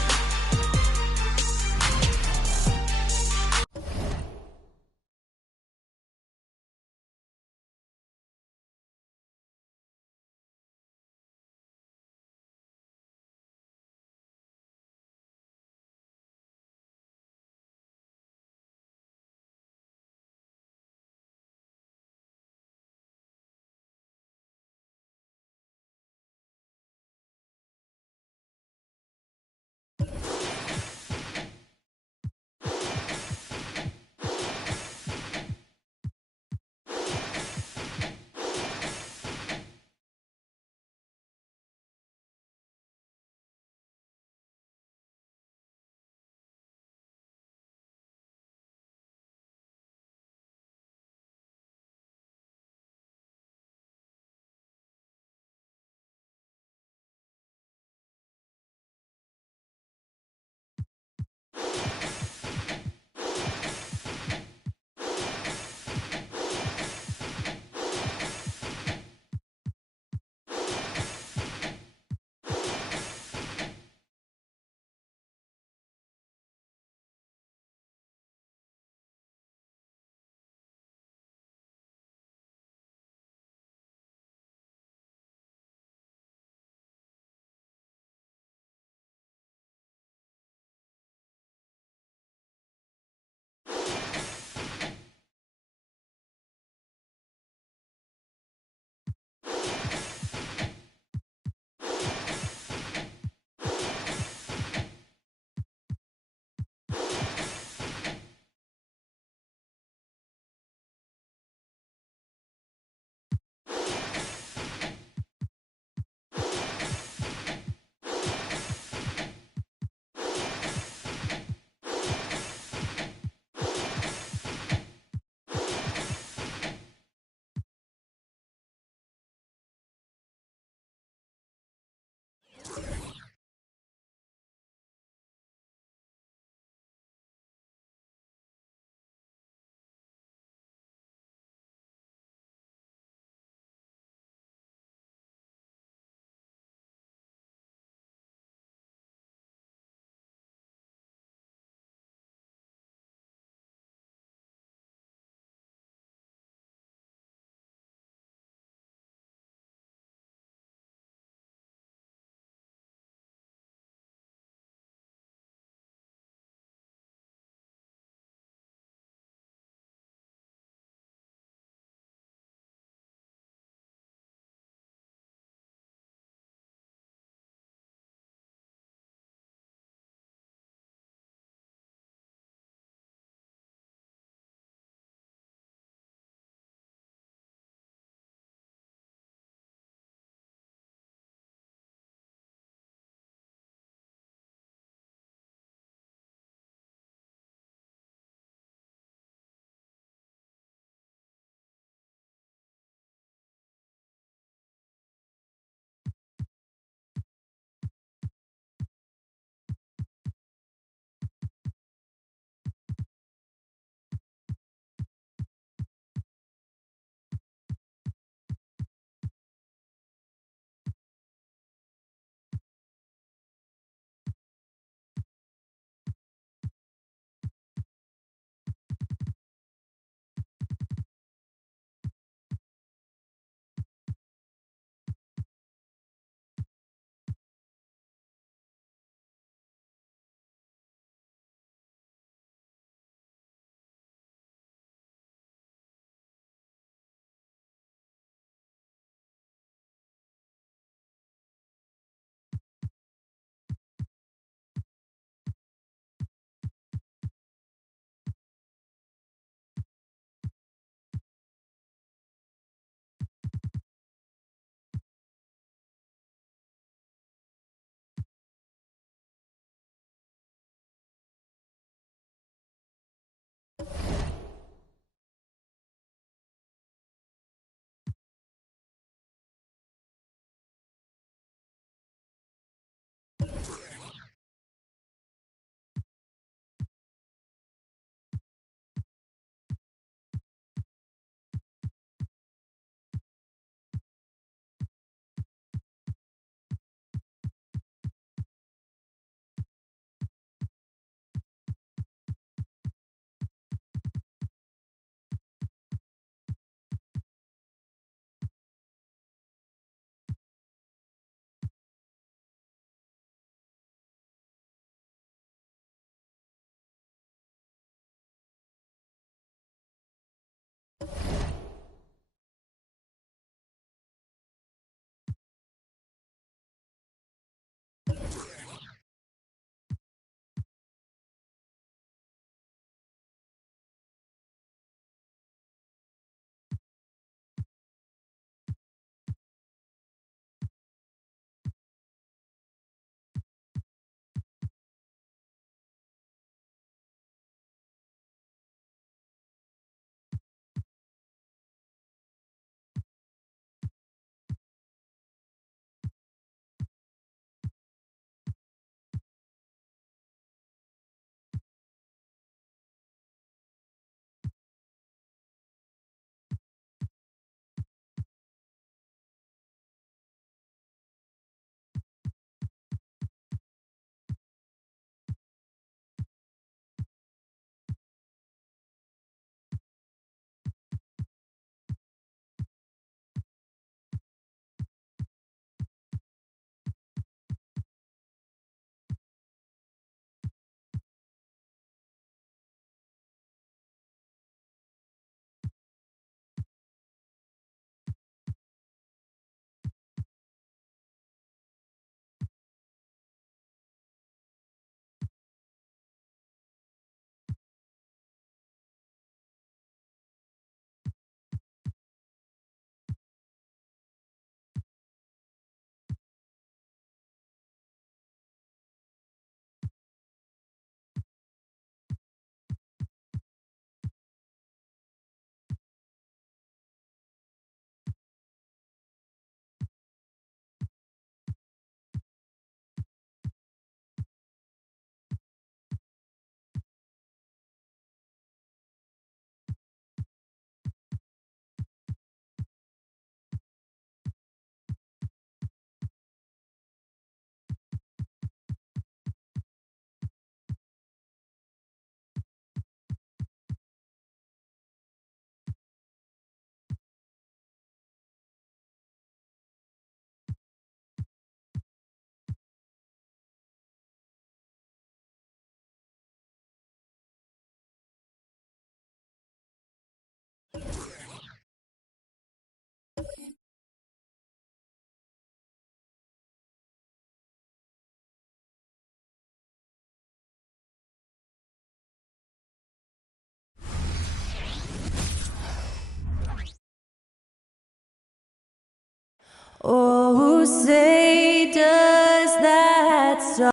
Oh, say does that star.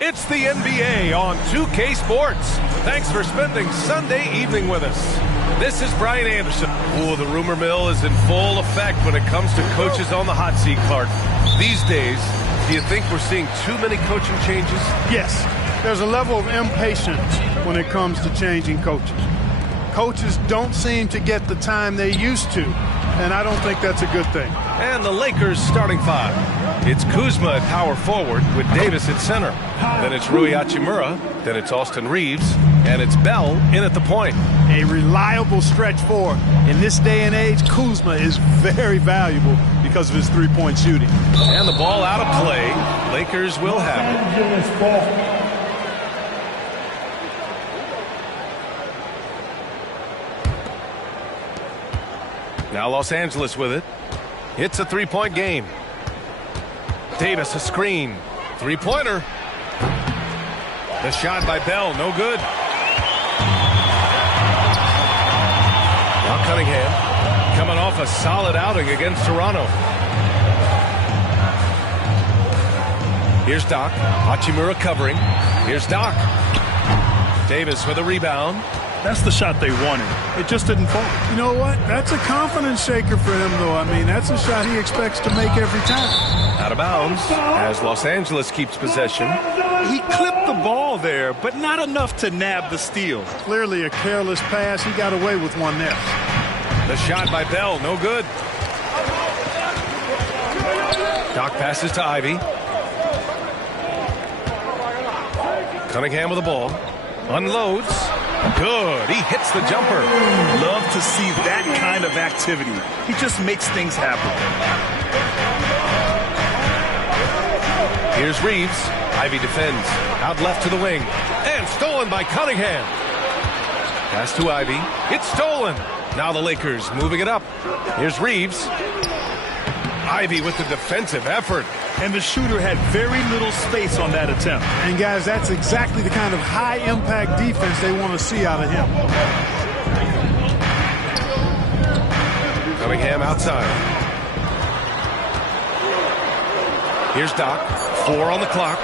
It's the NBA on 2K Sports. Thanks for spending Sunday evening with us. This is Brian Anderson. Oh, the rumor mill is in full effect when it comes to coaches on the hot seat, Clark. These days, do you think we're seeing too many coaching changes? Yes. There's a level of impatience when it comes to changing coaches. Coaches don't seem to get the time they used to, and I don't think that's a good thing. And the Lakers starting five. It's Kuzma at power forward with Davis at center. Then it's Rui Hachimura. Then it's Austin Reeves. And it's Bell in at the point. A reliable stretch four. In this day and age, Kuzma is very valuable because of his three-point shooting. And the ball out of play. Lakers will have it. Now Los Angeles with it. It's a three-point game. Davis a screen. Three-pointer. The shot by Bell, no good. Now Cunningham coming off a solid outing against Toronto. Here's Doc. Hachimura covering. Here's Doc. Davis with a rebound. That's the shot they wanted. It just didn't fall. You know what? That's a confidence shaker for him, though. I mean, that's a shot he expects to make every time. Out of bounds as Los Angeles keeps possession. He clipped the ball there, but not enough to nab the steal. Clearly a careless pass. He got away with one there. The shot by Bell, no good. Doc passes to Ivy. Cunningham with the ball. Unloads. Good. He hits the jumper. Love to see that kind of activity. He just makes things happen. Here's Reeves. Ivy defends. Out left to the wing. And stolen by Cunningham. Pass to Ivy. It's stolen. Now the Lakers moving it up. Here's Reeves. Ivy with the defensive effort. And the shooter had very little space on that attempt. And guys, that's exactly the kind of high-impact defense they want to see out of him. Cunningham outside. Here's Doc. 4 on the clock.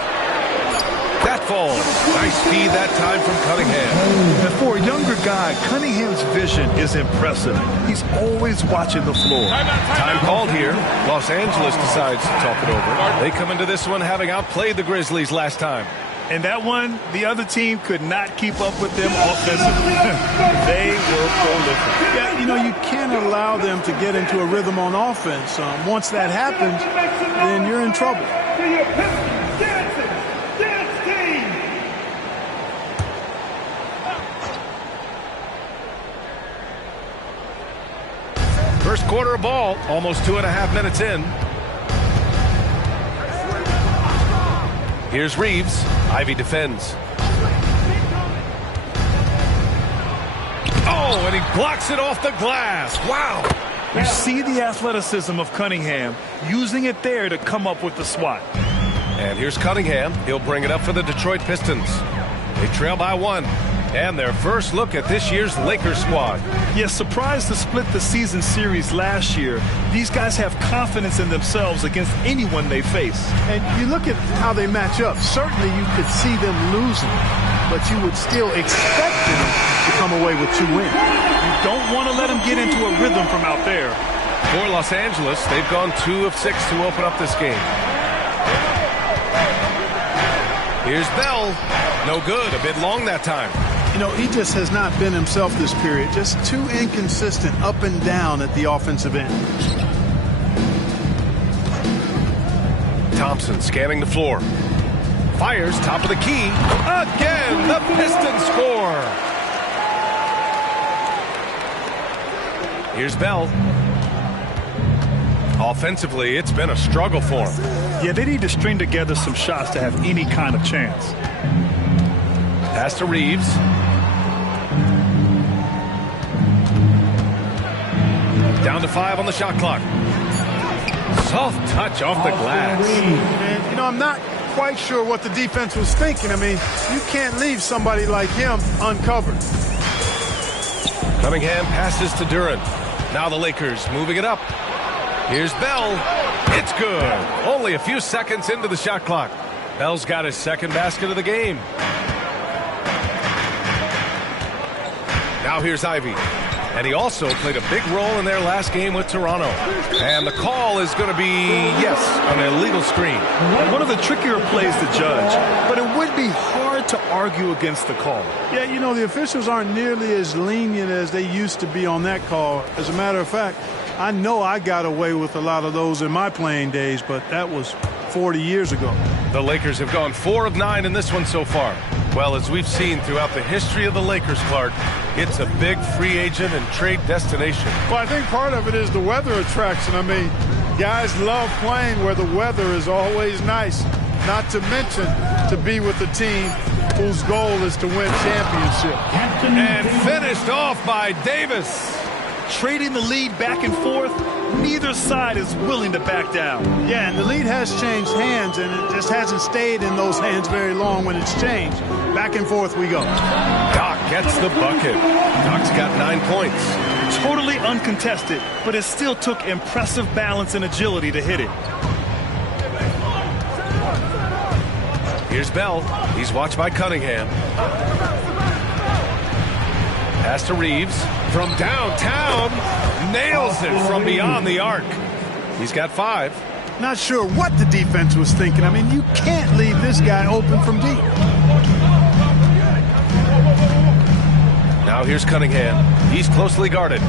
That falls. Nice feed that time from Cunningham. And for a younger guy, Cunningham's vision is impressive. He's always watching the floor. Time called here. Los Angeles decides to talk it over. They come into this one having outplayed the Grizzlies last time. And that one, the other team could not keep up with them offensively. They were prolific. Yeah, you know, you can't allow them to get into a rhythm on offense. Once that happens, then you're in trouble. First quarter of ball, almost 2.5 minutes in. Here's Reeves. Ivy defends. Oh, and he blocks it off the glass. Wow. You see the athleticism of Cunningham, using it there to come up with the swat. And here's Cunningham. He'll bring it up for the Detroit Pistons. They trail by 1. And their first look at this year's Lakers squad. Yes, surprised to split the season series last year. These guys have confidence in themselves against anyone they face. And you look at how they match up. Certainly you could see them losing, but you would still expect them to come away with 2 wins. You don't want to let them get into a rhythm from out there. For Los Angeles, they've gone 2 of 6 to open up this game. Here's Bell. No good. A bit long that time. You know, he just has not been himself this period. Just too inconsistent up and down at the offensive end. Thompson scanning the floor. Fires top of the key. Again, the Pistons score. Here's Bell. Offensively, it's been a struggle for him. Yeah, they need to string together some shots to have any kind of chance. Pass to Reeves. Down to 5 on the shot clock. Soft touch off the glass. And, you know, I'm not quite sure what the defense was thinking. I mean, you can't leave somebody like him uncovered. Cunningham passes to Duran. Now the Lakers moving it up. Here's Bell. It's good. Only a few seconds into the shot clock. Bell's got his second basket of the game. Now here's Ivy. And he also played a big role in their last game with Toronto. And the call is going to be, yes, an illegal screen. One of the trickier plays to judge, but it would be hard to argue against the call. Yeah, you know, the officials aren't nearly as lenient as they used to be on that call. As a matter of fact, I know I got away with a lot of those in my playing days, but that was 40 years ago. The Lakers have gone 4 of 9 in this one so far. Well, as we've seen throughout the history of the Lakers, Clark, it's a big free agent and trade destination. Well, I think part of it is the weather attraction. I mean, guys love playing where the weather is always nice, not to mention to be with a team whose goal is to win championship. And finished off by Davis. Trading the lead back and forth, neither side is willing to back down. Yeah, and the lead has changed hands, and it just hasn't stayed in those hands very long when it's changed. Back and forth we go. Doc gets the bucket. Doc's got 9 points. Totally uncontested, but it still took impressive balance and agility to hit it. Here's Bell. He's watched by Cunningham. Pass to Reeves. From downtown, nails it from beyond the arc. He's got 5. Not sure what the defense was thinking. I mean, you can't leave this guy open from deep. Now here's Cunningham. He's closely guarded.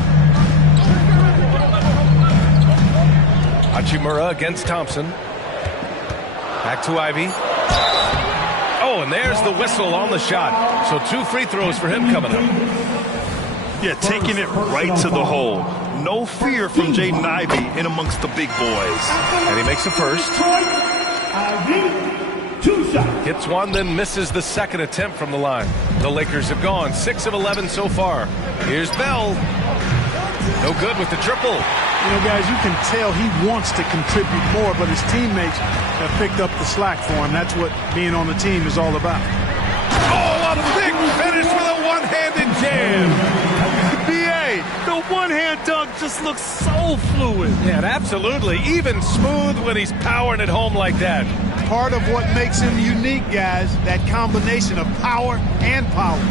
Hachimura against Thompson. Back to Ivy. Oh, and there's the whistle on the shot. So 2 free throws for him coming up. Yeah, taking it right to the hole. No fear from Jaden Ivey in amongst the big boys. And he makes the first. Hits one, then misses the second attempt from the line. The Lakers have gone 6 of 11 so far. Here's Bell. No good with the triple. You know, guys, you can tell he wants to contribute more, but his teammates have picked up the slack for him. That's what being on the team is all about. Oh, a big finish with a one-handed jam. The one-hand dunk just looks so fluid. Yeah, absolutely. Even smooth when he's powering it home like that. Part of what makes him unique, guys, that combination of power and polish.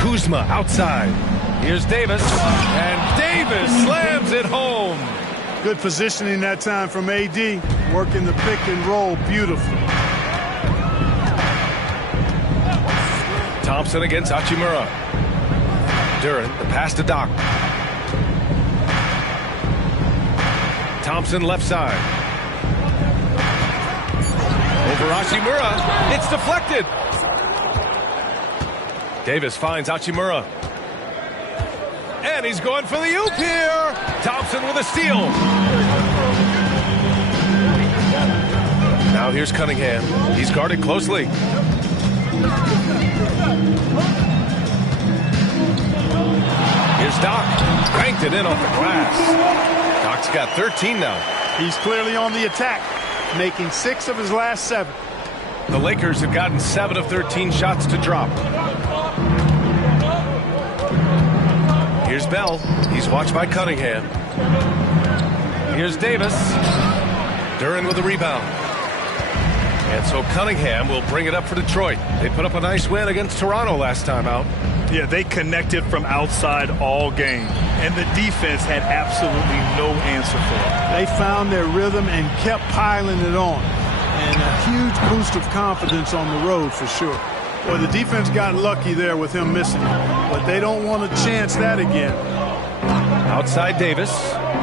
Kuzma outside. Here's Davis. And Davis slams it home. Good positioning that time from AD. Working the pick and roll beautifully. Thompson against Hachimura. Duran, the pass to Doc. Thompson left side. Over Hachimura. It's deflected. Davis finds Hachimura. And he's going for the oop here. Thompson with a steal. Now here's Cunningham. He's guarded closely. Here's Doc. Cranked it in off the glass. Doc's got 13 now. He's clearly on the attack, making 6 of his last 7. The Lakers have gotten 7 of 13 shots to drop. Here's Bell. He's watched by Cunningham. Here's Davis. Duran with the rebound. And so Cunningham will bring it up for Detroit. They put up a nice win against Toronto last time out. Yeah, they connected from outside all game. And the defense had absolutely no answer for it. They found their rhythm and kept piling it on. And a huge boost of confidence on the road for sure. Well, the defense got lucky there with him missing. But they don't want to chance that again. Outside Davis.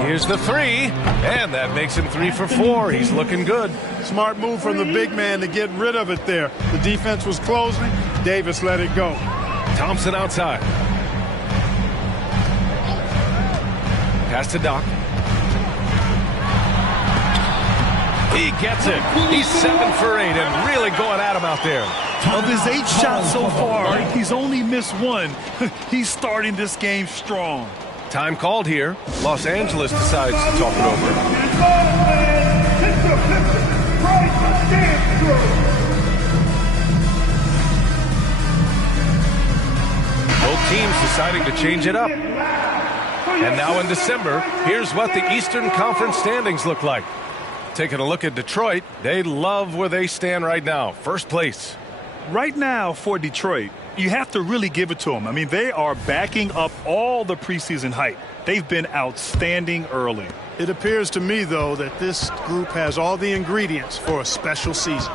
Here's the 3. And that makes him 3 for 4. He's looking good. Smart move from the big man to get rid of it there. The defense was closing. Davis let it go. Thompson outside. Pass to Doc. He gets it. He's 7 for 8 and really going at him out there. Of his 8 shots so far, he's only missed 1. He's starting this game strong. Time called here. Los Angeles decides to talk it over. Both teams deciding to change it up. And now in December, here's what the Eastern Conference standings look like. Taking a look at Detroit, they love where they stand right now. First place. Right now for Detroit, you have to really give it to them. I mean, they are backing up all the preseason hype. They've been outstanding early. It appears to me, though, that this group has all the ingredients for a special season.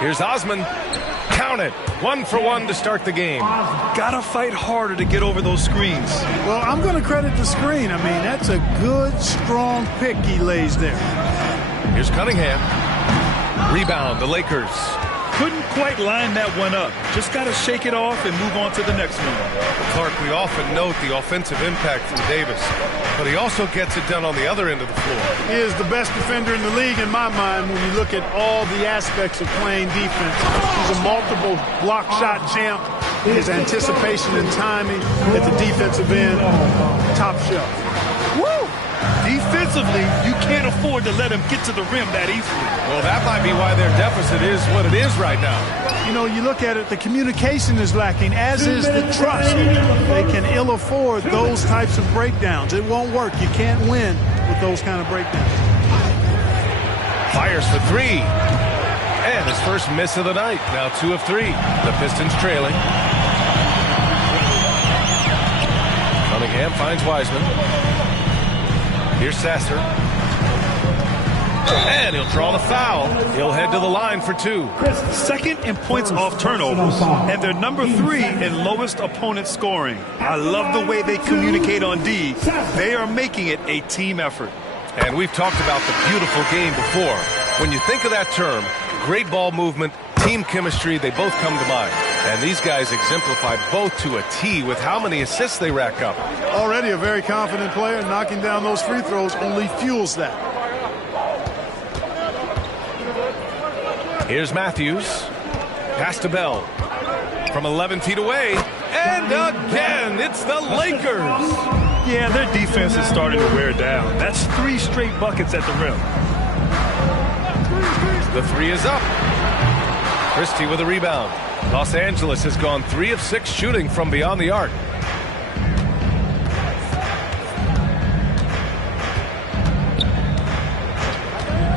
Here's Osman. Count it. 1 for 1 to start the game. Gotta fight harder to get over those screens. Well, I'm going to credit the screen. I mean, that's a good, strong pick he lays there. Here's Cunningham. Rebound, the Lakers. Couldn't quite line that one up. Just got to shake it off and move on to the next one. Clark, we often note the offensive impact from Davis, but he also gets it done on the other end of the floor. He is the best defender in the league in my mind when you look at all the aspects of playing defense. He's a multiple block shot champ. His anticipation and timing at the defensive end, top shelf. Woo! Defensively, you can't afford to let him get to the rim that easily. Well, that might be why their deficit is what it is right now. You know, you look at it, the communication is lacking, as is the trust. They can ill afford those types of breakdowns. It won't work. You can't win with those kind of breakdowns. Fires for 3. And his first miss of the night. Now 2 of 3. The Pistons trailing. Cunningham finds Wiseman. Here's Sasser. And he'll draw the foul. He'll head to the line for 2. Second in points off turnovers, and they're number 3 in lowest opponent scoring. I love the way they communicate on D. They are making it a team effort. And we've talked about the beautiful game before. When you think of that term, great ball movement, team chemistry, they both come to mind. And these guys exemplify both to a T with how many assists they rack up. Already a very confident player. Knocking down those free throws only fuels that. Here's Matthews. Pass to Bell. From 11 feet away. And again, it's the Lakers. Yeah, their defense is starting to wear down. That's 3 straight buckets at the rim. The 3 is up. Christie with a rebound. Los Angeles has gone 3 of 6 shooting from beyond the arc.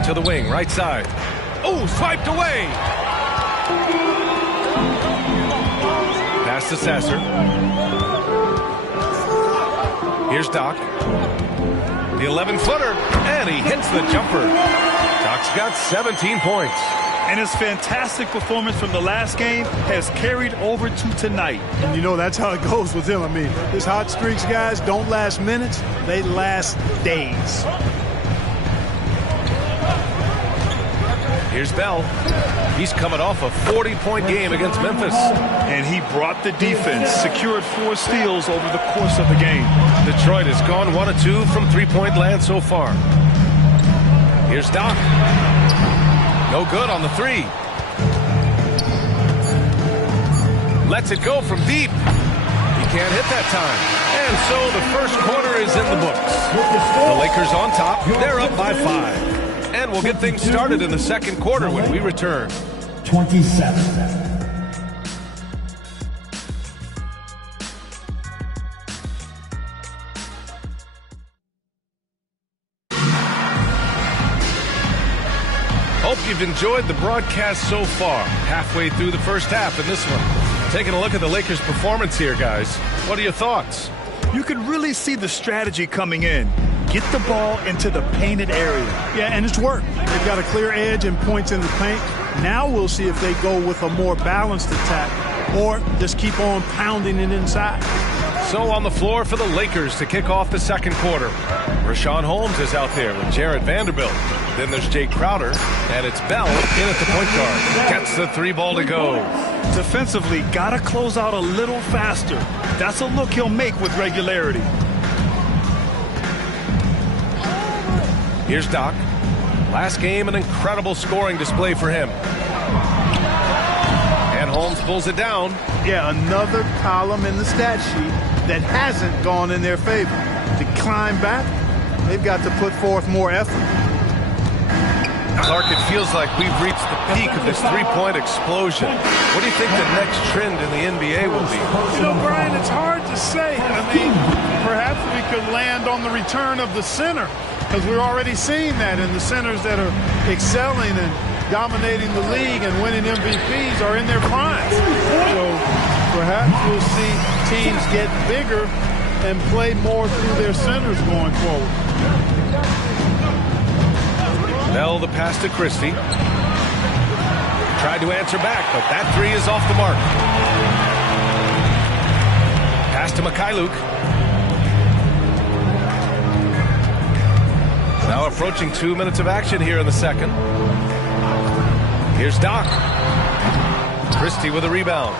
To the wing, right side. Oh, swiped away. Pass to Sasser. Here's Doc. The 11-footer, and he hits the jumper. Doc's got 17 points. And his fantastic performance from the last game has carried over to tonight. And you know, that's how it goes with him. I mean, his hot streaks, guys, don't last minutes. They last days. Here's Bell. He's coming off a 40-point game against Memphis. And he brought the defense, secured 4 steals over the course of the game. Detroit has gone 1 of 2 from three-point land so far. Here's Doc. No good on the 3. Lets it go from deep. He can't hit that time. And so the first quarter is in the books. The Lakers on top. They're up by 5. And we'll get things started in the second quarter when we return. 27. Hope you've enjoyed the broadcast so far. Halfway through the first half in this one. Taking a look at the Lakers' performance here, guys. What are your thoughts? You can really see the strategy coming in. Get the ball into the painted area. Yeah, and it's worked. They've got a clear edge and points in the paint. Now we'll see if they go with a more balanced attack or just keep on pounding it inside. So on the floor for the Lakers to kick off the second quarter. Rashawn Holmes is out there with Jarrett Vanderbilt. Then there's Jay Crowder, and it's Bell in at the point guard. Gets the 3 ball to go. Defensively, got to close out a little faster. That's a look he'll make with regularity. Here's Doc. Last game, an incredible scoring display for him. And Holmes pulls it down. Yeah, another column in the stat sheet that hasn't gone in their favor. To climb back, they've got to put forth more effort. Clark, it feels like we've reached the peak of this three-point explosion. What do you think the next trend in the NBA will be? You know, Brian, it's hard to say. I mean, perhaps we could land on the return of the center, because we're already seeing that in the centers that are excelling and dominating the league and winning MVPs are in their primes. So perhaps we'll see teams get bigger and play more through their centers going forward. Bell the pass to Christie. Tried to answer back, but that three is off the mark. Pass to Mikhailuk. Now approaching 2 minutes of action here in the second. Here's Doc. Christie with a rebound.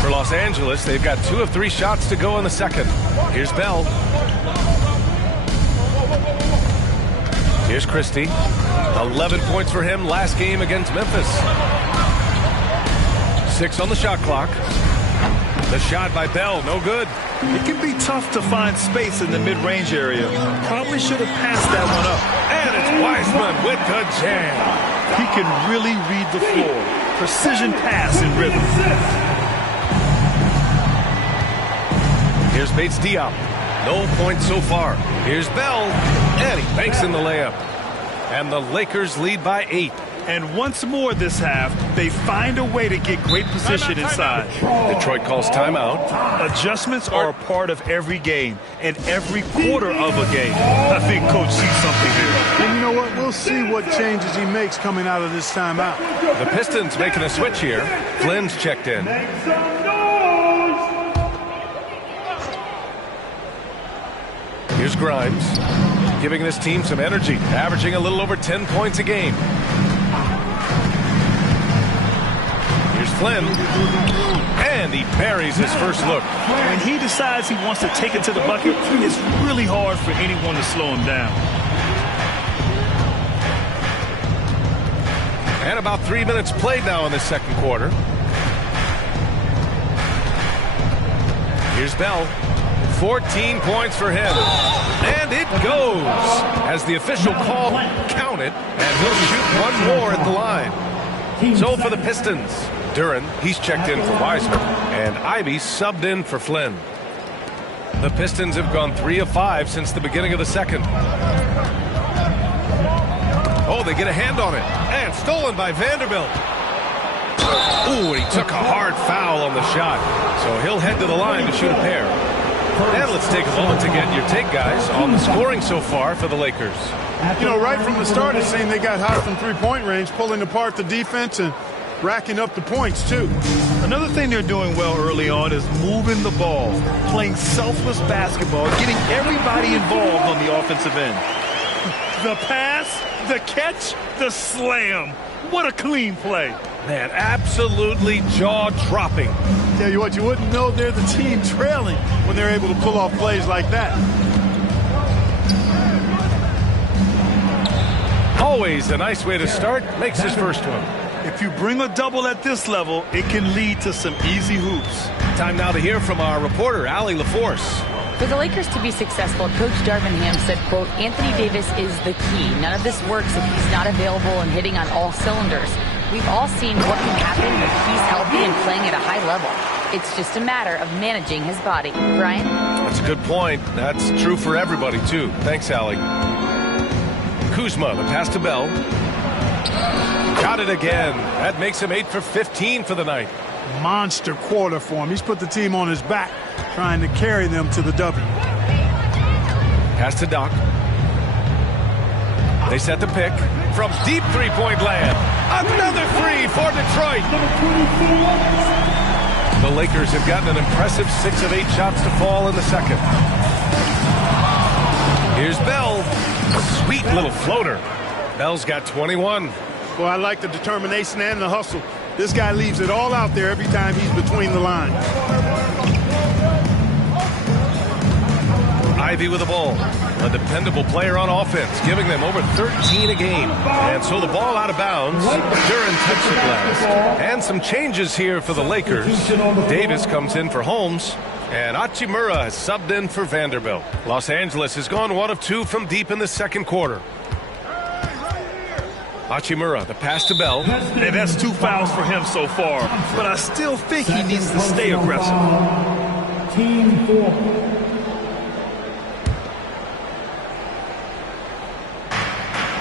For Los Angeles, they've got 2 of 3 shots to go in the second. Here's Bell. Here's Christie. 11 points for him last game against Memphis. 6 on the shot clock. The shot by Bell, no good. It can be tough to find space in the mid-range area. Probably should have passed that one up. And it's Wiseman with the jam. He can really read the floor. Precision pass in rhythm. Here's Bates Diop. No points so far. Here's Bell. And he banks in the layup. And the Lakers lead by 8. And once more this half, they find a way to get great position inside. Detroit calls timeout. Adjustments are a part of every game and every quarter of a game. I think Coach sees something here. And you know what? We'll see what changes he makes coming out of this timeout. The Pistons making a switch here. Flynn's checked in. Here's Grimes, giving this team some energy, averaging a little over 10 points a game. Here's Flynn, and he buries his first look. When he decides he wants to take it to the bucket, it's really hard for anyone to slow him down. And about 3 minutes played now in the second quarter. Here's Bell. 14 points for him. And it goes as the official call counted, and he'll shoot one more at the line. So for the Pistons, Duren, he's checked in for Wiseman, and Ivy subbed in for Flynn. The Pistons have gone 3 of 5 since the beginning of the second. Oh, they get a hand on it, and stolen by Vanderbilt. Ooh, and he took a hard foul on the shot, so he'll head to the line to shoot a pair. And let's take a moment to get your take, guys, on the scoring so far for the Lakers. You know, right from the start, it seemed they got hot from three-point range, pulling apart the defense and racking up the points, too. Another thing they're doing well early on is moving the ball, playing selfless basketball, getting everybody involved on the offensive end. The pass, the catch, the slam. What a clean play. Man, absolutely jaw-dropping. Tell you what, you wouldn't know they're the team trailing when they're able to pull off plays like that. Always a nice way to start. Makes his first one. If you bring a double at this level, it can lead to some easy hoops. Time now to hear from our reporter, Allie LaForce. For the Lakers to be successful, Coach Darvin Ham said, quote, Anthony Davis is the key. None of this works if he's not available and hitting on all cylinders. We've all seen what can happen if he's healthy and playing at a high level. It's just a matter of managing his body. Brian? That's a good point. That's true for everybody, too. Thanks, Allie. Kuzma, the pass to Bell. Got it again. That makes him 8 for 15 for the night. Monster quarter for him. He's put the team on his back, trying to carry them to the W. Pass to Doc. They set the pick from deep three-point land. Another three for Detroit. The Lakers have gotten an impressive 6 of 8 shots to fall in the second. Here's Bell. Sweet little floater. Bell's got 21. Well, I like the determination and the hustle. This guy leaves it all out there every time he's between the lines. Ivy with the ball. A dependable player on offense, giving them over 13 a game. And so the ball out of bounds. Duran touched the glass. And some changes here for the Lakers. Davis comes in for Holmes. And Hachimura has subbed in for Vanderbilt. Los Angeles has gone 1 of 2 from deep in the second quarter. Hachimura, the pass to Bell. And that's 2 fouls for him so far. But I still think he needs to stay aggressive. Team 4.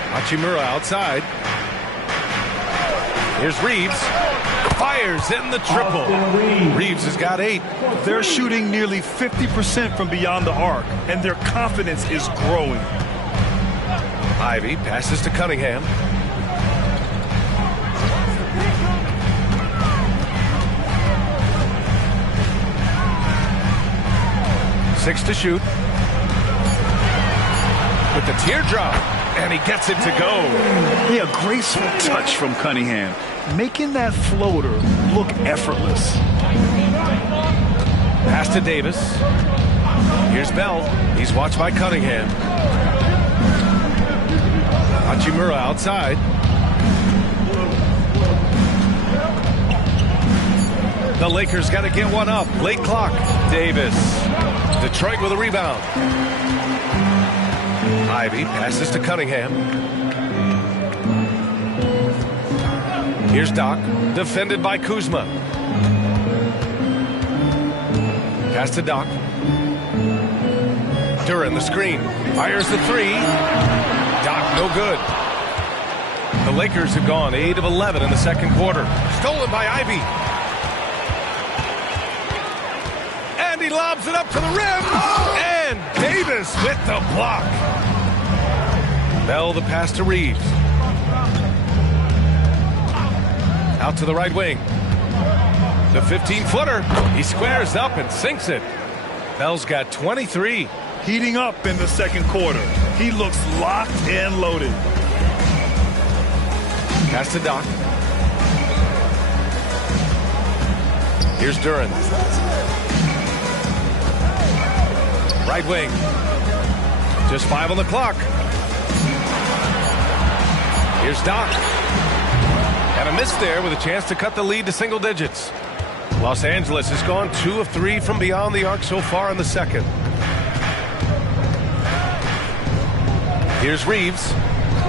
Hachimura outside. Here's Reeves. Fires in the triple. Reeves has got 8. They're shooting nearly 50% from beyond the arc, and their confidence is growing. Ivy passes to Cunningham. Six to shoot. With the teardrop. And he gets it to go. Yeah, a graceful touch from Cunningham, making that floater look effortless. Pass to Davis. Here's Bell. He's watched by Cunningham. Hachimura outside. The Lakers got to get one up. Late clock. Davis. Detroit with a rebound. Ivy passes to Cunningham. Here's Doc, defended by Kuzma. Pass to Doc. Duran the screen. Fires the 3. Doc no good. The Lakers have gone 8 of 11 in the second quarter. Stolen by Ivy. And he lobs it up to the rim. And Davis with the block. Bell the pass to Reeves. Out to the right wing. The 15-footer. He squares up and sinks it. Bell's got 23. Heating up in the second quarter. He looks locked and loaded. Pass to Doc. Here's Duran. Right wing. Just 5 on the clock. Here's Doc. And a miss there with a chance to cut the lead to single digits. Los Angeles has gone 2 of 3 from beyond the arc so far in the second. Here's Reeves.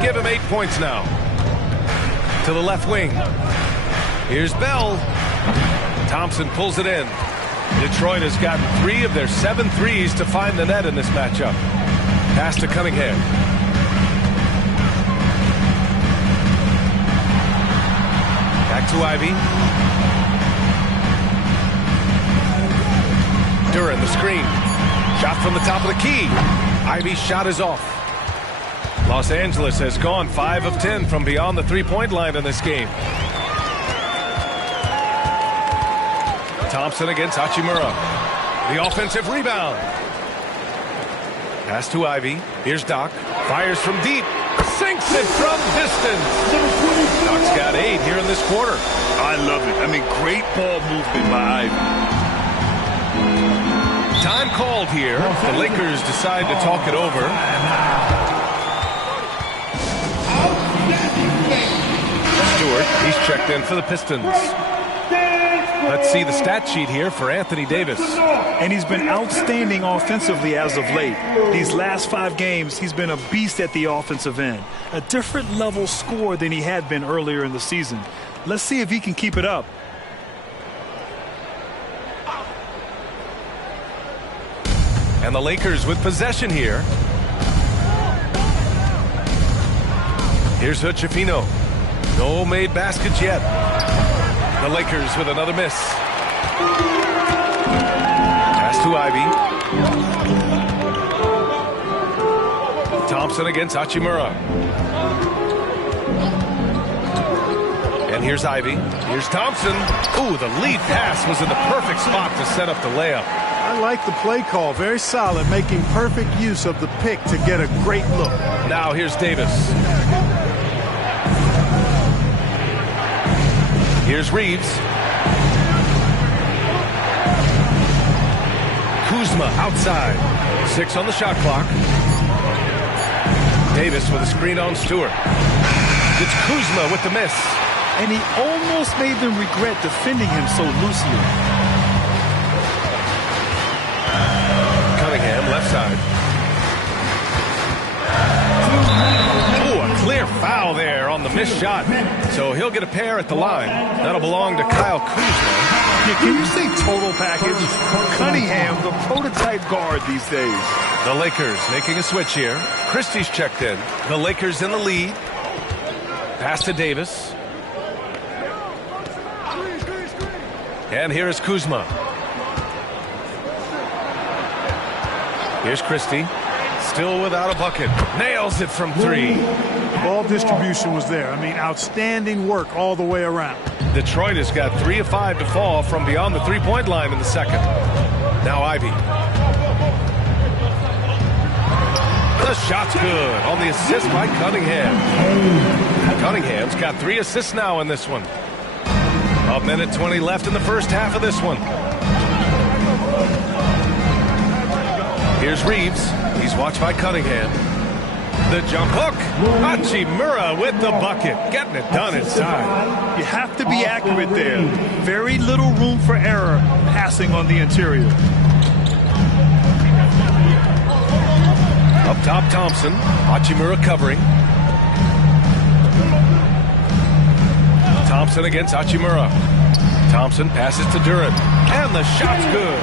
Give him 8 points now. To the left wing. Here's Bell. Thompson pulls it in. Detroit has gotten 3 of their 7 threes to find the net in this matchup. Pass to Cunningham. Back to Ivy. Duran the screen. Shot from the top of the key. Ivy's shot is off. Los Angeles has gone 5 of 10 from beyond the three-point line in this game. Thompson against Hachimura. The offensive rebound. Pass to Ivy. Here's Doc. Fires from deep. Sinks it from distance. Doc's got 8 here in this quarter. I love it. I mean, great ball movement by Ivy. Time called here. The Lakers decide to talk it over. Stewart, he's checked in for the Pistons. Let's see the stat sheet here for Anthony Davis. And he's been outstanding offensively as of late. These last 5 games, he's been a beast at the offensive end. A different level scorer than he had been earlier in the season. Let's see if he can keep it up. And the Lakers with possession here. Here's Hutchifino. No made baskets yet. The Lakers with another miss. Pass to Ivy. Thompson against Hachimura. And here's Ivy. Here's Thompson. Ooh, the lead pass was in the perfect spot to set up the layup. I like the play call. Very solid, making perfect use of the pick to get a great look. Now here's Davis. Here's Reeves. Kuzma outside. 6 on the shot clock. Davis with a screen on Stewart. It's Kuzma with the miss. And he almost made them regret defending him so loosely. Cunningham, left side. Oh, a clear foul there on the missed shot. So he'll get a pair at the line. That'll belong to Kyle Kuzma. Yeah, can you say total package? Cunningham, the prototype guard these days. The Lakers making a switch here. Christie's checked in. The Lakers in the lead. Pass to Davis. And here is Kuzma. Here's Christie. Still without a bucket. Nails it from 3. Ball distribution was there. I mean, outstanding work all the way around. Detroit has got 3 of 5 to fall from beyond the three-point line in the second. Now Ivy. The shot's good on the assist by Cunningham. Cunningham's got 3 assists now in this one. 1:20 left in the first half of this one. Here's Reeves. He's watched by Cunningham. The jump hook. Hachimura with the bucket. Getting it done inside. You have to be accurate there. Very little room for error passing on the interior. Up top, Thompson. Hachimura covering. Thompson against Hachimura. Thompson passes to Duran. And the shot's good.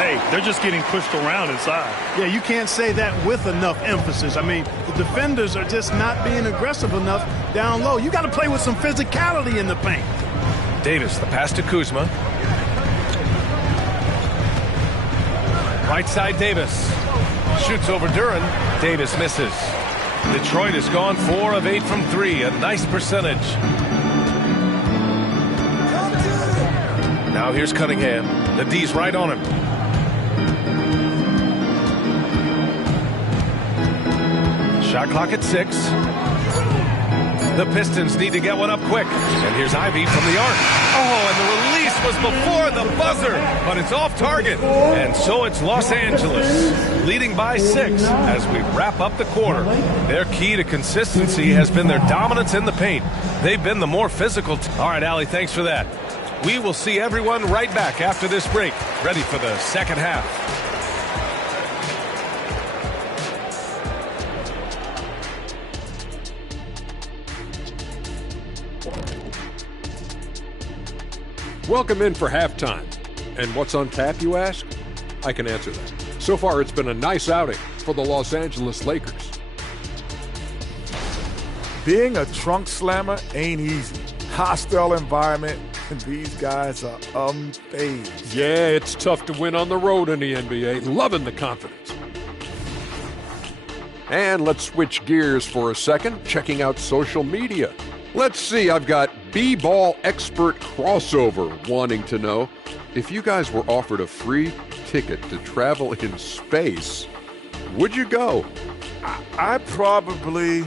Hey, they're just getting pushed around inside. Yeah, you can't say that with enough emphasis. I mean, the defenders are just not being aggressive enough down low. You got to play with some physicality in the paint. Davis, the pass to Kuzma. Right side, Davis. Shoots over Duran. Davis misses. Detroit has gone 4 of 8 from 3. A nice percentage. Now here's Cunningham. The D's right on him. Shot clock at 6. The Pistons need to get one up quick. And here's Ivy from the arc. Oh, and the release was before the buzzer, but it's off target. And so it's Los Angeles, leading by 6 as we wrap up the quarter. Their key to consistency has been their dominance in the paint. They've been the more physical. All right, Allie, thanks for that. We will see everyone right back after this break, ready for the second half. Welcome in for halftime. And what's on tap, you ask? I can answer that. So far, it's been a nice outing for the Los Angeles Lakers. Being a trunk slammer ain't easy. Hostile environment, and these guys are unfazed. Yeah, it's tough to win on the road in the NBA. Loving the confidence. And let's switch gears for a second, checking out social media. Let's see, I've got B-Ball Expert Crossover wanting to know if you guys were offered a free ticket to travel in space, would you go? I probably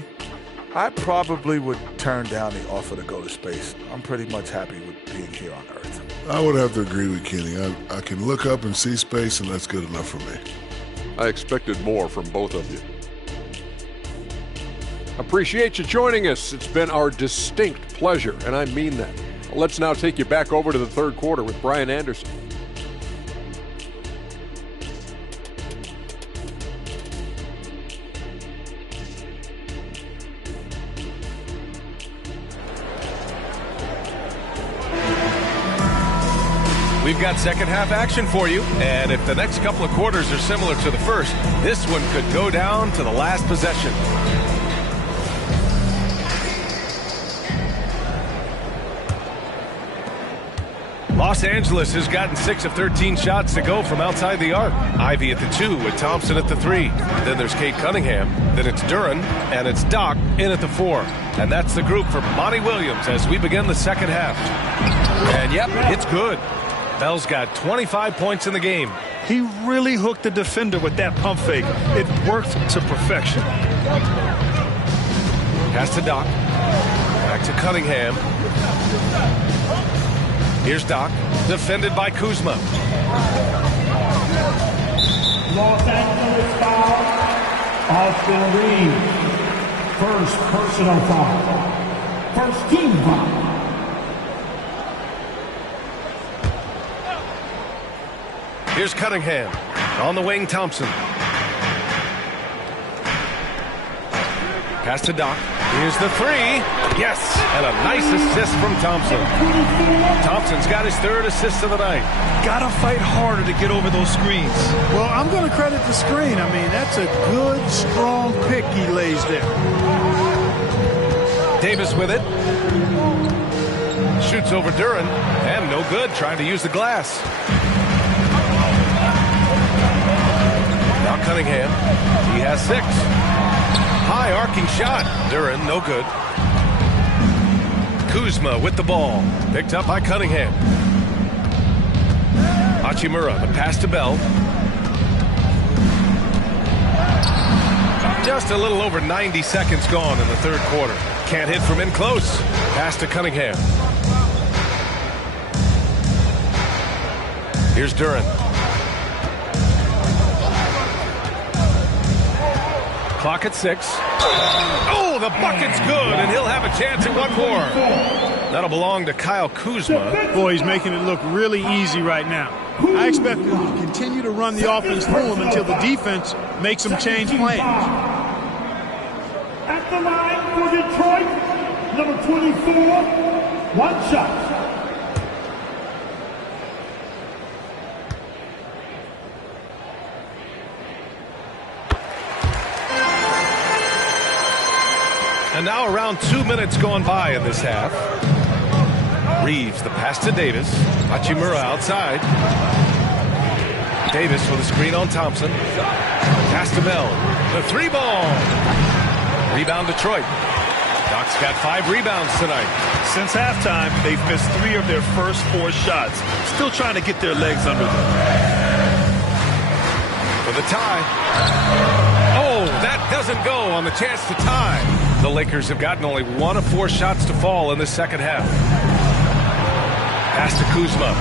would turn down the offer to go to space. I'm pretty much happy with being here on Earth. I would have to agree with Kenny. I can look up and see space, and that's good enough for me. I expected more from both of you. Appreciate you joining us. It's been our distinct pleasure, and I mean that. Let's now take you back over to the third quarter with Brian Anderson. We've got second half action for you, and if the next couple of quarters are similar to the first, this one could go down to the last possession. Los Angeles has gotten 6 of 13 shots to go from outside the arc. Ivy at the 2 with Thompson at the 3. Then there's Cade Cunningham. Then it's Duran, and it's Doc in at the 4. And that's the group for Monty Williams as we begin the second half. And yep, it's good. Bell's got 25 points in the game. He really hooked the defender with that pump fake. It worked to perfection. Pass to Doc. Back to Cunningham. Here's Doc, defended by Kuzma. Austin Reeves. First personal foul. First team foul. Here's Cunningham. On the wing, Thompson. Pass to Doc. Here's the three. Yes, and a nice assist from Thompson. Thompson's got his third assist of the night. Gotta fight harder to get over those screens. Well, I'm going to credit the screen. I mean, that's a good, strong pick he lays there. Davis with it. Shoots over Duran. And no good, trying to use the glass. Now Cunningham. He has 6. High arcing shot. Duran, no good. Kuzma with the ball. Picked up by Cunningham. Hachimura, the pass to Bell. Just a little over 90 seconds gone in the third quarter. Can't hit from in close. Pass to Cunningham. Here's Duran. Clock at 6. Oh, the bucket's good, and he'll have a chance at one more. That'll belong to Kyle Kuzma. Boy, he's making it look really easy right now. I expect him to continue to run the offense through him until the defense makes him change plans. At the line for Detroit, number 24, one shot. And now around 2 minutes gone by in this half. Reeves, the pass to Davis. Hachimura outside. Davis with a screen on Thompson. Pass to Bell. The 3-ball. Rebound Detroit. Doc's got 5 rebounds tonight. Since halftime, they've missed 3 of their first 4 shots. Still trying to get their legs under them. For the tie. Oh, that doesn't go on the chance to tie. The Lakers have gotten only 1 of 4 shots to fall in the second half. Pass to Kuzma.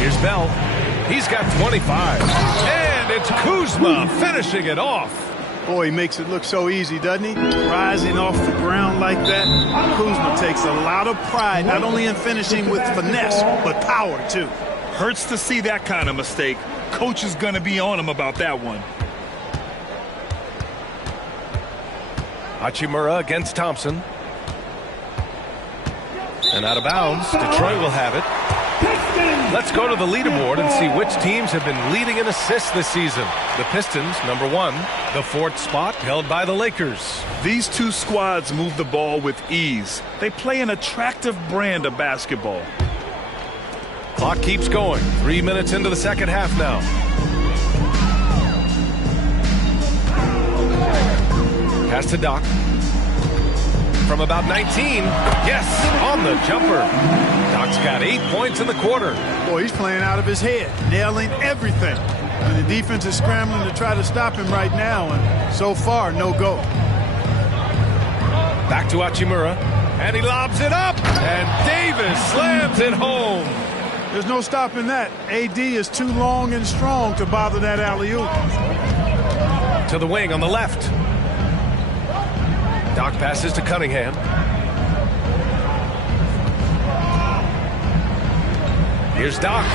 Here's Bell. He's got 25. And it's Kuzma finishing it off. Boy, he makes it look so easy, doesn't he? Rising off the ground like that. Kuzma takes a lot of pride, not only in finishing with finesse, but power, too. Hurts to see that kind of mistake. Coach is going to be on him about that one. Hachimura against Thompson. And out of bounds. Detroit will have it. Let's go to the leaderboard and see which teams have been leading in assists this season. The Pistons, number 1. The 4th spot held by the Lakers. These 2 squads move the ball with ease. They play an attractive brand of basketball. Clock keeps going. 3 minutes into the second half now. Pass to Doc. From about 19. Yes, on the jumper. Doc's got 8 points in the quarter. Boy, he's playing out of his head, nailing everything. And the defense is scrambling to try to stop him right now, and so far, no go. Back to Hachimura, and he lobs it up, and Davis slams it home. There's no stopping that. AD is too long and strong to bother that alley-oop. To the wing on the left. Doc passes to Cunningham. Here's Doc.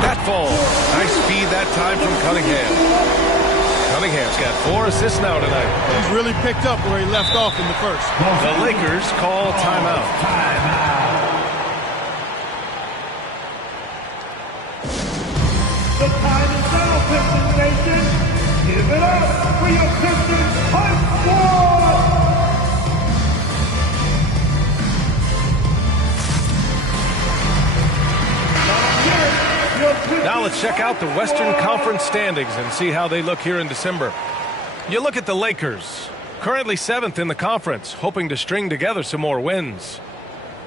That falls. Nice feed that time from Cunningham. Cunningham's got 4 assists now tonight. He's really picked up where he left off in the first. The Lakers call timeout. The time is now, Pistons Nation. Give it up for your Pistons High Squad! Now let's check out the Western Conference standings and see how they look here in December. You look at the Lakers, currently 7th in the conference, hoping to string together some more wins.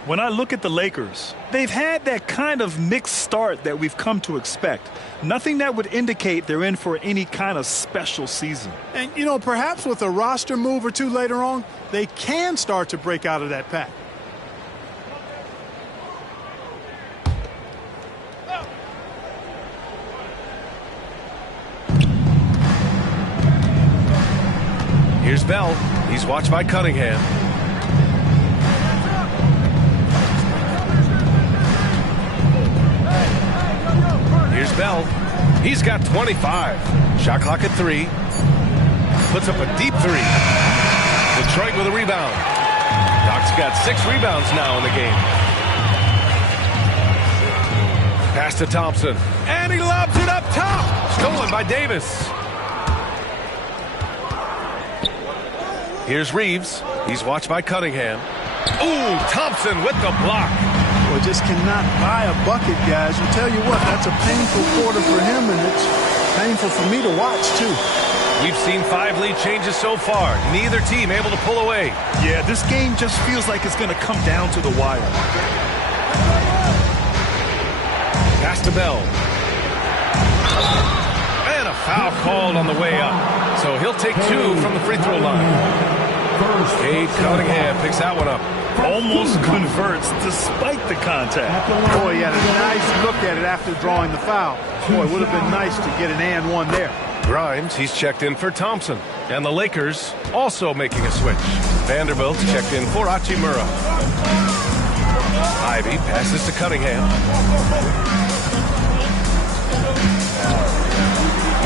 When I look at the Lakers, they've had that kind of mixed start that we've come to expect. Nothing that would indicate they're in for any kind of special season. And, you know, perhaps with a roster move or 2 later on, they can start to break out of that pack. Here's Bell. He's watched by Cunningham. Here's Bell. He's got 25. Shot clock at 3. Puts up a deep 3. Detroit with a rebound. Doc's got 6 rebounds now in the game. Pass to Thompson. And he lobs it up top. Stolen by Davis. Here's Reeves. He's watched by Cunningham. Ooh, Thompson with the block. Well, just cannot buy a bucket, guys. You tell you what, that's a painful quarter for him, and it's painful for me to watch, too. We've seen 5 lead changes so far. Neither team able to pull away. Yeah, this game just feels like it's going to come down to the wire. Pass to Bell. And a foul called on the way up. So he'll take 2 from the free throw line. Cade Cunningham picks that one up. Almost converts despite the contact. Boy, he had a nice look at it after drawing the foul. Boy, it would have been nice to get an and one there. Grimes, he's checked in for Thompson. And the Lakers also making a switch. Vanderbilt checked in for Hachimura. Ivy passes to Cunningham.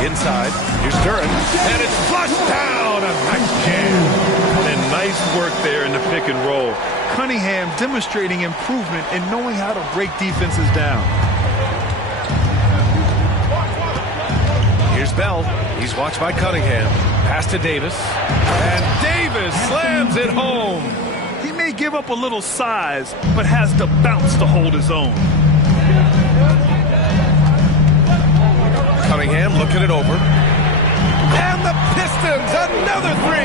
Inside, here's Duran. And it's flushed down. A nice jam. And nice work there in the pick and roll. Cunningham demonstrating improvement in knowing how to break defenses down. Here's Bell. He's watched by Cunningham. Pass to Davis. And Davis slams it home. He may give up a little size, but has the bounce to hold his own. Cunningham looking it over. And the Pistons, another 3.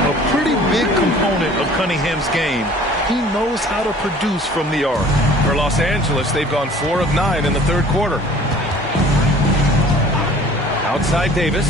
A pretty big component of Cunningham's game. He knows how to produce from the arc. For Los Angeles, they've gone 4 of 9 in the third quarter. Outside Davis.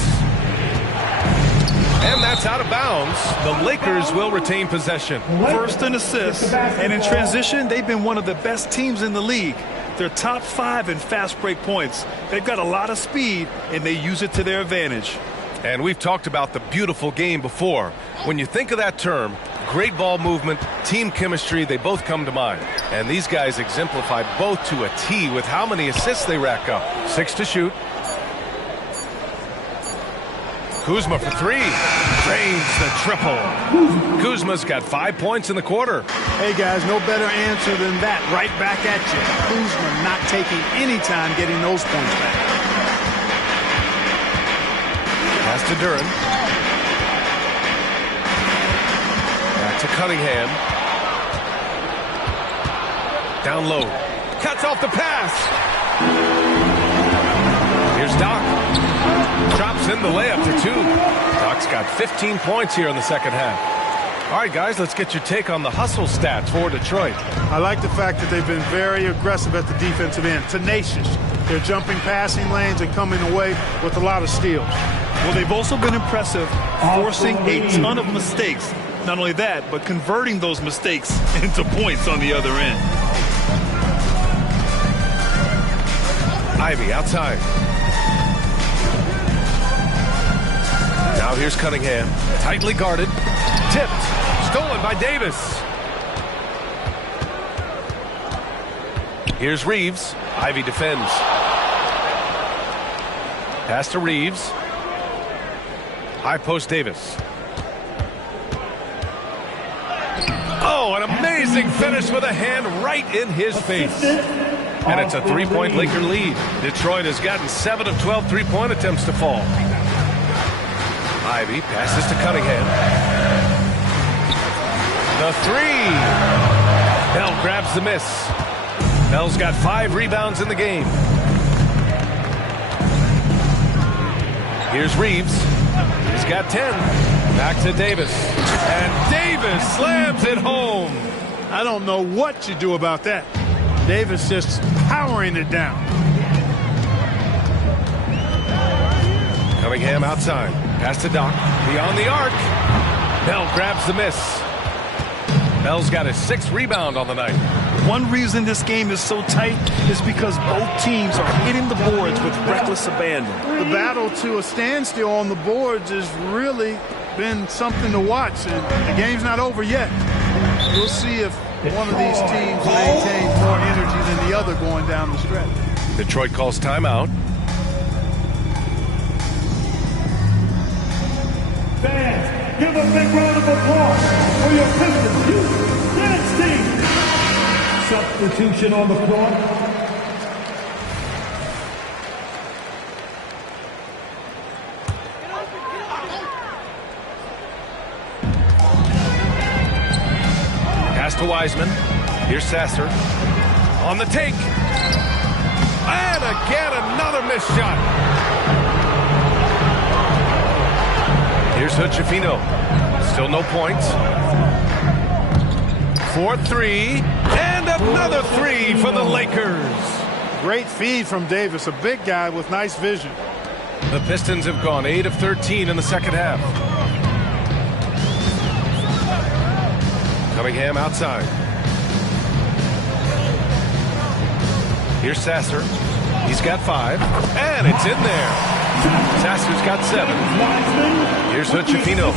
And that's out of bounds. The Lakers will retain possession. First in assists, and in transition, they've been one of the best teams in the league. They're top 5 in fast break points. They've got a lot of speed, and they use it to their advantage. And we've talked about the beautiful game before. When you think of that term, great ball movement, team chemistry, they both come to mind. And these guys exemplify both to a T with how many assists they rack up. 6 to shoot. Kuzma for 3. Drains the triple. Kuzma's got 5 points in the quarter. Hey, guys, no better answer than that. Right back at you. Kuzma not taking any time getting those points back. Pass to Duran. Back to Cunningham. Down low. Cuts off the pass. Here's Doc. Drops in the layup for 2. Doc's got 15 points here in the second half. All right, guys, let's get your take on the hustle stats for Detroit. I like the fact that they've been very aggressive at the defensive end. Tenacious. They're jumping passing lanes and coming away with a lot of steals. Well, they've also been impressive, forcing a ton of mistakes. Not only that, but converting those mistakes into points on the other end. Ivy outside. Now here's Cunningham. Tightly guarded. Tipped. Stolen by Davis. Here's Reeves. Ivy defends. Pass to Reeves. High post Davis. Oh, an amazing finish with a hand right in his face. And it's a 3-point Laker lead. Detroit has gotten 7 of 12 3-point attempts to fall. Ivy passes to Cunningham. The 3. Bell grabs the miss. Bell's got 5 rebounds in the game. Here's Reeves. He's got 10. Back to Davis. And Davis slams it home. I don't know what you do about that. Davis just powering it down. Cunningham outside. Pass to Doc. Beyond the arc. Bell grabs the miss. Bell's got his 6th rebound on the night. One reason this game is so tight is because both teams are hitting the boards with reckless abandon. The battle to a standstill on the boards is really been something to watch, and the game's not over yet. We'll see if one of these teams maintains more energy than the other going down the stretch. Detroit calls timeout. Fans, give a big round of applause for your Pistons Youth Dance Team. Substitution on the floor. Pass to Wiseman. Here's Sasser. On the take. And again, another missed shot. Here's Hood-Schifino. Still no points. 4-3. And another three for the Lakers. Great feed from Davis, a big guy with nice vision. The Pistons have gone 8 of 13 in the second half. Cunningham outside. Here's Sasser. He's got 5. And it's in there. Sasser's got 7. Here's Hood-Schifino.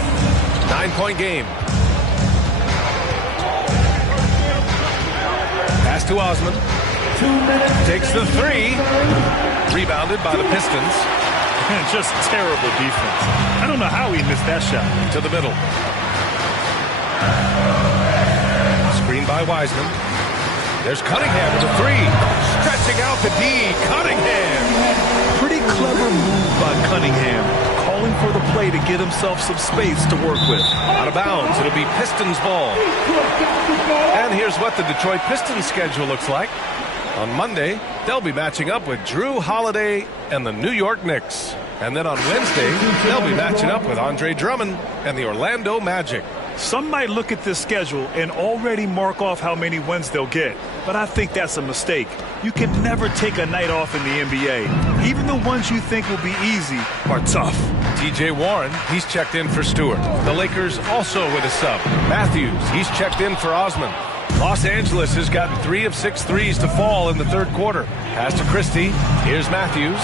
9-point game. Pass to Osman. Takes the 3. Rebounded by the Pistons. Just terrible defense. I don't know how he missed that shot. To the middle. Screen by Wiseman. There's Cunningham with a 3. Stretching out the D. Cunningham. Pretty clever move by Cunningham. Calling for the play to get himself some space to work with. Out of bounds. It'll be Pistons ball. And here's what the Detroit Pistons schedule looks like. On Monday, they'll be matching up with Drew Holiday and the New York Knicks. And then on Wednesday, they'll be matching up with Andre Drummond and the Orlando Magic. Some might look at this schedule and already mark off how many wins they'll get. But I think that's a mistake. You can never take a night off in the NBA. Even the ones you think will be easy are tough. TJ Warren, he's checked in for Stewart. The Lakers also with a sub. Matthews, he's checked in for Osman. Los Angeles has gotten 3 of 6 threes to fall in the third quarter. Pass to Christie. Here's Matthews.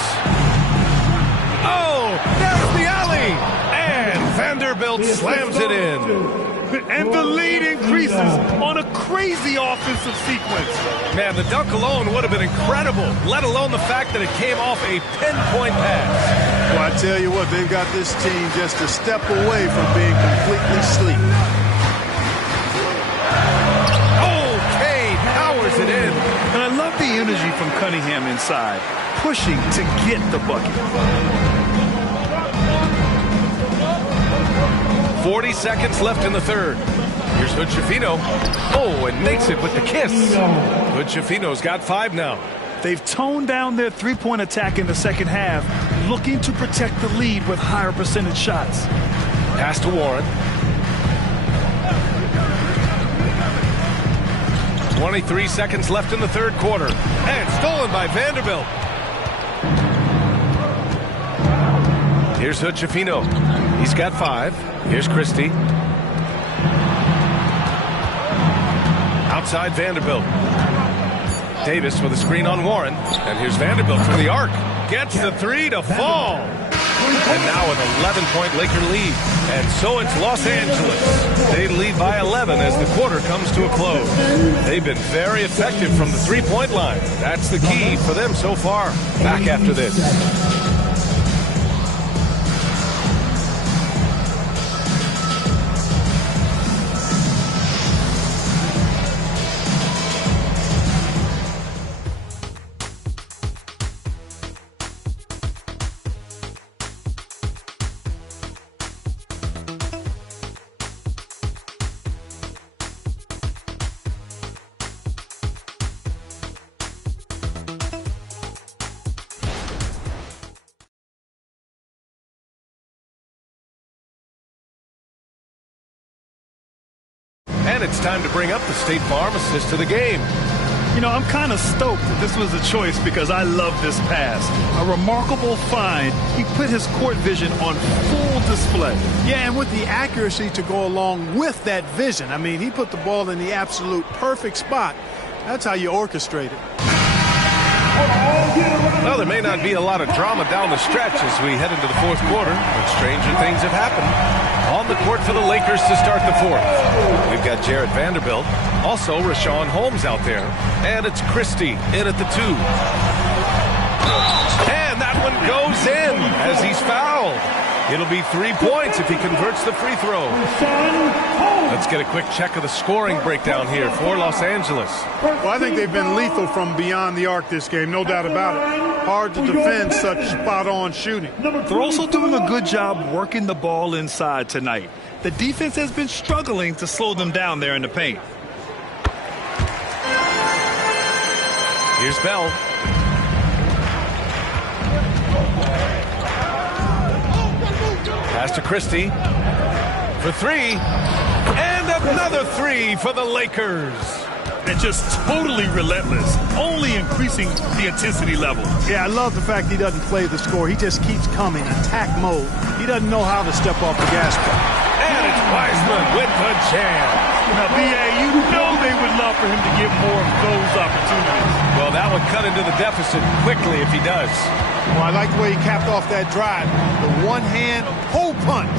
Oh, there's the alley. And Vanderbilt slams it in. And the lead increases on a crazy offensive sequence. Man, the dunk alone would have been incredible, let alone the fact that it came off a pinpoint pass. Well, I tell you what, they've got this team just a step away from being completely asleep. Okay, powers it in. And I love the energy from Cunningham inside, pushing to get the bucket. 40 seconds left in the third. Here's Hood-Schifino. Oh, and makes it with the kiss. Hood-Schifino's got 5 now. They've toned down their three-point attack in the second half, looking to protect the lead with higher percentage shots. Pass to Warren. 23 seconds left in the third quarter. And stolen by Vanderbilt. Here's Hood-Schifino. He's got 5. Here's Christie. Outside Vanderbilt. Davis with a screen on Warren. And here's Vanderbilt for the arc. Gets the 3 to fall. And now an 11-point Laker lead. And so it's Los Angeles. They lead by 11 as the quarter comes to a close. They've been very effective from the three-point line. That's the key for them so far. Back after this. And it's time to bring up the State Farm assist to the game. You know, I'm kind of stoked that this was a choice because I love this pass. A remarkable find. He put his court vision on full display. Yeah, and with the accuracy to go along with that vision. I mean, he put the ball in the absolute perfect spot. That's how you orchestrate it. Well, there may not be a lot of drama down the stretch as we head into the fourth quarter, but stranger things have happened. On the court for the Lakers to start the fourth. We've got Jarrett Vanderbilt, also Rashawn Holmes out there, and it's Christie in at the 2. And that one goes in as he's fouled. It'll be 3 points if he converts the free throw. Let's get a quick check of the scoring breakdown here for Los Angeles. Well, I think they've been lethal from beyond the arc this game, no doubt about it. Hard to defend such spot-on shooting. They're also doing a good job working the ball inside tonight. The defense has been struggling to slow them down there in the paint. Here's Bell. Pass to Christie for 3, and another 3 for the Lakers. And just totally relentless, only increasing the intensity level. Yeah, I love the fact he doesn't play the score. He just keeps coming, attack mode. He doesn't know how to step off the gas pedal. And it's Wiseman with the jam. Now, B.A., you know they would love for him to get more of those opportunities. Well, that would cut into the deficit quickly if he does. Well, I like the way he capped off that drive. The one-hand hole punch.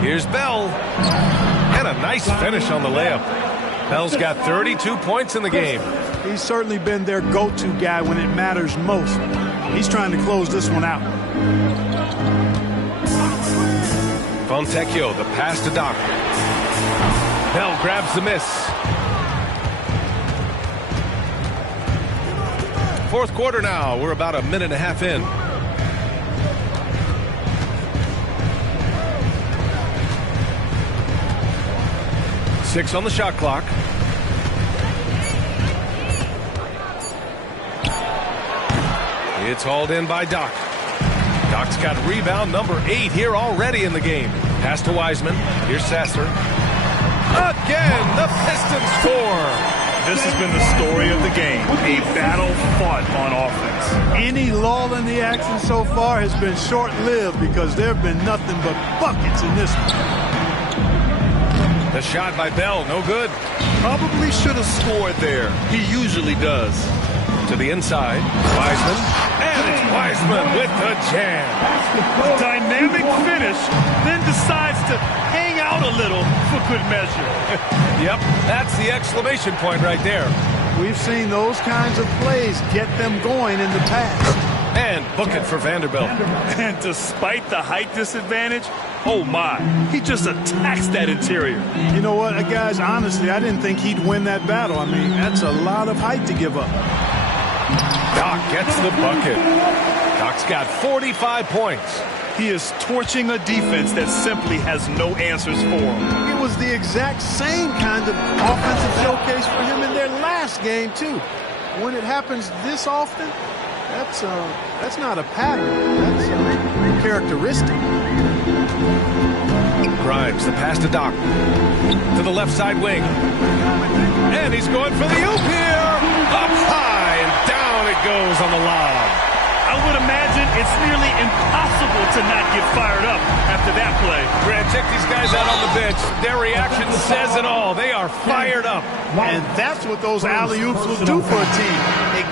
Here's Bell. And a nice finish on the layup. Bell's got 32 points in the game. He's certainly been their go-to guy when it matters most. He's trying to close this one out. Fontecchio, the pass to Doc. Bell grabs the miss. Fourth quarter now. We're about a minute and a half in. Six on the shot clock. It's hauled in by Doc. Doc's got rebound number 8 here already in the game. Pass to Wiseman. Here's Sasser. Again, the Pistons score. This has been the story of the game, a battle fought on offense. Any lull in the action so far has been short-lived because there have been nothing but buckets in this one. The shot by Bell, no good. Probably should have scored there. He usually does. To the inside, Wiseman, and it's Wiseman with the jam. A dynamic finish, then decides to hang out a little for good measure. Yep, that's the exclamation point right there. We've seen those kinds of plays get them going in the past. And book it for Vanderbilt. And despite the height disadvantage, oh my, he just attacks that interior. You know what, guys, honestly, I didn't think he'd win that battle. I mean, that's a lot of height to give up. Doc gets the bucket. Doc's got 45 points. He is torching a defense that simply has no answers for him. It was the exact same kind of offensive showcase for him in their last game, too. When it happens this often, that's not a pattern. That's a characteristic. Grimes, the pass to Doc. To the left side wing. And he's going for the oop here. Up high and down it goes on the lob. I would imagine it's nearly impossible to not get fired up after that play. Grant, check these guys out on the bench. Their reaction says it all. They are fired up. And that's what those alley-oops will do for a team.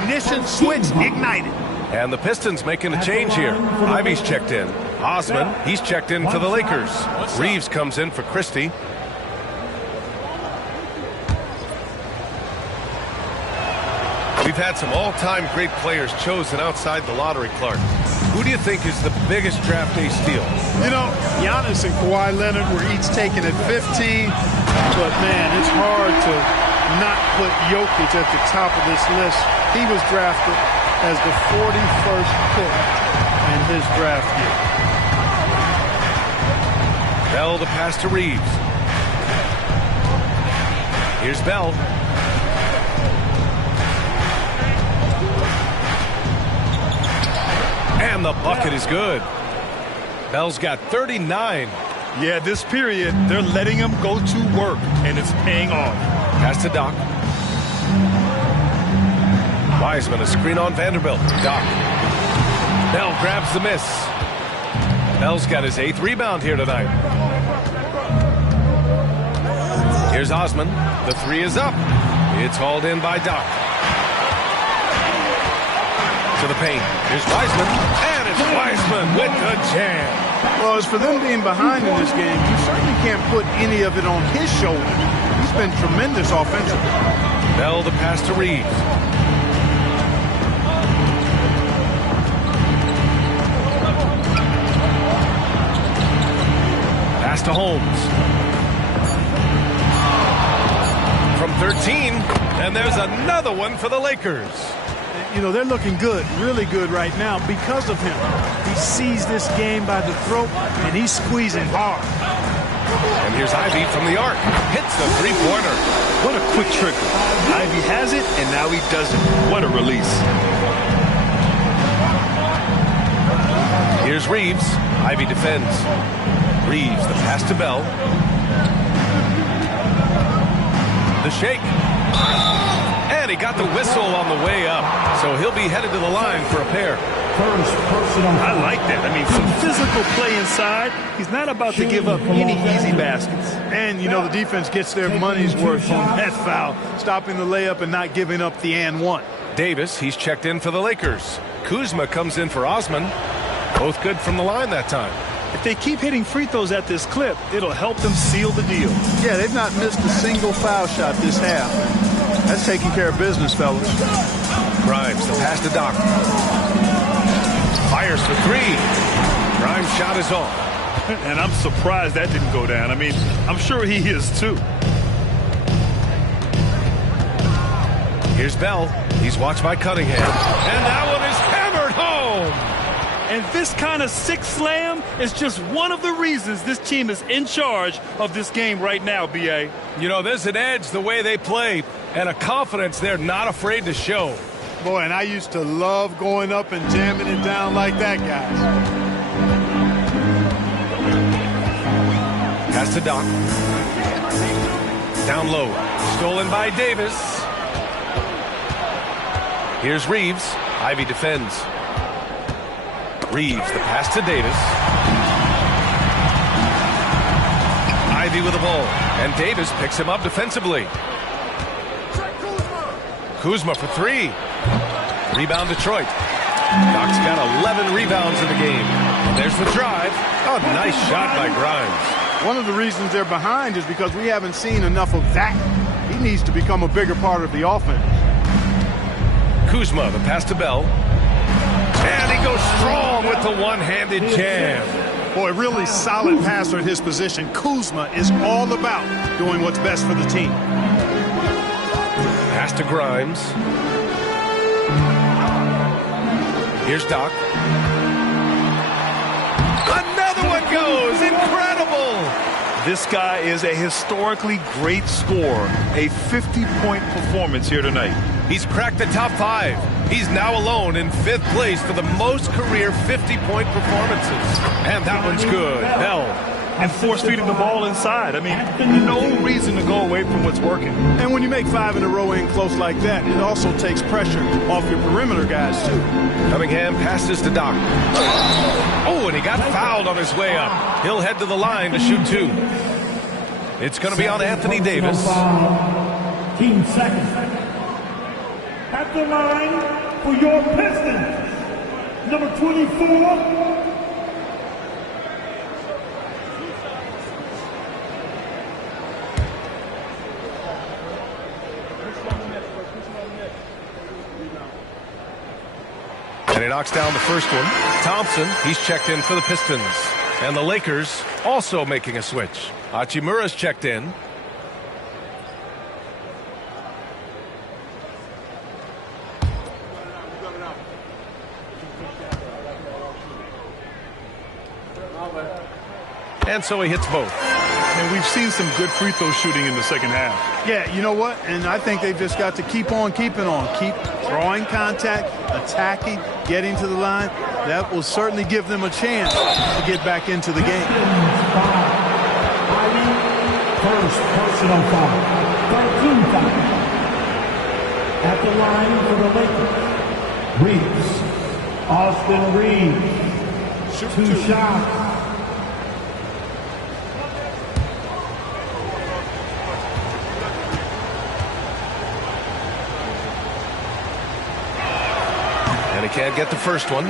Ignition switch ignited. And the Pistons making a change here. Ivy's checked in. Osman, he's checked in for the Lakers. Reeves comes in for Christie. We've had some all-time great players chosen outside the lottery, Clark. Who do you think is the biggest draft day steal? You know, Giannis and Kawhi Leonard were each taken at 15, but man, it's hard to not put Jokic at the top of this list. He was drafted as the 41st pick in his draft year. Bell, the pass to Reeves. Here's Bell. And the bucket is good. Bell's got 39. Yeah, this period, they're letting him go to work, and it's paying off. Pass to Doc. Wiseman, a screen on Vanderbilt. Doc. Bell grabs the miss. Bell's got his 8th rebound here tonight. Here's Osman. The 3 is up. It's hauled in by Doc. To the paint. Here's Wiseman. And it's Wiseman with the jam. Well, as for them being behind in this game, you certainly can't put any of it on his shoulder. He's been tremendous offensively. Bell the pass to Reeves. Pass to Holmes. From 13, and there's another one for the Lakers. You know, they're looking good, really good right now because of him. He sees this game by the throat, and he's squeezing hard. And here's Ivy from the arc. Hits the three-pointer. What a quick trigger. Ivy has it, and now he doesn't. What a release. Here's Reeves. Ivy defends. Reeves, the pass to Bell. The shake. And he got the whistle on the way up. So he'll be headed to the line for a pair. I like that. I mean, some physical play inside. He's not about to give up any easy baskets. And, you know, the defense gets their money's worth on that foul, stopping the layup and not giving up the and one. Davis, he's checked in for the Lakers. Kuzma comes in for Osman. Both good from the line that time. If they keep hitting free throws at this clip, it'll help them seal the deal. Yeah, they've not missed a single foul shot this half. That's taking care of business, fellas. Grimes, the pass to Doc. Fires for three. Grimes' shot is off. And I'm surprised that didn't go down. I mean, I'm sure he is too. Here's Bell. He's watched by Cunningham. And that one is hammered home. And this kind of six slam is just one of the reasons this team is in charge of this game right now, B.A. You know, there's an edge the way they play and a confidence they're not afraid to show. Boy, and I used to love going up and jamming it down like that, guys. Pass to Doc. Down low. Stolen by Davis. Here's Reeves. Ivy defends. Reeves, the pass to Davis. Ivy with the ball. And Davis picks him up defensively. Kuzma for three. Rebound Detroit. Doc's got 11 rebounds in the game. And there's the drive. Oh, nice shot by Grimes. One of the reasons they're behind is because we haven't seen enough of that. He needs to become a bigger part of the offense. Kuzma, the pass to Bell. And he goes strong with the one-handed jam. Boy, really solid passer at his position. Kuzma is all about doing what's best for the team. Pass to Grimes. Here's Doc. Another one goes. Incredible. This guy is a historically great scorer. A 50-point performance here tonight. He's cracked the top 5. He's now alone in 5th place for the most career 50-point performances. And that one's good. Bell. And force-feeding the ball inside. I mean, no reason to go away from what's working. And when you make 5 in a row in close like that, it also takes pressure off your perimeter guys, too. Cunningham passes to Doc. Oh, and he got fouled on his way up. He'll head to the line to shoot 2. It's going to be on Anthony Davis. Team second. At the line for your Pistons, number 24. And he knocks down the first one. Thompson, he's checked in for the Pistons. And the Lakers also making a switch. Hachimura's checked in. And so he hits both. And we've seen some good free throw shooting in the second half. Yeah, you know what? And I think they've just got to keep on keeping on. Keep drawing contact, attacking, getting to the line. That will certainly give them a chance to get back into the game. First personal foul. 13 foul. At the line for the Lakers, Reeves. Austin Reeves. 2 shots. And he can't and get the first one.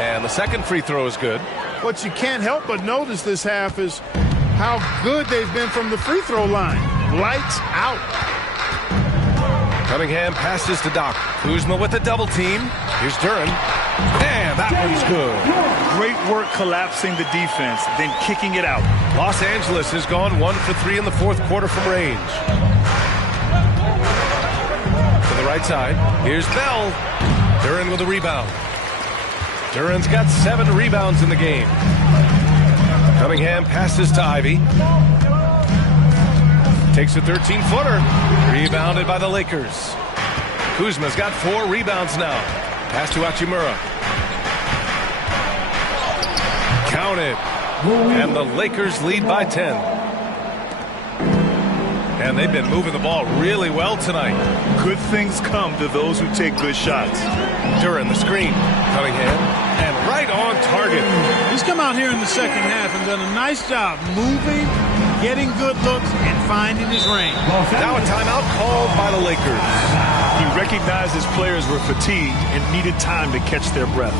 And the second free throw is good. What you can't help but notice this half is how good they've been from the free throw line. Lights out. Cunningham passes to Doc. Kuzma with a double team. Here's Duran. And that one's good. Great work collapsing the defense, then kicking it out. Los Angeles has gone 1 for 3 in the fourth quarter from range. To the right side. Here's Bell. Duran with a rebound. Duran's got 7 rebounds in the game. Cunningham passes to Ivy. Takes a 13-footer. Rebounded by the Lakers. Kuzma's got 4 rebounds now. Pass to Hachimura. Counted. And the Lakers lead by 10. And they've been moving the ball really well tonight. Good things come to those who take good shots. Duran the screen. Cunningham. And right on target. He's come out here in the second half and done a nice job moving, getting good looks, and finding his range. Now a timeout called by the Lakers. He recognized his players were fatigued and needed time to catch their breath.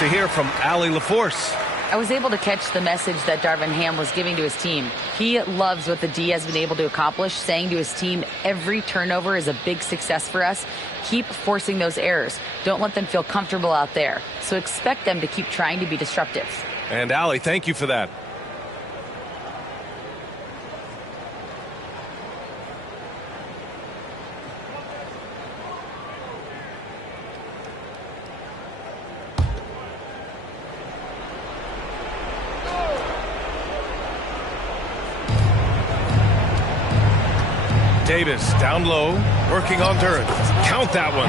To hear from Allie LaForce. I was able to catch the message that Darvin Ham was giving to his team. He loves what the D has been able to accomplish, saying to his team, every turnover is a big success for us. Keep forcing those errors. Don't let them feel comfortable out there. So expect them to keep trying to be disruptive. And Allie, thank you for that. Davis down low, working on Duran. Count that one.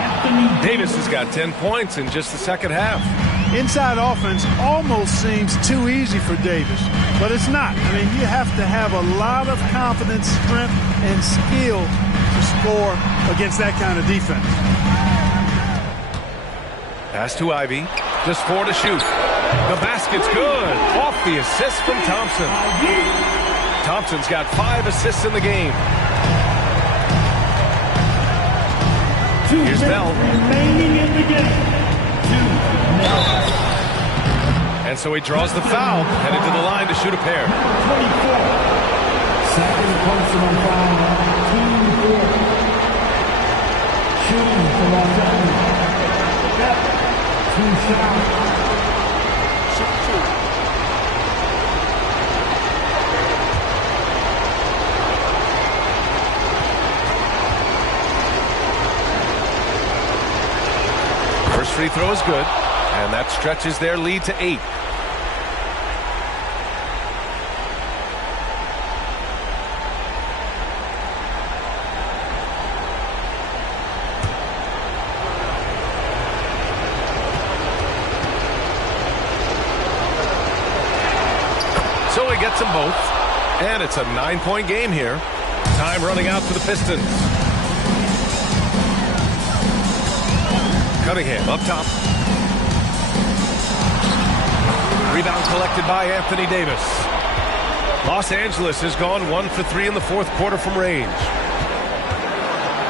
Davis has got 10 points in just the second half. Inside offense almost seems too easy for Davis, but it's not. I mean, you have to have a lot of confidence, strength, and skill to score against that kind of defense. Pass to Ivy. Just 4 to shoot. The basket's good. Off the assist from Thompson. Thompson's got 5 assists in the game. Here's Bell. Remaining in the game. 2. And so he draws the foul, headed to the line to shoot a pair. 24. Second personal foul. Team 4. Shooting for Los Angeles. 2 shots. First free throw is good, and that stretches their lead to 8. So he gets them both. And it's a 9-point game here. Time running out for the Pistons. Cunningham up top. Rebound collected by Anthony Davis. Los Angeles has gone 1 for 3 in the fourth quarter from range.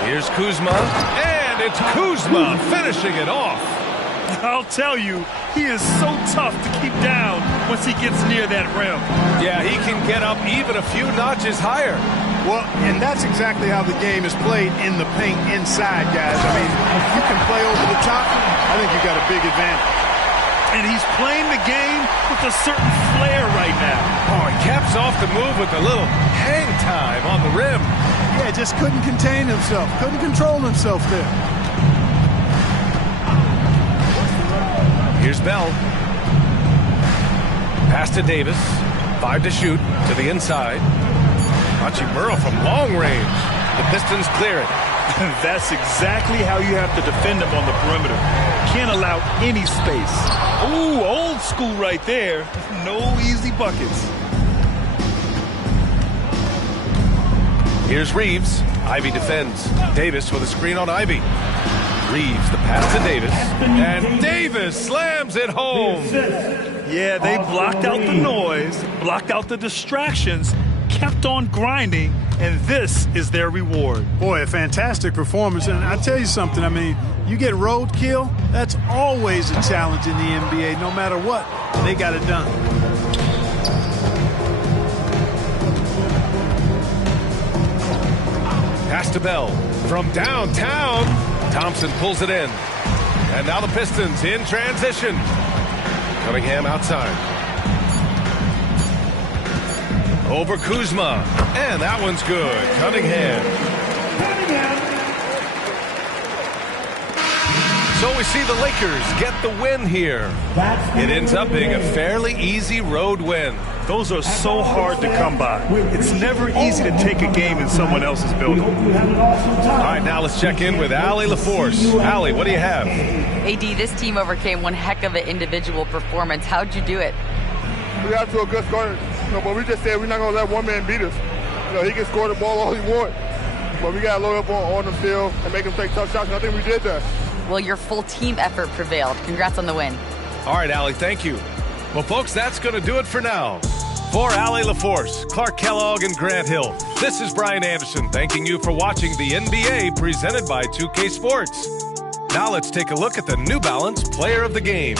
Here's Kuzma, and it's Kuzma finishing it off. I'll tell you, he is so tough to keep down once he gets near that rim. Yeah, he can get up even a few notches higher. Well, and that's exactly how the game is played in the paint inside, guys. I mean, if you can play over the top, I think you got a big advantage. And he's playing the game with a certain flair right now. Oh, he caps off the move with a little hang time on the rim. Yeah, just couldn't contain himself, couldn't control himself there. Here's Bell. Pass to Davis. 5 to shoot to the inside. Hachimura from long range. The Pistons clear it. That's exactly how you have to defend him on the perimeter. Can't allow any space. Ooh, old school right there. No easy buckets. Here's Reeves. Ivy defends. Davis with a screen on Ivy. Reeves, the pass to Davis. And Davis slams it home. Yeah, they blocked out the noise, blocked out the distractions, kept on grinding, and this is their reward. Boy, a fantastic performance. And I tell you something, I mean, you get roadkill, that's always a challenge in the NBA. No matter what, they got it done. Pass to Bell from downtown. Thompson pulls it in. And now the Pistons in transition. Cunningham outside. Over Kuzma. And that one's good. Cunningham. So we see the Lakers get the win here. It ends up being a fairly easy road win. Those are so hard to come by. It's never easy to take a game in someone else's building. All right, now let's check in with Allie LaForce. Allie, what do you have? AD, this team overcame one heck of an individual performance. How'd you do it? We got to a good start, but we just said we're not going to let one man beat us. He can score the ball all he wants, but we got to load up on the field and make him take tough shots, and I think we did that. Well, your full team effort prevailed. Congrats on the win. All right, Allie, thank you. Well, folks, that's going to do it for now. For Allie LaForce, Clark Kellogg, and Grant Hill, this is Brian Anderson thanking you for watching the NBA presented by 2K Sports. Now let's take a look at the New Balance Player of the Game.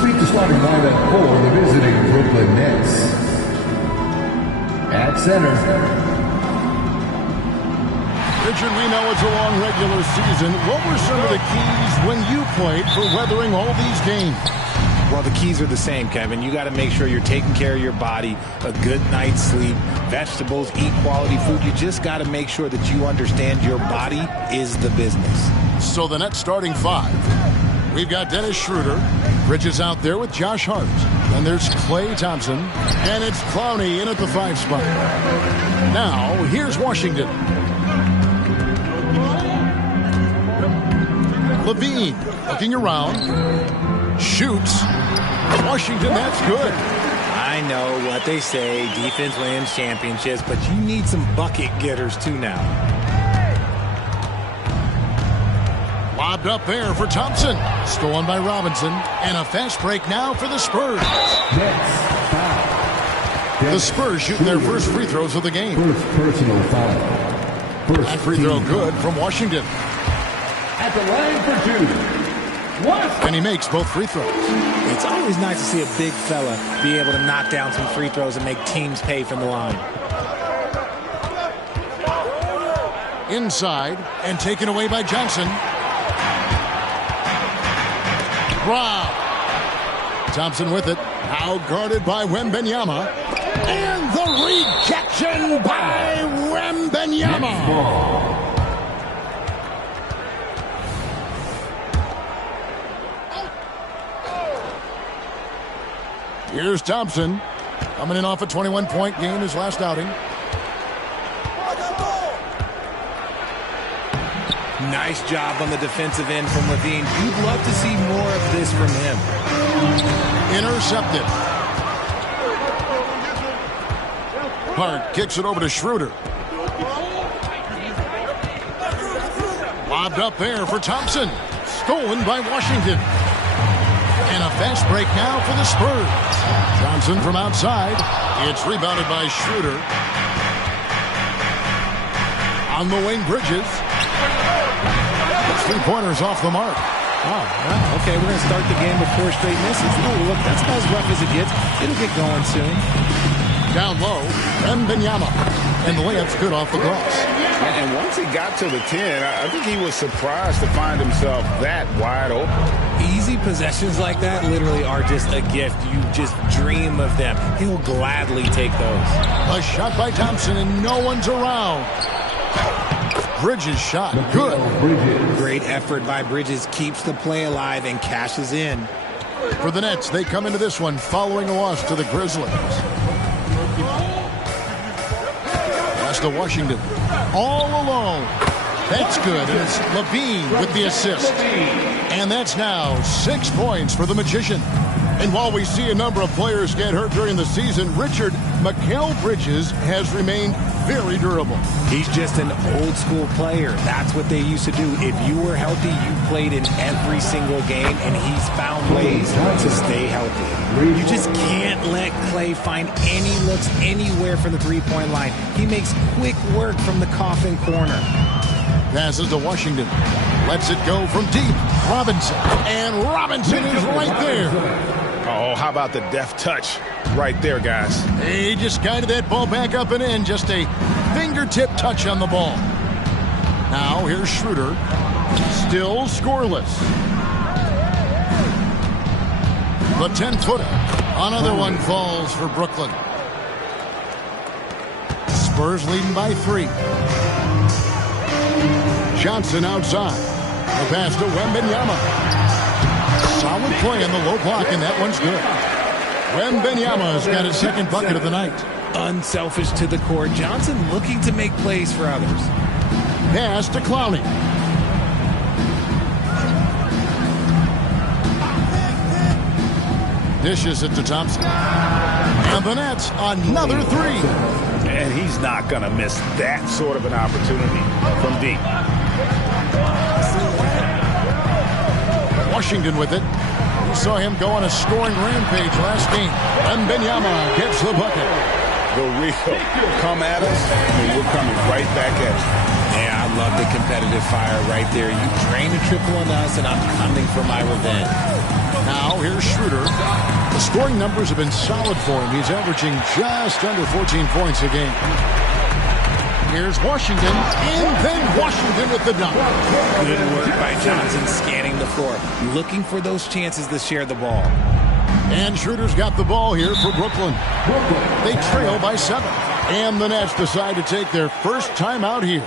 Let's meet the starting lineup for the visiting Brooklyn Nets. At center, Richard, we know it's a long regular season. What were some of the keys when you played for weathering all these games? Well, the keys are the same, Kevin. You got to make sure you're taking care of your body, a good night's sleep, vegetables, eat quality food. You just got to make sure that you understand your body is the business. So the Nets starting 5. We've got Dennis Schroeder. Bridges out there with Josh Hart. And there's Klay Thompson. And it's Clowney in at the 5 spot. Now, here's Washington. Levine looking around. Shoots. Washington, that's good. I know what they say, defense wins championships, but you need some bucket getters too now. Lobbed up there for Thompson. Stolen by Robinson. And a fast break now for the Spurs. The Spurs shooting their first free throws of the game. First personal foul. That free throw good from Washington. At the line for 2. And he makes both free throws. It's always nice to see a big fella be able to knock down some free throws and make teams pay from the line. Inside and taken away by Johnson. Wow. Thompson with it. Now guarded by Wembanyama. And the rejection by Wembanyama. Here's Thompson, coming in off a 21-point game his last outing. Nice job on the defensive end from Levine. You'd love to see more of this from him. Intercepted. Hart kicks it over to Schroeder. Lobbed up there for Thompson. Stolen by Washington. And a fast break now for the Spurs. Johnson from outside. It's rebounded by Schroeder. On the wing, Bridges. 3-pointers off the mark. Oh, well, okay, we're going to start the game with 4 straight misses. Oh, look, that's about as rough as it gets. It'll get going soon. Down low, Wembanyama. And the layup's good off the glass. And once he got to the 10, I think he was surprised to find himself that wide open. Easy possessions like that literally are just a gift. You just dream of them. He'll gladly take those. A shot by Thompson, and no one's around. Bridges shot. Good. Great effort by Bridges. Keeps the play alive and cashes in. For the Nets, they come into this one following a loss to the Grizzlies. Pass to Washington. All alone. That's good. And it's Levine with the assist. And that's now 6 points for the Magician. And while we see a number of players get hurt during the season, Richard, Mikal Bridges has remained very durable. He's just an old school player. That's what they used to do. If you were healthy, you played in every single game, and he's found ways to stay healthy. You just can't let Klay find any looks anywhere from the three-point line. He makes quick work from the coffin corner. Passes to Washington. Lets it go from deep. Robinson. And Robinson is right there. Oh, how about the deft touch right there, guys? He just guided that ball back up and in. Just a fingertip touch on the ball. Now here's Schroeder. Still scoreless. The 10-footer. Another one falls for Brooklyn. Spurs leading by 3. Johnson outside. The pass to Wembanyama. Solid play on the low block, and that one's good. Wembanyama's got his second bucket of the night. Unselfish to the court. Johnson looking to make plays for others. Pass to Clowney. Dishes it to Thompson. And the Nets, another 3. And he's not going to miss that sort of an opportunity from deep. Washington with it. We saw him go on a scoring rampage last game. And Wembanyama gets the bucket. The real come at us, and we're coming right back at you. Yeah, I love the competitive fire right there. You drain a triple on us, and I'm coming for my revenge. Now here's Schroeder. The scoring numbers have been solid for him. He's averaging just under 14 points a game. Here's Washington, and then Washington with the dunk. Good work by Johnson scanning the floor, looking for those chances to share the ball. And Schroeder's got the ball here for Brooklyn. They trail by 7. And the Nets decide to take their first time out here.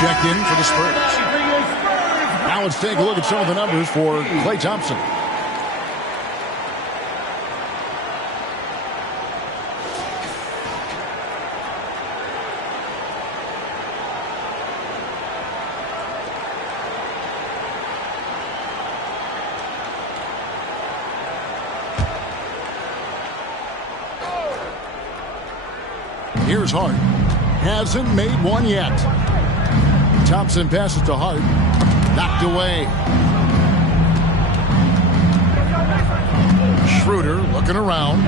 Checked in for the Spurs. Now let's take a look at some of the numbers for Klay Thompson. Here's Hart. Hasn't made one yet. Thompson passes to Hart. Knocked away. Schroeder looking around.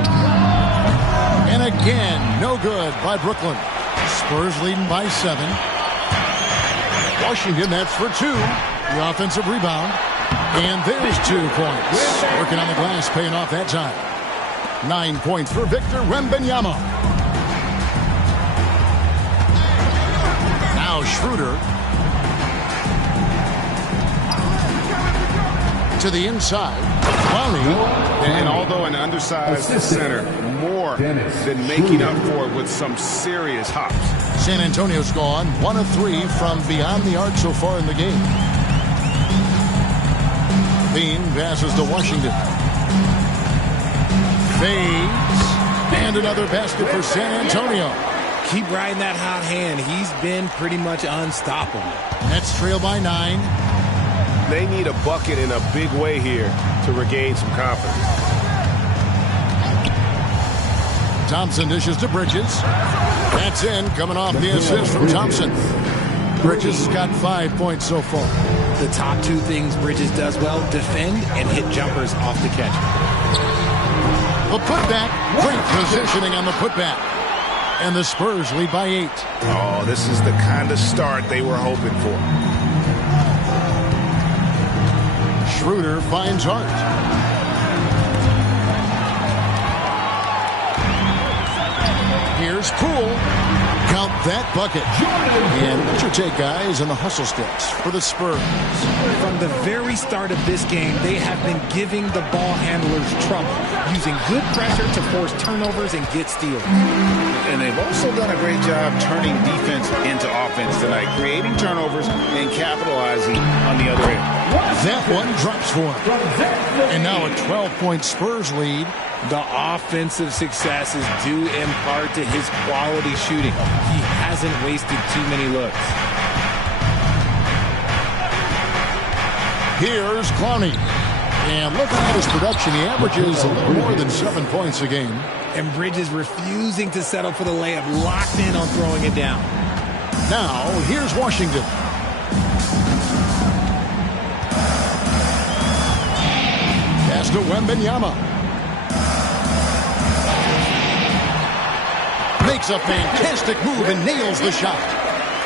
And again, no good by Brooklyn. Spurs leading by 7. Washington, that's for 2. The offensive rebound. And there's 2 points. Working on the glass, paying off that time. 9 points for Victor Wembanyama. Now Schroeder. To the inside. And although an undersized center, more than making up for it with some serious hops. San Antonio's gone 1 of 3 from beyond the arc so far in the game. Bean passes to Washington. Fades. And another basket for San Antonio. Keep riding that hot hand. He's been pretty much unstoppable. Nets trail by 9. They need a bucket in a big way here to regain some confidence. Thompson dishes to Bridges. That's in, coming off the assist from Thompson. Bridges has got 5 points so far. The top 2 things Bridges does well, defend and hit jumpers off the catch. The putback, great positioning on the putback. And the Spurs lead by 8. Oh, this is the kind of start they were hoping for. Schroeder finds Hart. Here's Poole. Count that bucket. And what's your take, guys, on the hustle steps for the Spurs? From the very start of this game, they have been giving the ball handlers trouble, using good pressure to force turnovers and get steals. And they've also done a great job turning defense into offense tonight, creating turnovers and capitalizing on the other end. That one drops for him. And now a 12-point Spurs lead. The offensive success is due in part to his quality shooting. He hasn't wasted too many looks. Here's Clowney. And looking at his production, he averages a little more than 7 points a game. And Bridges refusing to settle for the layup, locked in on throwing it down. Now, here's Washington. Pass to Wembanyama. Makes a fantastic move and nails the shot.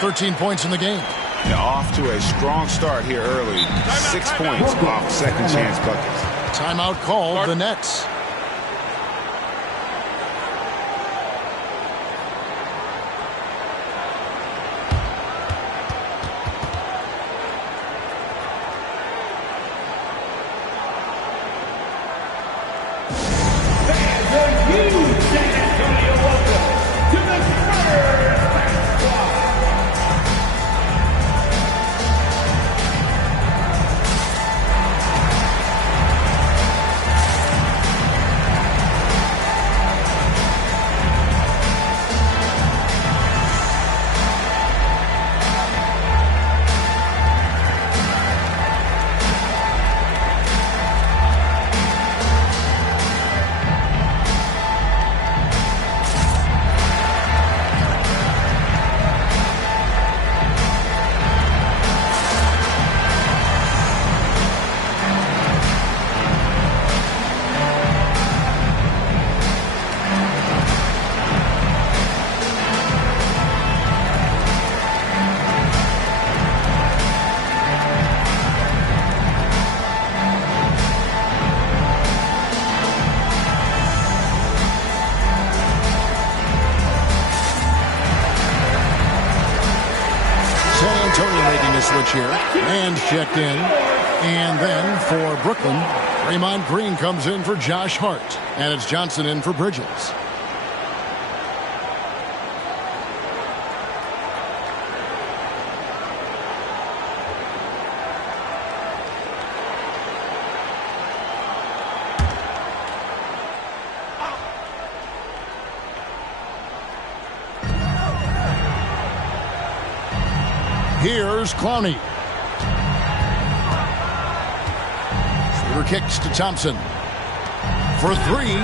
13 points in the game. Now off to a strong start here early. 6 points off second chance buckets. Timeout called, the Nets. Switch here, and checked in. And then for Brooklyn, Draymond Green comes in for Josh Hart, and it's Johnson in for Bridges. Here's Clowney. Schroeder kicks to Thompson for three.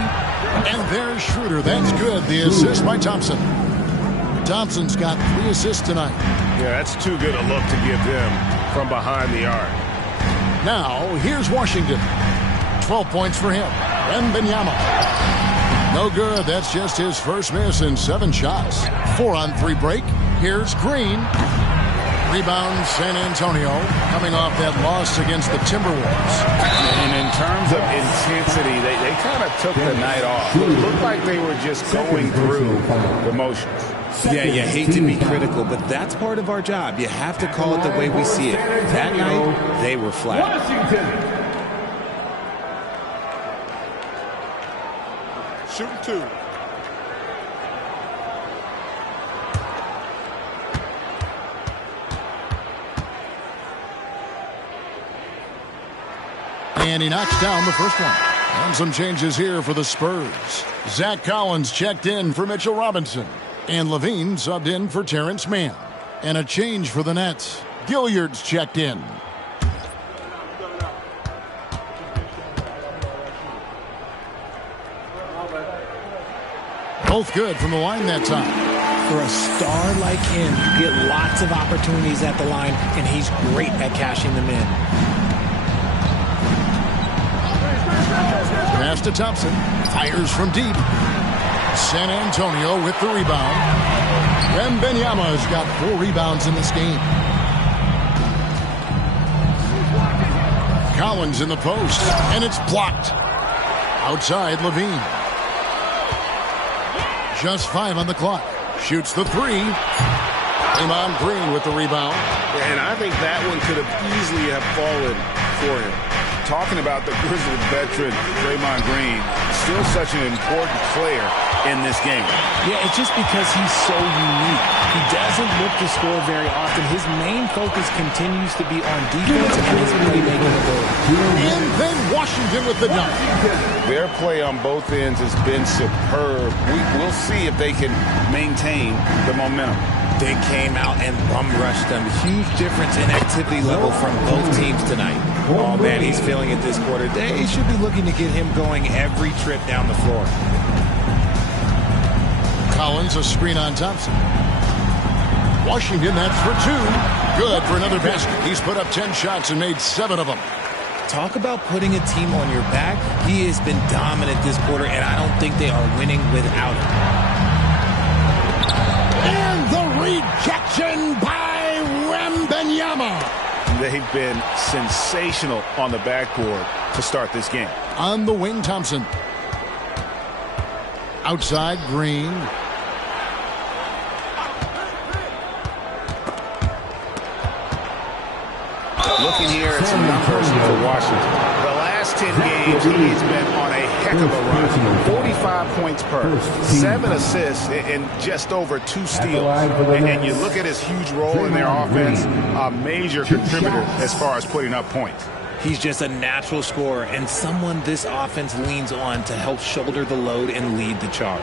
And there's Schroeder. That's good. The assist by Thompson. Thompson's got 3 assists tonight. Yeah, that's too good a look to give them from behind the arc. Now, here's Washington. 12 points for him. Wembanyama. No good. That's just his first miss in 7 shots. 4-on-3 break. Here's Green. Rebound San Antonio, coming off that loss against the Timberwolves. And in terms of intensity, they kind of took the night off. It looked like they were just going through the motions. Yeah, you hate to be critical, but that's part of our job. You have to call it the way we see it. That night, they were flat. Shooting 2. And he knocks down the first one. And some changes here for the Spurs. Zach Collins checked in for Mitchell Robinson. And Levine subbed in for Terrence Mann. And a change for the Nets. Gilliard's checked in. Both good from the line that time. For a star like him, you get lots of opportunities at the line, and he's great at cashing them in. Pass to Thompson. Fires from deep. San Antonio with the rebound. Wembanyama's got 4 rebounds in this game. Collins in the post, and it's blocked. Outside Levine. Just 5 on the clock. Shoots the 3. Draymond Green with the rebound. And I think that one could have easily have fallen for him. Talking about the Grizzlies veteran, Draymond Green, still such an important player in this game. Yeah, it's just because he's so unique. He doesn't look to score very often. His main focus continues to be on defense and his playmaking ability. And then Washington with the dunk. Their play on both ends has been superb. We'll see if they can maintain the momentum. They came out and bum rushed them. Huge difference in activity level from both teams tonight. Oh, man, he's feeling it this quarter. They should be looking to get him going every trip down the floor. Collins, a screen on Thompson. Washington, that's for 2. Good for another basket. He's put up 10 shots and made 7 of them. Talk about putting a team on your back. He has been dominant this quarter, and I don't think they are winning without him. And the rejection by Wembanyama. They've been sensational on the backboard to start this game. On the wing, Thompson. Outside, Green. Looking here at some numbers for Washington. The last 10 games, he's been on a heck of a run. 45 points per, 7 assists, and just over 2 steals. And you look at his huge role in their offense, a major contributor as far as putting up points. He's just a natural scorer and someone this offense leans on to help shoulder the load and lead the charge.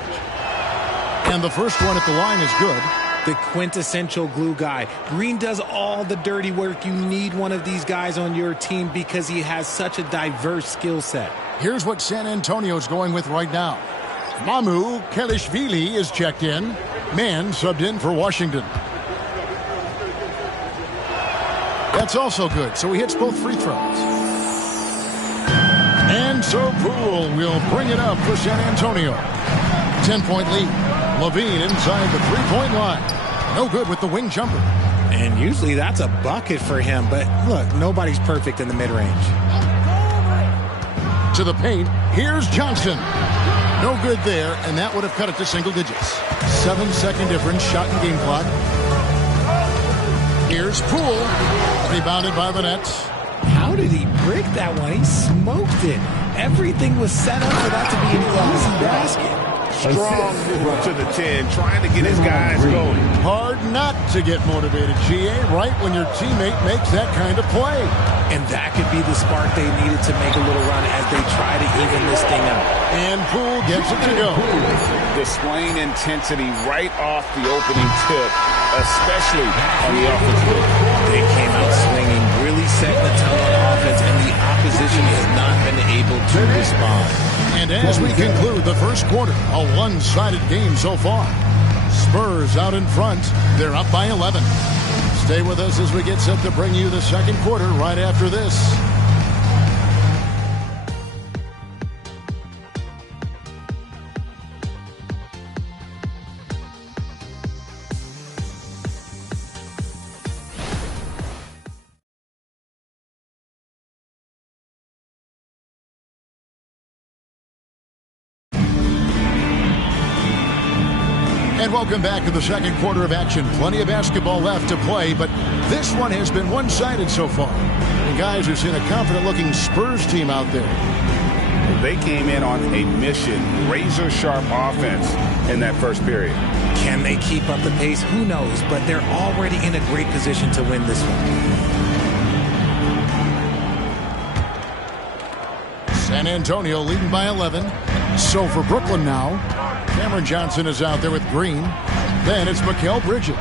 And the first one at the line is good. The quintessential glue guy. Green does all the dirty work. You need one of these guys on your team because he has such a diverse skill set. Here's what San Antonio's going with right now. Mamu Kelishvili is checked in. Mann subbed in for Washington. That's also good, so he hits both free throws. And so Poole will bring it up for San Antonio. 10-point lead. Levine inside the three-point line. No good with the wing jumper. And usually that's a bucket for him, but look, nobody's perfect in the mid-range. To the paint, here's Johnson. No good there, and that would have cut it to single digits. 7-second difference, shot and game clock. Here's Poole, rebounded by the Nets. How did he break that one? He smoked it. Everything was set up for that to be an easy basket. Strong move to the 10, trying to get his guys going. Hard not to get motivated, GA, right when your teammate makes that kind of play. And that could be the spark they needed to make a little run as they try to even this thing out. And Poole gets it to go. Displaying intensity right off the opening tip, especially on the offensive. They came out swinging, really setting the tone on offense, and the opposition has not been able to respond. And as we conclude the first quarter, a one-sided game so far. Spurs out in front. They're up by 11. Stay with us as we get set to bring you the second quarter right after this. And welcome back to the second quarter of action. Plenty of basketball left to play, but this one has been one-sided so far. And guys, we've seen a confident-looking Spurs team out there. They came in on a mission, razor-sharp offense in that first period. Can they keep up the pace? Who knows, but they're already in a great position to win this one. San Antonio leading by 11. So for Brooklyn now, Cameron Johnson is out there with Green. Then it's Mikal Bridges.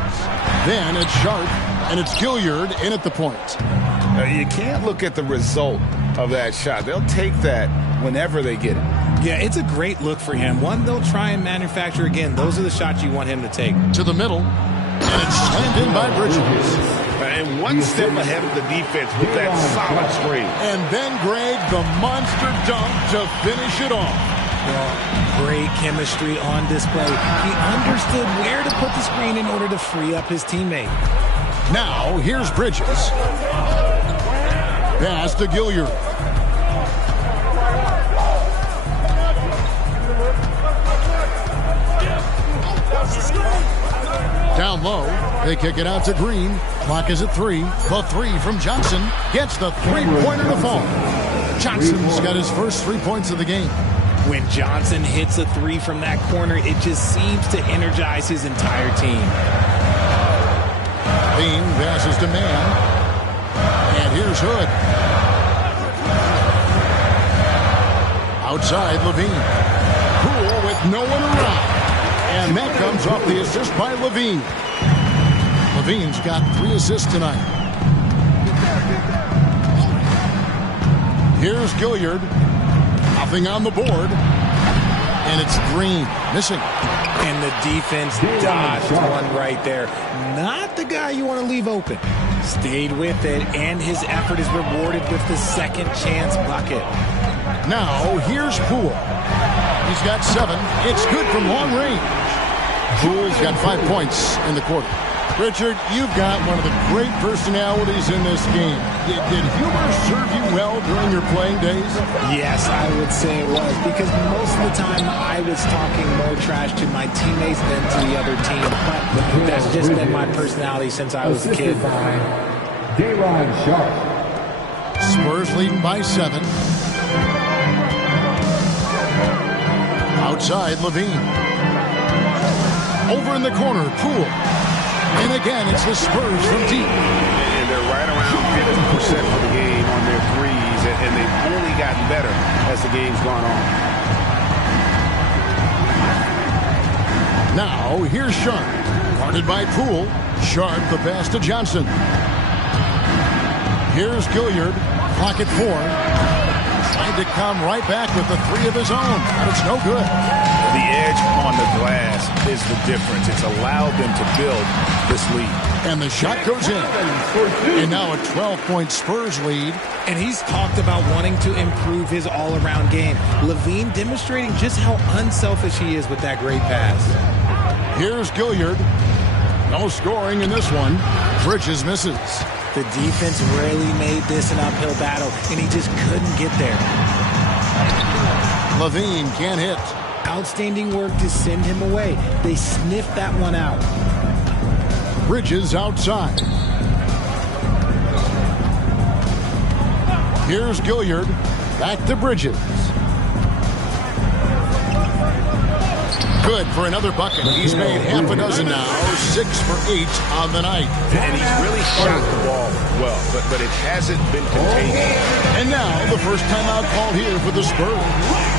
Then it's Sharp, and it's Gilliard in at the point. You can't look at the result of that shot. They'll take that whenever they get it. Yeah, it's a great look for him. One they'll try and manufacture again. Those are the shots you want him to take. To the middle, and it's slammed in by Bridges. And one step ahead of the defense with that solid screen. And then Greg, the monster dunk to finish it off. Well, great chemistry on display. He understood where to put the screen in order to free up his teammate. Now, here's Bridges. Pass to Gilliard. Down low, they kick it out to Green. Clock is at 3. The 3 from Johnson gets the three-pointer to fall. Johnson's got his first 3 points of the game. When Johnson hits a 3 from that corner, it just seems to energize his entire team. Bean passes to Mann. And here's Hood. Outside, Levine. Poole with no one around. And that comes off the assist by Levine. Levine's got 3 assists tonight. Here's Gilliard. Nothing on the board. And it's Green. Missing. And the defense dodged one right there. Not the guy you want to leave open. Stayed with it, and his effort is rewarded with the second chance bucket. Now, here's Poole. He's got 7. It's good from long range. Poole's got 5 points in the quarter. Richard, you've got one of the great personalities in this game. Did humor serve you well during your playing days? Yes, I would say it was, because most of the time I was talking more trash to my teammates than to the other team. But that's just been my personality since I was a kid. Spurs leading by 7. Outside, Levine. Over in the corner, Poole. And again, it's the Spurs from deep. And they're right around 50% for the game on their threes, and they've only gotten better as the game's gone on. Now, here's Sharp. Guarded by Poole. Sharp, the pass to Johnson. Here's Gilliard. Clock at 4. Trying to come right back with the 3 of his own, but it's no good. The edge on the glass is the difference. It's allowed them to build this lead. And the shot goes in. And now a 12-point Spurs lead. And he's talked about wanting to improve his all-around game. Levine demonstrating just how unselfish he is with that great pass. Here's Gilliard. No scoring in this one. Bridges misses. The defense really made this an uphill battle, and he just couldn't get there. Levine can't hit. Outstanding work to send him away. They sniffed that one out. Bridges outside. Here's Gilliard. Back to Bridges. Good for another bucket. He's made half a dozen now. 6 for 8 on the night. And he's really shot the ball well, but it hasn't been contained. And now the first timeout called here for the Spurs.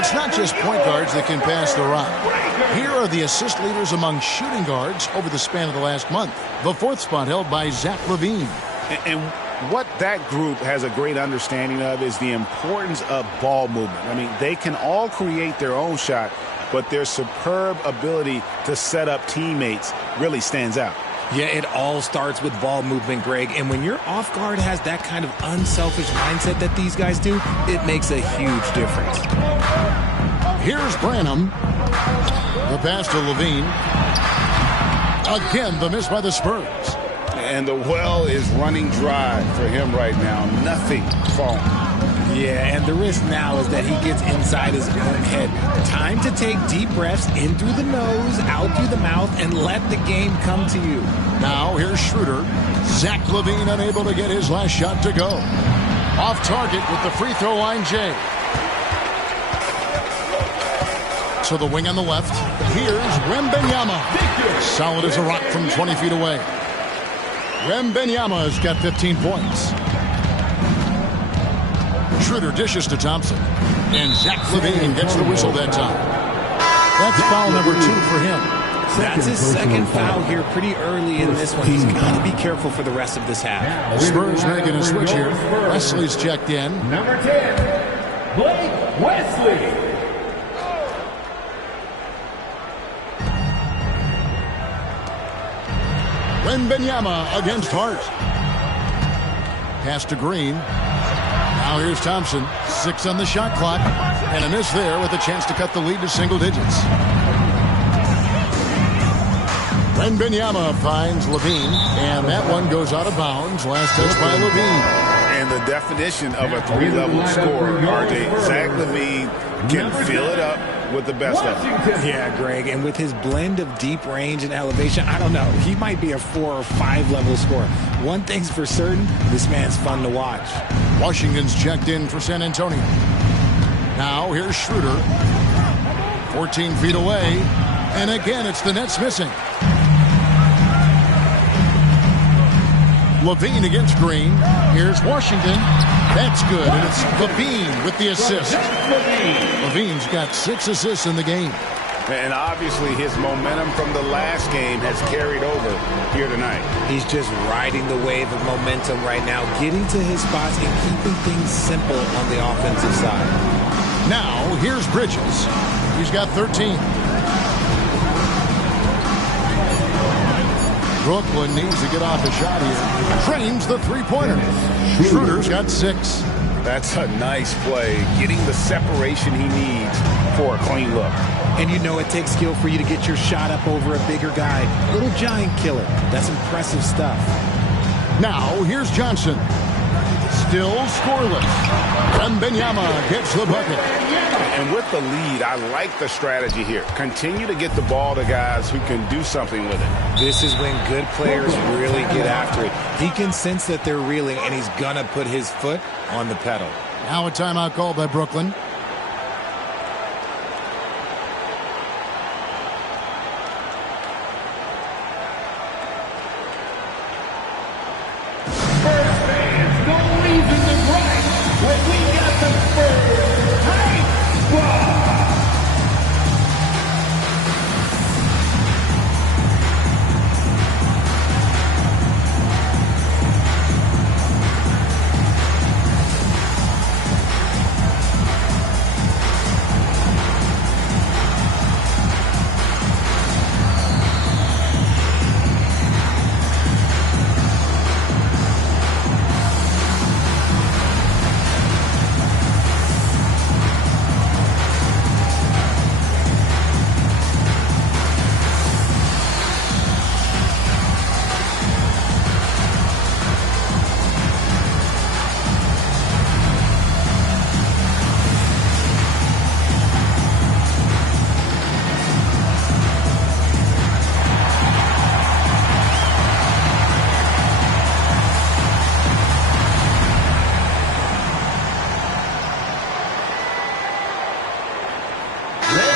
It's not just point guards that can pass the rock. Here are the assist leaders among shooting guards over the span of the last month. The 4th spot held by Zach LaVine. And what that group has a great understanding of is the importance of ball movement. I mean, they can all create their own shot, but their superb ability to set up teammates really stands out. Yeah, it all starts with ball movement, Greg. And when your off guard has that kind of unselfish mindset that these guys do, it makes a huge difference. Here's Branham. The pass to Levine. Again, the miss by the Spurs. And the well is running dry for him right now. Nothing falling. Yeah, and the risk now is that he gets inside his own head. Time to take deep breaths in through the nose, out through the mouth, and let the game come to you. Now here's Schroeder. Zach LaVine unable to get his last shot to go. Off target with the free throw line, Jay. To the wing on the left. Here's Wembanyama. Solid as a rock from 20 feet away. Wembanyama has got 15 points. Schroeder dishes to Thompson. And Zach LaVine gets the whistle that time. That's foul number 2 for him. That's his second foul here pretty early in this one. He's got to be careful for the rest of this half. Spurs making a switch here. Wesley's checked in. Number 10, Blake Wesley. Wembanyama against Hart. Pass to Green. Now here's Thompson. 6 on the shot clock. And a miss there with a chance to cut the lead to single digits. Wembanyama finds Levine, and that one goes out of bounds. Last touch by Levine. And the definition of a three-level scorer, RJ, Zach Levine can fill it up with the best of them. Yeah, Greg, and with his blend of deep range and elevation, I don't know. He might be a 4 or 5 level scorer. One thing's for certain, this man's fun to watch. Washington's checked in for San Antonio. Now here's Schroeder. 14 feet away. And again, it's the Nets missing. Levine against Green. Here's Washington. That's good, and it's Levine with the assist. Levine's got 6 assists in the game. And obviously his momentum from the last game has carried over here tonight. He's just riding the wave of momentum right now, getting to his spots and keeping things simple on the offensive side. Now, here's Bridges. He's got 13. Brooklyn needs to get off a shot here. Trains the three-pointer. Schroeder's got 6. That's a nice play, getting the separation he needs for a clean look. And you know it takes skill for you to get your shot up over a bigger guy. Little giant killer. That's impressive stuff. Now, here's Johnson. Still scoreless. Wembanyama gets the bucket. And with the lead, I like the strategy here. Continue to get the ball to guys who can do something with it. This is when good players really get after it. He can sense that they're reeling, and he's going to put his foot on the pedal. Now a timeout called by Brooklyn.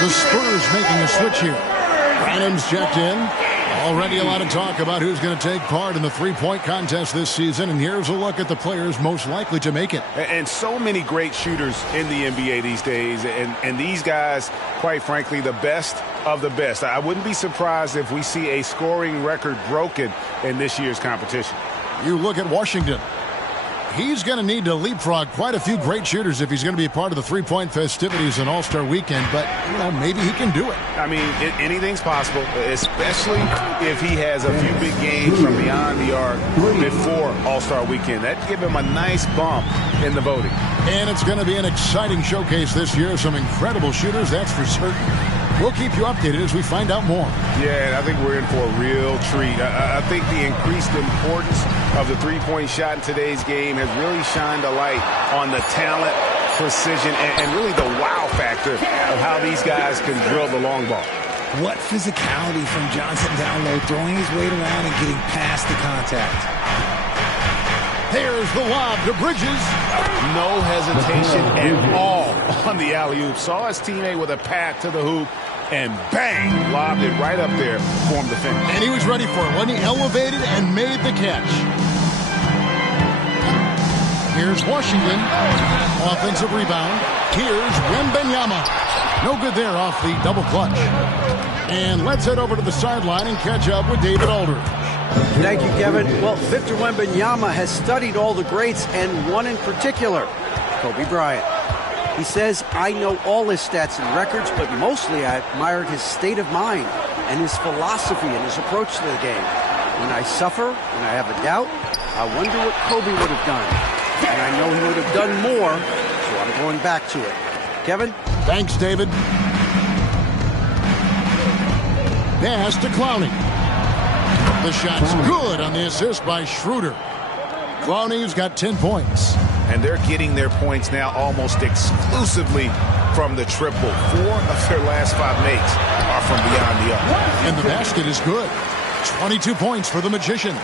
The Spurs making a switch here. Adams checked in. Already a lot of talk about who's going to take part in the three-point contest this season, and here's a look at the players most likely to make it. And so many great shooters in the NBA these days, and these guys, quite frankly, the best of the best. I wouldn't be surprised if we see a scoring record broken in this year's competition. You look at Washington. He's going to need to leapfrog quite a few great shooters if he's going to be a part of the three-point festivities in All-Star Weekend, but, you know, maybe he can do it. I mean, anything's possible, especially if he has a few big games from beyond the arc before All-Star Weekend. That'd give him a nice bump in the voting. And it's going to be an exciting showcase this year. Some incredible shooters, that's for certain. We'll keep you updated as we find out more. Yeah, I think we're in for a real treat. I think the increased importance of the three-point shot in today's game has really shined a light on the talent, precision, and really the wow factor of how these guys can drill the long ball. What physicality from Johnson down low, throwing his weight around and getting past the contact. There's the lob to Bridges. No hesitation at all on the alley-oop. Saw his teammate with a pat to the hoop, and bang, lobbed it right up there for him to finish. And he was ready for it when he elevated and made the catch. Here's Washington. Offensive rebound. Here's Wembanyama. No good there off the double clutch. And let's head over to the sideline and catch up with David Aldridge. Thank you, Kevin. Well, Victor Wembanyama has studied all the greats, and one in particular, Kobe Bryant. He says, I know all his stats and records, but mostly I admired his state of mind and his philosophy and his approach to the game. When I suffer, when I have a doubt, I wonder what Kobe would have done. And I know he would have done more, so I'm going back to it. Kevin? Thanks, David. Pass to Clowney. The shot's good on the assist by Schroeder. Clowney's got 10 points. And they're getting their points now almost exclusively from the triple. 4 of their last 5 makes are from beyond the arc. And the basket is good. 22 points for the Magician.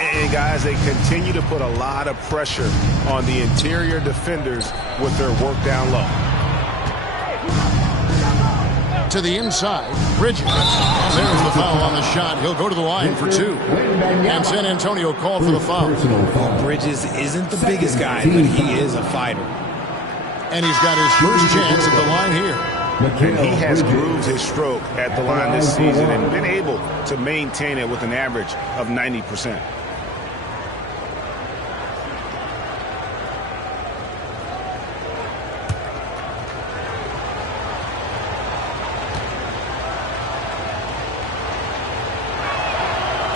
And guys, they continue to put a lot of pressure on the interior defenders with their work down low. To the inside, Bridges. And there's the foul on the shot. He'll go to the line for 2. And San Antonio called for the foul. Bridges isn't the biggest guy, but he is a fighter. And he's got his first chance at the line here. And he has grooved his stroke at the line this season and been able to maintain it with an average of 90%.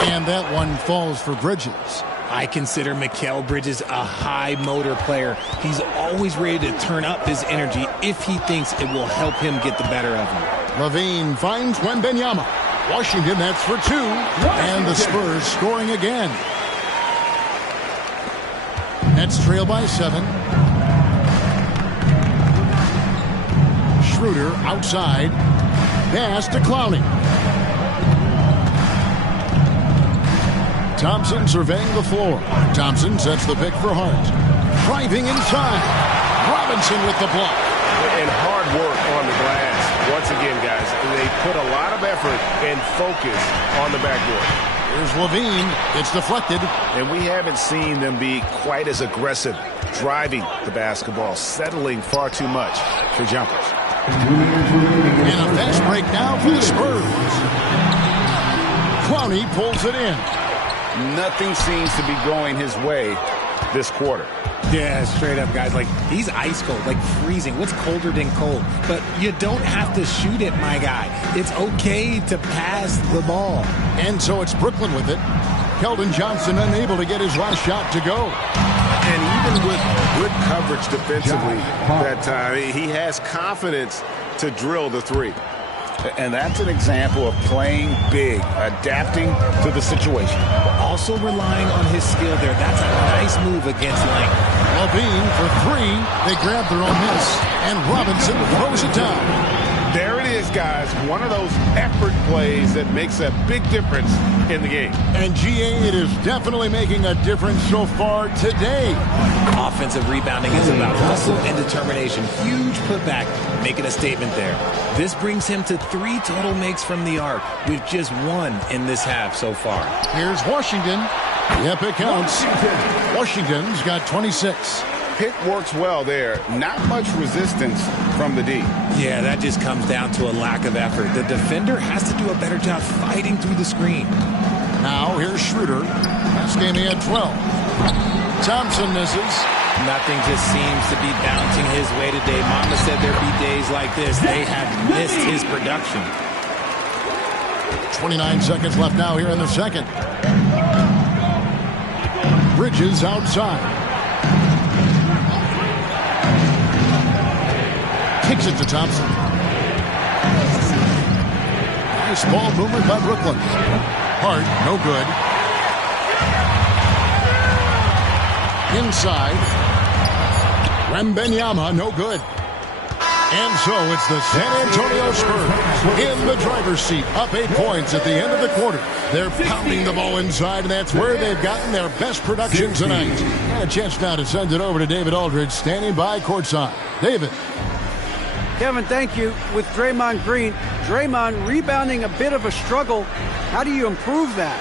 And that one falls for Bridges. I consider Mikal Bridges a high motor player. He's always ready to turn up his energy if he thinks it will help him get the better of him. Levine finds Wembanyama. Washington, that's for 2. And the Spurs scoring again. Nets trail by 7. Schroeder outside. Pass to Clowney. Thompson surveying the floor. Thompson sets the pick for Hart. Driving inside. Robinson with the block. And hard work on the glass. Once again, guys, they put a lot of effort and focus on the backboard. Here's Levine. It's deflected. And we haven't seen them be quite as aggressive driving the basketball, settling far too much for jumpers. And a fast break now for the Spurs. Clowney pulls it in. Nothing seems to be going his way this quarter. Yeah, straight up, guys. Like, he's ice cold, like freezing. What's colder than cold? But you don't have to shoot it, my guy. It's okay to pass the ball. And so it's Brooklyn with it. Keldon Johnson unable to get his last shot to go. And even with good coverage defensively that time, he has confidence to drill the 3. And that's an example of playing big, adapting to the situation. Also relying on his skill there. That's a nice move against length. Levine for 3. They grab their own miss. And Robinson throws it down. There it is, guys. One of those effort plays that makes a big difference in the game. And GA, it is definitely making a difference so far today. Offensive rebounding is about hustle and determination. Huge putback, making a statement there. This brings him to 3 total makes from the arc, with just 1 in this half so far. Here's Washington. Yep, it counts. Washington's got 26. Pick works well there. Not much resistance from the D. Yeah, that just comes down to a lack of effort. The defender has to do a better job fighting through the screen. Now here's Schroeder. Last game he had 12. Thompson misses. Nothing just seems to be bouncing his way today. Mama said there'd be days like this. They have missed his production. 29 seconds left now here in the second. Bridges outside. Kicks it to Thompson. Nice ball movement by Brooklyn. Hart, no good. Inside. Wembanyama, no good. And so it's the San Antonio Spurs in the driver's seat, up 8 points at the end of the quarter. They're pounding the ball inside, and that's where they've gotten their best production tonight. And a chance now to send it over to David Aldridge, standing by courtside. David. Kevin, thank you. With Draymond Green, Draymond rebounding a bit of a struggle. How do you improve that?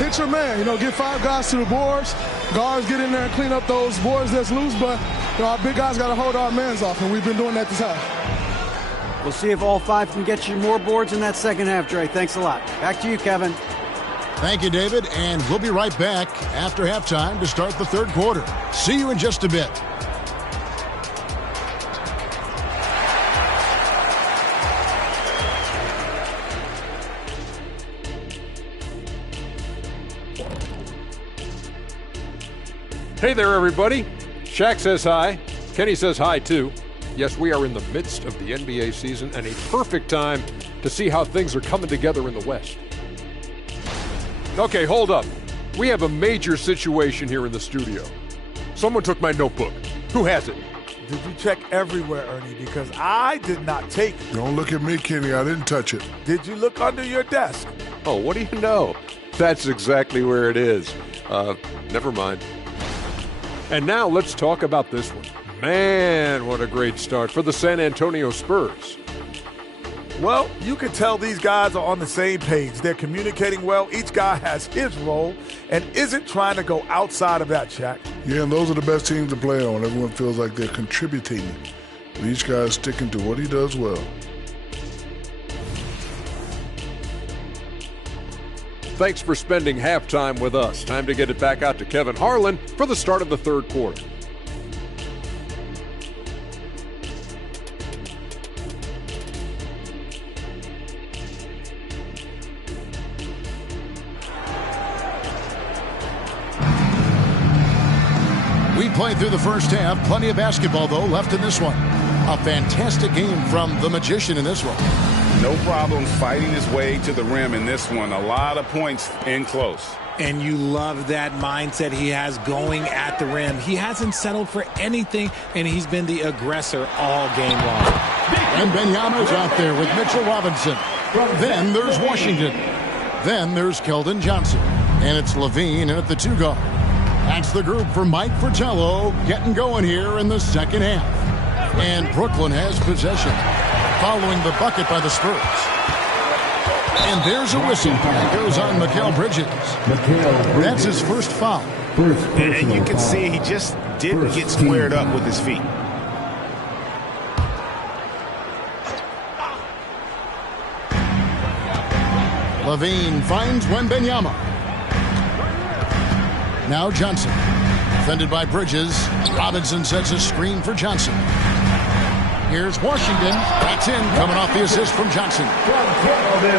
Hit your man. Get 5 guys to the boards. Guards get in there and clean up those boards that's loose, but our big guys got to hold our mans off, and we've been doing that this half. We'll see if all 5 can get you more boards in that second half, Dre. Thanks a lot. Back to you, Kevin. Thank you, David, and we'll be right back after halftime to start the third quarter. See you in just a bit. Hey there, everybody. Shaq says hi. Kenny says hi, too. Yes, we are in the midst of the NBA season and a perfect time to see how things are coming together in the West. Okay, hold up. We have a major situation here in the studio. Someone took my notebook. Who has it? Did you check everywhere, Ernie? Because I did not take it. Don't look at me, Kenny. I didn't touch it. Did you look under your desk? Oh, what do you know? That's exactly where it is. Never mind. And now let's talk about this one. Man, what a great start for the San Antonio Spurs. Well, you can tell these guys are on the same page. They're communicating well. Each guy has his role and isn't trying to go outside of that, Shaq. Yeah, and those are the best teams to play on. Everyone feels like they're contributing. But each guy is sticking to what he does well. Thanks for spending halftime with us. Time to get it back out to Kevin Harlan for the start of the third quarter. We played through the first half. Plenty of basketball, though, left in this one. A fantastic game from the Magician in this one. No problems fighting his way to the rim in this one. A lot of points in close. And you love that mindset he has going at the rim. He hasn't settled for anything, and he's been the aggressor all game long. And Benyama's out there with Mitchell Robinson. Then there's Washington. Then there's Keldon Johnson. And it's Levine in at the 2 guard. That's the group for Mike Fratello getting going here in the second half. And Brooklyn has possession following the bucket by the Spurs. And there's a whistle that goes on Mikal Bridges. That's his first foul. And you can see he just didn't get squared up with his feet. Levine finds Wembanyama. Now Johnson. Defended by Bridges. Robinson sets a screen for Johnson. Here's Washington. That's in, coming off the assist from Johnson.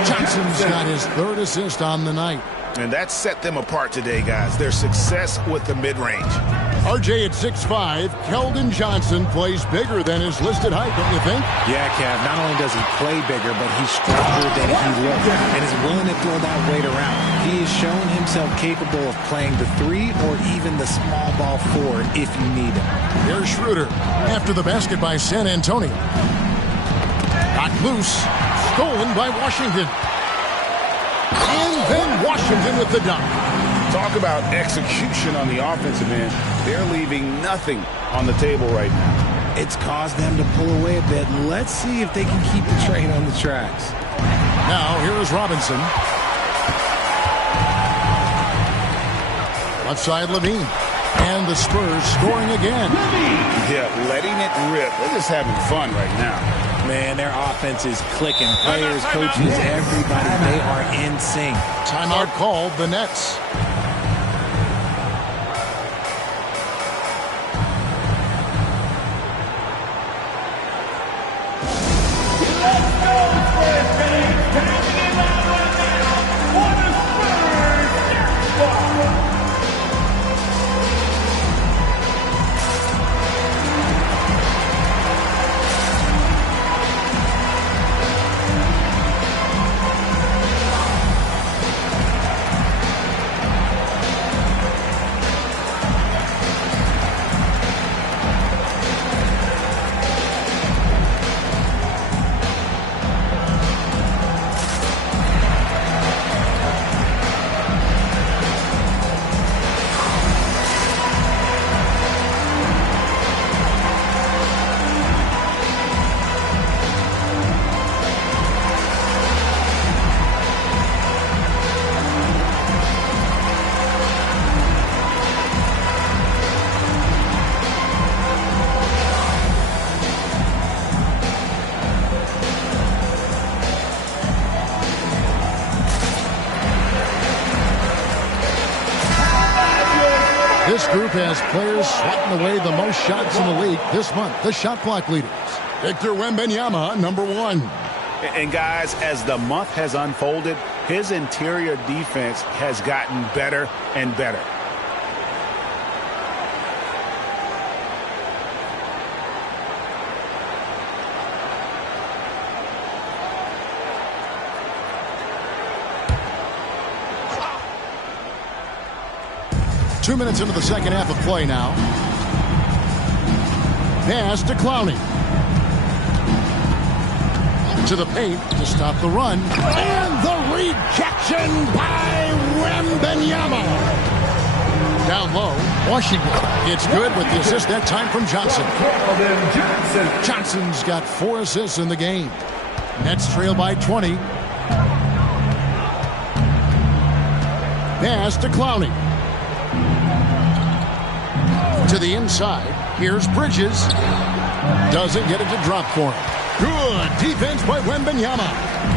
Johnson's got his 3rd assist on the night. And that set them apart today, guys. Their success with the mid-range. RJ at 6'5", Keldon Johnson plays bigger than his listed height, don't you think? Yeah, Kev. Not only does he play bigger, but he's stronger than he looks and is willing to throw that weight around. He has shown himself capable of playing the 3 or even the small ball 4 if you need him. Here's Schroeder after the basket by San Antonio. Got loose, stolen by Washington. And then Washington with the dunk. Talk about execution on the offensive end. They're leaving nothing on the table right now. It's caused them to pull away a bit. Let's see if they can keep the train on the tracks. Now, here is Robinson. Left side, Levine. And the Spurs scoring again. Yeah, letting it rip. They're just having fun right now. Man, their offense is clicking. Players, coaches, everybody, they are in sync. Timeout called, the Nets. This group has players swatting away the most shots in the league this month. The shot clock leaders. Victor Wembanyama, number 1. And guys, as the month has unfolded, his interior defense has gotten better and better. 2 minutes into the second half of play now. Pass to Clowney. To the paint to stop the run. And the rejection by Wembanyama. Down low, Washington. It's good with the assist that time from Johnson. Johnson's got 4 assists in the game. Nets trail by 20. Pass to Clowney. To the inside. Here's Bridges. Doesn't get it to drop for him. Good defense by Wembanyama.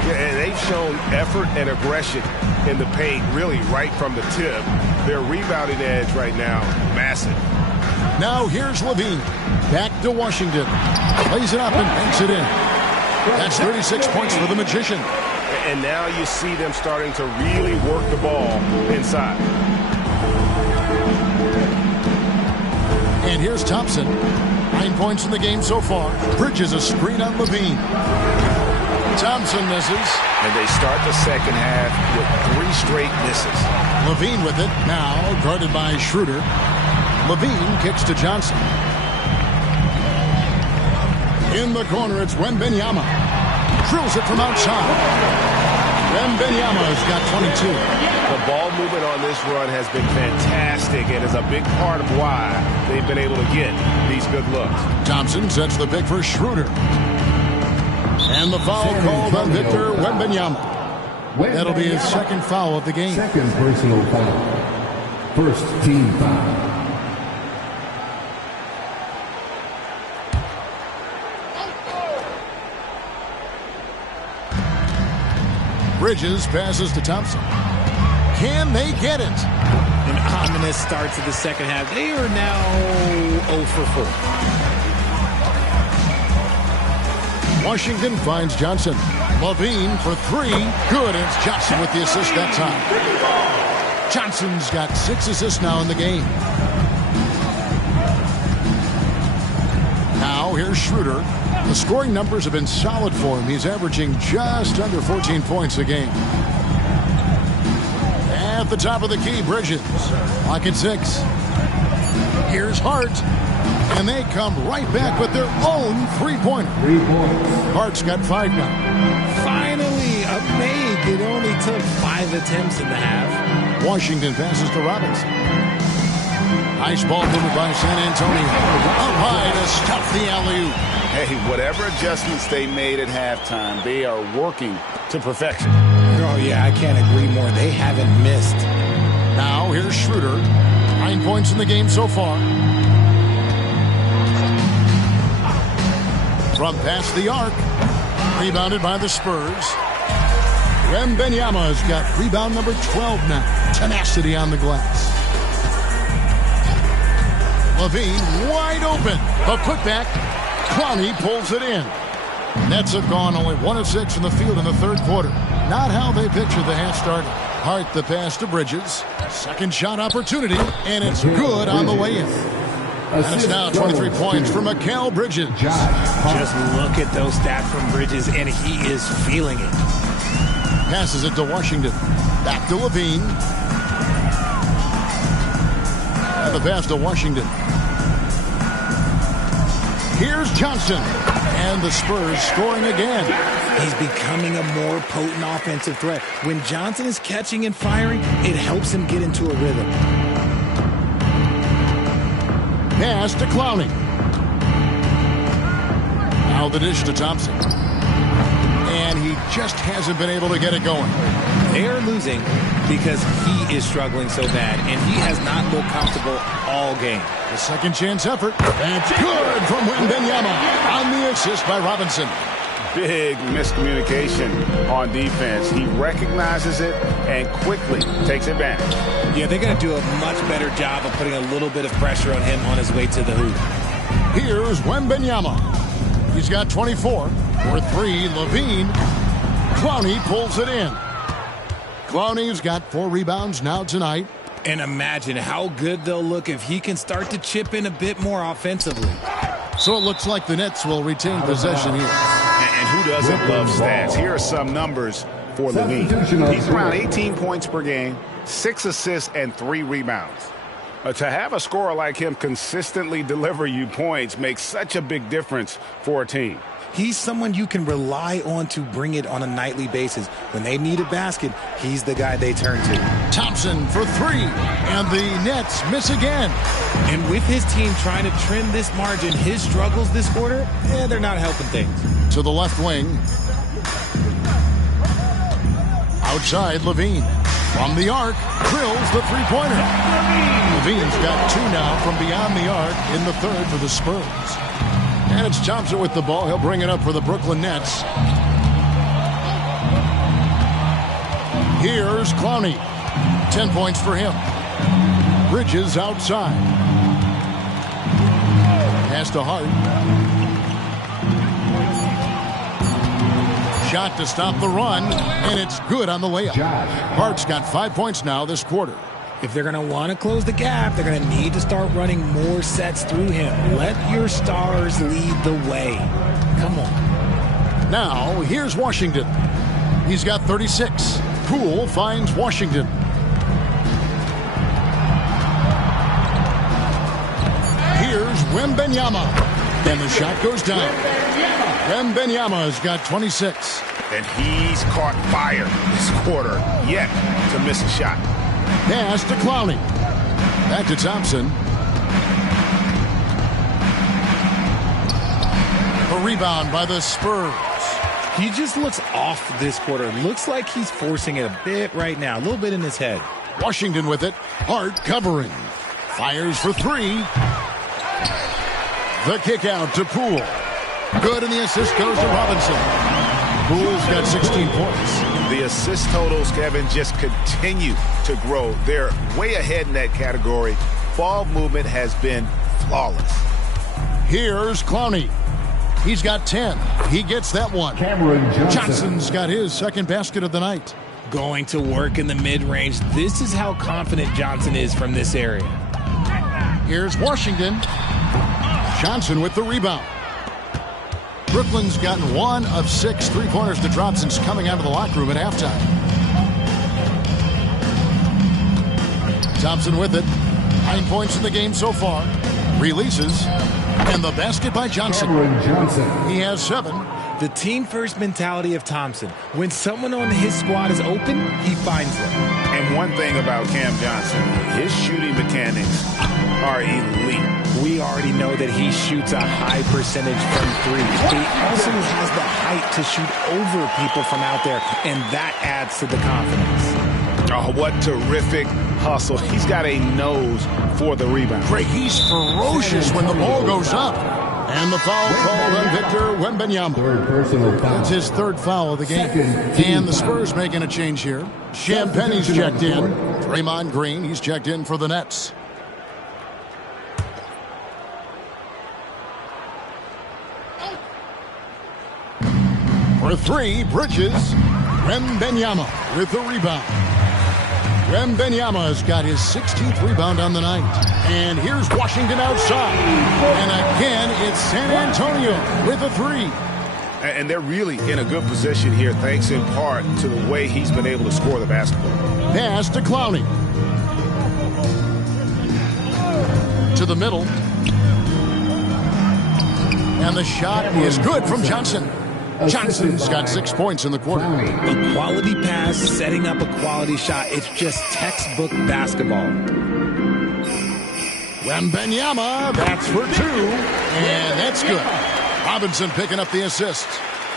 Yeah, and they've shown effort and aggression in the paint, really right from the tip. Their rebounding edge right now, massive. Now here's Levine. Back to Washington. Plays it up and banks it in. That's 36 points for the Magician. And now you see them starting to really work the ball inside. And here's Thompson. 9 points in the game so far. Bridges a screen on Levine. Thompson misses. And they start the second half with 3 straight misses. Levine with it. Now guarded by Schroeder. Levine kicks to Johnson. In the corner, it's Wembanyama. Drills it from outside. Wembanyama's got 22. The ball movement on this run has been fantastic and is a big part of why they've been able to get these good looks. Thompson sets the pick for Schroeder. And the foul called on Victor Wembanyama. That'll be his second foul of the game. Second personal foul. First team foul. Bridges passes to Thompson. Can they get it? An ominous start to the second half. They are now 0 for 4. Washington finds Johnson. Levine for 3. Good. It's Johnson with the assist that time. Johnson's got 6 assists now in the game. Now here's Schroeder. The scoring numbers have been solid for him. He's averaging just under 14 points a game. At the top of the key, Bridges. Lock at 6. Here's Hart. And they come right back with their own 3-pointer. 3 points. Hart's got 5 now. Finally, a make. It only took 5 attempts in the half. Washington passes to Robinson. Nice ball movement by San Antonio. Up high to stuff the alley-oop. Hey, whatever adjustments they made at halftime, they are working to perfection. Oh, yeah, I can't agree more. They haven't missed. Now here's Schroeder. 9 points in the game so far. From past the arc. Rebounded by the Spurs. Wembanyama's got rebound number 12 now. Tenacity on the glass. Levine wide open. A putback. Clowney pulls it in. Nets have gone only 1 of 6 from the field in the third quarter. Not how they pictured the half started. Hart the pass to Bridges. Second shot opportunity, and it's good on the way in. And it's now 23 points for Mikal Bridges. Just look at those stats from Bridges, and he is feeling it. Passes it to Washington. Back to Levine. And the pass to Washington. Here's Johnson. And the Spurs scoring again. He's becoming a more potent offensive threat. When Johnson is catching and firing, it helps him get into a rhythm. Pass to Clowney. Now the dish to Thompson. And he just hasn't been able to get it going. They are losing because he is struggling so bad, and he has not looked comfortable all game. The second chance effort. That's good from Wembanyama on the assist by Robinson. Big miscommunication on defense. He recognizes it and quickly takes advantage. Yeah, they're going to do a much better job of putting a little bit of pressure on him on his way to the hoop. Here's Wembanyama. He's got 24. For 3, Levine. Clowney pulls it in. Clowney's got 4 rebounds now tonight. And imagine how good they'll look if he can start to chip in a bit more offensively. So it looks like the Nets will retain possession here. And who doesn't love stats? Here are some numbers for Levine. He's around 18 points per game, 6 assists, and 3 rebounds. To have a scorer like him consistently deliver you points makes such a big difference for a team. He's someone you can rely on to bring it on a nightly basis. When they need a basket, he's the guy they turn to. Thompson for three, and the Nets miss again. And with his team trying to trim this margin, his struggles this quarter, they're not helping things. To the left wing. Outside, Levine. From the arc, drills the three-pointer. Levine's got two now from beyond the arc in the third for the Spurs. And it's Thompson with the ball. He'll bring it up for the Brooklyn Nets. Here's Clowney. 10 points for him. Bridges outside. Pass to Hart. Shot to stop the run, and it's good on the layup. Hart's got 5 points now this quarter. If they're going to want to close the gap, they're going to need to start running more sets through him. Let your stars lead the way. Come on. Now, here's Washington. He's got 36. Poole finds Washington. Here's Wembanyama. And the shot goes down. Wembanyama's got 26. And he's caught fire this quarter yet to miss a shot. Pass to Clowney. Back to Thompson. A rebound by the Spurs. He just looks off this quarter. Looks like he's forcing it a bit right now. A little bit in his head. Washington with it. Hart covering. Fires for three. The kick out to Poole. Good, and the assist goes to Robinson. Poole's got 16 points. The assist totals, Kevin, just continue to grow. They're way ahead in that category. Ball movement has been flawless. Here's Clowney. He's got 10. He gets that one. Johnson's got his second basket of the night. Going to work in the mid-range. This is how confident Johnson is from this area. Here's Washington. Johnson with the rebound. Brooklyn's gotten 1 of 6 three-pointers to drop since coming out of the locker room at halftime. Thompson with it. 9 points in the game so far. Releases. And the basket by Johnson. He has 7. The team-first mentality of Thompson. When someone on his squad is open, he finds them. And one thing about Cam Johnson, his shooting mechanics are elite. We already know that he shoots a high percentage from three. But he also has the height to shoot over people from out there, and that adds to the confidence. Oh, what terrific hustle. He's got a nose for the rebound. Greg, he's ferocious when the ball goes up. And the foul called on Victor Wembanyama. That's his third foul of the game. And the Spurs making a change here. Champagne's checked in. Draymond Green, he's checked in for the Nets. For three, Bridges. Wembanyama with the rebound. Wembanyama's got his 16th rebound on the night. And here's Washington outside. And again, it's San Antonio with a three. And they're really in a good position here, thanks in part to the way he's been able to score the basketball. Pass to Clowney. To the middle. And the shot is good from Johnson. Johnson's got 6 points in the quarter. A quality pass, setting up a quality shot. It's just textbook basketball. Wembanyama, that's for 2. And that's good. Robinson picking up the assist.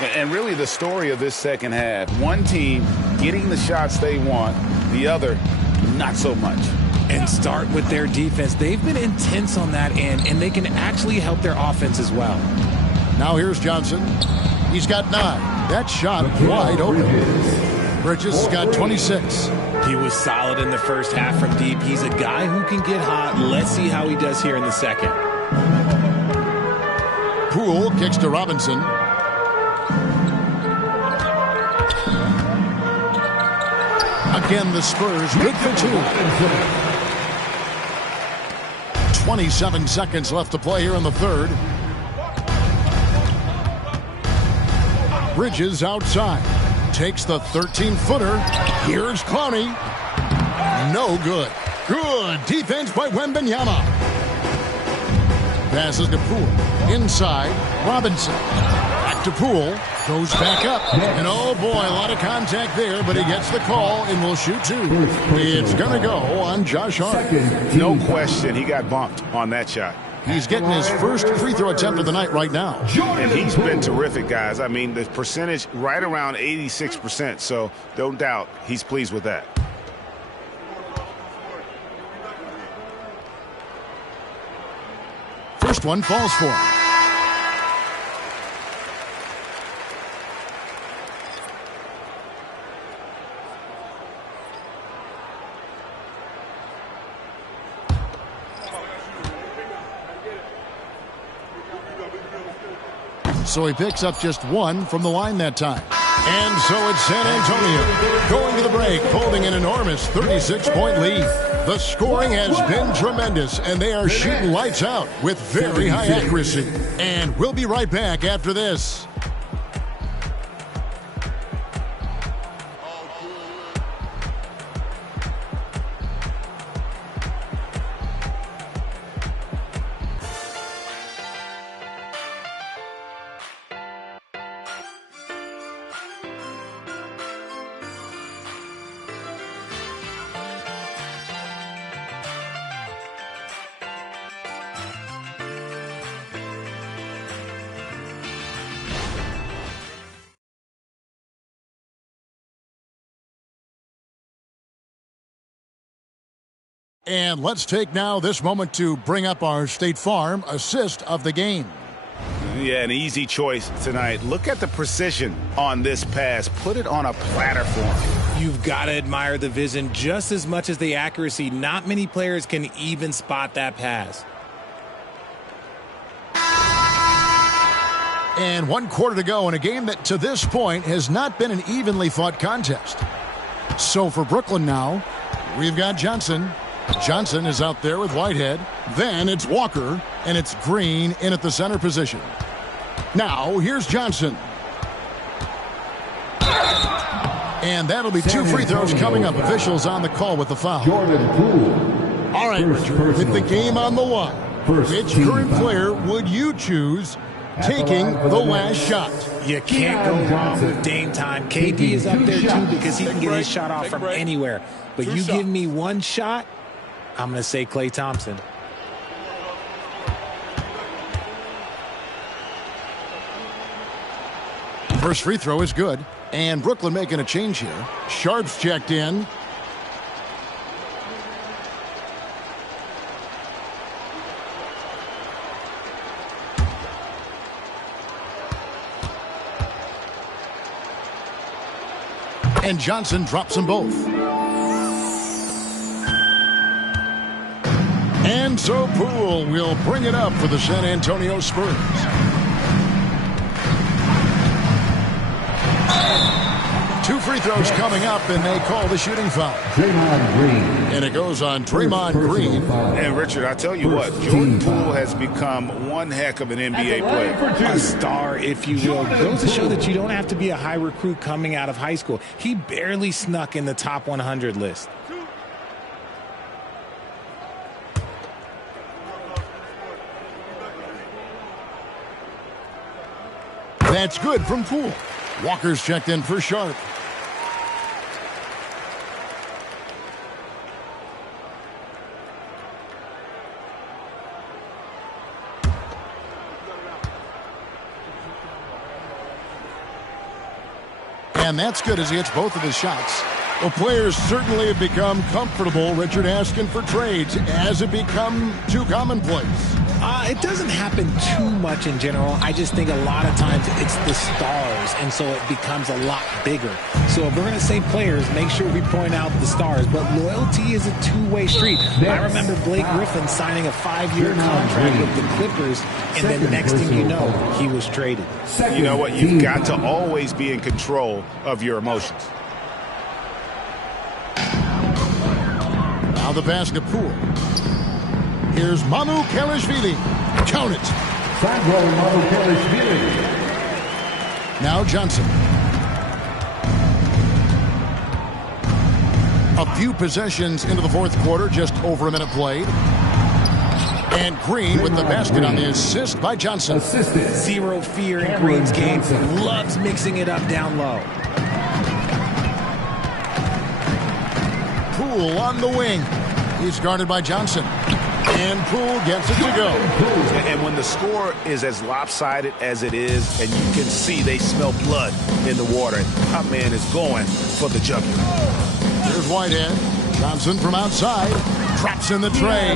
And really the story of this second half. One team getting the shots they want, the other not so much. And start with their defense. They've been intense on that end, and they can actually help their offense as well. Now here's Johnson. He's got 9. That shot wide open. Bridges has got 26. He was solid in the first half from deep. He's a guy who can get hot. Let's see how he does here in the second. Poole kicks to Robinson. Again, the Spurs good for 2. 27 seconds left to play here in the third. Bridges outside. Takes the 13-footer. Here's Clowney. No good. Good defense by Wembanyama. Passes to Poole. Inside, Robinson. Back to Poole. Goes back up. And oh boy, a lot of contact there, but he gets the call and will shoot two. It's going to go on Josh Hart. No question, he got bumped on that shot. He's getting his first free throw attempt of the night right now. And he's been terrific, guys. I mean, the percentage right around 86%, so don't doubt he's pleased with that. First one falls for him. So he picks up just one from the line that time. And so it's San Antonio going to the break, holding an enormous 36-point lead. The scoring has been tremendous, and they are shooting lights out with very high accuracy. And we'll be right back after this. And let's take now this moment to bring up our State Farm assist of the game. Yeah, an easy choice tonight. Look at the precision on this pass. Put it on a platter for him. You've got to admire the vision just as much as the accuracy. Not many players can even spot that pass. And 1 quarter to go in a game that to this point has not been an evenly fought contest. So for Brooklyn now, we've got Johnson. Johnson is out there with Whitehead. Then it's Walker, and it's Green in at the center position. Now, here's Johnson. And that'll be 2 free throws coming up. Officials on the call with the foul. All right, Richard, with the game on the line, which current player would you choose taking the last shot? You can't go wrong with Dame time. KD is up there, too, because he can get his shot off from anywhere. But you give me one shot, I'm going to say Klay Thompson. First free throw is good. And Brooklyn making a change here. Sharp's checked in. And Johnson drops them both. And so Poole will bring it up for the San Antonio Spurs. Two free throws coming up, and they call the shooting foul. Draymond Green. And it goes on Draymond Green. And Richard, I tell you what, Jordan Poole has become one heck of an NBA player. A star, if you will. Goes to show that you don't have to be a high recruit coming out of high school. He barely snuck in the top 100 list. That's good from Poole. Walker's checked in for Sharp. And that's good as he hits both of his shots. Well, players certainly have become comfortable, Richard, asking for trades. Has it become too commonplace? It doesn't happen too much in general. I just think a lot of times it's the stars, and so it becomes a lot bigger. So if we're going to say players, make sure we point out the stars. But loyalty is a two-way street. I remember Blake Griffin signing a 5-year contract with the Clippers, and then next thing you know, he was traded. You know what? You've got to always be in control of your emotions. Now the pass to Poole. Here's Mamu Kelishvili. Count it. Mamu Kelishvili. Now Johnson. A few possessions into the fourth quarter, just over a minute played. And Green with the basket on the assist by Johnson. Zero fear in Green's game. Loves mixing it up down low. Poole on the wing. He's guarded by Johnson. And Poole gets it to go. And when the score is as lopsided as it is, and you can see they smell blood in the water, my man is going for the jugular. Here's Whitehead. Johnson from outside. Traps in the tray.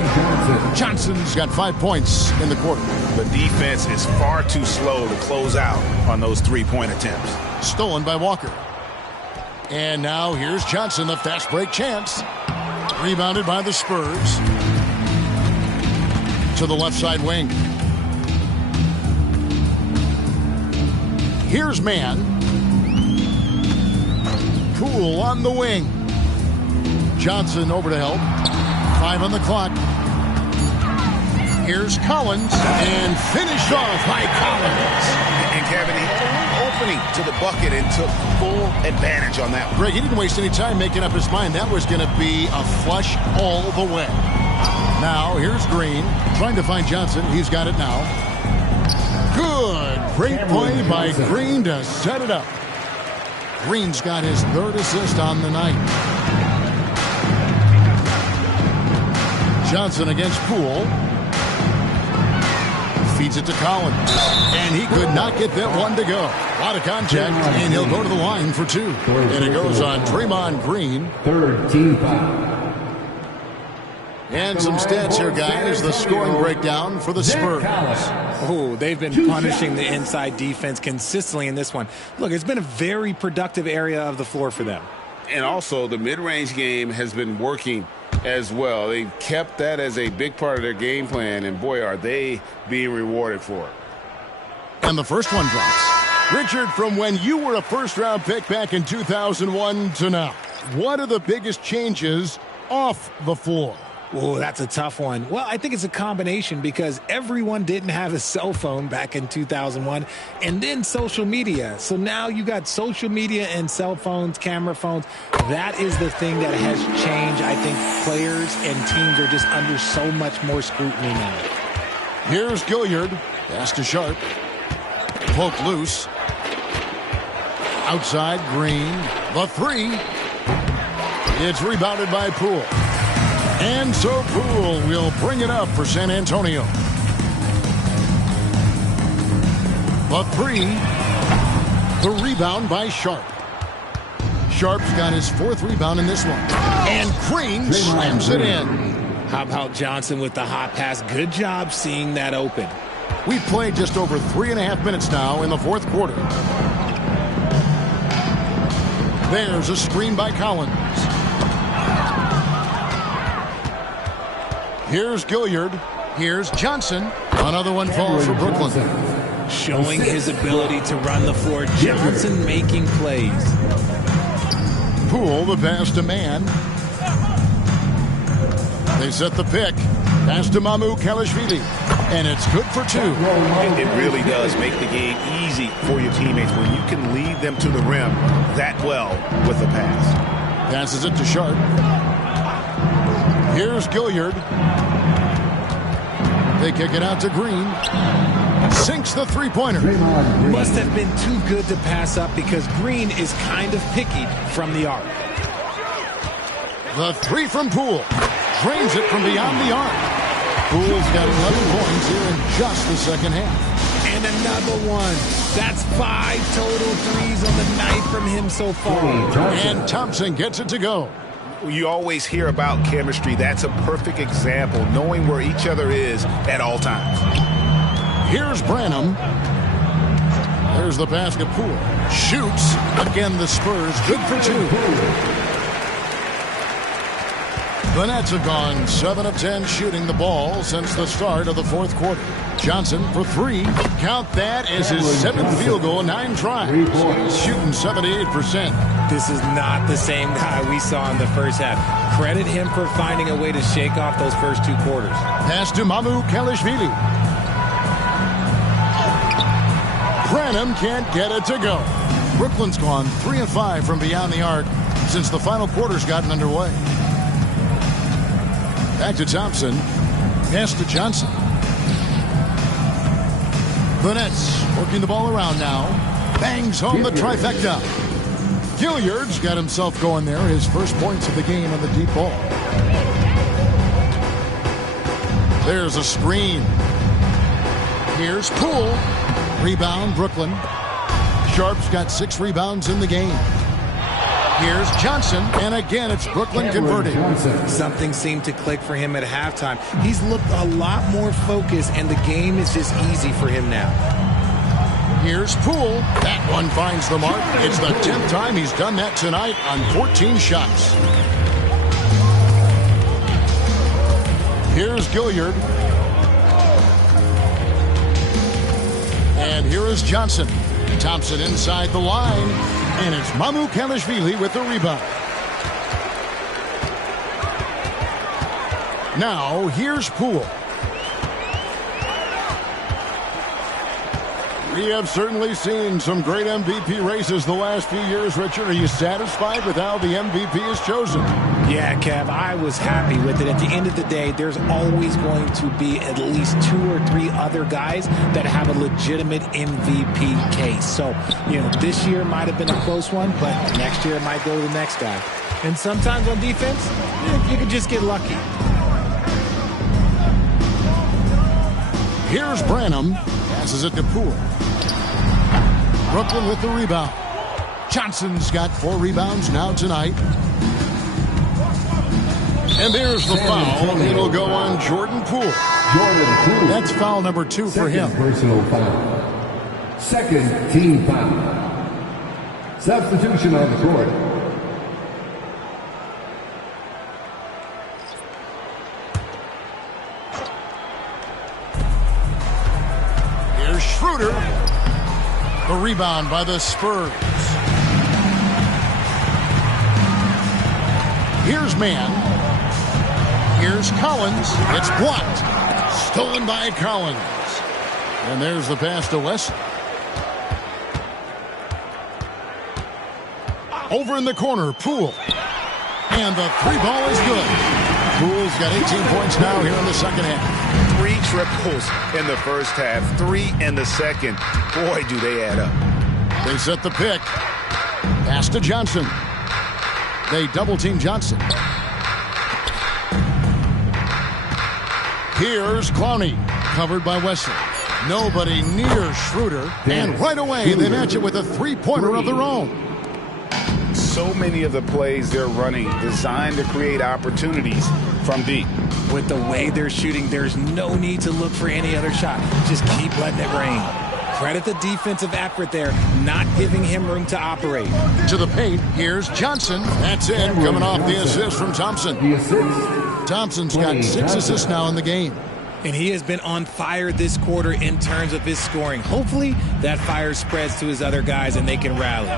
Johnson's got 5 points in the quarter. The defense is far too slow to close out on those three-point attempts. Stolen by Walker. And now here's Johnson, the fast break chance. Rebounded by the Spurs. To the left side wing. Here's Mann. Poole on the wing. Johnson over to help. 5 on the clock. Here's Collins. And finished off by Collins. And Kevin, he opening to the bucket and took full advantage on that one. Greg, he didn't waste any time making up his mind. That was going to be a flush all the way. Now, here's Green. Trying to find Johnson. He's got it now. Good. Great play by Green to set it up. Green's got his third assist on the night. Johnson against Poole. Feeds it to Collins. And he could not get that one to go. A lot of contact, and he'll go to the line for 2. And it goes on Draymond Green. Third team foul. And some stats here, guys. The scoring breakdown for the Spurs. Oh, they've been punishing the inside defense consistently in this one. Look, it's been a very productive area of the floor for them. And also, the mid-range game has been working as well. They've kept that as a big part of their game plan, and boy, are they being rewarded for it. And the first one drops. Richard, from when you were a first-round pick back in 2001 to now, what are the biggest changes off the floor? Oh, that's a tough one. Well, I think it's a combination because everyone didn't have a cell phone back in 2001 and then social media. So now you got social media and cell phones, camera phones. That is the thing that has changed. I think players and teams are just under so much more scrutiny now. Here's Gilliard. Pass to Sharp. Poke loose. Outside Green. The 3. It's rebounded by Poole. And so Poole will bring it up for San Antonio. The 3. The rebound by Sharp. Sharp's got his 4th rebound in this one. And Green slams it in. How about Johnson with the hot pass? Good job seeing that open. We've played just over 3.5 minutes now in the fourth quarter. There's a screen by Collins. Here's Gilliard. Here's Johnson. Another one falls for Brooklyn. Showing his ability to run the floor. Johnson making plays. Poole, the pass to Mann. They set the pick. Pass to Mamu Kalashvili. And it's good for 2. It really does make the game easy for your teammates when you can lead them to the rim that well with the pass. Passes it to Sharp. Here's Gilliard. They kick it out to Green. Sinks the three-pointer. Must have been too good to pass up because Green is kind of picky from the arc. The 3 from Poole. Drains it from beyond the arc. Poole's got 11 points here in just the second half. And another one. That's 5 total threes on the night from him so far. And Thompson gets it to go. You always hear about chemistry. That's a perfect example, knowing where each other is at all times. Here's Branham. There's the basket. Poole shoots. Again, the Spurs good for 2. The Nets have gone 7 of 10 shooting the ball since the start of the fourth quarter. Johnson for 3. Count that as his 7th field goal in 9 tries. He's shooting 78%. This is not the same guy we saw in the first half. Credit him for finding a way to shake off those first 2 quarters. Pass to Mamu Kalashvili. Branham can't get it to go. Brooklyn's gone 3 of 5 from beyond the arc. since the final quarter's gotten underway. Back to Thompson. Pass to Johnson. The Nets working the ball around now. Bangs home the trifecta. Gilliard's got himself going there. His first points of the game on the deep ball. There's a screen. Here's Poole. Rebound, Brooklyn. Sharp's got 6 rebounds in the game. Here's Johnson, and again it's Brooklyn converting. Something seemed to click for him at halftime. He's looked a lot more focused, and the game is just easy for him now. Here's Poole. That one finds the mark. It's the 10th time he's done that tonight on 14 shots. Here's Gilliard. And here is Johnson. Thompson inside the line. And it's Mamukelashvili with the rebound. Now, here's Poole. We have certainly seen some great MVP races the last few years, Richard. Are you satisfied with how the MVP is chosen? Yeah, Kev, I was happy with it. At the end of the day, there's always going to be at least 2 or 3 other guys that have a legitimate MVP case. So, this year might have been a close one, but next year it might go to the next guy. And sometimes on defense, you can just get lucky. Here's Branham. Passes it to Poole. Brooklyn with the rebound. Johnson's got 4 rebounds now tonight. And there's the foul. It'll go on Jordan Poole. That's foul number 2 for him. Personal foul. Second team foul. Substitution on the court. Here's Schroeder. The rebound by the Spurs. Here's Mann. Here's Collins. It's blocked. Stolen by Collins. And there's the pass to West. Over in the corner, Poole. And the 3-ball is good. Poole's got 18 points now here in the second half. 3 triples in the first half, 3 in the second. Boy, do they add up. They set the pick. Pass to Johnson. They double-team Johnson. Here's Clowney, covered by Wesley. Nobody near Schroeder. And right away, they match it with a 3-pointer of their own. So many of the plays they're running designed to create opportunities from deep. With the way they're shooting, there's no need to look for any other shot. Just keep letting it rain. Credit the defensive effort there, not giving him room to operate. To the paint, here's Johnson. That's it, coming off the assist from Thompson. Thompson's got 6 assists now in the game. And he has been on fire this quarter in terms of his scoring. Hopefully, that fire spreads to his other guys and they can rally.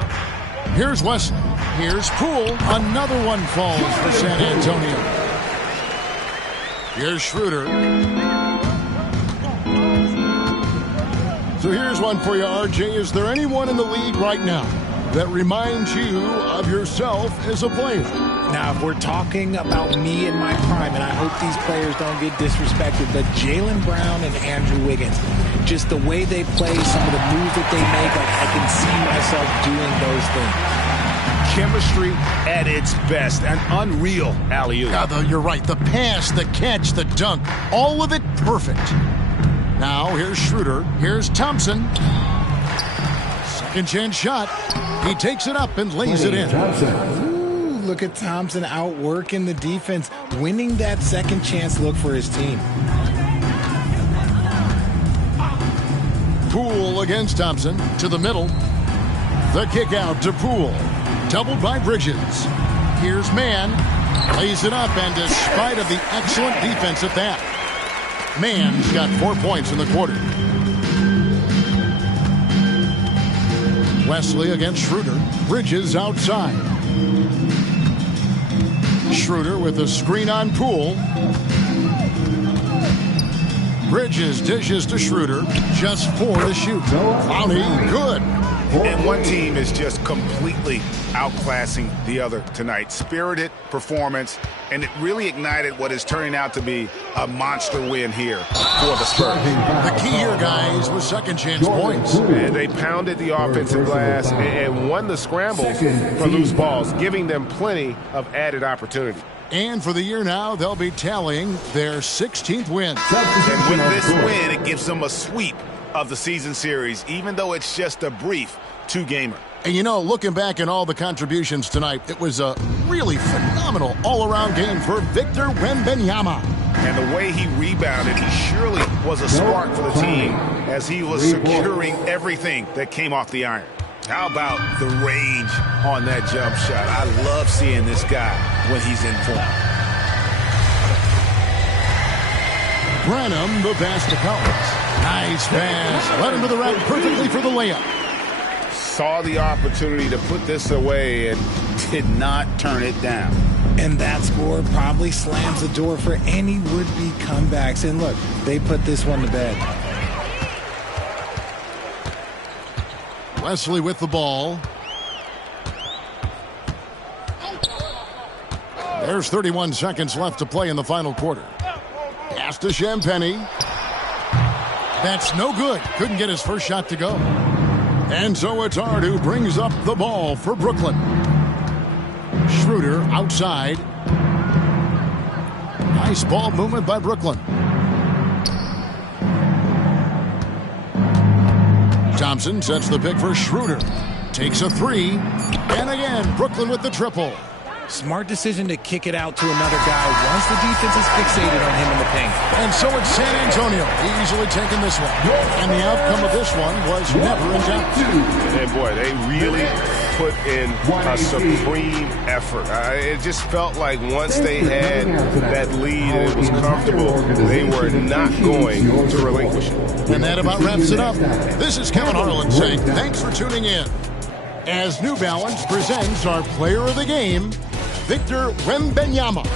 Here's Wesley. Here's Poole. Another one falls for San Antonio. Here's Schroeder. So here's one for you, RJ. Is there anyone in the league right now that reminds you of yourself as a player? Now, if we're talking about me in my prime, and I hope these players don't get disrespected, but Jaylen Brown and Andrew Wiggins, just the way they play, some of the moves that they make, I can see myself doing those things. Chemistry at its best. An unreal alley-oop. Yeah, you're right. The pass, the catch, the dunk, all of it perfect. Now, here's Schroeder. Here's Thompson. Second chance shot. He takes it up and lays it in. Ooh, look at Thompson outworking the defense, winning that second chance look for his team. Poole against Thompson to the middle. The kick out to Poole. Doubled by Bridges. Here's Mann. Lays it up, and despite of the excellent defense at that, Mann's got 4 points in the quarter. Wesley against Schroeder. Bridges outside. Schroeder with a screen on Poole. Bridges dishes to Schroeder. Just 4 to shoot. Clowney, good. And one team is just completely outclassing the other tonight. Spirited performance, and it really ignited what is turning out to be a monster win here for the Spurs. The key here, guys, was second chance points. And they pounded the offensive glass and won the scrambles for loose balls, giving them plenty of added opportunity. And for the year now, they'll be tallying their 16th win. And with this win, it gives them a sweep of the season series, even though it's just a brief two-gamer. And you know, looking back at all the contributions tonight, it was a really phenomenal all-around game for Victor Wembanyama. And the way he rebounded, he surely was a spark for the team as he was securing everything that came off the iron. How about the range on that jump shot? I love seeing this guy when he's in form. Branham, the pass to Collins. Nice pass. Led him to the rack perfectly for the layup. Saw the opportunity to put this away and did not turn it down. And that score probably slams the door for any would-be comebacks. And look, they put this one to bed. Wesley with the ball. There's 31 seconds left to play in the final quarter. Pass to Champagny. That's no good. Couldn't get his first shot to go. And so it's Ard who brings up the ball for Brooklyn. Schroeder outside. Nice ball movement by Brooklyn. Thompson sets the pick for Schroeder. Takes a three. And again, Brooklyn with the triple. Smart decision to kick it out to another guy once the defense is fixated on him in the paint. And so it's San Antonio easily taking this one. And the outcome of this one was never in doubt. And boy, they really put in a supreme effort. It just felt like once they had that lead and it was comfortable, they were not going to relinquish it. And that about wraps it up. This is Kevin Harlan saying thanks for tuning in. As New Balance presents our player of the game, Victor Wembanyama.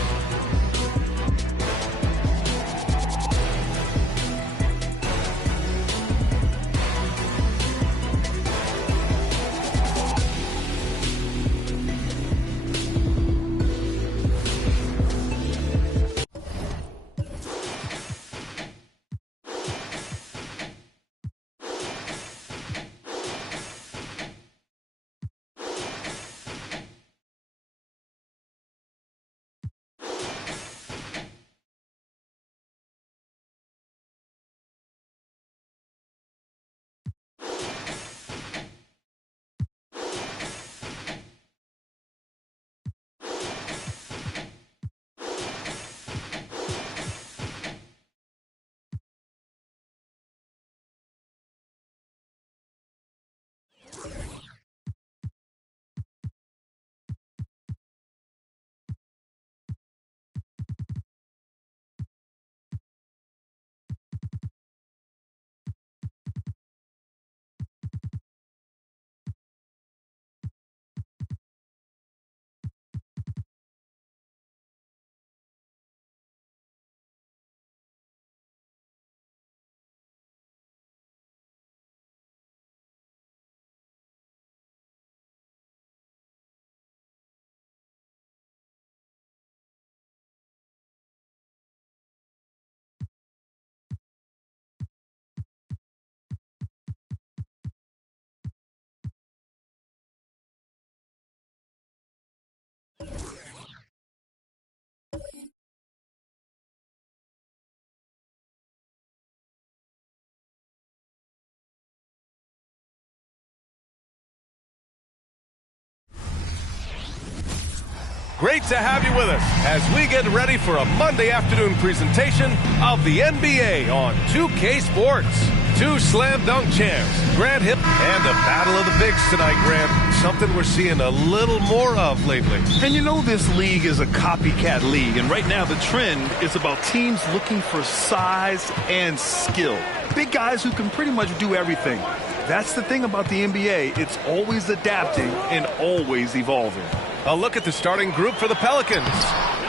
Great to have you with us as we get ready for a Monday afternoon presentation of the NBA on 2K Sports. Two slam dunk champs, Grant Hill, and a battle of the bigs tonight, Grant. Something we're seeing a little more of lately. And you know this league is a copycat league, and right now the trend is about teams looking for size and skill. Big guys who can pretty much do everything. That's the thing about the NBA. It's always adapting and always evolving. A look at the starting group for the Pelicans.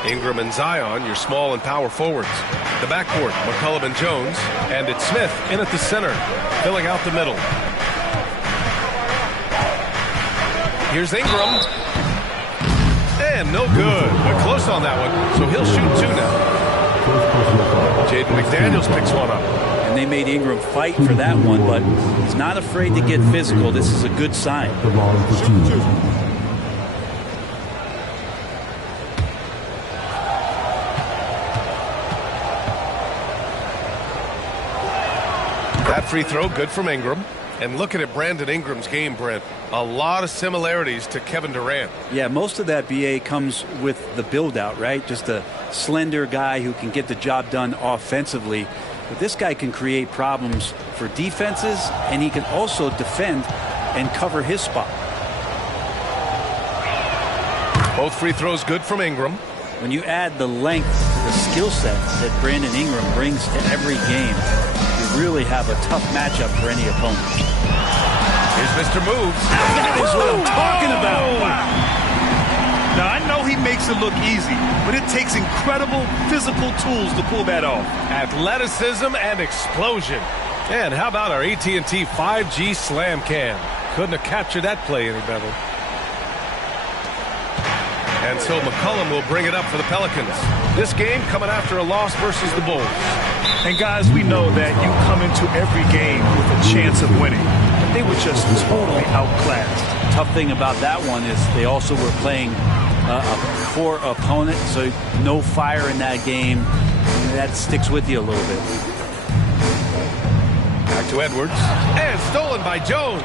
Ingram and Zion, your small and power forwards. The backcourt, McCollum and Jones. And it's Smith in at the center, filling out the middle. Here's Ingram. And no good, but close on that one. So he'll shoot 2 now. Jaden McDaniels picks one up. And they made Ingram fight for that one, but he's not afraid to get physical. This is a good sign. That free throw, good from Ingram. And looking at Brandon Ingram's game, Brent, a lot of similarities to Kevin Durant. Yeah, most of that BA comes with the build-out, right? Just a slender guy who can get the job done offensively. But this guy can create problems for defenses, and he can also defend and cover his spot. Both free throws good from Ingram. When you add the length to the skill set that Brandon Ingram brings to every game, you really have a tough matchup for any opponent. Here's Mr. Moves. That is what I'm talking about. Now, I know he makes it look easy, but it takes incredible physical tools to pull that off. Athleticism and explosion. And how about our AT&T 5G Slam Cam? Couldn't have captured that play any better. And so McCollum will bring it up for the Pelicans. This game coming after a loss versus the Bulls. And guys, we know that you come into every game with a chance of winning. But they were just totally outclassed. Tough thing about that one is they also were playing a poor opponent, so no fire in that game. That sticks with you a little bit. Back to Edwards. And stolen by Jones.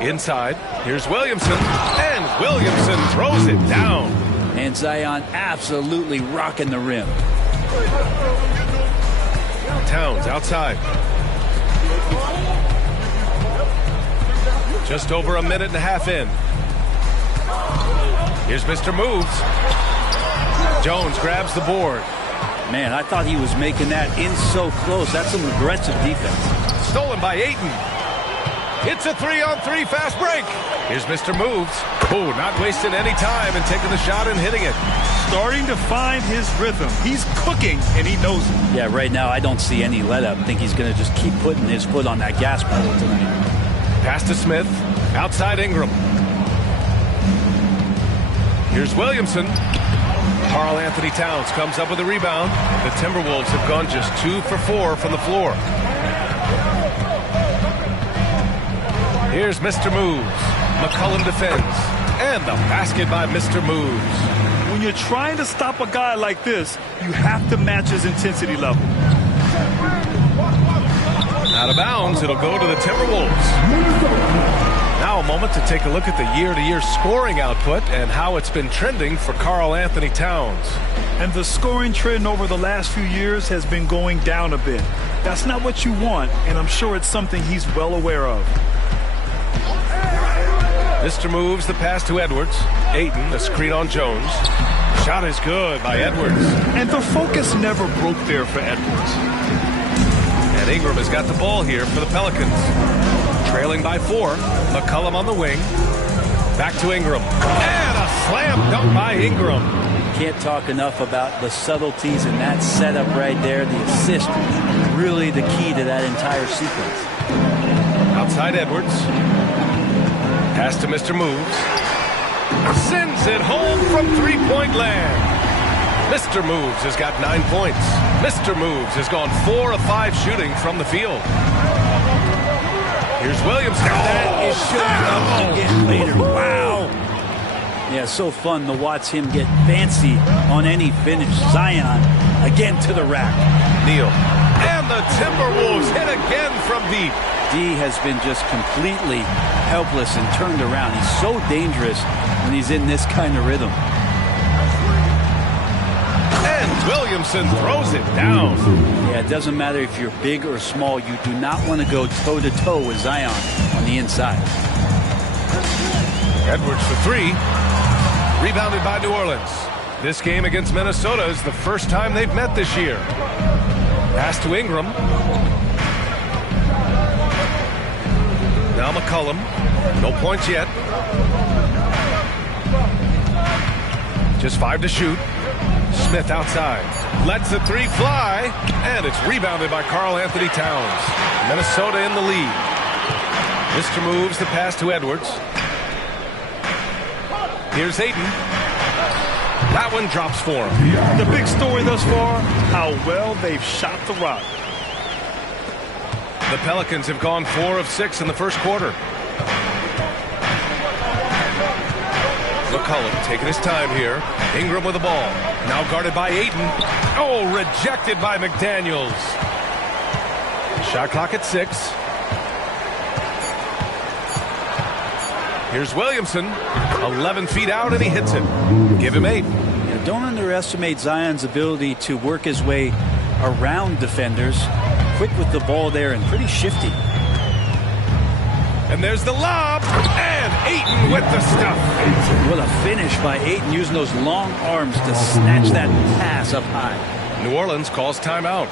Inside, here's Williamson, and Williamson throws it down. And Zion absolutely rocking the rim. Towns outside. Just over a minute and a half in. Here's Mr. Moves. Jones grabs the board. Man, I thought he was making that in so close. That's some aggressive defense. Stolen by Ayton. It's a 3-on-3 fast break. Here's Mr. Moves. Oh, not wasting any time and taking the shot and hitting it. Starting to find his rhythm. He's cooking, and he knows it. Yeah, right now I don't see any let-up. I think he's going to just keep putting his foot on that gas pedal tonight. Pass to Smith. Outside Ingram. Here's Williamson. Karl Anthony Towns comes up with a rebound. The Timberwolves have gone just 2 for 4 from the floor. Here's Mr. Moves. McCollum defends. And the basket by Mr. Moves. When you're trying to stop a guy like this, you have to match his intensity level. Out of bounds, it'll go to the Timberwolves. Now a moment to take a look at the year-to-year scoring output and how it's been trending for Karl Anthony Towns. And the scoring trend over the last few years has been going down a bit. That's not what you want, and I'm sure it's something he's well aware of. Mr. Moves the pass to Edwards. Ayton, the screen on Jones. Shot is good by Edwards. And the focus never broke there for Edwards. And Ingram has got the ball here for the Pelicans. Trailing by 4. McCollum on the wing. Back to Ingram. And a slam dunk by Ingram. Can't talk enough about the subtleties in that setup right there. The assist, really the key to that entire sequence. Outside Edwards. Pass to Mr. Moves. Sends it home from three-point land. Mr. Moves has got 9 points. Mr. Moves has gone 4 of 5 shooting from the field. Here's Williamson. That is showing up again later. Wow. Yeah, so fun to watch him get fancy on any finish. Zion again to the rack. Neal. And the Timberwolves hit again from deep. D has been just completely helpless and turned around. He's so dangerous when he's in this kind of rhythm. And Williamson throws it down. Yeah, it doesn't matter if you're big or small. You do not want to go toe-to-toe with Zion on the inside. Edwards for 3. Rebounded by New Orleans. This game against Minnesota is the first time they've met this year. Pass to Ingram. Now McCollum. No points yet. Just 5 to shoot. Smith outside. Lets the 3 fly, and it's rebounded by Karl Anthony Towns. Minnesota in the lead. Mr. moves the pass to Edwards. Here's Ayton. That one drops for him. The big story thus far, how well they've shot the rock. The Pelicans have gone 4 of 6 in the first quarter. McCollum taking his time here. Ingram with the ball. Now guarded by Ayton. Oh, rejected by McDaniels. Shot clock at 6. Here's Williamson. 11 feet out, and he hits it. Give him 8. Yeah, don't underestimate Zion's ability to work his way around defenders. Quick with the ball there and pretty shifty. And there's the lob, and Ayton with the stuff. What a finish by Ayton, using those long arms to snatch that pass up high. New Orleans calls timeout.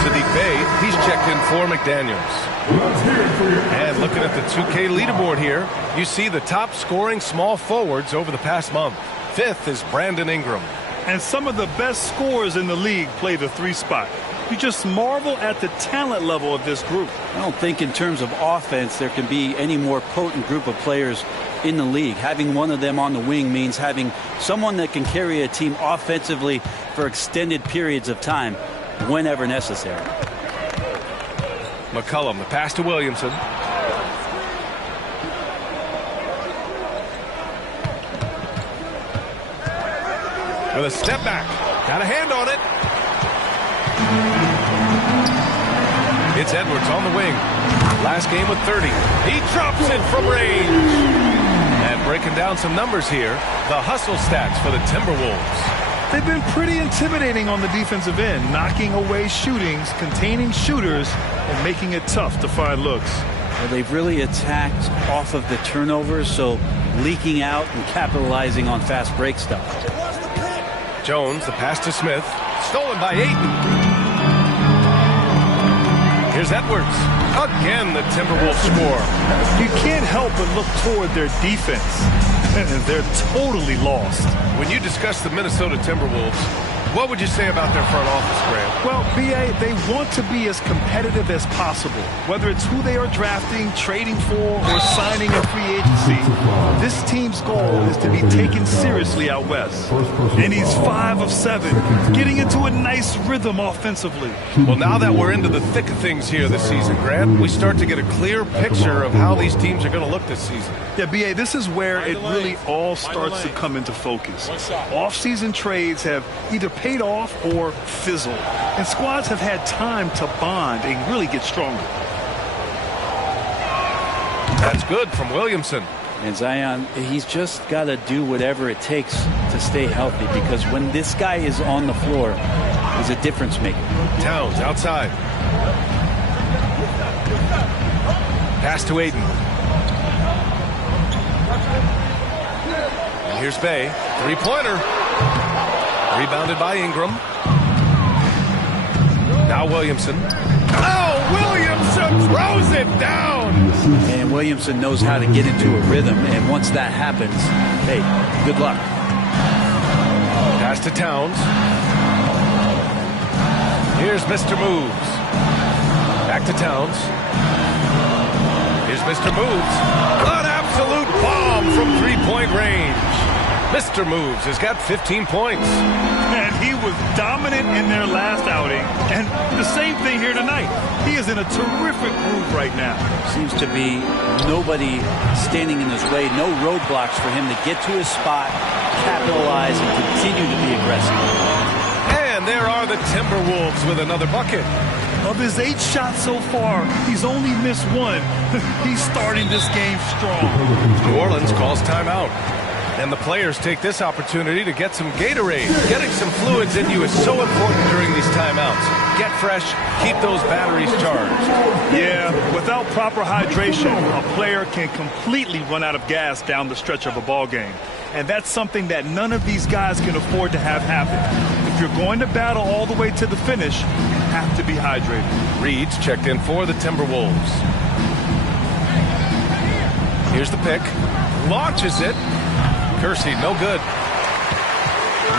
Sadiq Bey, he's checked in for McDaniels. And looking at the 2K leaderboard here, you see the top scoring small forwards over the past month. 5th is Brandon Ingram. And some of the best scorers in the league play the 3 spot. You just marvel at the talent level of this group. I don't think in terms of offense there can be any more potent group of players in the league. Having one of them on the wing means having someone that can carry a team offensively for extended periods of time whenever necessary. McCollum, the pass to Williamson. With a step back. Got a hand on it. It's Edwards on the wing. Last game with 30. He drops it from range. And breaking down some numbers here, the hustle stats for the Timberwolves. They've been pretty intimidating on the defensive end, knocking away shootings, containing shooters, and making it tough to find looks. Well, they've really attacked off of the turnovers, so leaking out and capitalizing on fast break stuff. Jones, the pass to Smith. Stolen by Ayton. Here's Edwards. Again, the Timberwolves score. You can't help but look toward their defense. And they're totally lost. When you discuss the Minnesota Timberwolves, what would you say about their front office, Graham? Well, B.A., they want to be as competitive as possible. Whether it's who they are drafting, trading for, or signing in free agency, this team's goal is to be taken seriously out west. And he's 5 of 7, getting into a nice rhythm offensively. Well, now that we're into the thick of things here this season, Grant, we start to get a clear picture of how these teams are going to look this season. Yeah, B.A., this is where it really all starts to come into focus. Off-season trades have either paid off or fizzled, and squads have had time to bond and really get stronger. That's good from Williamson. And Zion, he's just got to do whatever it takes to stay healthy, because when this guy is on the floor, he's a difference maker. Towns outside. Pass to Ayton. And here's Bey. Three-pointer. Rebounded by Ingram. Now Williamson. Oh, Williamson throws it down. And Williamson knows how to get into a rhythm, and once that happens, hey, good luck. Pass to Towns. Here's Mr. Moves. Back to Towns. Here's Mr. Moves. An absolute bomb from three-point range. Mr. Moves has got 15 points. And he was dominant in their last outing. And the same thing here tonight. He is in a terrific groove right now. Seems to be nobody standing in his way. No roadblocks for him to get to his spot, capitalize, and continue to be aggressive. And there are the Timberwolves with another bucket. Of his 8 shots so far, he's only missed 1. He's starting this game strong. New Orleans calls timeout. And the players take this opportunity to get some Gatorade. Getting some fluids in you is so important during these timeouts. Get fresh, keep those batteries charged. Yeah, without proper hydration, a player can completely run out of gas down the stretch of a ball game. And that's something that none of these guys can afford to have happen. If If you're going to battle all the way to the finish, you have to be hydrated. Reed's checked in for the Timberwolves. Here's the pick. Launches it. Kersey, no good.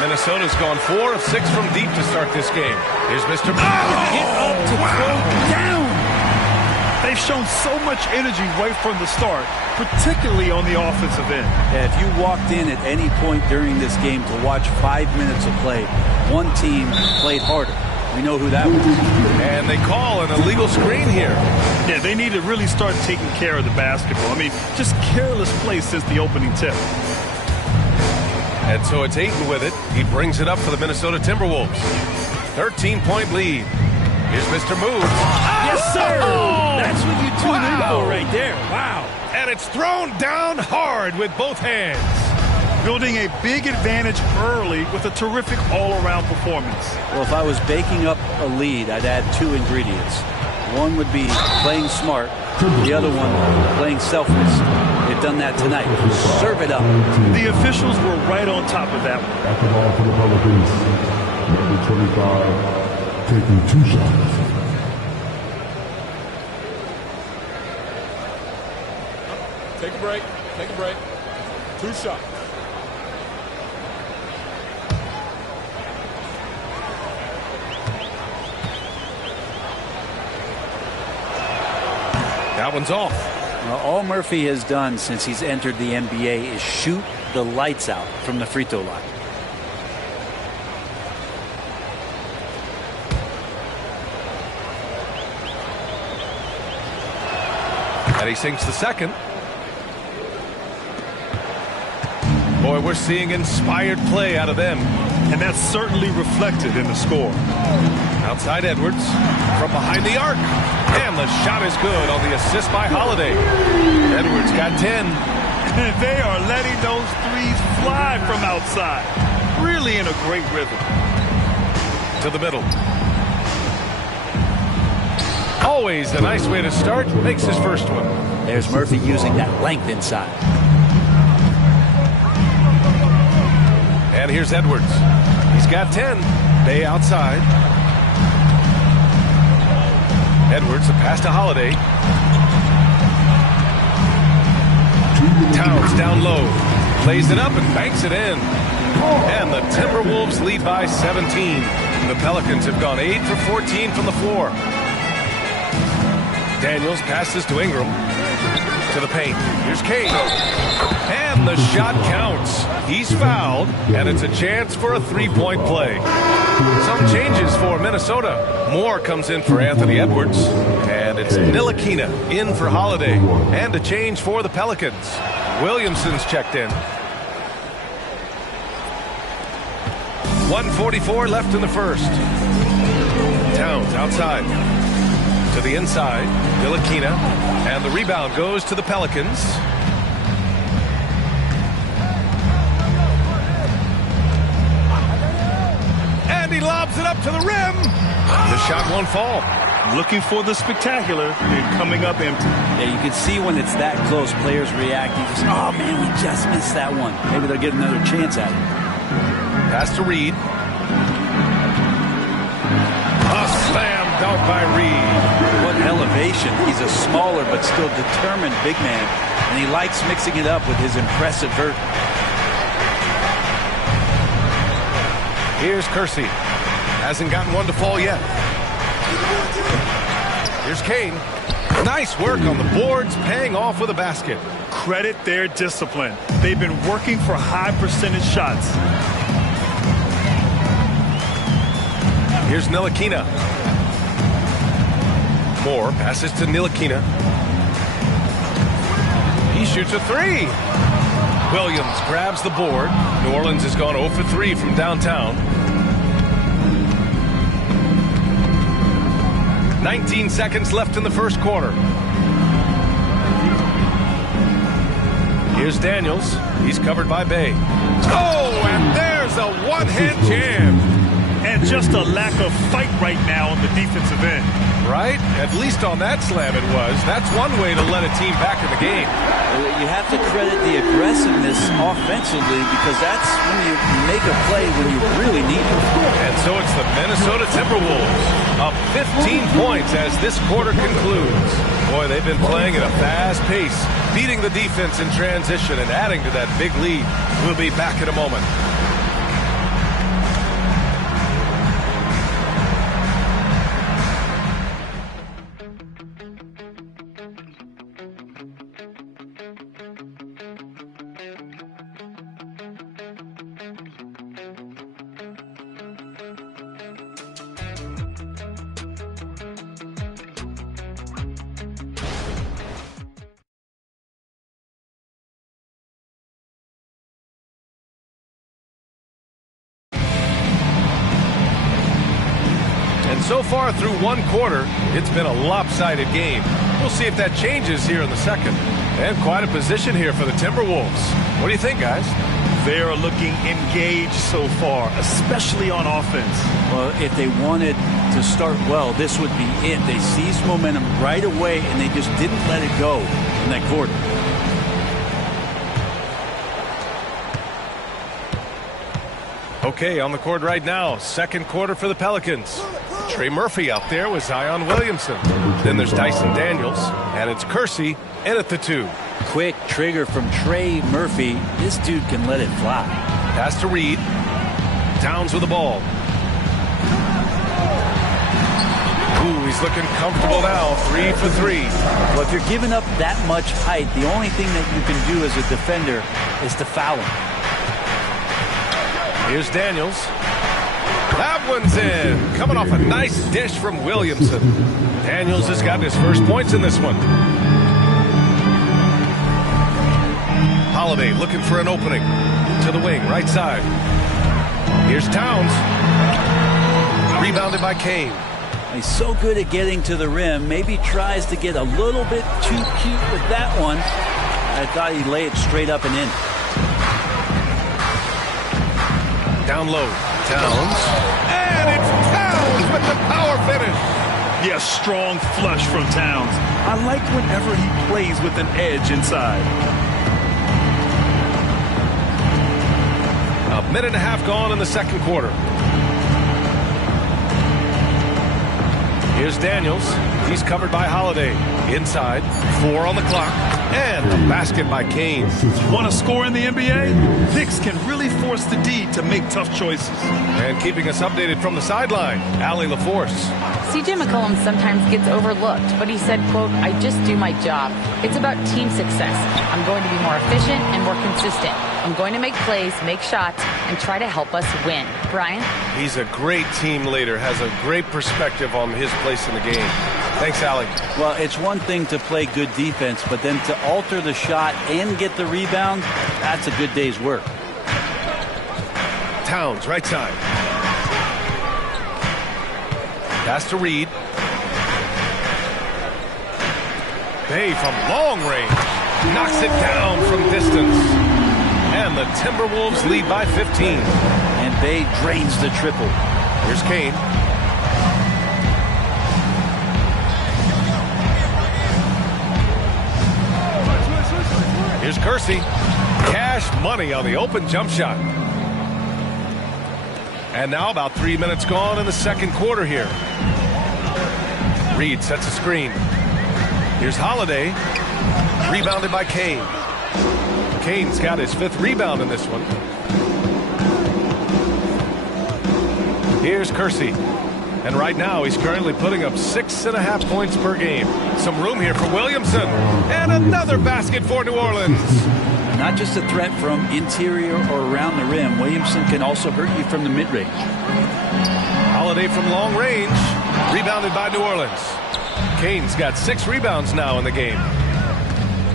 Minnesota's gone 4 of 6 from deep to start this game. Here's Mr. Get up to throw down. They've shown so much energy right from the start, particularly on the offensive end. Yeah, if you walked in at any point during this game to watch 5 minutes of play, one team played harder. We know who that was. And they call an illegal screen here. Yeah, they need to really start taking care of the basketball. I mean, just careless play since the opening tip. And so it's Ayton with it. He brings it up for the Minnesota Timberwolves. 13-point lead. Here's Mr. Moves. Yes, sir! That's what you tune in for right there. Wow. And it's thrown down hard with both hands. Building a big advantage early with a terrific all-around performance. Well, if I was baking up a lead, I'd add 2 ingredients. One would be playing smart. The other one, playing selfless. They've done that tonight. Serve it up. The officials were right on top of that one. At the ball for the Pelicans, number 25, taking 2 shots. Take a break. Take a break. 2 shots. That one's off. Well, all Murphy has done since he's entered the NBA is shoot the lights out from the free throw line. And he sinks the second. Boy, we're seeing inspired play out of them. And that's certainly reflected in the score. Outside Edwards, from behind the arc. And the shot is good on the assist by Holiday. Edwards got 10. And they are letting those threes fly from outside. Really in a great rhythm. To the middle. Always a nice way to start. Makes his first one. There's Murphy using that length inside. And here's Edwards. He's got 10. Bay outside. Edwards, a pass to Holiday. Towns down low. Plays it up and banks it in. And the Timberwolves lead by 17. The Pelicans have gone 8 for 14 from the floor. Daniels passes to Ingram. To the paint. Here's Kane. And the shot counts. He's fouled, and it's a chance for a 3-point play. Some changes for Minnesota. Moore comes in for Anthony Edwards, and it's Ntilikina in for Holiday. And a change for the Pelicans. Williamson's checked in. 1:44 left in the first. Towns outside. To the inside, Ntilikina, and the rebound goes to the Pelicans. And he lobs it up to the rim. The shot won't fall. Looking for the spectacular and coming up empty. Yeah, you can see when it's that close, players react. You just, oh man, we just missed that one. Maybe they'll get another chance at it. Pass to Reed. A slam dunk by Reed. What elevation. He's a smaller but still determined big man, and he likes mixing it up with his impressive vert. Here's Kersey. Hasn't gotten one to fall yet. Here's Kane. Nice work on the boards, paying off with a basket. Credit their discipline. They've been working for high percentage shots. Here's Ntilikina. Moore passes to Ntilikina. He shoots a 3. Williams grabs the board. New Orleans has gone 0 for 3 from downtown. 19 seconds left in the first quarter. Here's Daniels. He's covered by Bay. Oh, and there's a one-hand jam. And And just a lack of fight right now on the defensive end. Right? At least on that slam it was. That's one way to let a team back in the game. You have to credit the aggressiveness offensively because that's when you make a play when you really need it. And so it's the Minnesota Timberwolves up 15 points as this quarter concludes. Boy, they've been playing at a fast pace, beating the defense in transition and adding to that big lead. We'll be back in a moment. So far through one quarter, it's been a lopsided game. We'll see if that changes here in the second. And quite a position here for the Timberwolves. What do you think, guys? They are looking engaged so far, especially on offense. Well, if they wanted to start well, this would be it. They seized momentum right away, and they just didn't let it go in that quarter. Okay, on the court right now, second quarter for the Pelicans. Trey Murphy out there with Zion Williamson. Then there's Dyson Daniels, and it's Kersey in at the 2. Quick trigger from Trey Murphy. This dude can let it fly. Pass to Reed. Towns with the ball. Ooh, he's looking comfortable now. 3 for 3. Well, if you're giving up that much height, the only thing that you can do as a defender is to foul him. Here's Daniels. That one's in. Coming off a nice dish from Williamson. Daniels has gotten his first points in this one. Holiday looking for an opening. To the wing, right side. Here's Towns. Rebounded by Kane. He's so good at getting to the rim. Maybe tries to get a little bit too cute with that one. I thought he'd lay it straight up and in. Down low. Towns. And it's Towns with the power finish. Yeah, strong flush from Towns. I like whenever he plays with an edge inside. A minute and a half gone in the second quarter. Here's Daniels. He's covered by Holiday. Inside. 4 on the clock. And a basket by Kane. Want to score in the NBA? Knicks can really force the D to make tough choices. And keeping us updated from the sideline, Allie LaForce. CJ McCollum sometimes gets overlooked, but he said, quote, "I just do my job. It's about team success. I'm going to be more efficient and more consistent. I'm going to make plays, make shots, and try to help us win." Brian? He's a great team leader, has a great perspective on his place in the game. Thanks, Allie. Well, it's one thing to play good defense, but then to alter the shot and get the rebound, that's a good day's work. Towns, right side. Pass to Reed. Bay from long range. Knocks it down from distance. And the Timberwolves lead by 15. And Bay drains the triple. Here's Kane. Here's Kersey. Cash money on the open jump shot. And now about 3 minutes gone in the second quarter here. Reed sets a screen. Here's Holiday. Rebounded by Kane. Kane's got his 5th rebound in this one. Here's Kersey. And right now he's currently putting up 6.5 points per game. Some room here for Williamson. And another basket for New Orleans. Not just a threat from interior or around the rim. Williamson can also hurt you from the mid-range. Holiday from long range. Rebounded by New Orleans. Kane's got 6 rebounds now in the game.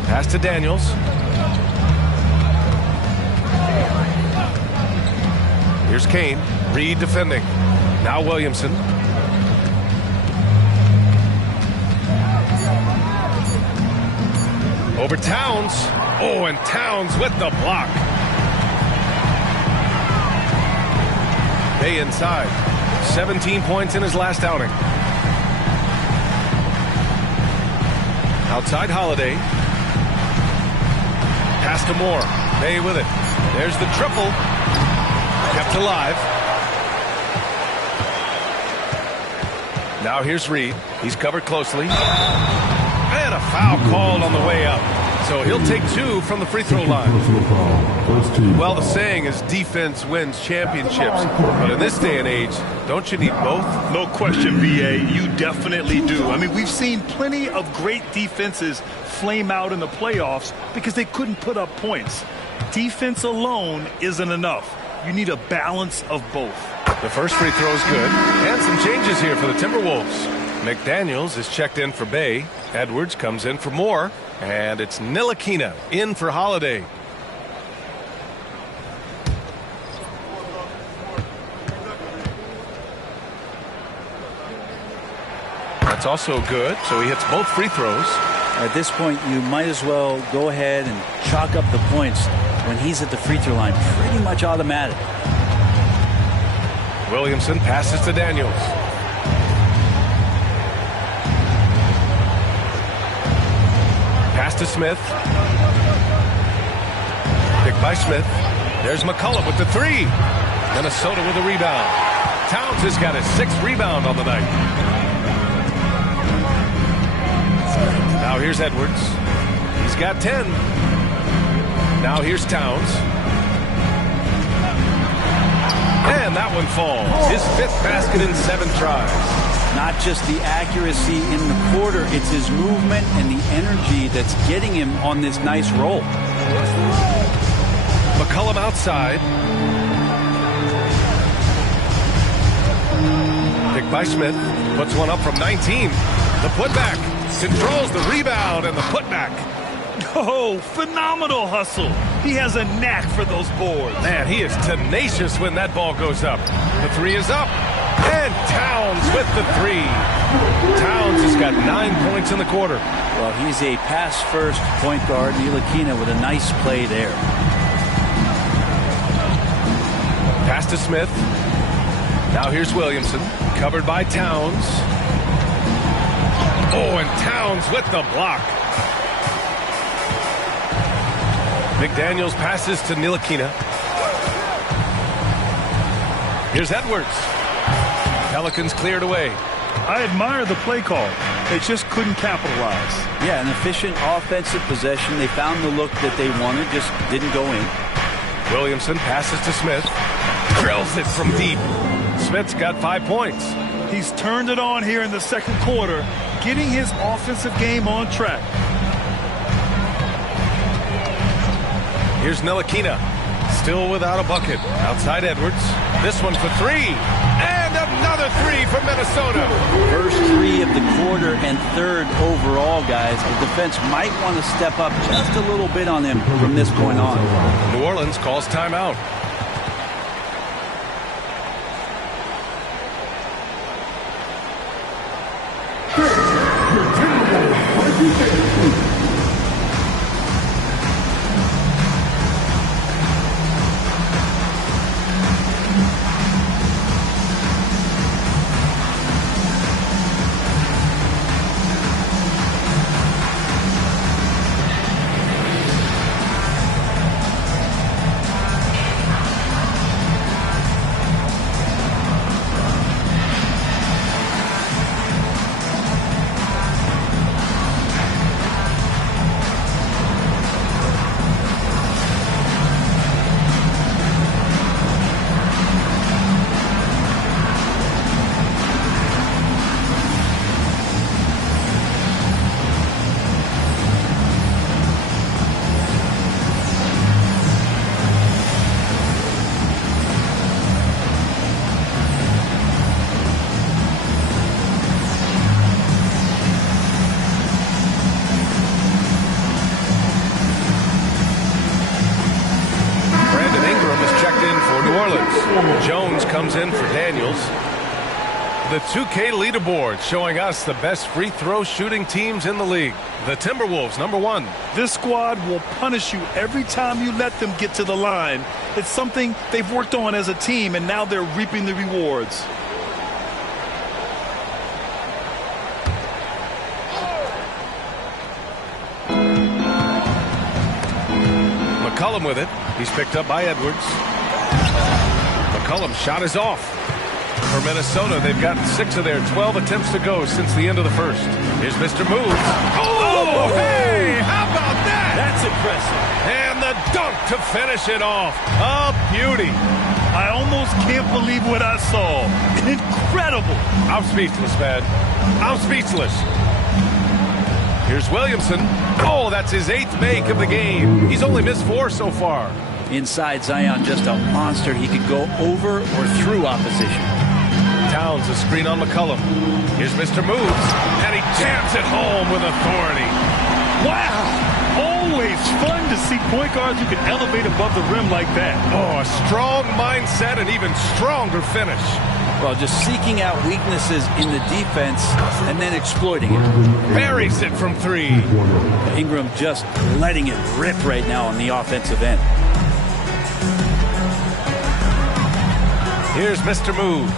Pass to Daniels. Here's Kane. Reed defending. Now Williamson. Over Towns. Oh, and Towns with the block. Bay inside. 17 points in his last outing. Outside Holiday. Pass to Moore. Bay with it. There's the triple. Kept alive. Now here's Reed. He's covered closely. And a foul called on the way up. So he'll take 2 from the free throw line. Well, the saying is defense wins championships. But in this day and age, don't you need both? No question, VA. You definitely do. I mean, we've seen plenty of great defenses flame out in the playoffs because they couldn't put up points. Defense alone isn't enough. You need a balance of both. The first free throw is good. And some changes here for the Timberwolves. McDaniels is checked in for Bay. Edwards comes in for Moore. And it's Ntilikina in for Holiday. That's also good. So he hits both free throws. At this point, you might as well go ahead and chalk up the points when he's at the free throw line. Pretty much automatic. Williamson passes to Daniels. Pass to Smith. Picked by Smith. There's McCullough with the 3. Minnesota with a rebound. Towns has got his 6th rebound on the night. Now here's Edwards. He's got 10. Now here's Towns. And that one falls. His 5th basket in 7 tries. Not just the accuracy in the quarter, it's his movement and the energy that's getting him on this nice roll. McCullum outside. Picked by Smith. Puts one up from 19. The putback. Controls the rebound and the putback. Oh, phenomenal hustle. He has a knack for those boards. Man, he is tenacious when that ball goes up. The 3 is up. And Towns with the 3. Towns has got 9 points in the quarter. Well, he's a pass-first point guard. Ntilikina with a nice play there. Pass to Smith. Now here's Williamson. Covered by Towns. Oh, and Towns with the block. McDaniels passes to Ntilikina. Here's Edwards. Pelicans cleared away. I admire the play call. They just couldn't capitalize. Yeah, an efficient offensive possession. They found the look that they wanted, just didn't go in. Williamson passes to Smith. Drills it from deep. Smith's got 5 points. He's turned it on here in the second quarter, getting his offensive game on track. Here's Ntilikina. Still without a bucket. Outside Edwards. This one for 3. And another 3 from Minnesota. First 3 of the quarter and 3rd overall, guys. The defense might want to step up just a little bit on him from this point on. New Orleans calls timeout. Jones comes in for Daniels. The 2K leaderboard showing us the best free throw shooting teams in the league. The Timberwolves, number 1. This squad will punish you every time you let them get to the line. It's something they've worked on as a team, and now they're reaping the rewards. McCollum with it. He's picked up by Edwards. McCollum's shot is off. For Minnesota, they've gotten 6 of their 12 attempts to go since the end of the first. Here's Mr. Moves. Oh, hey! How about that? That's impressive. And the dunk to finish it off. A beauty. I almost can't believe what I saw. Incredible. I'm speechless, man. I'm speechless. Here's Williamson. Oh, that's his 8th make of the game. He's only missed 4 so far. Inside Zion, just a monster. He could go over or through opposition. Towns, a screen on McCollum. Here's Mr. Moves, and he jams it home with authority. Wow. Always fun to see point guards who can elevate above the rim like that. Oh, a strong mindset and even stronger finish. Well, just seeking out weaknesses in the defense and then exploiting it. Buries it from 3. Ingram just letting it rip right now on the offensive end. Here's Mr. Moves,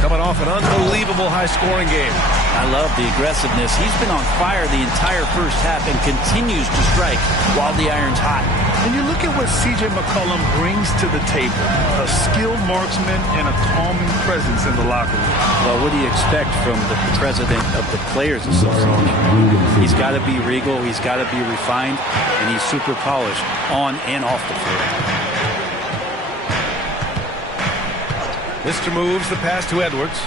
coming off an unbelievable high-scoring game. I love the aggressiveness. He's been on fire the entire first half and continues to strike while the iron's hot. And you look at what C.J. McCollum brings to the table. A skilled marksman and a calming presence in the locker room. Well, what do you expect from the president of the Players Association? He's got to be regal, he's got to be refined, and he's super polished on and off the floor. Mr. Moves the pass to Edwards.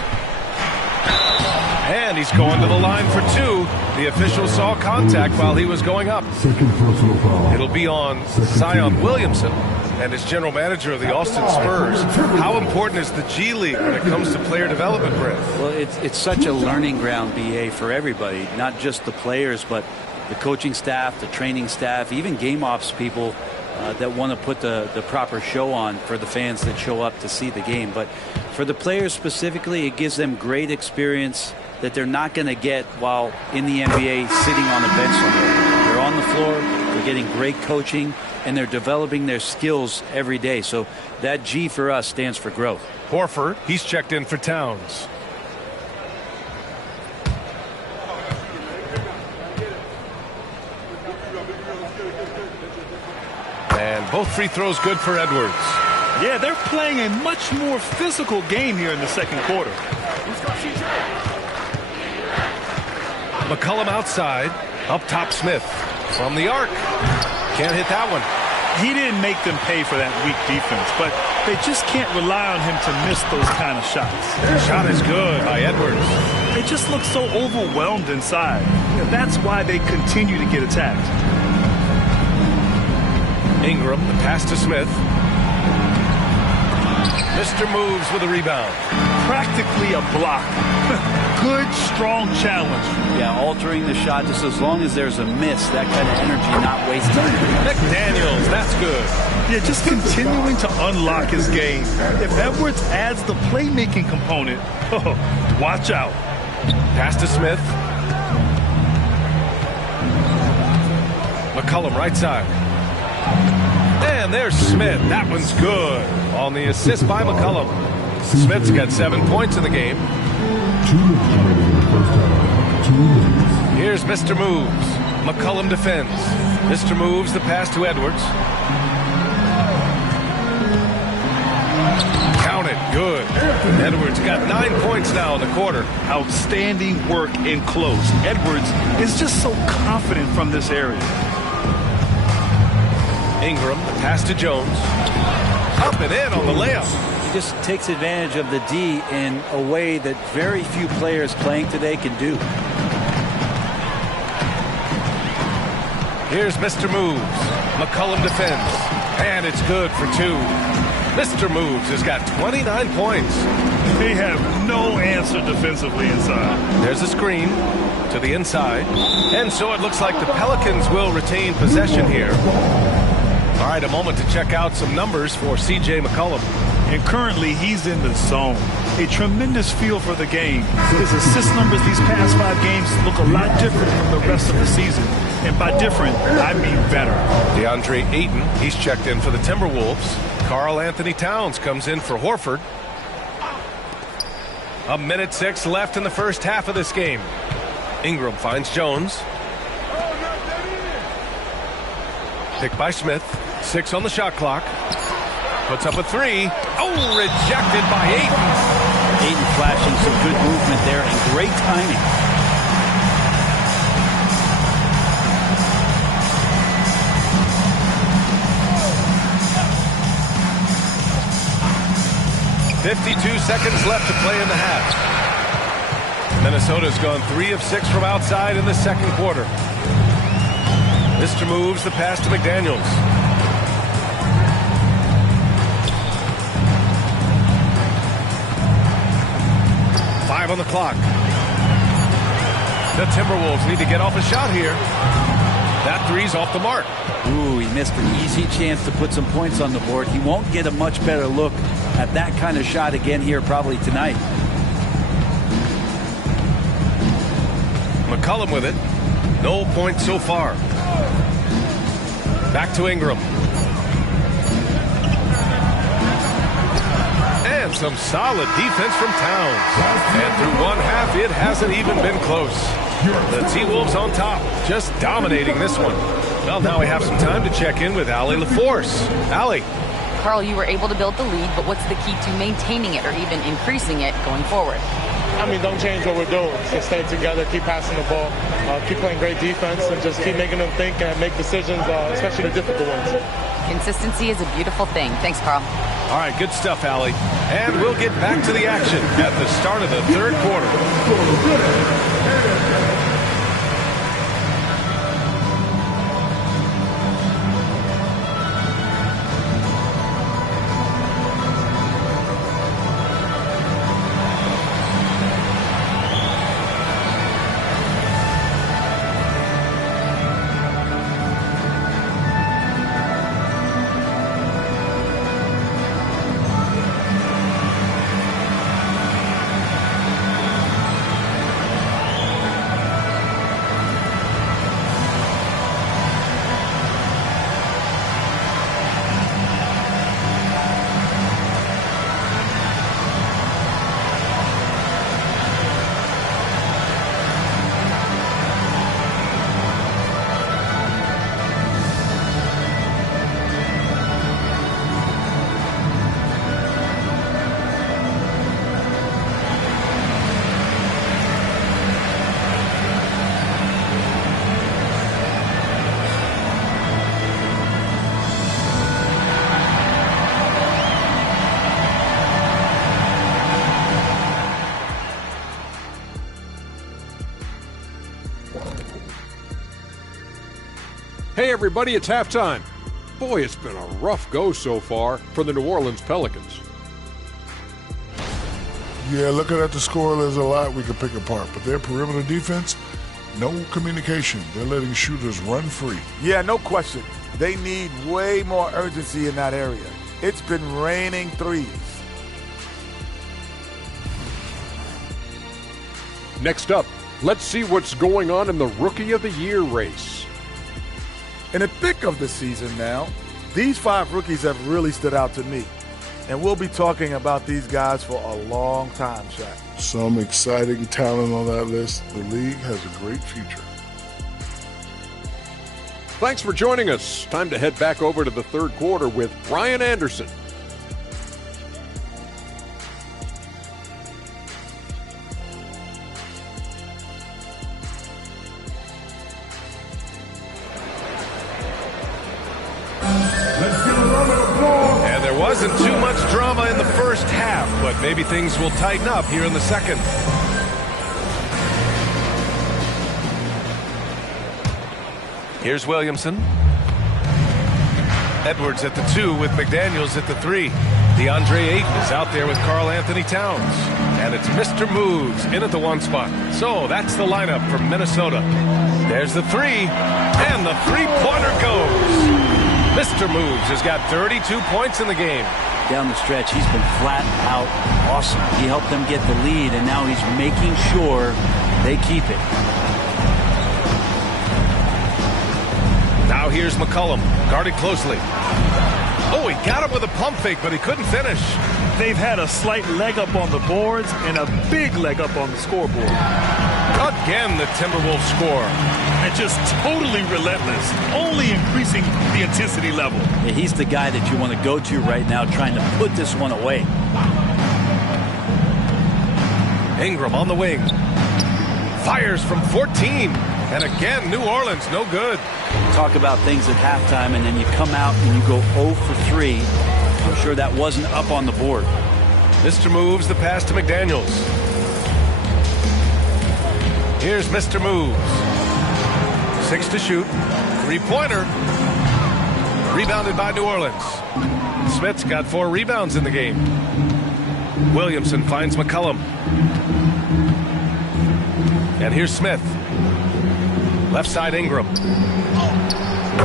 And he's going to the line for 2. The official saw contact while he was going up. It'll be on Zion Williamson and his general manager of the Austin Spurs. How important is the G League when it comes to player development, Brett? Well, it's such a learning ground, BA, for everybody, not just the players, but the coaching staff, the training staff, even game ops people that want to put the proper show on for the fans that show up to see the game. But for the players specifically, it gives them great experience that they're not going to get while in the NBA sitting on a bench somewhere. They're on the floor, they're getting great coaching, and they're developing their skills every day. So that G for us stands for growth. Horford, he's checked in for Towns. And both free throws good for Edwards. Yeah, they're playing a much more physical game here in the second quarter. McCollum outside. Up top Smith. From the arc. Can't hit that one. He didn't make them pay for that weak defense, but they just can't rely on him to miss those kind of shots. Shot is good by Edwards. They just look so overwhelmed inside. That's why they continue to get attacked. Ingram, the pass to Smith. Mr. Moves with a rebound. Practically a block. Good, strong challenge. Yeah, altering the shot just as long as there's a miss. That kind of energy not wasted. McDaniels, that's good. Yeah, just continuing to unlock his game. If Edwards adds the playmaking component, watch out. Pass to Smith. McCollum right side. And there's Smith. That one's good. On the assist by McCollum. Smith's got 7 points in the game. Here's Mr. Moves. McCollum defends. Mr. Moves the pass to Edwards. Count it. Good. Edwards got 9 points now in the quarter. Outstanding work in close. Edwards is just so confident from this area. Ingram, the pass to Jones. Up and in on the layup. He just takes advantage of the D in a way that very few players playing today can do. Here's Mr. Moves. McCollum defends. And it's good for 2. Mr. Moves has got 29 points. They have no answer defensively inside. There's a screen to the inside. And so it looks like the Pelicans will retain possession here. All right, a moment to check out some numbers for C.J. McCollum. And currently, he's in the zone. A tremendous feel for the game. His assist numbers these past 5 games look a lot different from the rest of the season. And by different, I mean better. DeAndre Ayton, he's checked in for the Timberwolves. Karl Anthony Towns comes in for Horford. 1:06 left in the first half of this game. Ingram finds Jones. Picked by Smith. 6 on the shot clock. Puts up a 3. Oh, rejected by Ayton. Ayton flashing some good movement there and great timing. .52 seconds left to play in the half. Minnesota's gone 3 of 6 from outside in the second quarter. Mr. moves the pass to McDaniels. On the clock. The Timberwolves need to get off a shot here. That 3's off the mark. Ooh, he missed an easy chance to put some points on the board. He won't get a much better look at that kind of shot again here probably tonight. McCollum with it. No points so far. Back to Ingram. And some solid defense from Towns. And through one half, it hasn't even been close. The T-Wolves on top, just dominating this one. Well, now we have some time to check in with Allie LaForce. Allie. Carl, you were able to build the lead, but what's the key to maintaining it or even increasing it going forward? I mean, don't change what we're doing. Just stay together, keep passing the ball, keep playing great defense, and just keep making them think and make decisions, especially the difficult ones. Consistency is a beautiful thing. Thanks, Carl. All right, good stuff, Allie. And we'll get back to the action at the start of the third quarter. Hey everybody, it's halftime. Boy, it's been a rough go so far for the New Orleans Pelicans. Yeah, looking at the score, there's a lot we could pick apart, but their perimeter defense, no communication. They're letting shooters run free. Yeah, no question. They need way more urgency in that area. It's been raining threes. Next up, let's see what's going on in the Rookie of the Year race. In the thick of the season now, these 5 rookies have really stood out to me. And we'll be talking about these guys for a long time, Shaq. Some exciting talent on that list. The league has a great future. Thanks for joining us. Time to head back over to the third quarter with Brian Anderson. And there wasn't too much drama in the first half, but maybe things will tighten up here in the second. Here's Williamson. Edwards at the 2 with McDaniels at the 3. DeAndre Ayton is out there with Karl Anthony Towns. And it's Mr. Moves in at the 1 spot. So that's the lineup for Minnesota. There's the 3, and the three-pointer goes. Mr. Moves has got 32 points in the game. Down the stretch, he's been flat out awesome. He helped them get the lead, and now he's making sure they keep it. Now here's McCollum, guarded closely. Oh, he got him with a pump fake, but he couldn't finish. They've had a slight leg up on the boards and a big leg up on the scoreboard. Again, the Timberwolves score. And just totally relentless, only increasing the intensity level. Yeah, he's the guy that you want to go to right now, trying to put this one away. Ingram on the wing. Fires from 14. And again, New Orleans, no good. Talk about things at halftime, and then you come out and you go 0 for 3. I'm sure that wasn't up on the board. Mr. Moves the pass to McDaniels. Here's Mr. Moves. 6 to shoot. 3-pointer. Rebounded by New Orleans. Smith's got 4 rebounds in the game. Williamson finds McCollum. And here's Smith. Left side Ingram.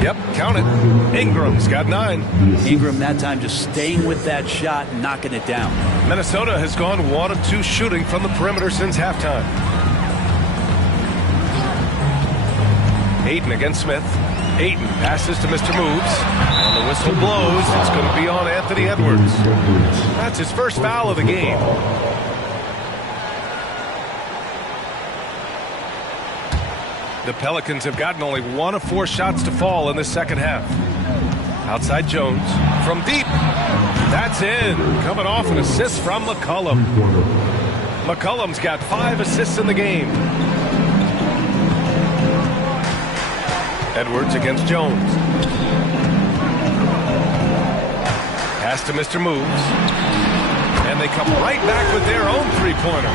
Yep, count it. Ingram's got 9. Ingram that time just staying with that shot and knocking it down. Minnesota has gone 1 of 2 shooting from the perimeter since halftime. Ayton against Smith. Ayton passes to Mr. Moves. And the whistle blows. It's going to be on Anthony Edwards. That's his first foul of the game. The Pelicans have gotten only 1 of 4 shots to fall in the second half. Outside Jones from deep. That's in. Coming off an assist from McCollum. McCollum's got 5 assists in the game. Edwards against Jones. Pass to Mr. Moves. And they come right back with their own 3-pointer.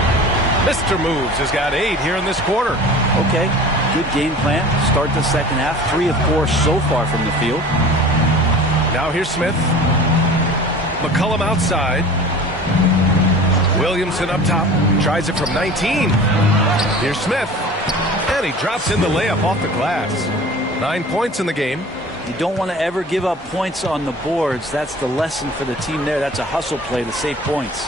Mr. Moves has got 8 here in this quarter. Okay, good game plan. Start the second half. 3 of 4 so far from the field. Now here's Smith. McCollum outside. Williamson up top. Tries it from 19. Here's Smith. And he drops in the layup off the glass. 9 points in the game. You don't want to ever give up points on the boards. That's the lesson for the team there. That's a hustle play to save points.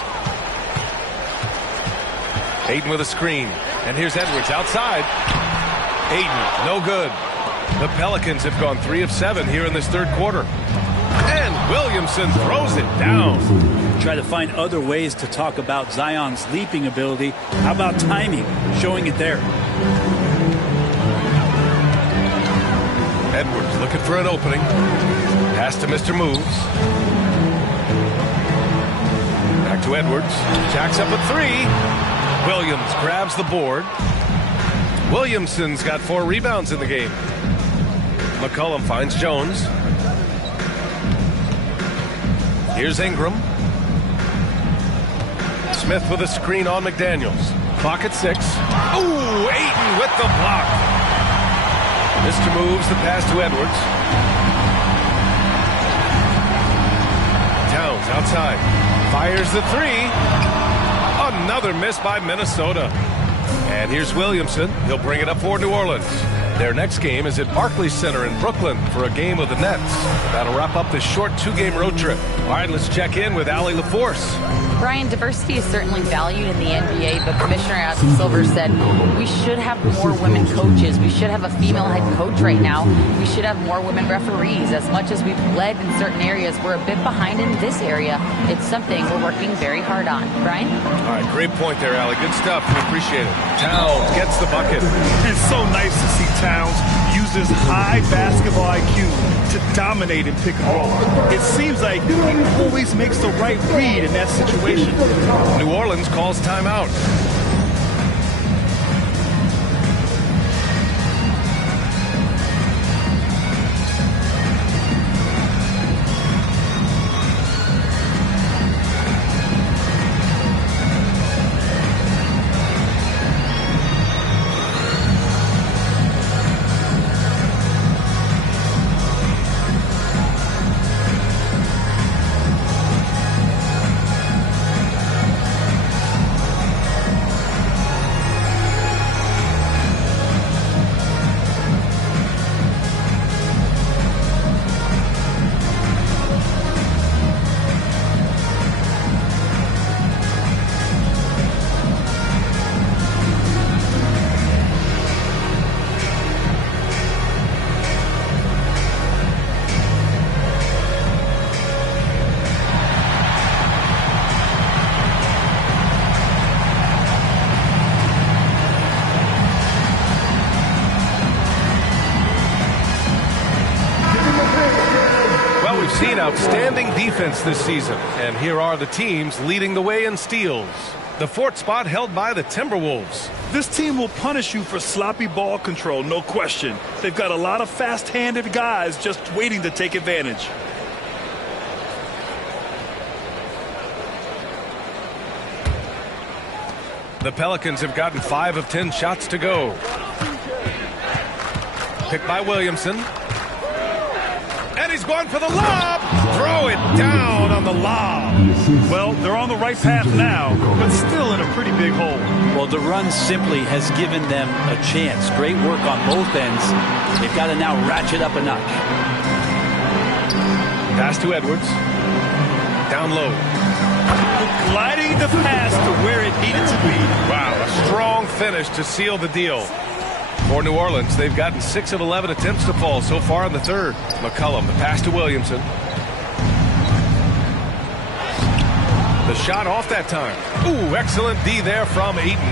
Ayton with a screen. And here's Edwards outside. Ayton, no good. The Pelicans have gone 3 of 7 here in this third quarter. And Williamson throws it down. Try to find other ways to talk about Zion's leaping ability. How about timing? Showing it there. Edwards looking for an opening. Pass to Mr. Moves. Back to Edwards. Jacks up a 3. Williams grabs the board. Williamson's got 4 rebounds in the game. McCollum finds Jones. Here's Ingram. Smith with a screen on McDaniels. Clock at 6. Ooh, Ayton with the block. Mr. Moves the pass to Edwards. Towns outside. Fires the 3. Another miss by Minnesota. And here's Williamson. He'll bring it up for New Orleans. Their next game is at Barclays Center in Brooklyn for a game with the Nets. That'll wrap up this short 2-game road trip. All right, let's check in with Allie LaForce. Brian, diversity is certainly valued in the NBA, but Commissioner Adam Silver said we should have more women coaches. We should have a female head coach right now. We should have more women referees. As much as we've led in certain areas, we're a bit behind in this area. It's something we're working very hard on. Brian? All right, great point there, Allie. Good stuff. We appreciate it. Towns gets the bucket. It's so nice to see Towns use his high basketball IQ to dominate in pick and roll. It seems like he always makes the right read in that situation. New Orleans calls timeout. seen outstanding defense this season. And here are the teams leading the way in steals. The fourth spot held by the Timberwolves. This team will punish you for sloppy ball control, no question. They've got a lot of fast-handed guys just waiting to take advantage. The Pelicans have gotten 5 of 10 shots to go. Picked by Williamson. And he's going for the lob. Throw it down on the lob. Well, they're on the right path now, but still in a pretty big hole. Well, the run simply has given them a chance. Great work on both ends. They've got to now ratchet up a notch. Pass to Edwards. Down low. Gliding the pass to where it needed to be. Wow, a strong finish to seal the deal. For New Orleans, they've gotten 6 of 11 attempts to fall so far in the third. McCollum, the pass to Williamson. The shot off that time. Ooh, excellent D there from Eaton.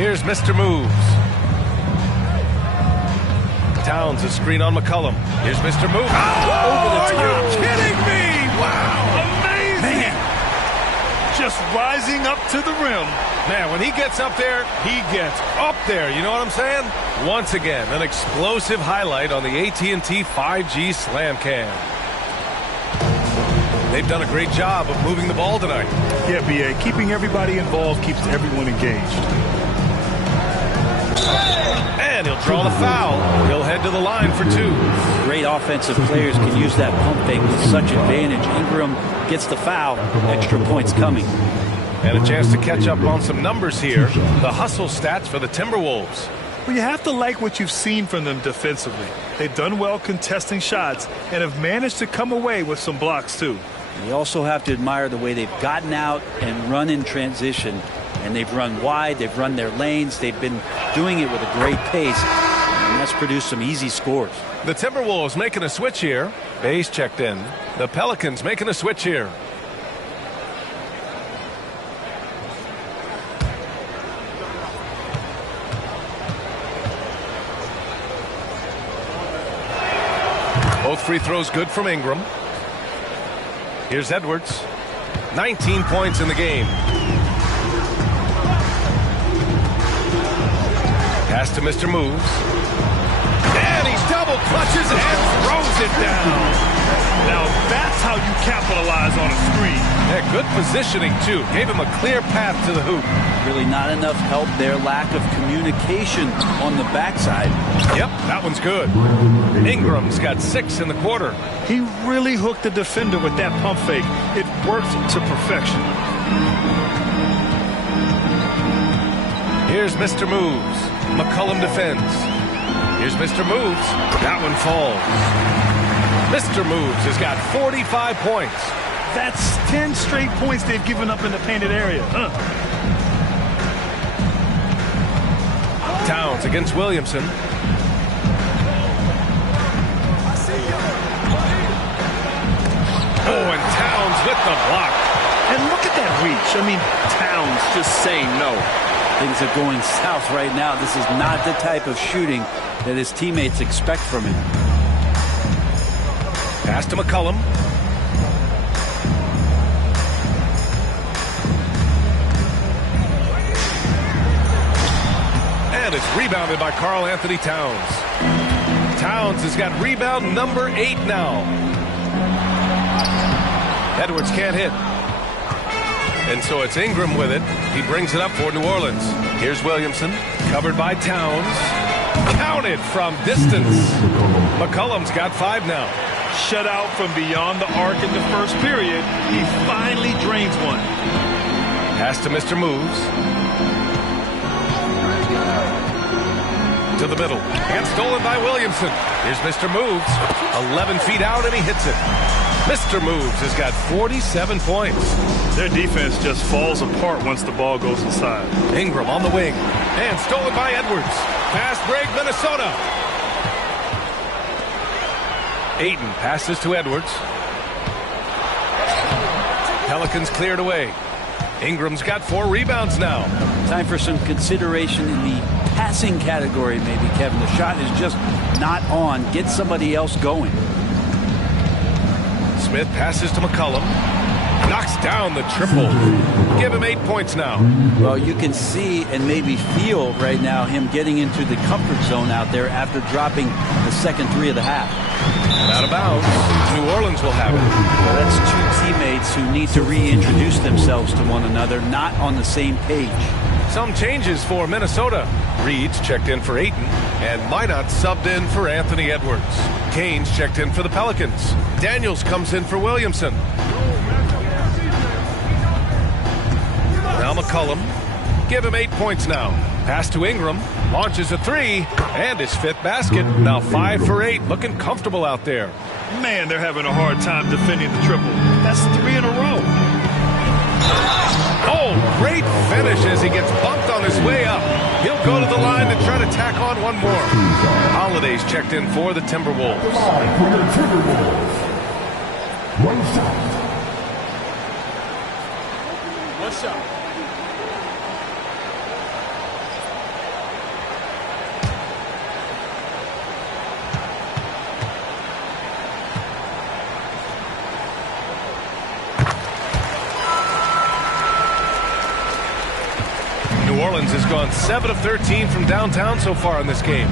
Here's Mr. Moves. Towns, a screen on McCollum. Here's Mr. Moves. Oh, over the top. Are you kidding me? Wow, amazing. Man. Just rising up to the rim. Man, when he gets up there, he gets up there. You know what I'm saying? Once again, an explosive highlight on the AT&T 5G Slam Cam. They've done a great job of moving the ball tonight. Yeah, B.A., keeping everybody involved keeps everyone engaged. And he'll draw the foul. He'll head to the line for 2. Great offensive players can use that pump fake with such advantage. Ingram gets the foul. Extra points coming. And a chance to catch up on some numbers here. The hustle stats for the Timberwolves. Well, you have to like what you've seen from them defensively. They've done well contesting shots and have managed to come away with some blocks, too. You also have to admire the way they've gotten out and run in transition. And they've run wide. They've run their lanes. They've been doing it with a great pace. And that's produced some easy scores. The Timberwolves making a switch here. Base checked in. The Pelicans making a switch here. Both free throws good from Ingram. Here's Edwards. 19 points in the game. Pass to Mr. Moves. And he double clutches and throws it down. Now that's how you capitalize on a screen. Yeah, good positioning, too. Gave him a clear path to the hoop. Really not enough help there. Lack of communication on the backside. Yep, that one's good. Ingram's got 6 in the quarter. He really hooked the defender with that pump fake. It worked to perfection. Here's Mr. Moves. McCollum defends. Here's Mr. Moves. That one falls. Mr. Moves has got 45 points. That's 10 straight points they've given up in the painted area. Towns against Williamson. Oh, and Towns with the block. And look at that reach. I mean, Towns just saying no. Things are going south right now. This is not the type of shooting that his teammates expect from him. Pass to McCollum. And it's rebounded by Karl Anthony Towns. Towns has got rebound number 8 now. Edwards can't hit. And so it's Ingram with it. He brings it up for New Orleans. Here's Williamson, covered by Towns. Counted from distance. McCollum's got 5 now. Shut out from beyond the arc in the first period. He finally drains one. Pass to Mr. Moves. To the middle. And stolen by Williamson. Here's Mr. Moves. 11 feet out and he hits it. Mr. Moves has got 47 points. Their defense just falls apart once the ball goes inside. Ingram on the wing. And stolen by Edwards. Fast break, Minnesota. Ayton passes to Edwards. Pelicans cleared away. Ingram's got 4 rebounds now. Time for some consideration in the passing category, maybe, Kevin. The shot is just not on. Get somebody else going. Smith passes to McCollum. Knocks down the triple. Give him 8 points now. Well, you can see and maybe feel right now him getting into the comfort zone out there after dropping the second three of the half. And out of bounds, New Orleans will have it. Well, that's two teammates who need to reintroduce themselves to one another, not on the same page. Some changes for Minnesota. Reed's checked in for Ayton, and Minot subbed in for Anthony Edwards. Kane's checked in for the Pelicans. Daniels comes in for Williamson. Now McCollum. Give him 8 points now. Pass to Ingram. Launches a three. And his fifth basket. Now 5 for 8. Looking comfortable out there. Man, they're having a hard time defending the triple. That's 3 in a row. Oh, great finish as he gets bumped on his way up. He'll go to the line to try to tack on one more. Holiday's checked in for the Timberwolves. One shot. One shot. New Orleans has gone 7 of 13 from downtown so far in this game.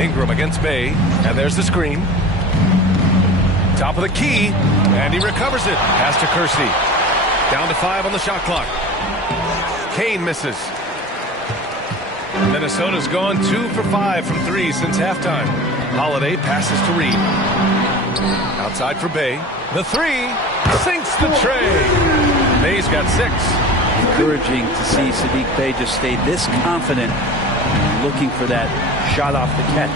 Ingram against Bay, and there's the screen. Top of the key, and he recovers it. Pass to Kersey. Down to 5 on the shot clock. Kane misses. Minnesota's gone 2 for 5 from 3 since halftime. Holiday passes to Reed. Outside for Bay. The three sinks the tray. Bay's got 6. Encouraging to see Saddiq Bey just stay this confident, looking for that shot off the catch.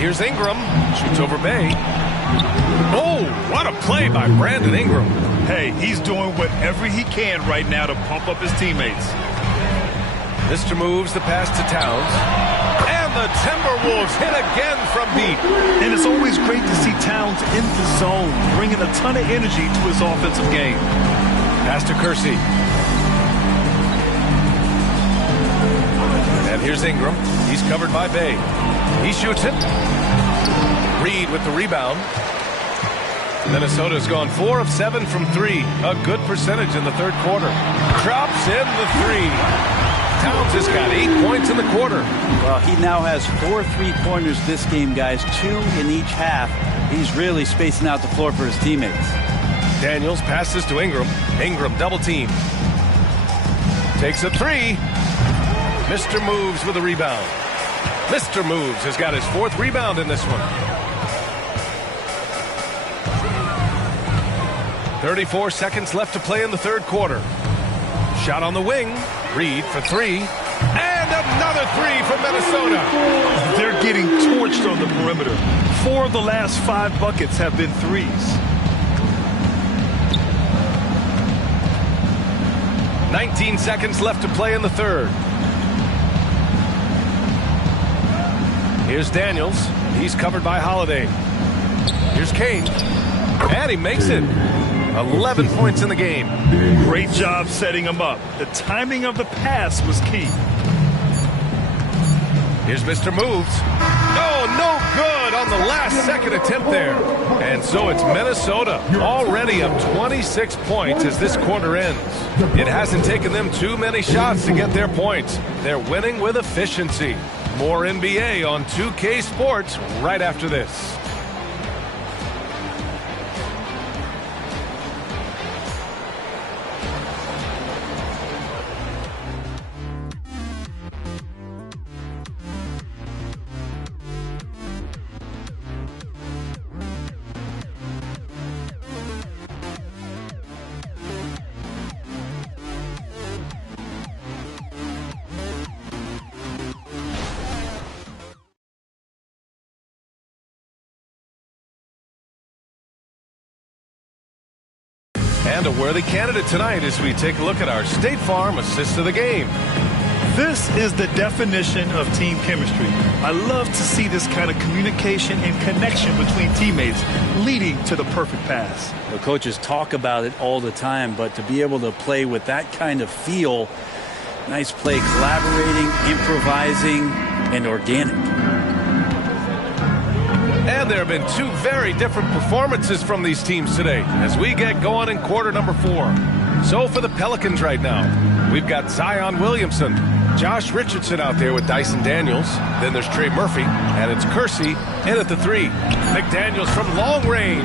Here's Ingram. Shoots over Bay. Oh, what a play by Brandon Ingram. Hey, he's doing whatever he can right now to pump up his teammates. Mr. moves the pass to Towns. And the Timberwolves hit again from deep. And it's always great to see Towns in the zone, bringing a ton of energy to his offensive game. Pass to Kersey. And here's Ingram. He's covered by Bay. He shoots it. Reed with the rebound. Minnesota's gone 4 of 7 from 3. A good percentage in the third quarter. Drops in the three. Towns has got 8 points in the quarter. Well, he now has 4 3-pointers this game, guys. 2 in each half. He's really spacing out the floor for his teammates. Daniels passes to Ingram. Ingram double team. Takes a three. Mr. Moves with a rebound. Mr. Moves has got his 4th rebound in this one. 34 seconds left to play in the third quarter. Shot on the wing. Reed for 3. And another 3 from Minnesota. They're getting torched on the perimeter. 4 of the last 5 buckets have been threes. 19 seconds left to play in the third. Here's Daniels. He's covered by Holiday. Here's Kane. And he makes it. 11 points in the game. Great job setting him up. The timing of the pass was key. Here's Mr. Moves. Oh, no good on the last second attempt there. And so it's Minnesota already up 26 points as this quarter ends. It hasn't taken them too many shots to get their points. They're winning with efficiency. More NBA on 2K Sports right after this. And a worthy candidate tonight as we take a look at our State Farm assist of the game. This is the definition of team chemistry. I love to see this kind of communication and connection between teammates leading to the perfect pass. The coaches talk about it all the time, but to be able to play with that kind of feel, nice play, collaborating, improvising, and organic. there have been two very different performances from these teams today as we get going in quarter number 4. So for the Pelicans right now, we've got Zion Williamson, Josh Richardson out there with Dyson Daniels. Then there's Trey Murphy, and it's Kersey in at the 3. McDaniels from long range.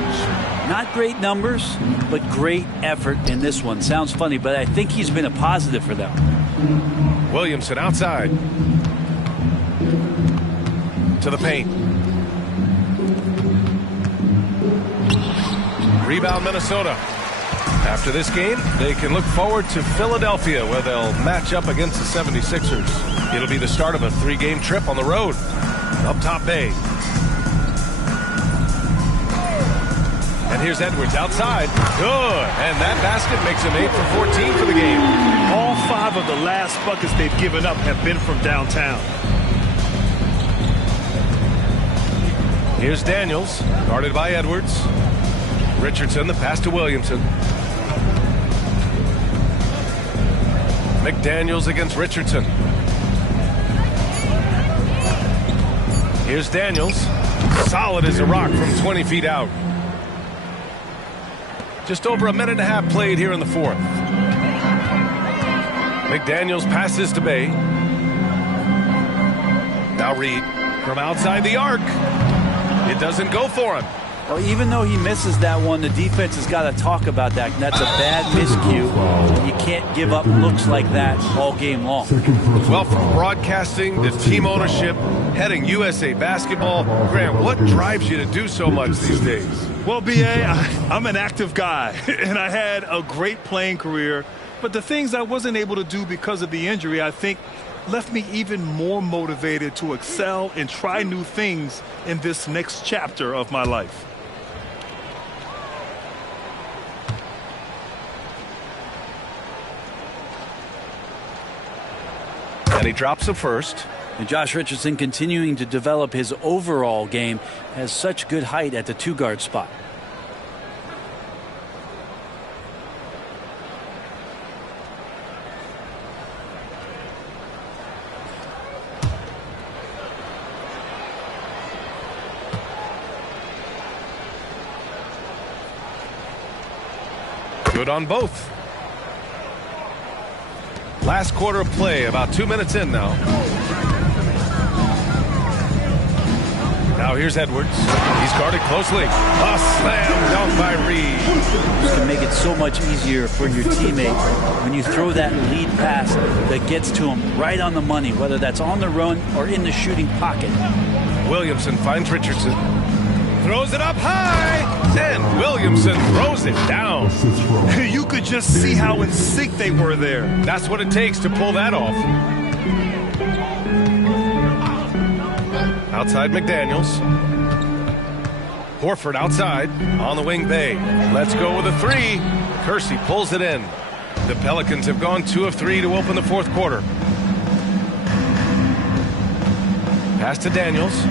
Not great numbers, but great effort in this one. Sounds funny, but I think he's been a positive for them. Williamson outside. To the paint. Rebound Minnesota. After this game, they can look forward to Philadelphia, where they'll match up against the 76ers. It'll be the start of a 3-game trip on the road. Up top Bay. And here's Edwards outside. Good. And that basket makes him 8 for 14 for the game. All 5 of the last buckets they've given up have been from downtown. Here's Daniels, guarded by Edwards. Richardson, the pass to Williamson. McDaniels against Richardson. Here's Daniels. Solid as a rock from 20 feet out. Just over a minute and a half played here in the 4th. McDaniels passes to Bay. Now Reed from outside the arc. It doesn't go for him. Well, even though he misses that one, the defense has got to talk about that. And that's a bad miscue. You can't give up looks like that all game long. Well, from broadcasting to team ownership, heading USA Basketball, Grant, what drives you to do so much these days? Well, B.A., I'm an active guy, and I had a great playing career. But the things I wasn't able to do because of the injury, I think, left me even more motivated to excel and try new things in this next chapter of my life. And he drops the first. And Josh Richardson, continuing to develop his overall game, has such good height at the 2-guard spot. Good on both. Last quarter of play, about 2 minutes in now. Now here's Edwards. He's guarded closely. A slam dunk by Reed. This can make it so much easier for your teammate when you throw that lead pass that gets to him right on the money, whether that's on the run or in the shooting pocket. Williamson finds Richardson. Throws it up high. And Williamson throws it down. You could just see how in sync they were there. That's what it takes to pull that off. Outside McDaniels. Horford outside on the wing Bay. Let's go with a 3. Kersey pulls it in. The Pelicans have gone 2 of 3 to open the 4th quarter. Pass to Daniels.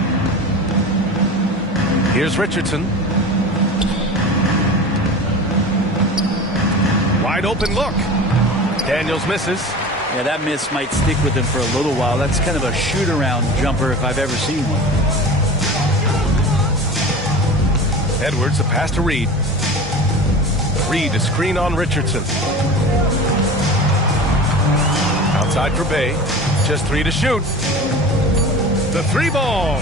Here's Richardson. Wide open look. Daniels misses. Yeah, that miss might stick with him for a little while. That's kind of a shoot-around jumper if I've ever seen one. Edwards, a pass to Reed. Reed, a screen on Richardson. Outside for Bay. Just 3 to shoot. The 3 ball.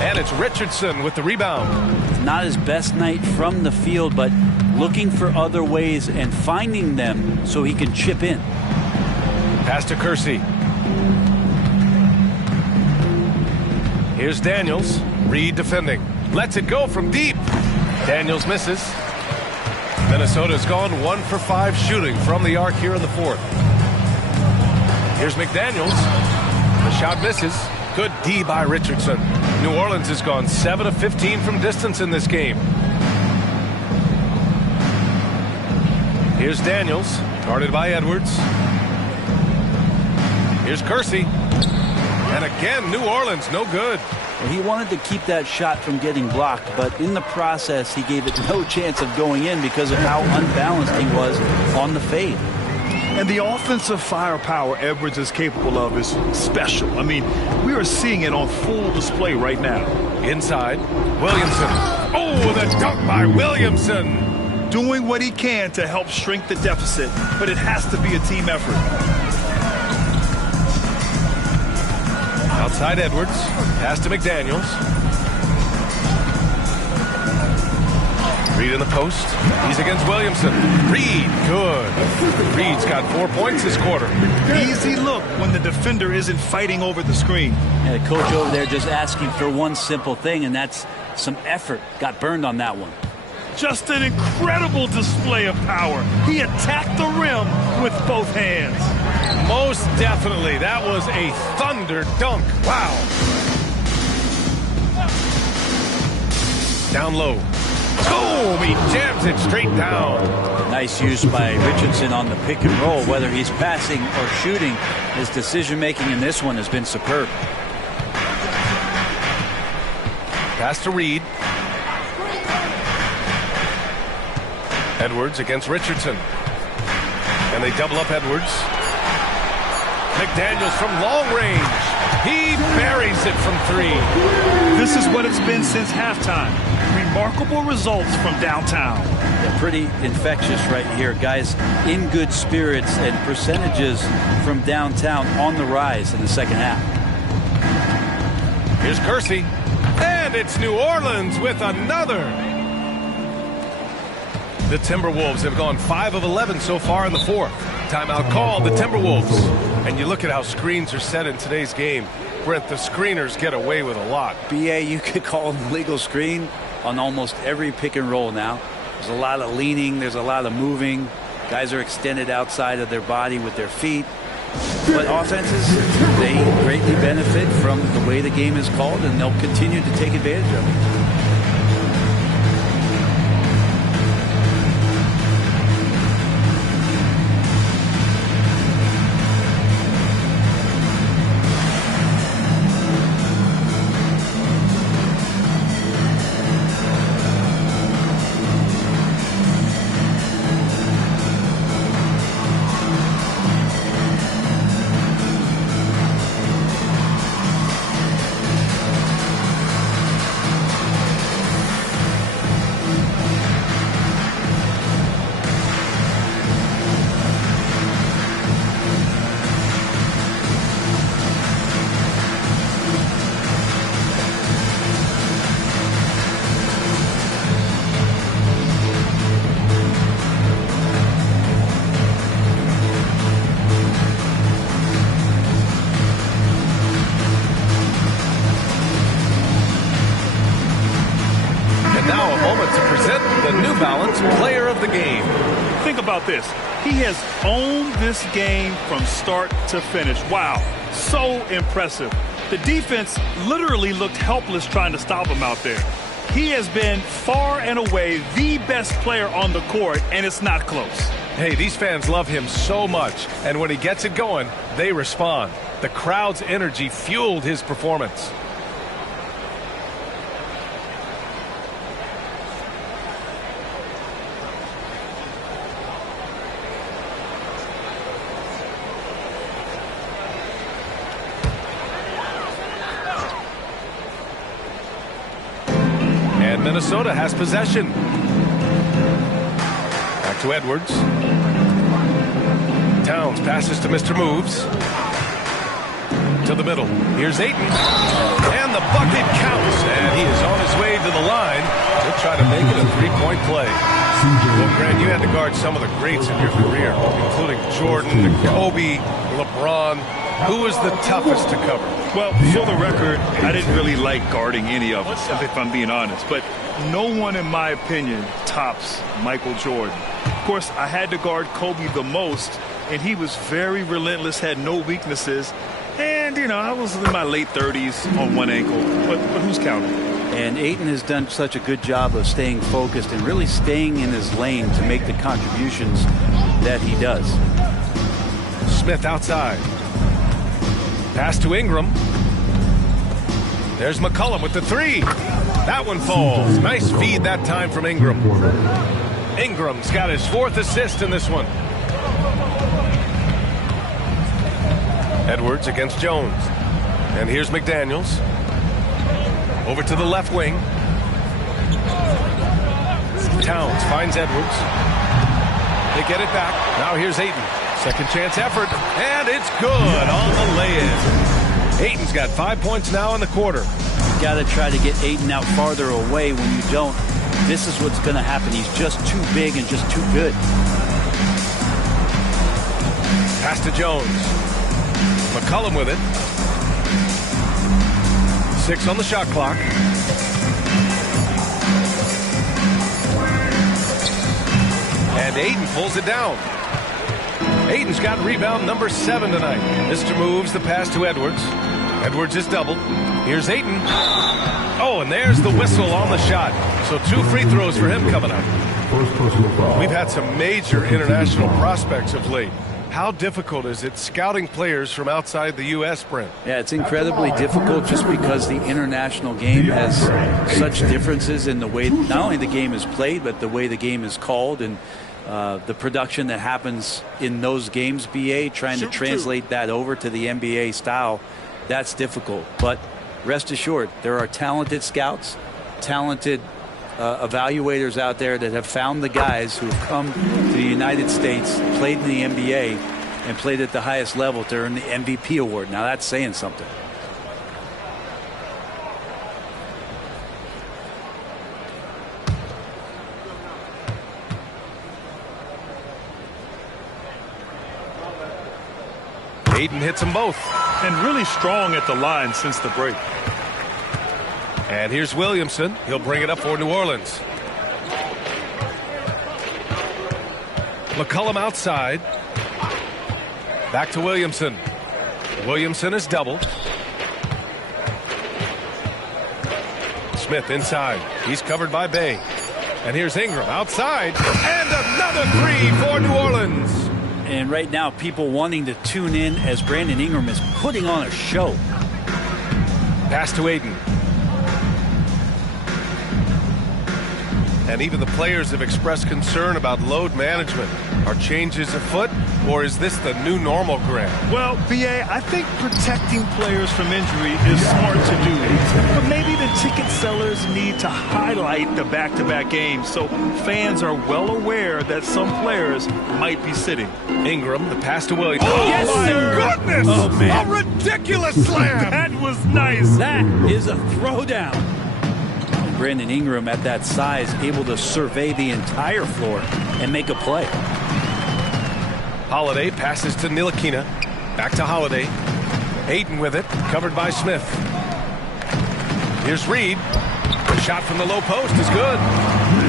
And it's Richardson with the rebound. It's not his best night from the field, but looking for other ways and finding them so he can chip in. Pass to Kersey. Here's Daniels. Reed defending. Lets it go from deep. Daniels misses. Minnesota's gone 1 for 5 shooting from the arc here in the 4th. Here's McDaniels. The shot misses. Good D by Richardson. New Orleans has gone 7 of 15 from distance in this game. Here's Daniels, guarded by Edwards. Here's Kersey. And again, New Orleans, no good. Well, he wanted to keep that shot from getting blocked, but in the process, he gave it no chance of going in because of how unbalanced he was on the fade. And the offensive firepower Edwards is capable of is special. I mean, we are seeing it on full display right now. Inside, Williamson. Oh, the dunk by Williamson. Doing what he can to help shrink the deficit, but it has to be a team effort. Outside Edwards, pass to McDaniels. Reed in the post. He's against Williamson. Reed, good. Reed's got 4 points this quarter. Easy look when the defender isn't fighting over the screen. Yeah, the coach over there just asking for one simple thing, and that's some effort. Got burned on that one. Just an incredible display of power. He attacked the rim with both hands. Most definitely. That was a thunder dunk. Wow. Down low. Boom! He jams it straight down. Nice use by Richardson on the pick and roll. Whether he's passing or shooting, his decision-making in this one has been superb. Pass to Reed. Edwards against Richardson. And they double up Edwards. McDaniels from long range. He buries it from three. This is what it's been since halftime. Remarkable results from downtown. Yeah, pretty infectious right here. Guys in good spirits and percentages from downtown on the rise in the second half. Here's Kersey. And it's New Orleans with another. The Timberwolves have gone 5 of 11 so far in the fourth. Timeout called, the Timberwolves. And you look at how screens are set in today's game. Brent, the screeners get away with a lot. BA, you could call an illegal screen on almost every pick and roll now. There's a lot of leaning. There's a lot of moving. Guys are extended outside of their body with their feet. But offenses, they greatly benefit from the way the game is called, and they'll continue to take advantage of it. This. He has owned this game from start to finish. Wow, so impressive. The defense literally looked helpless trying to stop him out there. He has been far and away the best player on the court, and it's not close. Hey, these fans love him so much, and when he gets it going, they respond. The crowd's energy fueled his performance. Minnesota has possession. Back to Edwards. Towns passes to Mr. Moves. To the middle. Here's Ayton. And the bucket counts. And he is on his way to the line to try to make it a three-point play. Well, Grant, you had to guard some of the greats in your career, including Jordan, Kobe, LeBron. Who was the toughest to cover? Well, for the record, I didn't really like guarding any of us, if I'm being honest. But no one, in my opinion, tops Michael Jordan. Of course, I had to guard Kobe the most, and he was very relentless, had no weaknesses. And, you know, I was in my late 30s on one ankle, but who's counting? And Ayton has done such a good job of staying focused and really staying in his lane to make the contributions that he does. Smith outside. Pass to Ingram. There's McCollum with the three. That one falls. Nice feed that time from Ingram. Ingram's got his fourth assist in this one. Edwards against Jones. And here's McDaniels. Over to the left wing. Towns finds Edwards. They get it back. Now here's Ayton. Second chance effort. And it's good on the lay-in. Ayton's got 5 points now in the quarter. You got to try to get Ayton out farther away. When you don't, this is what's going to happen. He's just too big and just too good. Pass to Jones. McCollum with it. 6 on the shot clock. And Ayton pulls it down. Ayton's got rebound number 7 tonight. Mr. moves the pass to Edwards. Edwards is doubled. Here's Ayton. Oh, and there's the whistle on the shot. So 2 free throws for him coming up. We've had some major international prospects of late. How difficult is it scouting players from outside the U.S., Brent? Yeah, it's incredibly difficult just because the international game has such differences in the way not only the game is played, but the way the game is called and the production that happens in those games, BA, trying to translate that over to the NBA style, that's difficult. But rest assured, there are talented scouts, talented evaluators out there that have found the guys who have come to the United States, played in the NBA, and played at the highest level to earn the MVP award. Now that's saying something. Ayton hits them both. And really strong at the line since the break. And here's Williamson. He'll bring it up for New Orleans. McCollum outside. Back to Williamson. Williamson is doubled. Smith inside. He's covered by Bay. And here's Ingram outside. And another 3 for New Orleans. And right now, people wanting to tune in as Brandon Ingram is putting on a show. Pass to Ayton. And even the players have expressed concern about load management. Are changes afoot, or is this the new normal, Grant? Well, BA, I think protecting players from injury is smart to do. But maybe the ticket sellers need to highlight the back-to-back games so fans are well aware that some players might be sitting. Ingram, the pass to Williams. Oh, yes, my sir. goodness! Oh, man. A ridiculous slam! That was nice. That is a throwdown. Brandon Ingram at that size able to survey the entire floor and make a play. Holiday passes to Ntilikina. Back to Holiday. Ayton with it, covered by Smith. Here's Reed. The shot from the low post is good.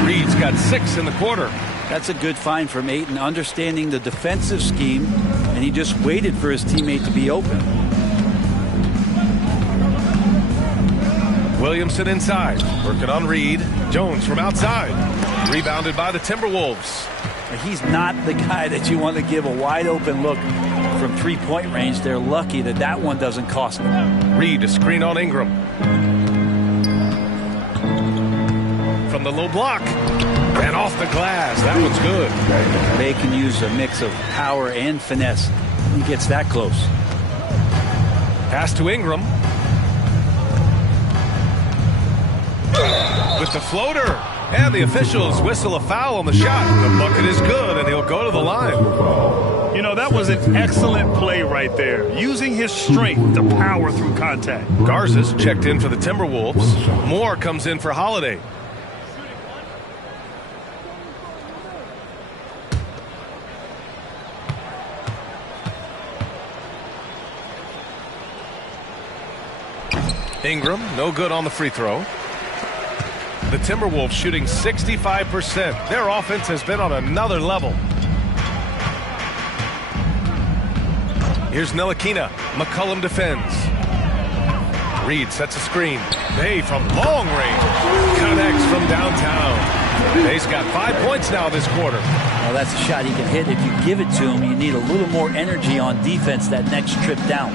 Reed's got 6 in the quarter. That's a good find from Ayton, understanding the defensive scheme, and he just waited for his teammate to be open. Williamson inside, working on Reed. Jones from outside, rebounded by the Timberwolves. He's not the guy that you want to give a wide open look from 3-point range. They're lucky that that one doesn't cost them. Reed, a screen on Ingram. From the low block, and off the glass. That one's good. They can use a mix of power and finesse. He gets that close. Pass to Ingram. With the floater, and the officials whistle a foul on the shot. The bucket is good, and he'll go to the line. You know, that was an excellent play right there, using his strength to power through contact. Garza's checked in for the Timberwolves. Moore comes in for Holiday. Ingram, no good on the free throw. The Timberwolves shooting 65%. Their offense has been on another level. Here's Ntilikina. McCollum defends. Reed sets a screen. Bay from long range. Connects from downtown. Bay's got 5 points now this quarter. Well, that's a shot he can hit. If you give it to him, you need a little more energy on defense that next trip down.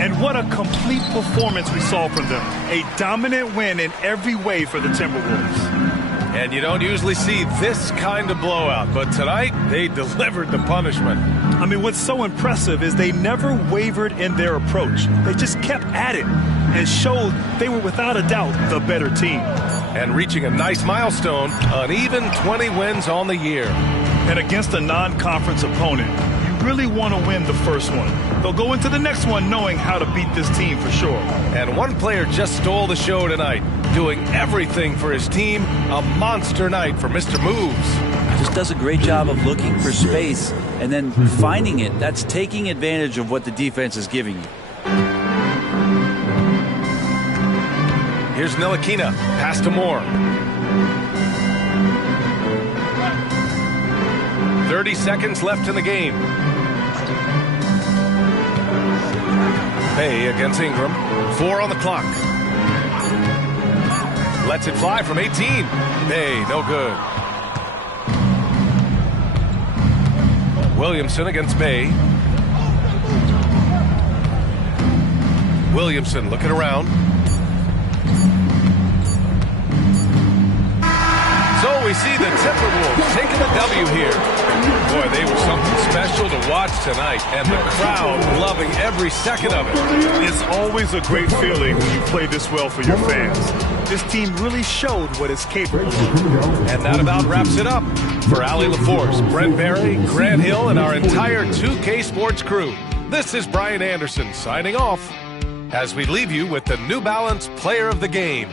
And what a complete performance we saw from them. A dominant win in every way for the Timberwolves. And you don't usually see this kind of blowout, but tonight they delivered the punishment. I mean, what's so impressive is they never wavered in their approach. They just kept at it and showed they were without a doubt the better team. And reaching a nice milestone, an even 20 wins on the year. And against a non-conference opponent, you really want to win the first one. They'll go into the next one knowing how to beat this team for sure. And one player just stole the show tonight, doing everything for his team. A monster night for Mr. Moves. Just does a great job of looking for space and then finding it. That's taking advantage of what the defense is giving you. Here's Ntilikina. Pass to Moore. 30 seconds left in the game. Bay against Ingram. 4 on the clock. Lets it fly from 18. Bay, no good. Williamson against Bay. Williamson looking around. So we see the Timberwolves taking the W here. Boy, they were something special to watch tonight, and the crowd loving every second of it. It's always a great feeling when you play this well for your fans. This team really showed what it's capable of. And that about wraps it up. For Allie LaForce, Brent Barry, Grant Hill, and our entire 2K Sports crew, this is Brian Anderson signing off as we leave you with the New Balance Player of the Game.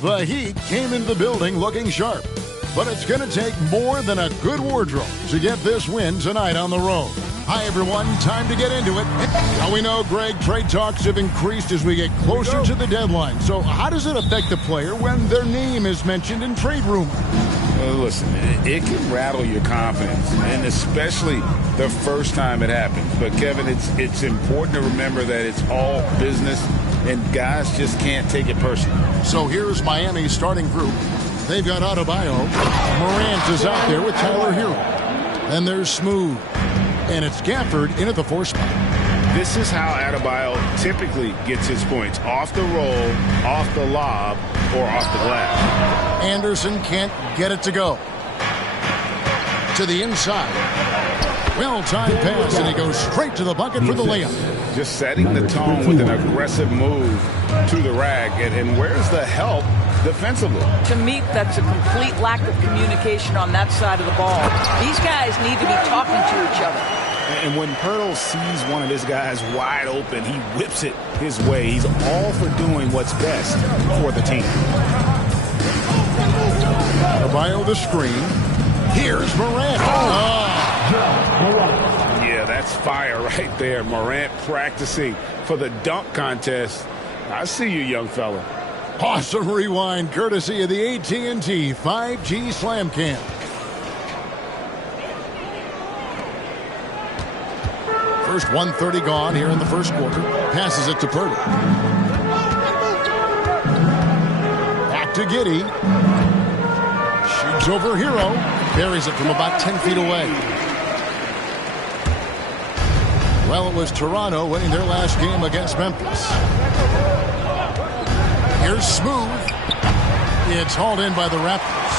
The Heat came into the building looking sharp, but it's going to take more than a good wardrobe to get this win tonight on the road. Hi, everyone. Time to get into it. Now, we know, Greg, trade talks have increased as we get closer to the deadline. So how does it affect the player when their name is mentioned in trade rumors? Well, listen, it can rattle your confidence, and especially the first time it happens. But, Kevin, it's important to remember that it's all business, and guys just can't take it personally. So here's Miami's starting group. They've got Adebayo. Morant is out there with Tyler Hero. And there's Smooth. And it's Gafford in at the 4 spot. This is how Adebayo typically gets his points. Off the roll, off the lob, or off the glass. Anderson can't get it to go. To the inside. Well-timed pass, and he goes straight to the bucket for the layup. Just setting the tone with an aggressive move to the rack. And where's the help defensively? To me, that's a complete lack of communication on that side of the ball. These guys need to be talking to each other. And when Pirtle sees one of his guys wide open, he whips it his way. He's all for doing what's best for the team. Adebayo the screen. Here's Morant. Yeah, that's fire right there. Morant practicing for the dunk contest. I see you, young fella. Awesome rewind courtesy of the AT&T 5G Slam Cam. First 1:30 gone here in the first quarter. Passes it to Purdy. Back to Giddey. Shoots over Hero. Buries it from about 10 feet away. Well, it was Toronto winning their last game against Memphis. Here's Smooth. It's hauled in by the Raptors.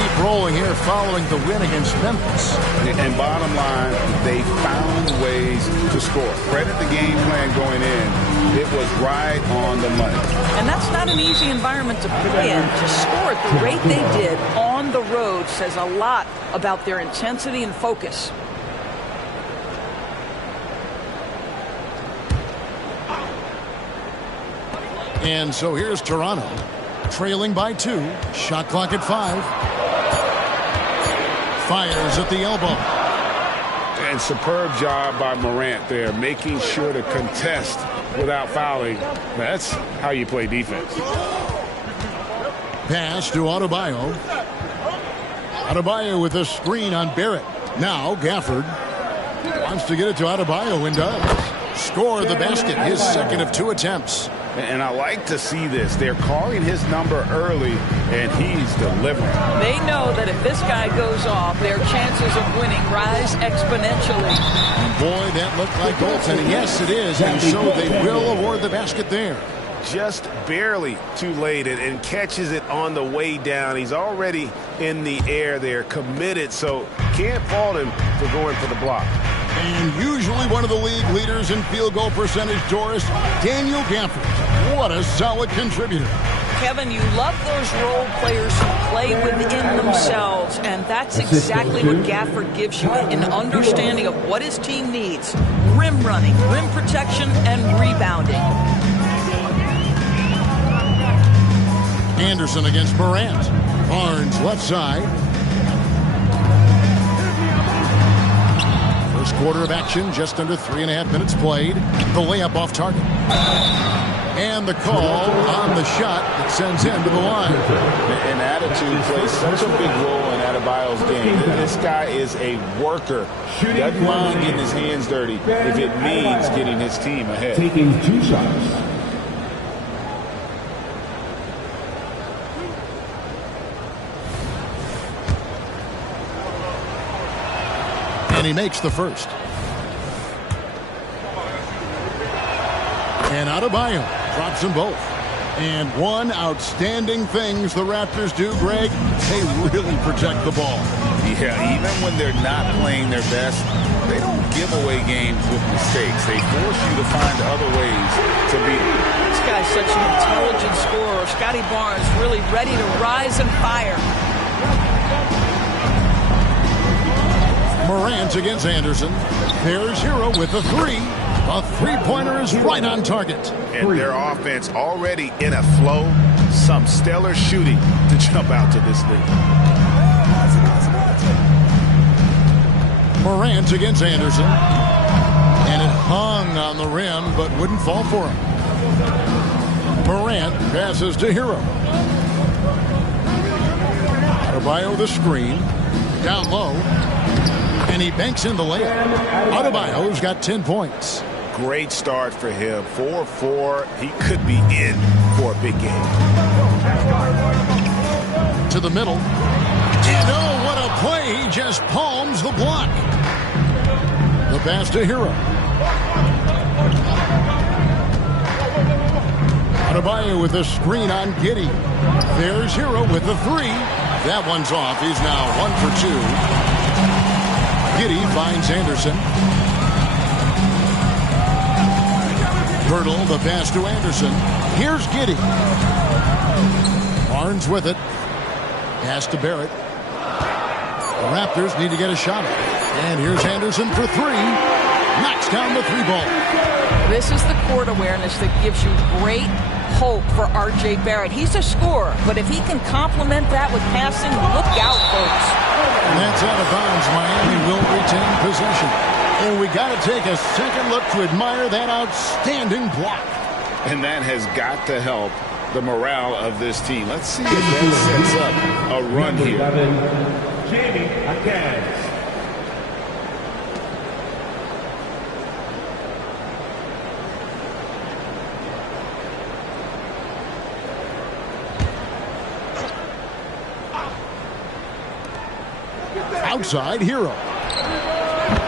Keep rolling here following the win against Memphis. And bottom line, they found ways to score. Credit the game plan going in. It was right on the money. And that's not an easy environment to play in. To score at the rate they did on the road says a lot about their intensity and focus. And so here's Toronto, trailing by 2. Shot clock at 5. Fires at the elbow. And superb job by Morant there, making sure to contest without fouling. That's how you play defense. Pass to Adebayo. Adebayo with a screen on Barrett. Now Gafford wants to get it to Adebayo and does. Score the basket, his second of 2 attempts. And I like to see this. They're calling his number early, and he's delivering. They know that if this guy goes off, their chances of winning rise exponentially. Boy, that looked like goaltending. Yes, it is. And so they will award the basket there. Just barely too late and catches it on the way down. He's already in the air there, committed, so can't fault him for going for the block. And usually one of the league leaders in field goal percentage, Doris, Daniel Gafford. What a solid contributor. Kevin, you love those role players who play within themselves, and that's exactly what Gafford gives you, an understanding of what his team needs. Rim running, rim protection, and rebounding. Anderson against Morant. Barnes left side. First quarter of action, just under 3.5 minutes played. The layup off target. And the call on the shot that sends him to the line. And attitude plays such a big role in Adebayo's game. This guy is a worker. Doesn't mind getting his hands dirty if it means getting his team ahead. Taking 2 shots. And he makes the first. And Adebayo drops them both. And one outstanding things the Raptors do, Greg, they really protect the ball. Yeah, even when they're not playing their best, they don't give away games with mistakes. They force you to find other ways to beat them. This guy's such an intelligent scorer. Scotty Barnes really ready to rise and fire. Morant against Anderson. There's Hero with the 3. A 3-pointer is right on target. And their offense already in a flow. Some stellar shooting to jump out to this lead. Morant against Anderson. And it hung on the rim, but wouldn't fall for him. Morant passes to Hero. Adebayo the screen. Down low. And he banks in the layup. Adebayo's got 10 points. Great start for him. 4-4. He could be in for a big game. To the middle. And oh, what a play. He just palms the block. The pass to Hero. Adebayo with a screen on Giddey. There's Hero with the three. That one's off. He's now 1 for 2. Giddey finds Anderson. Hurdle, the pass to Anderson. Here's Giddey. Barnes with it. Pass to Barrett. The Raptors need to get a shot at it. And here's Anderson for three. Knocks down the three ball. This is the court awareness that gives you great hope for R.J. Barrett. He's a scorer, but if he can complement that with passing, look out, folks. And that's out of bounds. Miami will retain possession. And we got to take a second look to admire that outstanding block. And that has got to help the morale of this team. Let's see if that sets up a run here. Jamie again. Outside Hero.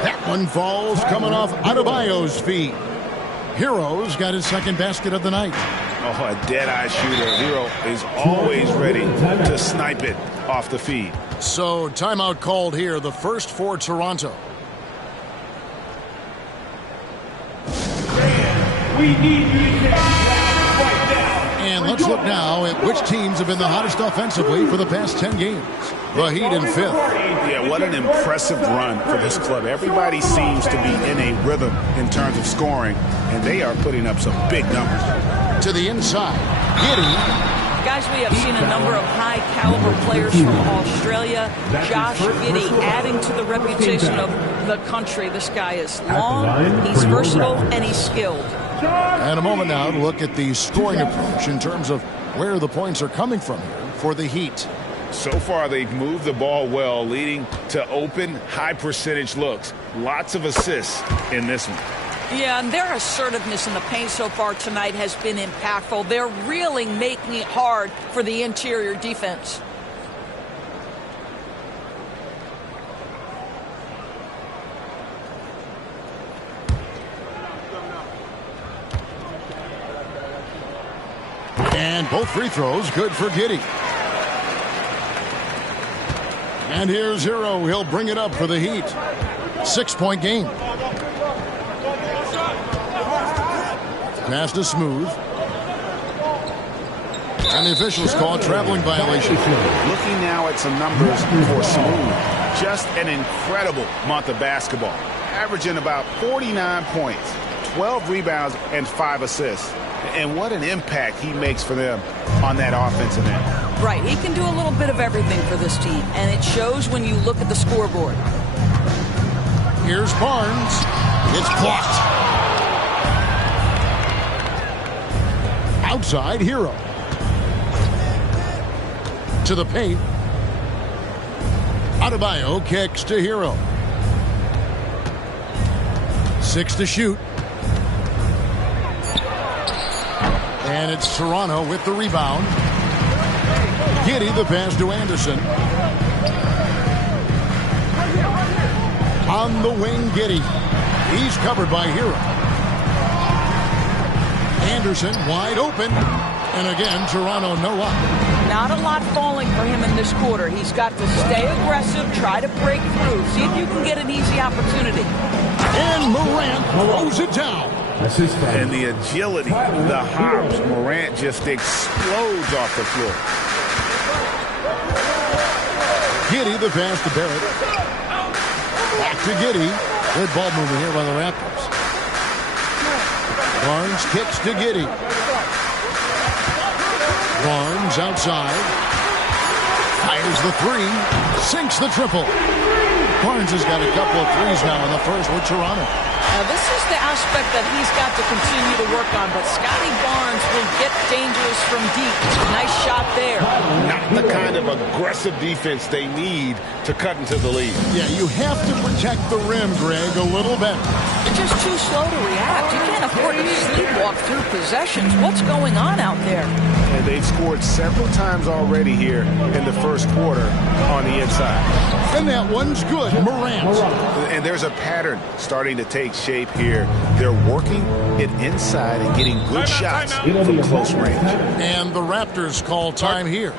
That one falls coming off Adebayo's feet. Hero's got his second basket of the night. Oh, a dead-eye shooter. Hero is always ready to snipe it off the feed. So timeout called here, the first for Toronto. We need you to take right now. And let's look now at which teams have been the hottest offensively for the past 10 games. The Heat in fifth. Yeah, what an impressive run for this club. Everybody seems to be in a rhythm in terms of scoring, and they are putting up some big numbers. To the inside, Giddey. Guys, we have seen a number of high-caliber players from Australia. Josh Giddey adding to the reputation of the country. This guy is long, he's versatile, and he's skilled. And a moment now to look at the scoring approach in terms of where the points are coming from here for the Heat. So far, they've moved the ball well, leading to open, high-percentage looks. Lots of assists in this one. Yeah, and their assertiveness in the paint so far tonight has been impactful. They're really making it hard for the interior defense. And both free throws good for Giddey. And here's Hero. He'll bring it up for the Heat. 6-point game. Pass to Smooth. And the officials call a traveling violation. Looking now at some numbers for Smooth. Just an incredible month of basketball. Averaging about 49 points, 12 rebounds, and 5 assists. And what an impact he makes for them on that offensive end. Right, he can do a little bit of everything for this team, and it shows when you look at the scoreboard. Here's Barnes. It's blocked. Outside Hero. To the paint. Adebayo kicks to Hero. 6 to shoot. And it's Toronto with the rebound. Giddey the pass to Anderson. On the wing, Giddey. He's covered by Hero. Anderson wide open. And again, Toronto no luck. Not a lot falling for him in this quarter. He's got to stay aggressive, try to break through, see if you can get an easy opportunity. And Morant throws it down. And the agility, the hops, Morant just explodes off the floor. Giddey the pass to Barrett. Back to Giddey. Good ball movement here by the Raptors. Barnes kicks to Giddey. Barnes outside. Fires the three. Sinks the triple. Barnes has got a couple of threes now in the first with Toronto. Now, this is the aspect that he's got to continue to work on, but Scotty Barnes will get dangerous from deep. Nice shot there. Not the kind of aggressive defense they need to cut into the lead. Yeah, you have to protect the rim, Greg, a little better. They're just too slow to react. You can't afford to sleepwalk through possessions. What's going on out there? And they've scored several times already here in the first quarter on the inside. And that one's good, Morant. And there's a pattern starting to take shape here. They're working it inside and getting good shots from close range. And the Raptors call time here.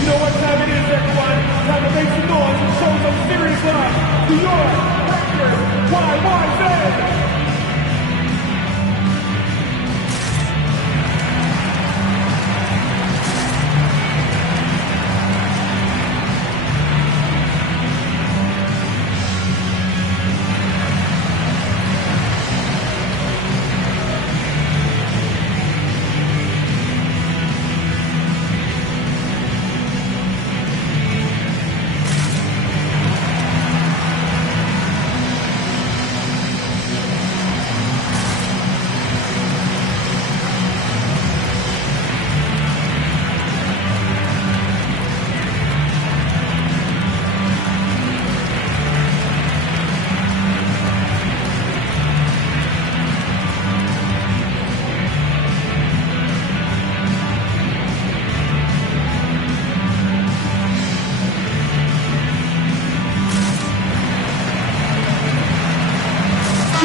You know what time it is, everyone? Time to make some noise and show some serious love to your Raptors YYZ!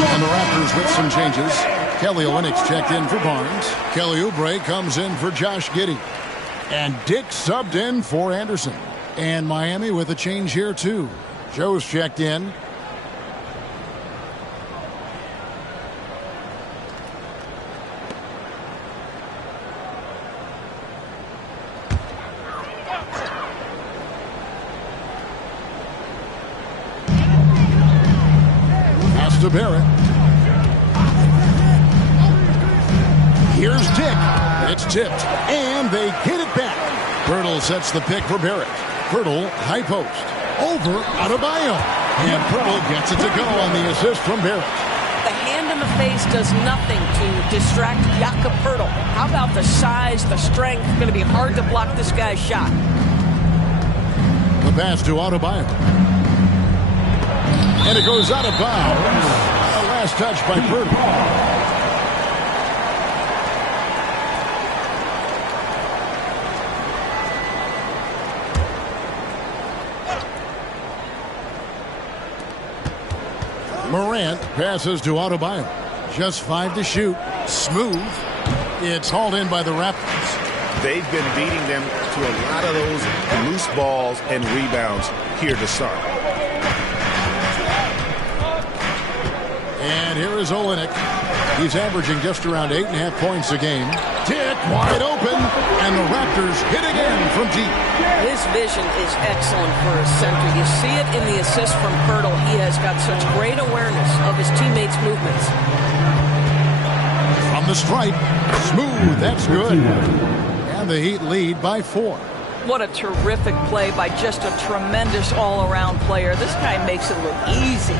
And the Raptors with some changes. Kelly Olynyk's checked in for Barnes. Kelly Oubre comes in for Josh Giddey. And Dick subbed in for Anderson. And Miami with a change here too. Joe's checked in. Pass to Barrett. Here's Dick. It's tipped. And they get it back. Pirtle sets the pick for Barrett. Pirtle, high post. Over Adebayo. And Pirtle gets it to go on the assist from Barrett. The hand in the face does nothing to distract Jakob Pirtle. How about the size, the strength? It's going to be hard to block this guy's shot. The pass to Adebayo. And it goes out of bounds. A last touch by Pirtle. Morant passes to Adebayo. Just 5 to shoot. Smooth. It's hauled in by the Raptors. They've been beating them to a lot of those loose balls and rebounds here to start. And here is Olynyk. He's averaging just around 8.5 points a game. Dick wide open, and the Raptors hit again from deep. His vision is excellent for a center. You see it in the assist from Pirtle. He has got such great awareness of his teammates' movements. From the stripe, smooth, that's good. And the Heat lead by 4. What a terrific play by just a tremendous all-around player. This guy makes it look easy.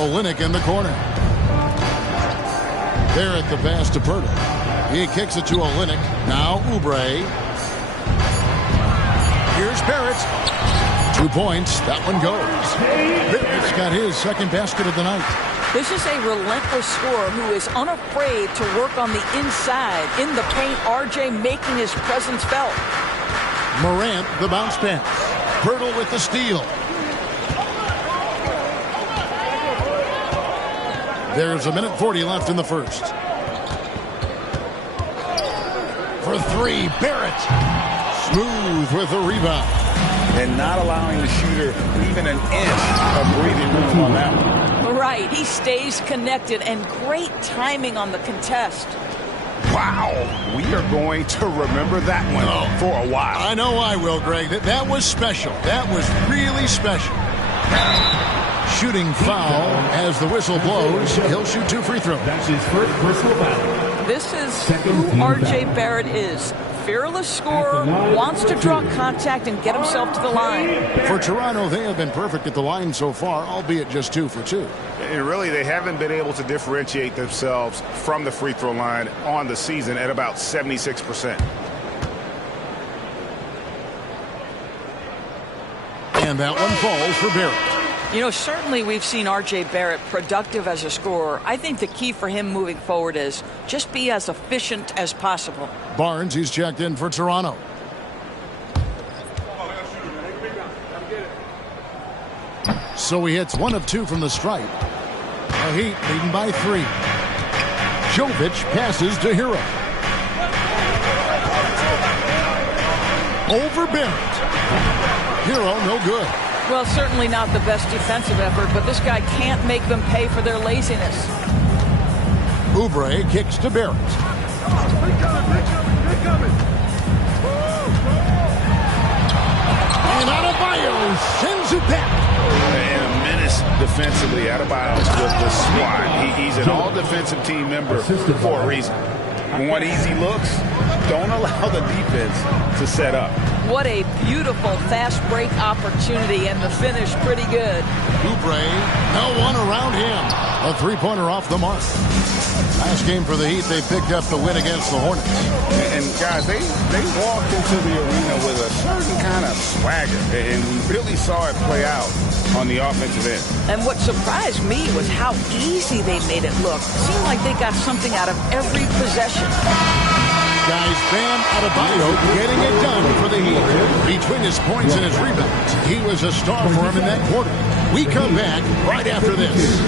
Olynyk in the corner. Barrett the pass to Pirtle. He kicks it to Olynyk. Now Oubre. Here's Barrett. 2 points. That one goes. Barrett's got his second basket of the night. This is a relentless scorer who is unafraid to work on the inside. In the paint, RJ making his presence felt. Morant the bounce pass. Pirtle with the steal. There's 1:40 left in the first. For 3, Barrett. Smooth with the rebound. And not allowing the shooter even an inch of breathing room on that one. Right, he stays connected, and great timing on the contest. Wow, we are going to remember that one for a while. I know I will, Greg. That was special. That was really special. Shooting foul as the whistle blows. He'll shoot 2 free throws. That's his first personal foul. This is who R.J. Barrett is. Fearless scorer, wants to draw contact and get himself to the line. For Toronto, they have been perfect at the line so far, albeit just 2 for 2. And really, they haven't been able to differentiate themselves from the free throw line on the season at about 76%. And that one falls for Barrett. You know, certainly we've seen R.J. Barrett productive as a scorer. I think the key for him moving forward is just be as efficient as possible. Barnes, he's checked in for Toronto. So he hits 1 of 2 from the stripe. The Heat leading by 3. Jovic passes to Hero. Over Barrett. Hero no good. Well, certainly not the best defensive effort, but this guy can't make them pay for their laziness. Oubre kicks to Barrett. And Adebayo sends it back. And a menace defensively. Adebayo with the squad. He's an all-defensive team member for a reason. Want easy looks? Don't allow the defense to set up. What a beautiful fast break opportunity, and the finish pretty good. Oubre, no one around him. A 3-pointer off the mark. Last game for the Heat, they picked up the win against the Hornets. And guys, they walked into the arena with a certain kind of swagger, and we really saw it play out on the offensive end. And what surprised me was how easy they made it look. It seemed like they got something out of every possession. Guys, Bam Adebayo getting it done for the Heat. Between his points and his rebounds, he was a star for him in that quarter. We come back right after this.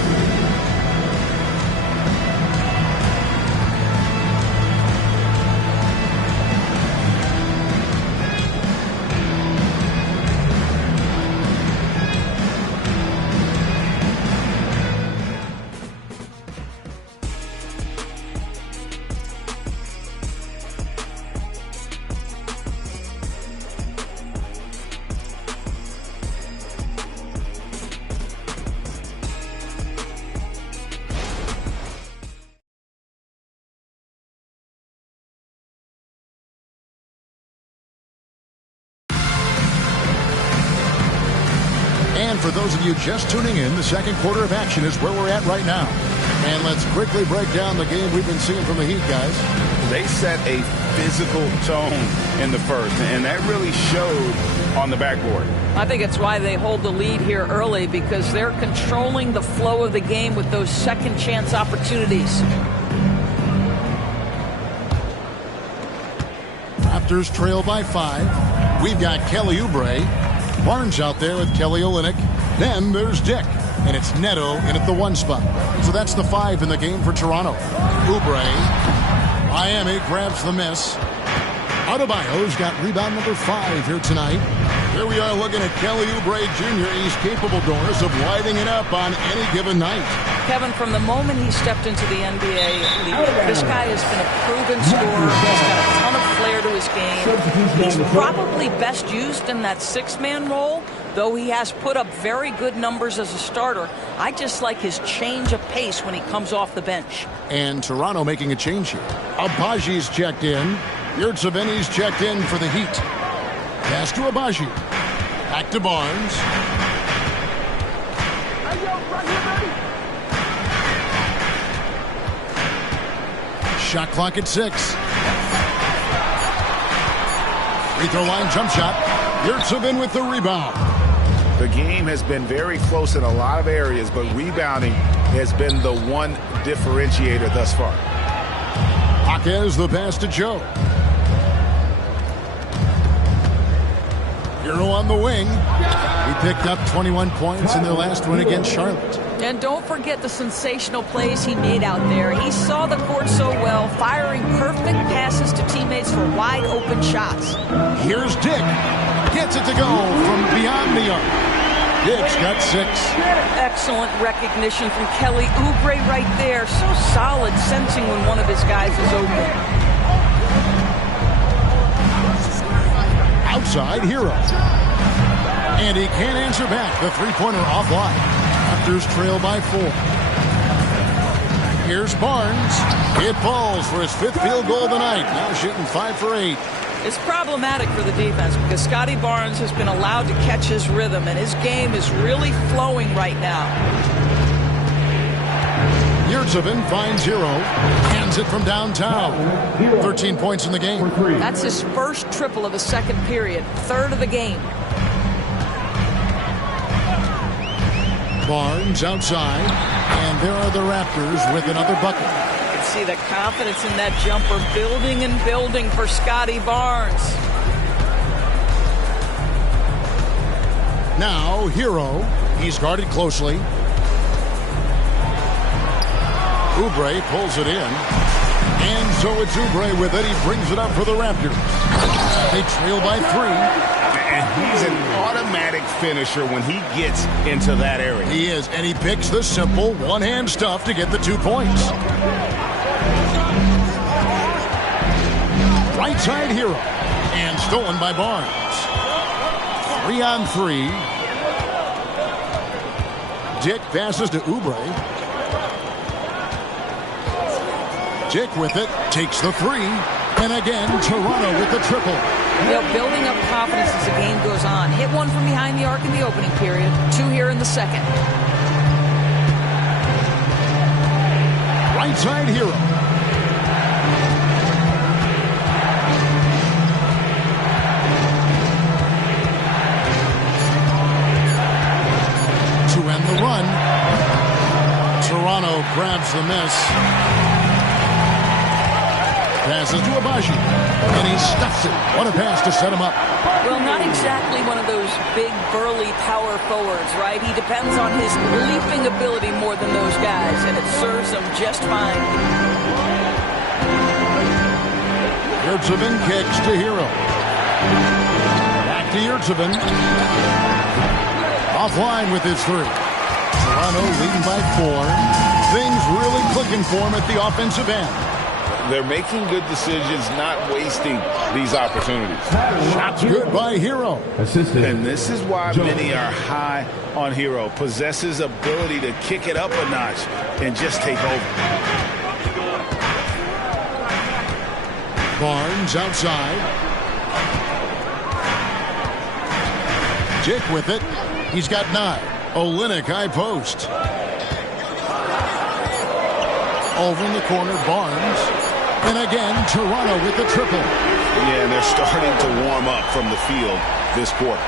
For those of you just tuning in, the second quarter of action is where we're at right now. And let's quickly break down the game we've been seeing from the Heat, guys. They set a physical tone in the first, and that really showed on the backboard. I think it's why they hold the lead here early, because they're controlling the flow of the game with those second chance opportunities. Raptors trail by 5. We've got Kelly Oubre. Barnes out there with Kelly Olynyk. Then there's Dick. And it's Neto in at the 1 spot. So that's the 5 in the game for Toronto. Oubre. Miami grabs the miss. Adebayo's got rebound number 5 here tonight. Here we are looking at Kelly Oubre Jr. He's capable, Doris, of lighting it up on any given night. Kevin, from the moment he stepped into the NBA league, this guy has been a proven scorer. He's got a ton of flair to his game. He's probably best used in that 6-man role, though he has put up very good numbers as a starter. I just like his change of pace when he comes off the bench. And Toronto making a change here. Abaji's checked in. Yurtseveni's checked in for the Heat. Pass to Abaji. Back to Barnes. Shot clock at 6. Free throw line jump shot. Yurtseven with the rebound. The game has been very close in a lot of areas, but rebounding has been the one differentiator thus far. Jaquez the pass to Joe. Hero on the wing. He picked up 21 points in their last win against Charlotte. And don't forget the sensational plays he made out there. He saw the court so well, firing perfect passes to teammates for wide open shots. Here's Dick. Gets it to go from beyond the arc. Diggs got 6. Excellent recognition from Kelly Oubre right there. So solid, sensing when one of his guys is open. Outside Hero. And he can't answer back. The three-pointer offline. Raptors trail by 4. Here's Barnes. It falls for his 5th field goal of the night. Now shooting 5 for 8. It's problematic for the defense because Scotty Barnes has been allowed to catch his rhythm, and his game is really flowing right now. Yurtseven finds Hero. Hands it from downtown. 13 points in the game. That's his first triple of the second period. 3rd of the game. Barnes outside. And there are the Raptors with another bucket. See the confidence in that jumper building and building for Scotty Barnes. Now Hero. He's guarded closely. Oubre pulls it in. And so it's Oubre with it. He brings it up for the Raptors. They trail by 3. And he's an automatic finisher when he gets into that area. He is, and he picks the simple one-hand stuff to get the 2 points. Right side Hero. And stolen by Barnes. 3-on-3. Dick passes to Oubre. Dick with it. Takes the 3. And again, Toronto with the triple. You know, building up confidence as the game goes on. Hit one from behind the arc in the opening period. 2 here in the second. Right side Hero. To end the run. Toronto grabs the miss. Passes to Abaji, and he stuffs it. What a pass to set him up. Well, not exactly one of those big, burly power forwards, right? He depends on his leaping ability more than those guys, and it serves him just fine. Yurtseven kicks to Hero. Back to Yurtseven. Offline with his 3. Toronto leading by 4. Things really clicking for him at the offensive end. They're making good decisions, not wasting these opportunities. Shots good by Hero. And this is why many are high on Hero. Possesses ability to kick it up a notch and just take over. Barnes outside. Dick with it. He's got 9. Olynyk high post. Over in the corner, Barnes. And again, Toronto with the triple. Yeah, and they're starting to warm up from the field this quarter.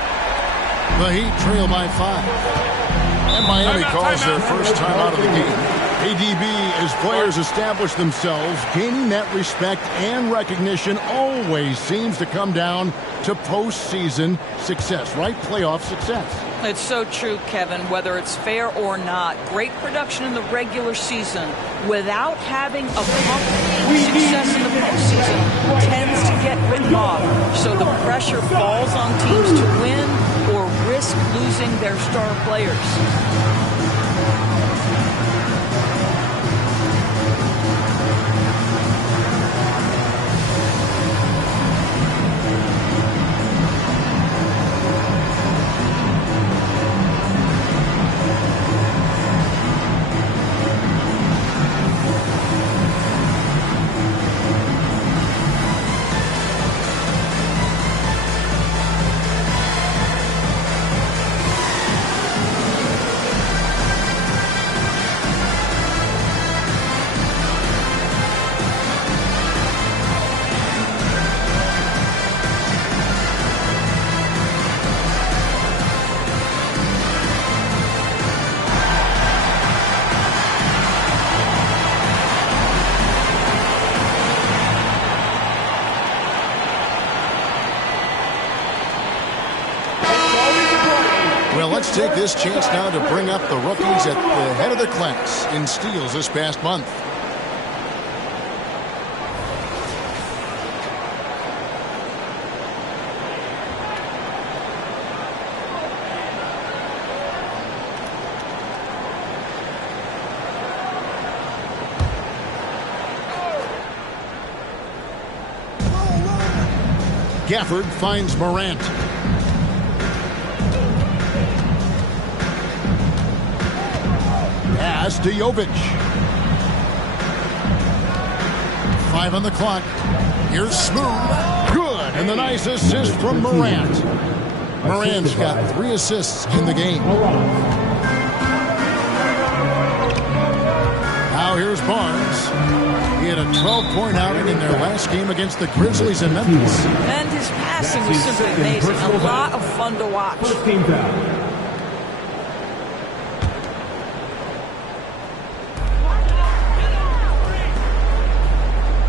The Heat trail by 5. And Miami calls their first time out of the game. ADB, as players establish themselves, gaining that respect and recognition always seems to come down to postseason success, right? Playoff success. It's so true, Kevin, whether it's fair or not. Great production in the regular season without having a success in the postseason tends to get written off. So the pressure falls on teams to win or risk losing their star players. Well, let's take this chance now to bring up the rookies at the head of the class in steals this past month. Gafford finds Morant. Pass to Jovic. 5 on the clock. Here's Smooth. Good. And the nice assist from Morant. Morant's got 3 assists in the game. Now here's Barnes. He had a 12-point outing in their last game against the Grizzlies in Memphis. And his passing was simply amazing. A lot of fun to watch.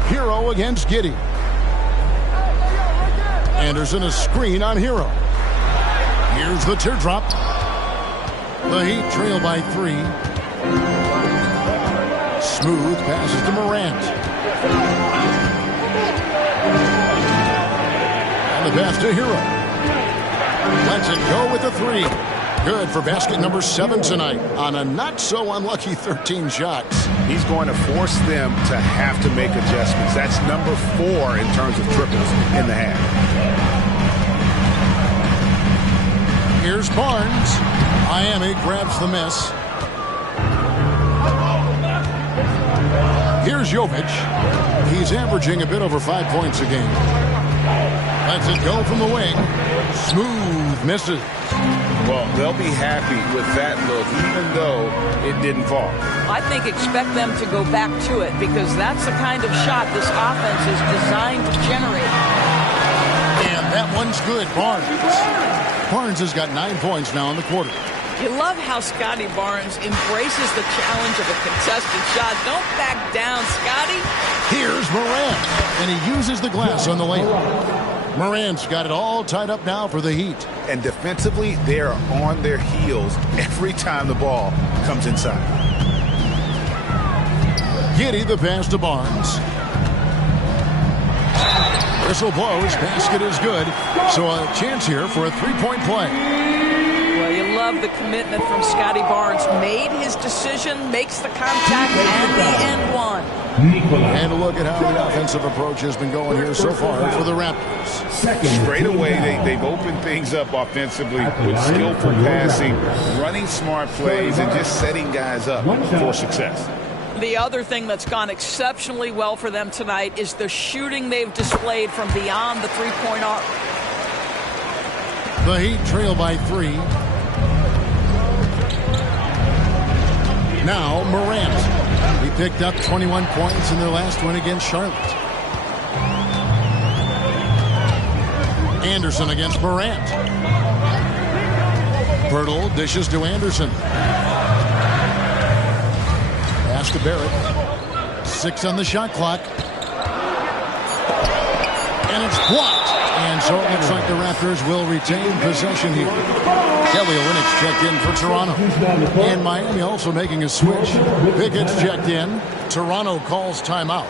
Hero against Giddey. Anderson a screen on Hero. Here's the teardrop. The Heat trail by 3. Smooth passes to Morant. And the pass to Hero. Lets it go with the 3. Good for basket number 7 tonight on a not-so-unlucky 13 shots. He's going to force them to have to make adjustments. That's number 4 in terms of triples in the half. Here's Barnes. Miami grabs the miss. Here's Jovic. He's averaging a bit over 5 points a game. Lets it go from the wing. Smooth misses. Well, they'll be happy with that look, even though it didn't fall. I think expect them to go back to it because that's the kind of shot this offense is designed to generate. And that one's good, Barnes. Barnes has got 9 points now in the quarter. You love how Scotty Barnes embraces the challenge of a contested shot. Don't back down, Scotty. Here's Morant, and he uses the glass on the lane. Morant's got it all tied up now for the Heat. And defensively, they are on their heels every time the ball comes inside. Giddey the pass to Barnes. Whistle blows, basket is good. So a chance here for a 3-point play. Well, you love the commitment from Scotty Barnes. Made his decision, makes the contact, and the end one. And look at how the offensive approach has been going here so far for the Raptors. Straight away, they've opened things up offensively with skillful passing, running smart plays, and just setting guys up for success. The other thing that's gone exceptionally well for them tonight is the shooting they've displayed from beyond the three-point arc. The Heat trail by 3. Now Morant. He picked up 21 points in their last win against Charlotte. Anderson against Morant. Pirtle dishes to Anderson. Pass to Barrett. 6 on the shot clock. And it's blocked. And so it looks like the Raptors will retain possession here. Kelly Olynyk's checked in for Toronto. And Miami also making a switch. Pickett's checked in. Toronto calls timeout.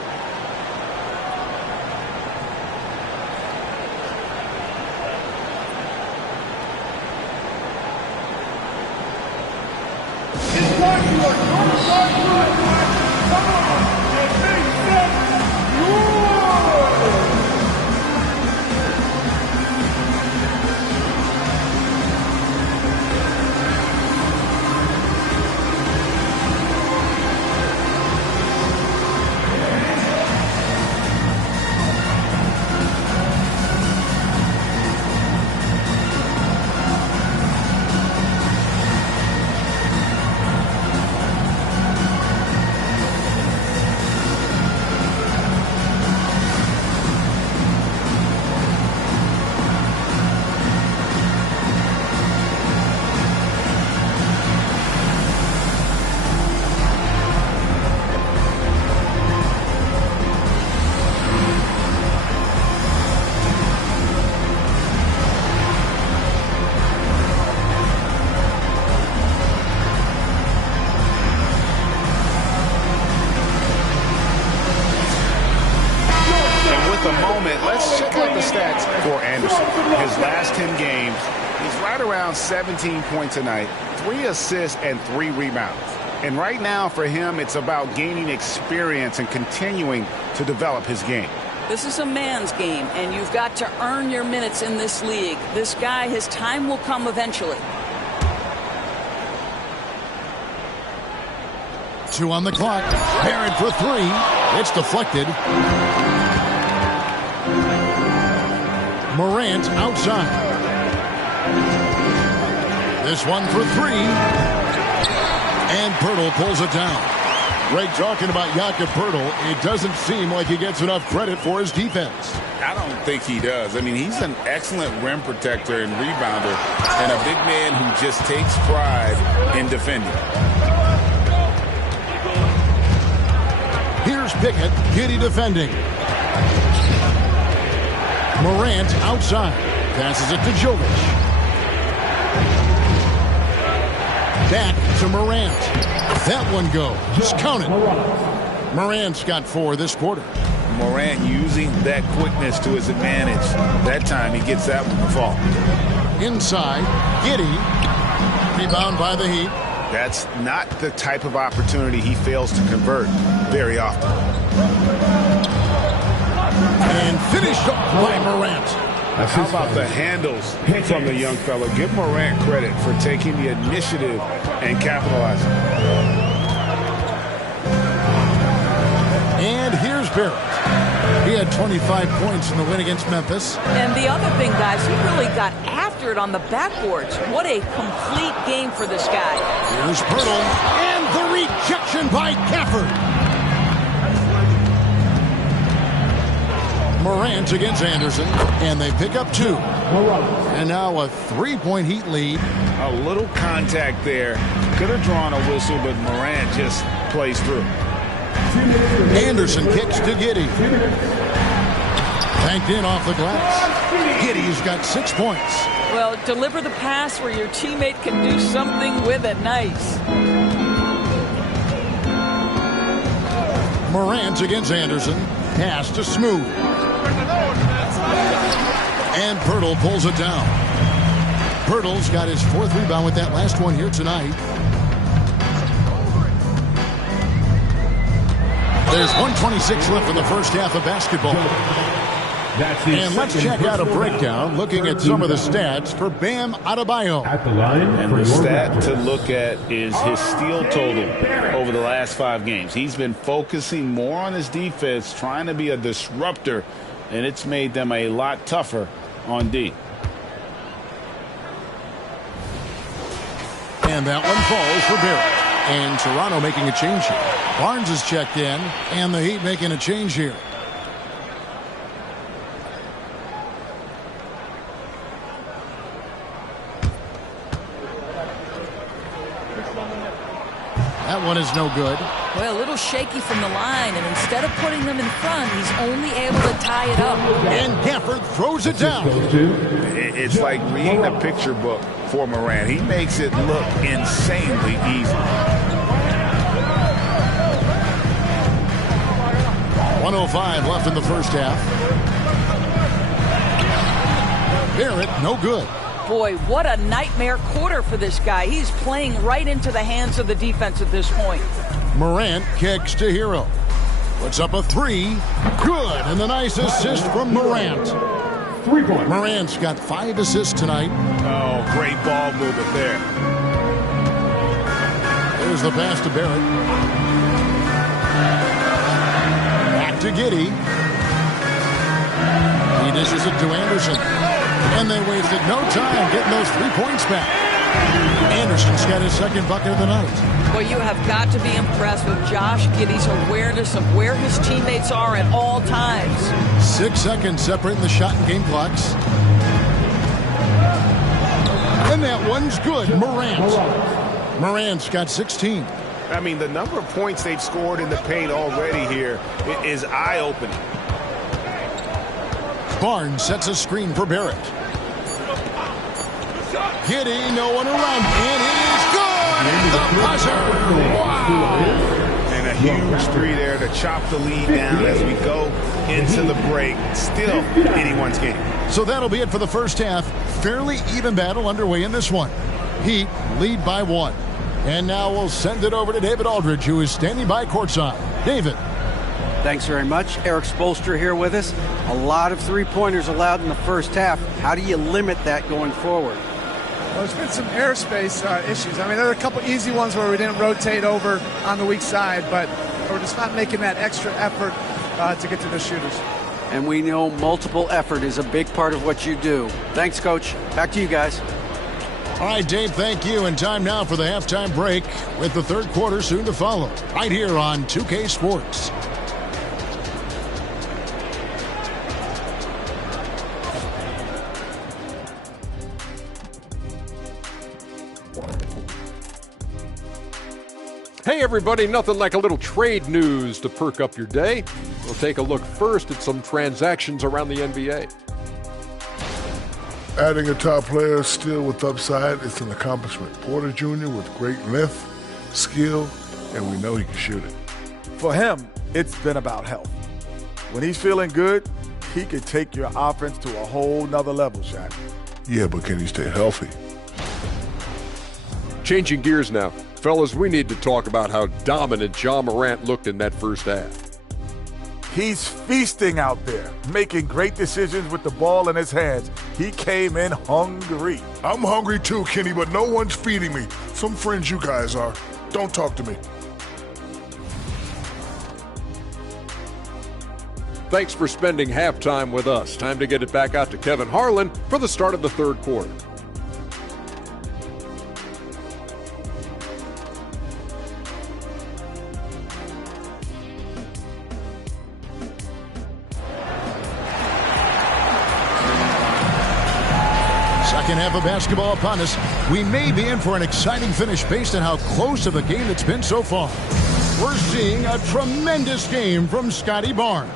Let's check out the stats for Anderson. His last 10 games, he's right around 17 points tonight, 3 assists and 3 rebounds. And right now for him, it's about gaining experience and continuing to develop his game. This is a man's game, and you've got to earn your minutes in this league. This guy, his time will come eventually. 2 on the clock. Barrett for 3. It's deflected. Morant outside. This one for 3. And Poeltl pulls it down. Greg, talking about Jakob Poeltl, it doesn't seem like he gets enough credit for his defense. I don't think he does. I mean, he's an excellent rim protector and rebounder, and a big man who just takes pride in defending. Here's Pickett, Giddey defending. Morant outside. Passes it to Jovic. Back to Morant. That one goes. Just count it. Morant's got 4 this quarter. Morant using that quickness to his advantage. That time he gets that one to fall. Inside, Giddey. Rebound by the Heat. That's not the type of opportunity he fails to convert very often. And finished off by Morant. How about the handles from the young fella? Give Morant credit for taking the initiative and capitalizing. And here's Barrett. He had 25 points in the win against Memphis. And the other thing, guys, he really got after it on the backboards. What a complete game for this guy. Here's Poeltl. And the rejection by Gafford. Morant against Anderson, and they pick up 2. And now a 3-point Heat lead. A little contact there. Could have drawn a whistle, but Morant just plays through. Anderson kicks to Giddey. Banked in off the glass. Giddey's got 6 points. Well, deliver the pass where your teammate can do something with it. Nice. Morant against Anderson. Pass to Smooth. And Poeltl pulls it down. Poeltl's got his 4th rebound with that last one here tonight. There's 1:26 left in the first half of basketball. And let's check out a breakdown looking at some of the stats for Bam Adebayo. And the stat to look at is his steal total over the last 5 games. He's been focusing more on his defense, trying to be a disruptor, and it's made them a lot tougher on D. And that one falls for Barrett. And Toronto making a change here. Barnes is checked in, and the Heat making a change here. That one is no good. Well, a little shaky from the line, and instead of putting them in front, he's only able to tie it up. And Gafford throws it down. It's like reading a picture book for Morant. He makes it look insanely easy. 1:05 left in the first half. Barrett, no good. Boy, what a nightmare quarter for this guy. He's playing right into the hands of the defense at this point. Morant kicks to Hero. Puts up a 3. Good. And the nice assist from Morant. 3 points. Morant's got 5 assists tonight. Oh, great ball movement there. There's the pass to Barrett. Back to Giddey. He dishes it to Anderson. And they wasted no time getting those 3 points back. Anderson's got his 2nd bucket of the night. Well, you have got to be impressed with Josh Giddey's awareness of where his teammates are at all times. 6 seconds separating the shot and game clocks. And that one's good. Morant's got 16. I mean, the number of points they've scored in the paint already here is eye-opening. Barnes sets a screen for Barrett. Giddey, no one around, and it is good! The buzzer! Wow! And a huge 3 there to chop the lead down as we go into the break. Still anyone's game. So that'll be it for the first half. Fairly even battle underway in this one. Heat lead by 1. And now we'll send it over to David Aldridge, who is standing by courtside. David. Thanks very much. Eric Spoelstra here with us. A lot of three-pointers allowed in the first half. How do you limit that going forward? Well, there's been some airspace issues. I mean, there are a couple easy ones where we didn't rotate over on the weak side, but we're just not making that extra effort to get to the shooters. And we know multiple effort is a big part of what you do. Thanks, Coach. Back to you guys. All right, Dave, thank you. And time now for the halftime break with the third quarter soon to follow. Right here on 2K Sports. Hey everybody, nothing like a little trade news to perk up your day. We'll take a look first at some transactions around the NBA. Adding a top player still with upside is an accomplishment. Porter Jr. with great length, skill, and we know he can shoot it. For him, it's been about health. When he's feeling good, he could take your offense to a whole nother level, Shaq. Yeah, but can he stay healthy? Changing gears now. Fellas, we need to talk about how dominant Ja Morant looked in that first half. He's feasting out there, making great decisions with the ball in his hands. He came in hungry. I'm hungry too, Kenny, but no one's feeding me. Some friends you guys are. Don't talk to me. Thanks for spending halftime with us. Time to get it back out to Kevin Harlan for the start of the third quarter. Second half of basketball upon us. We may be in for an exciting finish based on how close of a game it's been so far. We're seeing a tremendous game from Scotty Barnes.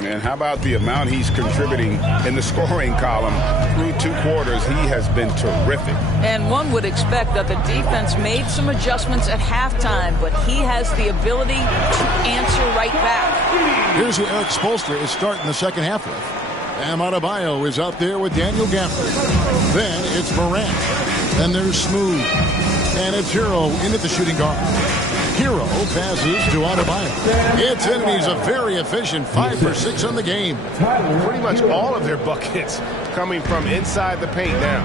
And how about the amount he's contributing in the scoring column through 2 quarters? He has been terrific. And one would expect that the defense made some adjustments at halftime, but he has the ability to answer right back. Here's who Eric Spoelstra is starting the second half with. Bam Adebayo is out there with Daniel Gafford. Then it's Morant. Then there's Smooth. And it's Hero in at the shooting guard. Hero passes to Adebayo. It's in, and he's a very efficient 5 for 6 on the game. Pretty much all of their buckets coming from inside the paint now.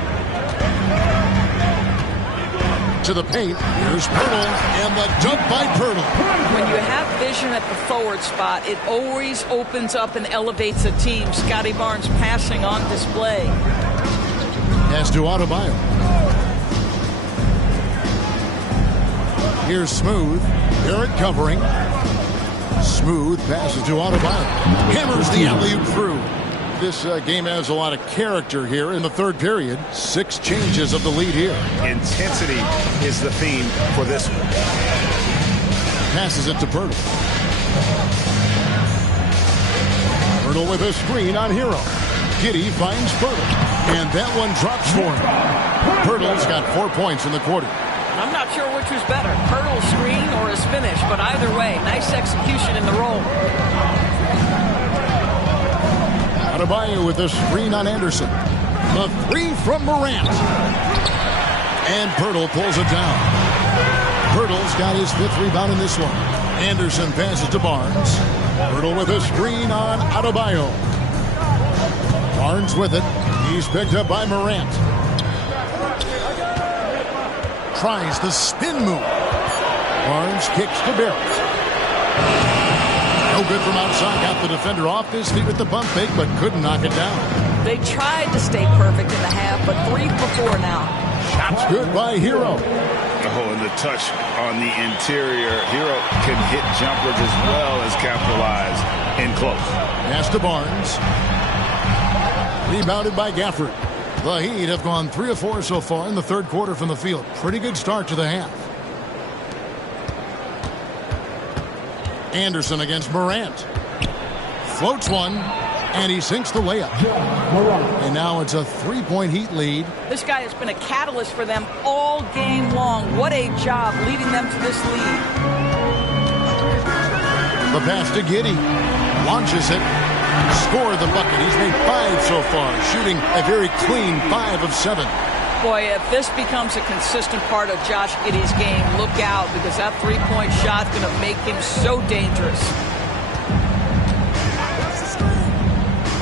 To the paint, here's Pirtle, and the dunk by Pirtle. When you have vision at the forward spot, it always opens up and elevates a team. Scotty Barnes passing on display. Pass to Adebayo. Here's Smooth. Barrett covering. Smooth passes to Adebayo. Hammers the alley-oop through. This game has a lot of character here in the third period. 6 changes of the lead here. Intensity is the theme for this one. Passes it to Pirtle. Pirtle with a screen on Hero. Giddey finds Pirtle. And that one drops for him. Pirtle's got 4 points in the quarter. I'm not sure which was better, Pirtle's screen or his finish, but either way, nice execution in the roll. Adebayo with a screen on Anderson. The 3 from Morant. And Pirtle pulls it down. Pirtle's got his 5th rebound in this one. Anderson passes to Barnes. Pirtle with a screen on Adebayo. Barnes with it. He's picked up by Morant. Tries the spin move. Barnes kicks to Barrett. No good from outside. Got the defender off his feet with the pump fake, but couldn't knock it down. They tried to stay perfect in the half, but 3 for 4 now. Shots good by Hero. Oh, and the touch on the interior. Hero can hit jumpers as well as capitalize in close. Pass to Barnes. Rebounded by Gafford. The Heat have gone 3 of 4 so far in the third quarter from the field. Pretty good start to the half. Anderson against Morant. Floats one, and he sinks the layup. And now it's a 3-point Heat lead. This guy has been a catalyst for them all game long. What a job leading them to this lead. The pass to Giddey. Launches it. Scored the bucket. He's made 5 so far, shooting a very clean 5 of 7. Boy, if this becomes a consistent part of Josh Giddey's game, look out, because that 3-point shot is going to make him so dangerous.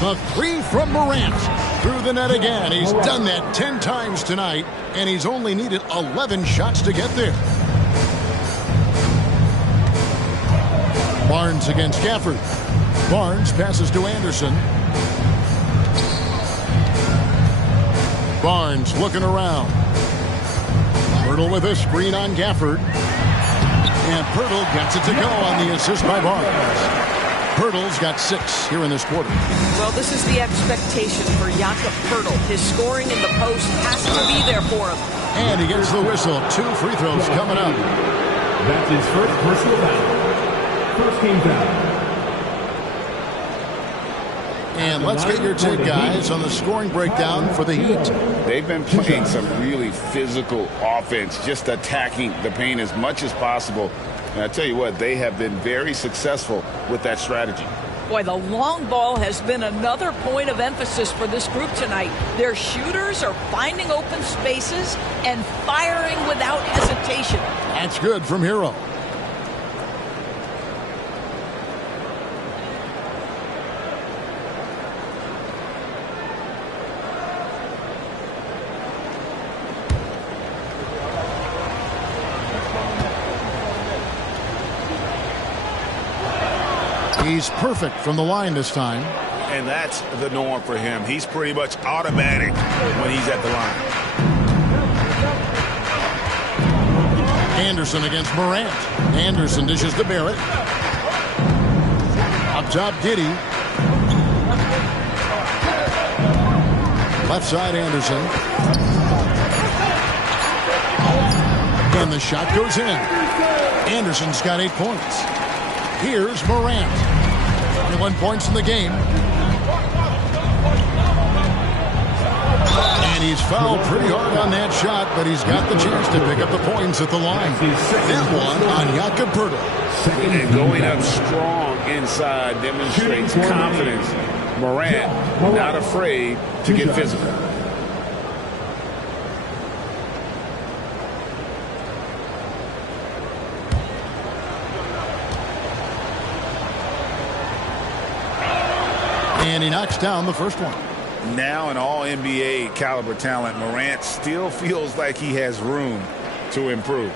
The three from Morant. Through the net again. He's done that 10 times tonight, and he's only needed 11 shots to get there. Barnes against Gafford. Barnes passes to Anderson. Barnes looking around. Pirtle with a screen on Gafford. And Pirtle gets it to go on the assist by Barnes. Pirtle's got 6 here in this quarter. Well, this is the expectation for Jakob Pirtle. His scoring in the post has to be there for him. And he gets the whistle. 2 free throws coming up. That's his first personal foul. First team foul. And let's get your take, guys, on the scoring breakdown for the Heat. They've been playing some really physical offense, just attacking the paint as much as possible. And I tell you what, they have been very successful with that strategy. Boy, the long ball has been another point of emphasis for this group tonight. Their shooters are finding open spaces and firing without hesitation. That's good from Hero. He's perfect from the line this time. And that's the norm for him. He's pretty much automatic when he's at the line. Anderson against Morant. Anderson dishes to Barrett. Up top, Giddey. Left side, Anderson. And the shot goes in. Anderson's got 8 points. Here's Morant. 21 points in the game. And he's fouled pretty hard on that shot, but he's got the chance to pick up the points at the line. That one on Jakob Pirtle. And going up strong inside demonstrates confidence. Morant not afraid to get physical. And he knocks down the first one. Now an all-NBA caliber talent, Morant still feels like he has room to improve.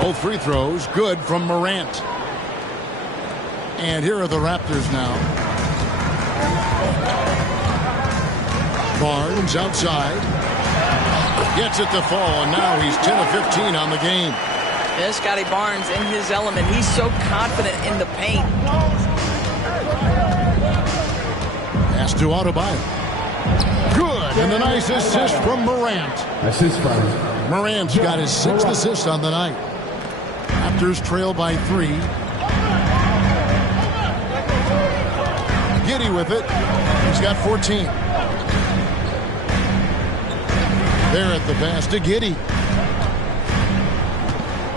Both free throws good from Morant. And here are the Raptors now. Barnes outside. Gets it to fall, and now he's 10 of 15 on the game. Yeah, Scotty Barnes in his element. He's so confident in the paint. Pass to Adebayo. Good, and a nice assist from Morant. Assist by Morant's got his 6th assist on the night. Raptors trail by 3. Giddey with it. He's got 14. There at the pass to Giddey.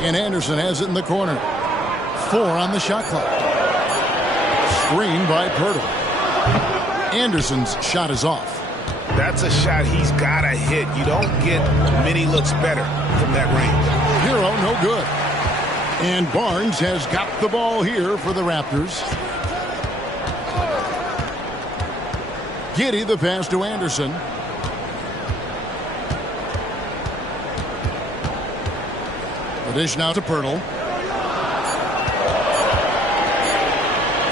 And Anderson has it in the corner. 4 on the shot clock. Screen by Pirtle. Anderson's shot is off. That's a shot he's got to hit. You don't get many looks better from that range. Hero, no good. And Barnes has got the ball here for the Raptors. Giddey the pass to Anderson. The dish now to Pirtle.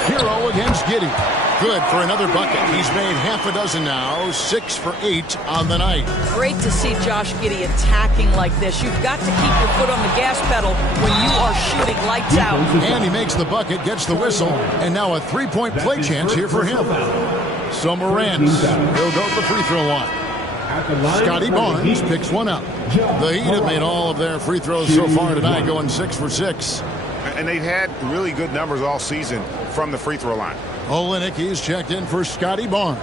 Hero against Giddey. Good for another bucket. He's made half a dozen now. 6 for 8 on the night. Great to see Josh Giddey attacking like this. You've got to keep your foot on the gas pedal when you are shooting lights out. And he makes the bucket, gets the whistle, and now a 3-point play chance here for him. So Morant will go to the free throw line. Scotty Barnes picks one up. The Heat have made all of their free throws so far tonight, going 6 for 6. And they've had really good numbers all season from the free throw line. Olenek is checked in for Scotty Barnes.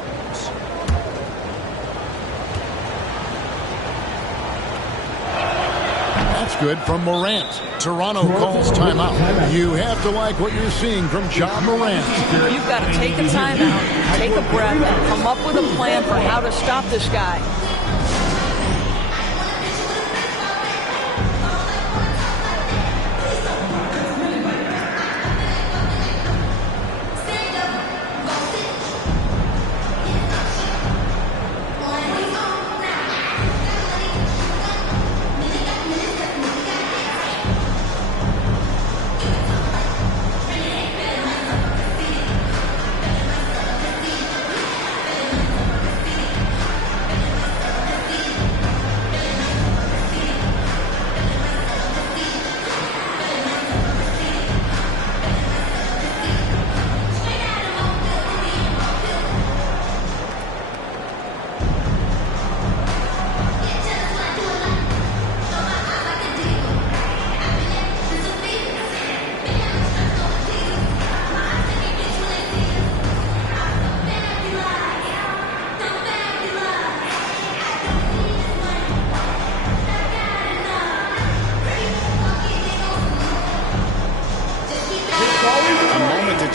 That's good from Morant. Toronto calls timeout. You have to like what you're seeing from Ja Morant. You've got to take a timeout, take a breath, and come up with a plan for how to stop this guy.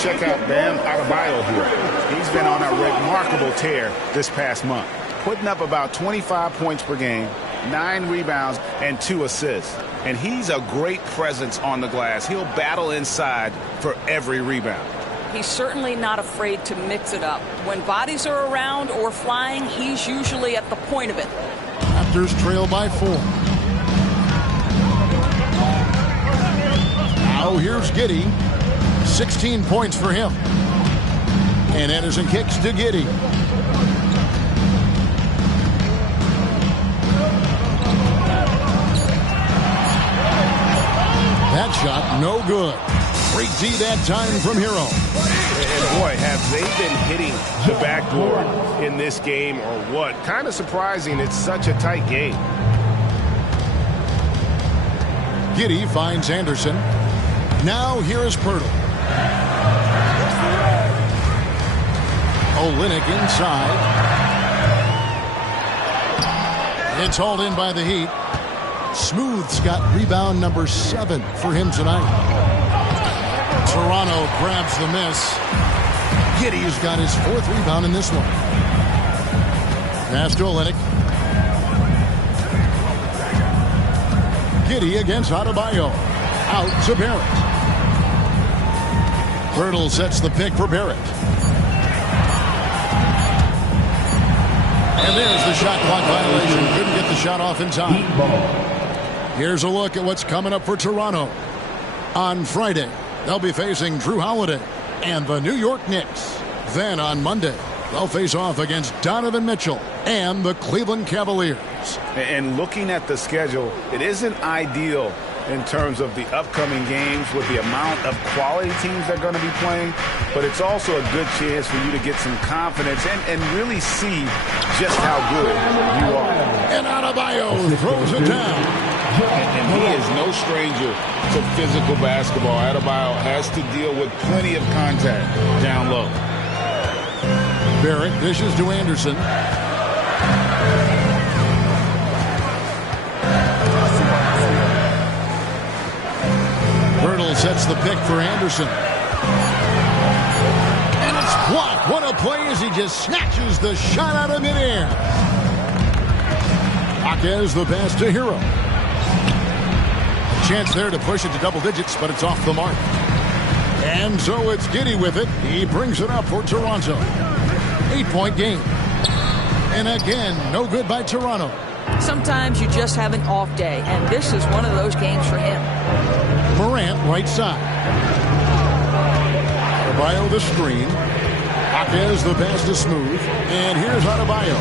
check out Bam Adebayo here. He's been on a remarkable tear this past month, putting up about 25 points per game, 9 rebounds, and 2 assists. And he's a great presence on the glass. He'll battle inside for every rebound. He's certainly not afraid to mix it up. When bodies are around or flying, he's usually at the point of it. Raptors trail by 4. Now here's Giddey. 16 points for him. And Anderson kicks to Giddey. That shot, no good. Great D that time from Hero. And boy, have they been hitting the backboard in this game or what? Kind of surprising. It's such a tight game. Giddey finds Anderson. Now here is Pirtle. Olynyk inside. It's hauled in by the Heat. Smooth's got rebound number 7 for him tonight. Toronto grabs the miss. Giddey's got his 4th rebound in this one. Pass to Olynyk. Giddey against Adebayo. Out to Barrett. Pirtle sets the pick for Barrett. And there's the shot clock violation. Couldn't get the shot off in time. Here's a look at what's coming up for Toronto. On Friday, they'll be facing Drew Holiday and the New York Knicks. Then on Monday, they'll face off against Donovan Mitchell and the Cleveland Cavaliers. And looking at the schedule, it isn't ideal in terms of the upcoming games with the amount of quality teams they're going to be playing, but it's also a good chance for you to get some confidence and really see just how good you are. And Adebayo throws it down. And he is no stranger to physical basketball. Adebayo has to deal with plenty of contact down low. Barrett dishes to Anderson. Pirtle sets the pick for Anderson. And it's blocked. What a play as he just snatches the shot out of midair. Jaquez the pass to Hero. A chance there to push it to double digits, but it's off the mark. And so it's Giddey with it. He brings it up for Toronto. 8-point game. And again, no good by Toronto. Sometimes you just have an off day, and this is one of those games for him. Morant right side. Adebayo the screen. Jaquez the pass to Smooth. And here's Adebayo.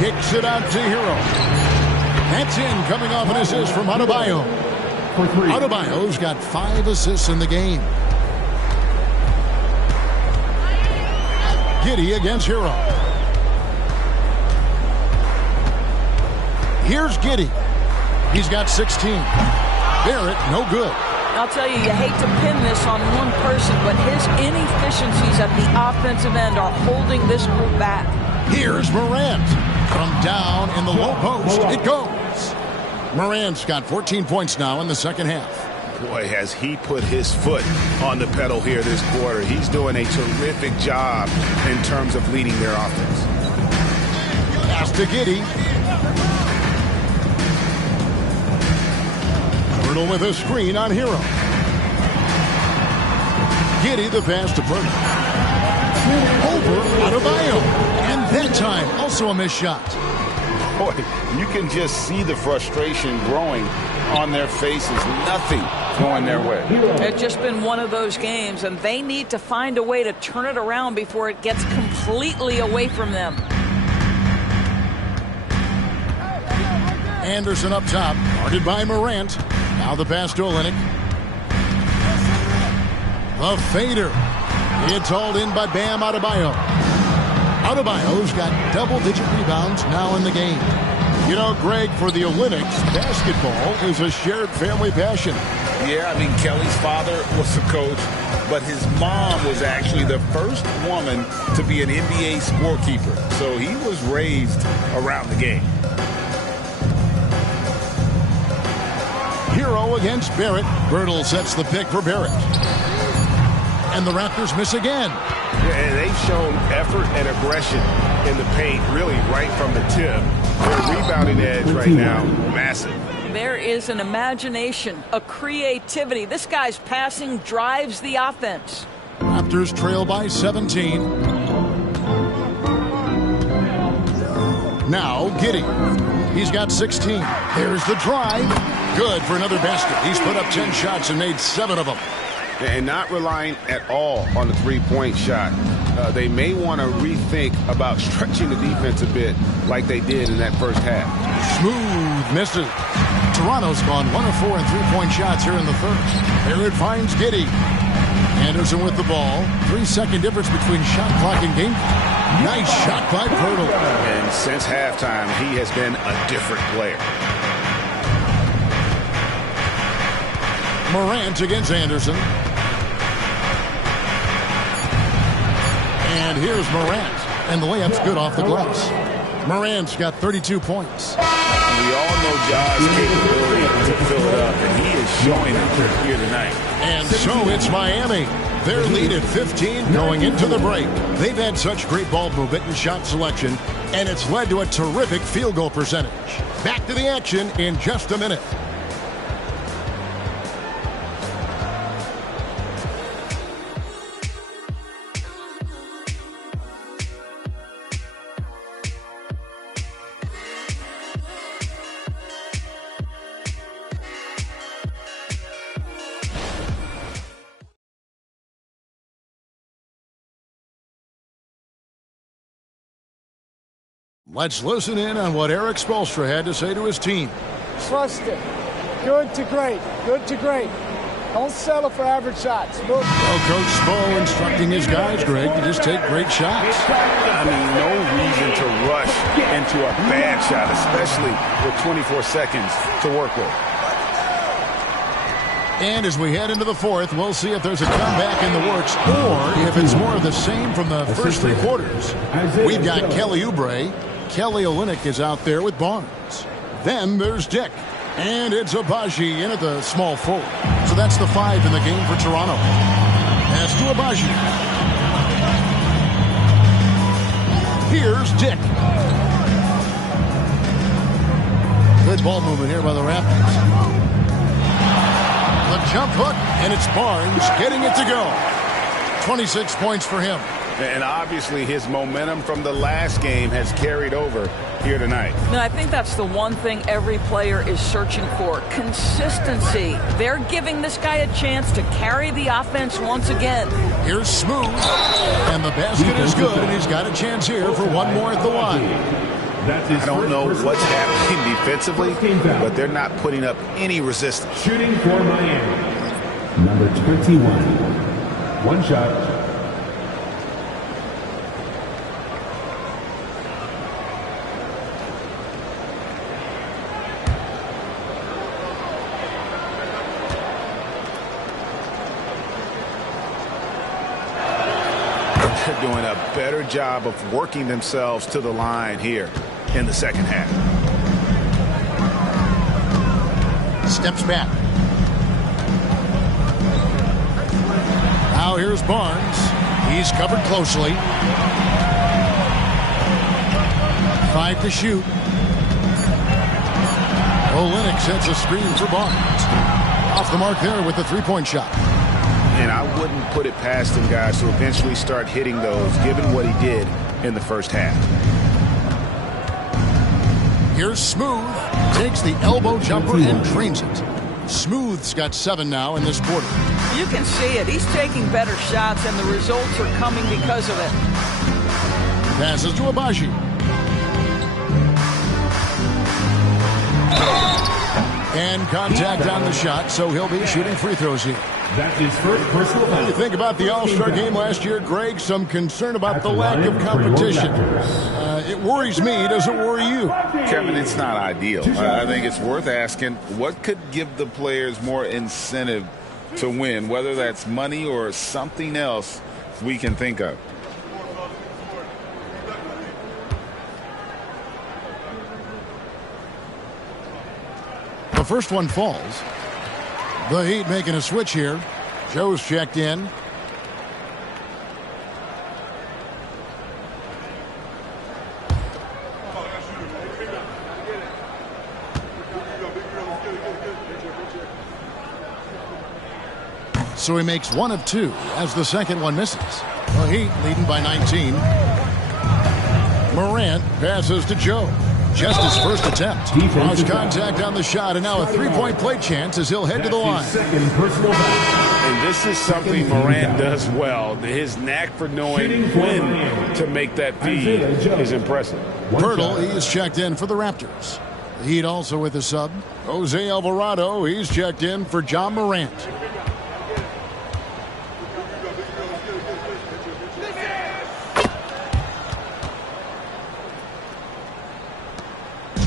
Kicks it out to Hero. That's in, coming off an assist from Adebayo. Adebayo's got 5 assists in the game. Giddey against Hero. Here's Giddey. He's got 16. Barrett, no good. I'll tell you hate to pin this on one person, but his inefficiencies at the offensive end are holding this group back. Here's Morant. From down in the low post, it goes. Morant's got 14 points now in the second half. Boy, has he put his foot on the pedal here this quarter. He's doing a terrific job in terms of leading their offense. Pass to Giddey. Pirtle with a screen on Hero. Giddey the pass to Pirtle. Over Adebayo. And that time, also a missed shot. Boy, you can just see the frustration growing on their faces. Nothing going their way. It's just been one of those games, and they need to find a way to turn it around before it gets completely away from them. Anderson up top, guarded by Morant. Now the pass to Olynyk. The fader. It's hauled in by Bam Adebayo. Adebayo's got double-digit rebounds now in the game. You know, Greg, for the Olympics, basketball is a shared family passion. Yeah, I mean, Kelly's father was a coach, but his mom was actually the first woman to be an NBA scorekeeper. So he was raised around the game. Hero against Barrett. Pirtle sets the pick for Barrett. And the Raptors miss again. Yeah, they've shown effort and aggression in the paint, really right from the tip. Their rebounding edge right now, massive. There is an imagination, a creativity. This guy's passing drives the offense. Raptors trail by 17. Now Giddey. He's got 16. There's the drive. Good for another basket. He's put up 10 shots and made 7 of them. And not relying at all on the three-point shot. They may want to rethink about stretching the defense a bit like they did in that first half. Smooth misses. Toronto's gone 1 of 4 in three-point shots here in the first. There it finds Giddey. Anderson with the ball. 3-second difference between shot clock and game clock. Nice shot by Pirtle. And since halftime, he has been a different player. Morant against Anderson. And here's Morant. And the layup's good off the glass. Morant's got 32 points. We all know Ja's capability to fill it up, and he is showing it here tonight. And so it's Miami. Their lead at 15 going into the break. They've had such great ball movement and shot selection, and it's led to a terrific field goal percentage. Back to the action in just a minute. Let's listen in on what Eric Spoelstra had to say to his team. Trust it. Good to great. Good to great. Don't settle for average shots. Well, Coach Spo instructing his guys, Greg, to just take great shots. I mean, no reason to rush into a bad shot, especially with 24 seconds to work with. And as we head into the fourth, we'll see if there's a comeback in the works or if it's more of the same from the first 3 quarters. We've got Kelly Oubre. Kelly Olynyk is out there with Barnes. Then there's Dick. And it's Agbaji in at the small forward. So that's the 5 in the game for Toronto. Pass to Agbaji. Here's Dick. Good ball movement here by the Raptors. The jump hook, and it's Barnes getting it to go. 26 points for him. And obviously his momentum from the last game has carried over here tonight. And I think that's the one thing every player is searching for. Consistency. They're giving this guy a chance to carry the offense once again. Here's Smooth. And the basket is good, and he's got a chance here for one more at the line. I don't know what's happening defensively, but they're not putting up any resistance. Shooting for Miami. Number 21. One shot. They're doing a better job of working themselves to the line here in the second half. Steps back. Now here's Barnes. He's covered closely. 5 to shoot. Olynyk sets a screen for Barnes. Off the mark there with the three-point shot. And I wouldn't put it past him, guys, to eventually start hitting those, given what he did in the first half. Here's Smooth. Takes the elbow jumper and drains it. Smooth's got 7 now in this quarter. You can see it. He's taking better shots, and the results are coming because of it. Passes to Agbaji. And contact on the shot, so he'll be shooting free throws here. That's his first personal foul. What do you think about the All-Star game last year, Greg? Some concern about the lack of competition. It worries me. Does it worry you? Kevin, it's not ideal. I think it's worth asking what could give the players more incentive to win, whether that's money or something else we can think of. The first one falls. The Heat making a switch here. Joe's checked in. so he makes 1 of 2 as the second one misses. The Heat leading by 19. Morant passes to Joe. Just his first attempt. Lost contact on the shot, and now a three-point play chance as he'll head to the line. And this is something Morant does well. His knack for knowing when to make that feed is impressive. Pirtle, he is checked in for the Raptors. The Heat also with a sub. Jose Alvarado, he's checked in for John Morant.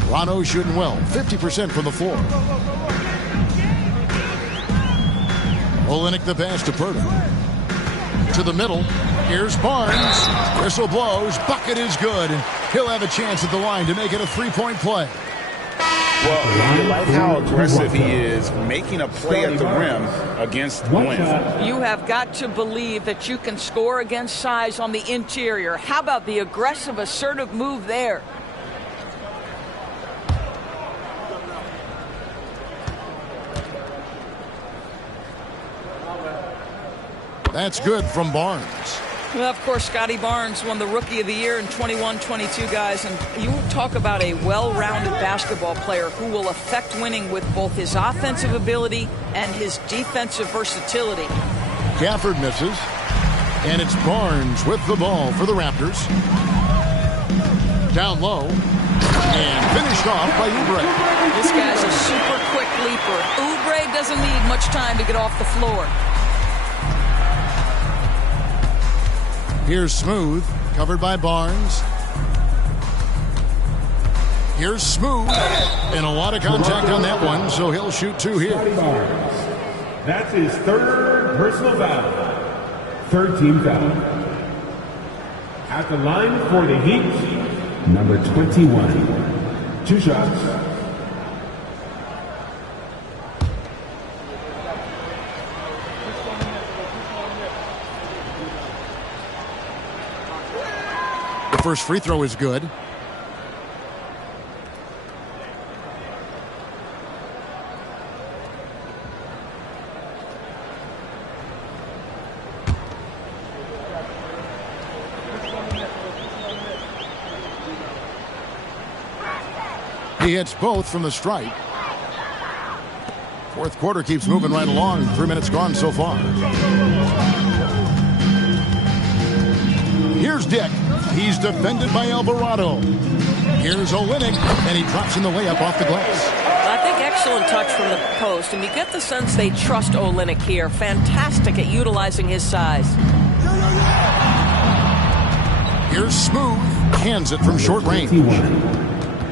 Toronto shooting well, 50% from the floor. Olynyk the pass to Pirtle. To the middle. Here's Barnes. Whistle blows. Bucket is good. And he'll have a chance at the line to make it a three-point play. Well, you like how aggressive he is making a play at the rim against Wynn. You have got to believe that you can score against size on the interior. How about the aggressive, assertive move there? That's good from Barnes. Well, of course, Scotty Barnes won the Rookie of the Year in 21-22, guys. And you talk about a well-rounded basketball player who will affect winning with both his offensive ability and his defensive versatility. Gafford misses. And it's Barnes with the ball for the Raptors. Down low. And finished off by Oubre. This guy's a super quick leaper. Oubre doesn't need much time to get off the floor. Here's Smooth, covered by Barnes. Here's Smooth, and a lot of contact on that one, so he'll shoot 2 here. That's his third personal foul. Third team foul. At the line for the Heat, number 21. 2 shots. First free throw is good. He hits both from the stripe. Fourth quarter keeps moving right along. 3 minutes gone so far. Here's Dick. He's defended by Alvarado. Here's Olynyk, and he drops in the layup off the glass. I think excellent touch from the post, and you get the sense they trust Olynyk here. Fantastic at utilizing his size. Here's Smooth. Hands it from short range.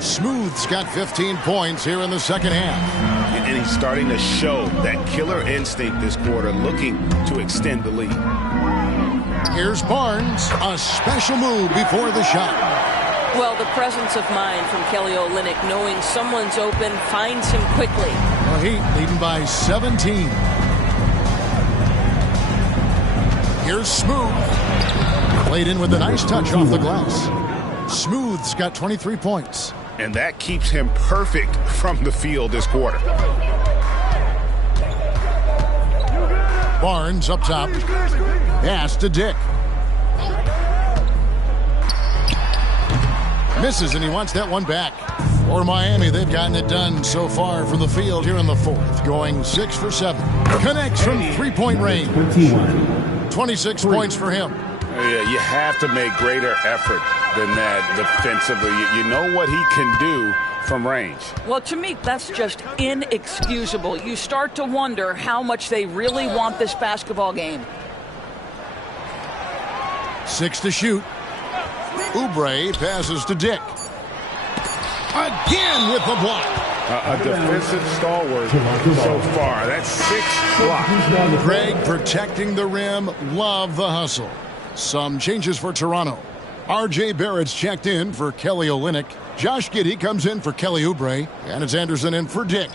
Smooth's got 15 points here in the second half. And he's starting to show that killer instinct this quarter, looking to extend the lead. Here's Barnes, a special move before the shot. Well, the presence of mind from Kelly Olynyk, knowing someone's open, finds him quickly. The Heat leading by 17. Here's Smooth. Played in with a nice touch off the glass. Smooth's got 23 points. And that keeps him perfect from the field this quarter. Barnes up top. Pass to Dick. Misses, and he wants that one back. For Miami, they've gotten it done so far from the field here in the fourth. Going 6 for 7. Connects from three-point range. 26 points for him. Yeah, you have to make greater effort than that defensively. You know what he can do from range. Well, to me, that's just inexcusable. You start to wonder how much they really want this basketball game. 6 to shoot. Oubre passes to Dick. Again with the block. A defensive stalwart so far. That's 6 blocks. Greg protecting the rim. Love the hustle. Some changes for Toronto. R.J. Barrett's checked in for Kelly Olynyk. Josh Giddey comes in for Kelly Oubre. And it's Anderson in for Dick.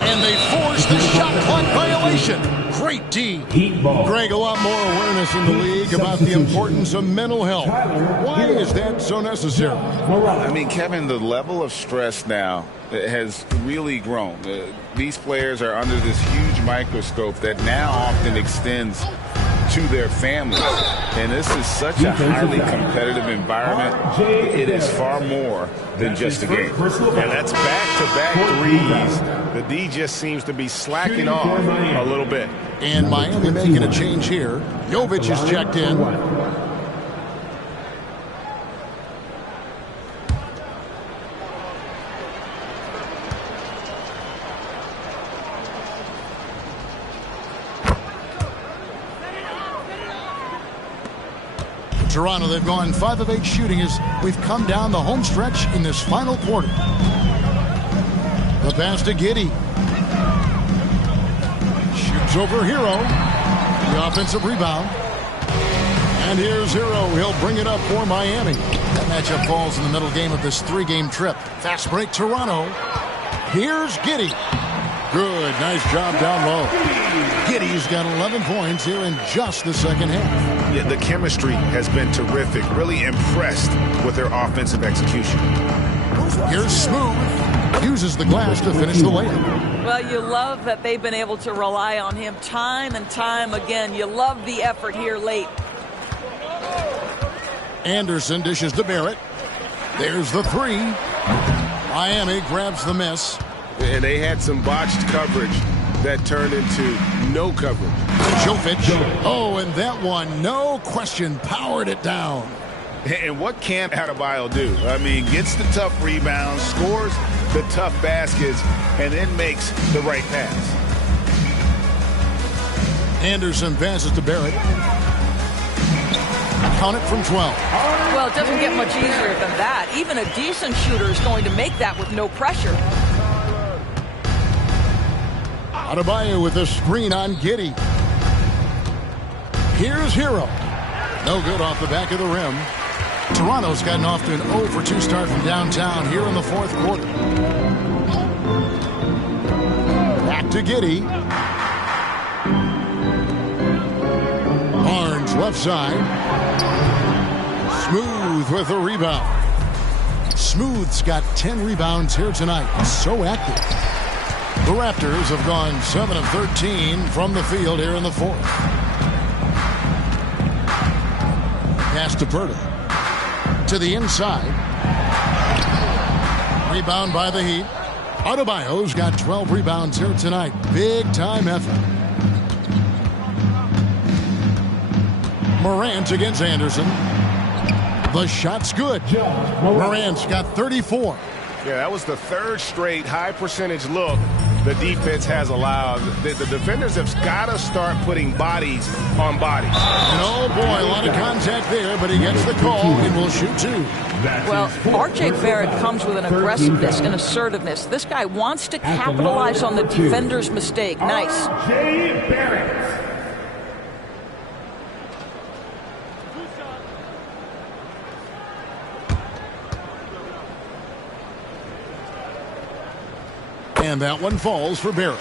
And they force the shot clock violation. Great D. Greg, a lot more awareness in the league about the importance of mental health. Why is that so necessary? I mean, Kevin, the level of stress now has really grown. These players are under this huge microscope that now often extends to their families. And this is such a highly competitive environment. It is far more than just a game. And that's back-to-back threes. The D just seems to be slacking off a little bit. And Miami making a change here. Jovic is checked in. Toronto, they've gone 5 of 8 shooting as we've come down the home stretch in this final quarter. The pass to Giddey. Shoots over Hero. The offensive rebound. And here's Hero. He'll bring it up for Miami. That matchup falls in the middle game of this 3-game trip. Fast break Toronto. Here's Giddey. Good. Nice job down low. Giddey's got 11 points here in just the second half. Yeah, the chemistry has been terrific. Really impressed with their offensive execution. Here's Smooth. Uses the glass to finish the layup. Well, you love that they've been able to rely on him time and time again. You love the effort here late. Anderson dishes to Barrett. There's the 3. Miami grabs the miss. And they had some botched coverage that turned into no coverage. Jovic. Oh, and that one, no question, powered it down. And what can Adebayo do? I mean, gets the tough rebounds, scores the tough baskets, and then makes the right pass. Anderson passes to Barrett. Count it from 12. Well, it doesn't get much easier than that. Even a decent shooter is going to make that with no pressure. Adebayo with a screen on Giddey. Here's Hero. No good off the back of the rim. Toronto's gotten off to an 0 for 2 start from downtown here in the fourth quarter. Back to Giddey. Barnes left side. Smooth with a rebound. Smooth's got 10 rebounds here tonight. So active. The Raptors have gone 7 of 13 from the field here in the fourth. Pass to Berta. To the inside. Rebound by the Heat. Adebayo's got 12 rebounds here tonight. Big time effort. Morant against Anderson. The shot's good. Morant's got 34. Yeah, that was the 3rd straight high percentage look the defense has allowed. The defenders have got to start putting bodies on bodies. And oh boy, a lot of contact there, but he gets the call and will shoot 2. Well, R.J. Barrett comes with an aggressiveness and assertiveness. This guy wants to capitalize on the defender's mistake. Nice. R.J. Barrett. And that one falls for Barrett.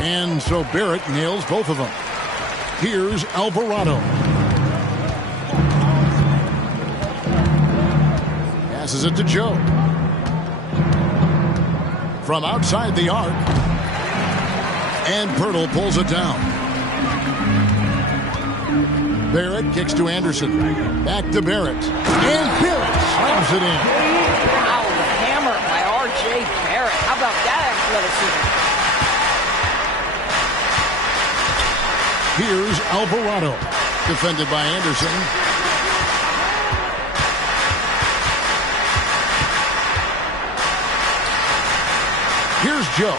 And so Barrett nails both of them. Here's Alvarado. Passes it to Joe. From outside the arc. And Pirtle pulls it down. Barrett kicks to Anderson. Back to Barrett. And Barrett slams it in. Wow, the hammer by R.J. Barrett. How about that athleticism? Here's Alvarado. Defended by Anderson. Here's Joe.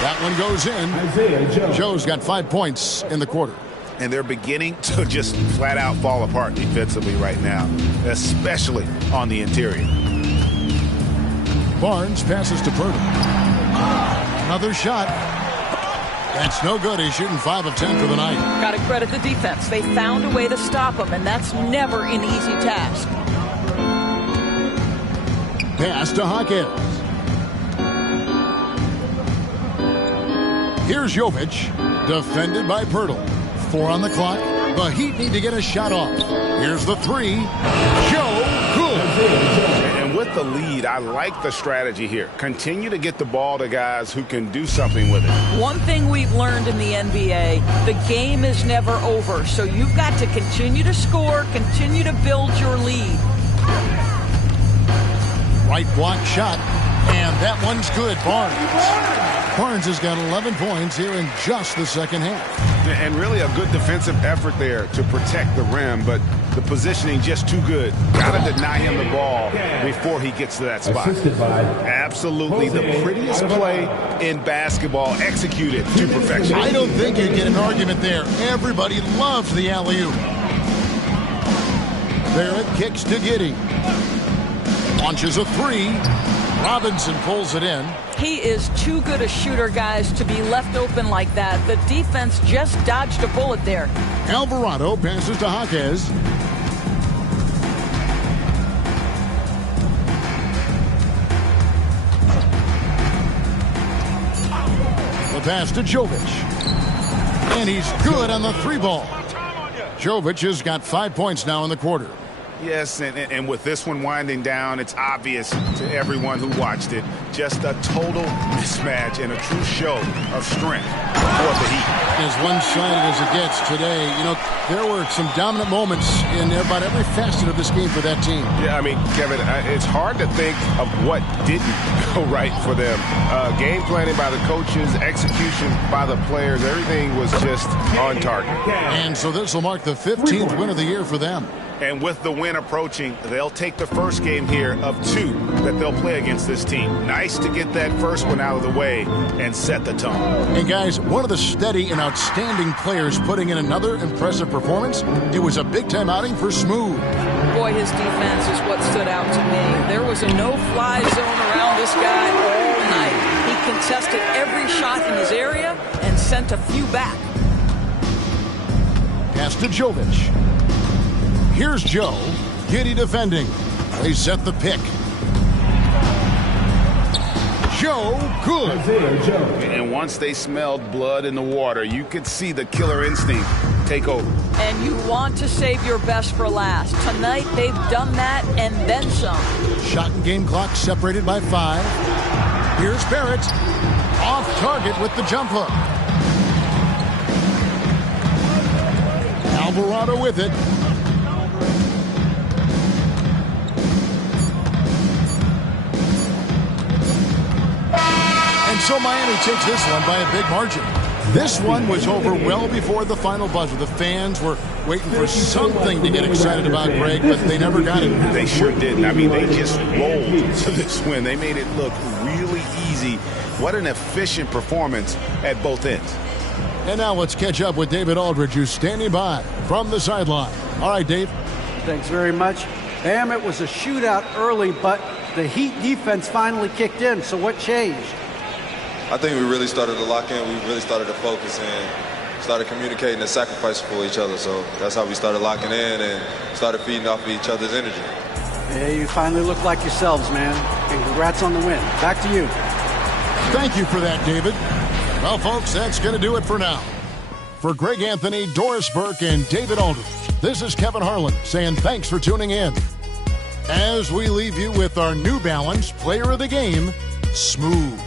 That one goes in. Joe's got 5 points in the quarter. And they're beginning to just flat out fall apart defensively right now, especially on the interior. Barnes passes to Purdy. Another shot. That's no good. He's shooting 5 of 10 for the night. Got to credit the defense. They found a way to stop him, and that's never an easy task. Pass to Hawkins. Here's Jovic, defended by Pirtle. 4 on the clock. The Heat need to get a shot off. Here's the 3. Joe Good. And with the lead, I like the strategy here. Continue to get the ball to guys who can do something with it. One thing we've learned in the NBA, the game is never over. So you've got to continue to score, continue to build your lead. Right block shot, and that one's good. Barnes has got 11 points here in just the second half. And really a good defensive effort there to protect the rim, but the positioning just too good. Got to deny him the ball before he gets to that spot. Absolutely the prettiest play in basketball, executed to perfection. I don't think you get an argument there. Everybody loves the alley-oop. Barrett kicks to Giddey. Launches a 3. Robinson pulls it in. He is too good a shooter, guys, to be left open like that. The defense just dodged a bullet there. Alvarado passes to Jaquez. The pass to Jovic. And he's good on the 3-ball. Jovic has got 5 points now in the quarter. Yes, and with this one winding down, it's obvious to everyone who watched it. Just a total mismatch and a true show of strength for the Heat. As one-sided as it gets today, you know, there were some dominant moments in about every facet of this game for that team. Yeah, I mean, Kevin, it's hard to think of what didn't go right for them. Game planning by the coaches, execution by the players, everything was just on target. And so this will mark the 15th win of the year for them. And with the win approaching, they'll take the first game here of 2 that they'll play against this team. Nice to get that first one out of the way and set the tone. And guys, one of the steady and outstanding players putting in another impressive performance. It was a big-time outing for Smooth. Boy, his defense is what stood out to me. There was a no-fly zone around this guy all night. He contested every shot in his area and sent a few back. Pass to Jovic. Here's Joe. Giddey defending. They set the pick. Joe Good. And once they smelled blood in the water, you could see the killer instinct take over. And you want to save your best for last. Tonight, they've done that and then some. Shot and game clock separated by 5. Here's Barrett. Off target with the jump hook. Alvarado with it. And so Miami takes this one by a big margin. This one was over well before the final buzzer. The fans were waiting for something to get excited about, Greg, but they never got it. They sure didn't. I mean, they just rolled to this win. They made it look really easy. What an efficient performance at both ends. And now let's catch up with David Aldridge, who's standing by from the sideline. All right, Dave. Thanks very much. Bam, it was a shootout early, but the Heat defense finally kicked in. So what changed? I think we really started to lock in. We really started to focus and started communicating and sacrificing for each other. So that's how we started locking in and started feeding off of each other's energy. Yeah, you finally look like yourselves, man. And congrats on the win. Back to you. Thank you for that, David. Well, folks, that's going to do it for now. For Greg Anthony, Doris Burke, and David Aldridge, this is Kevin Harlan saying thanks for tuning in. As we leave you with our New Balance Player of the Game, Smooth.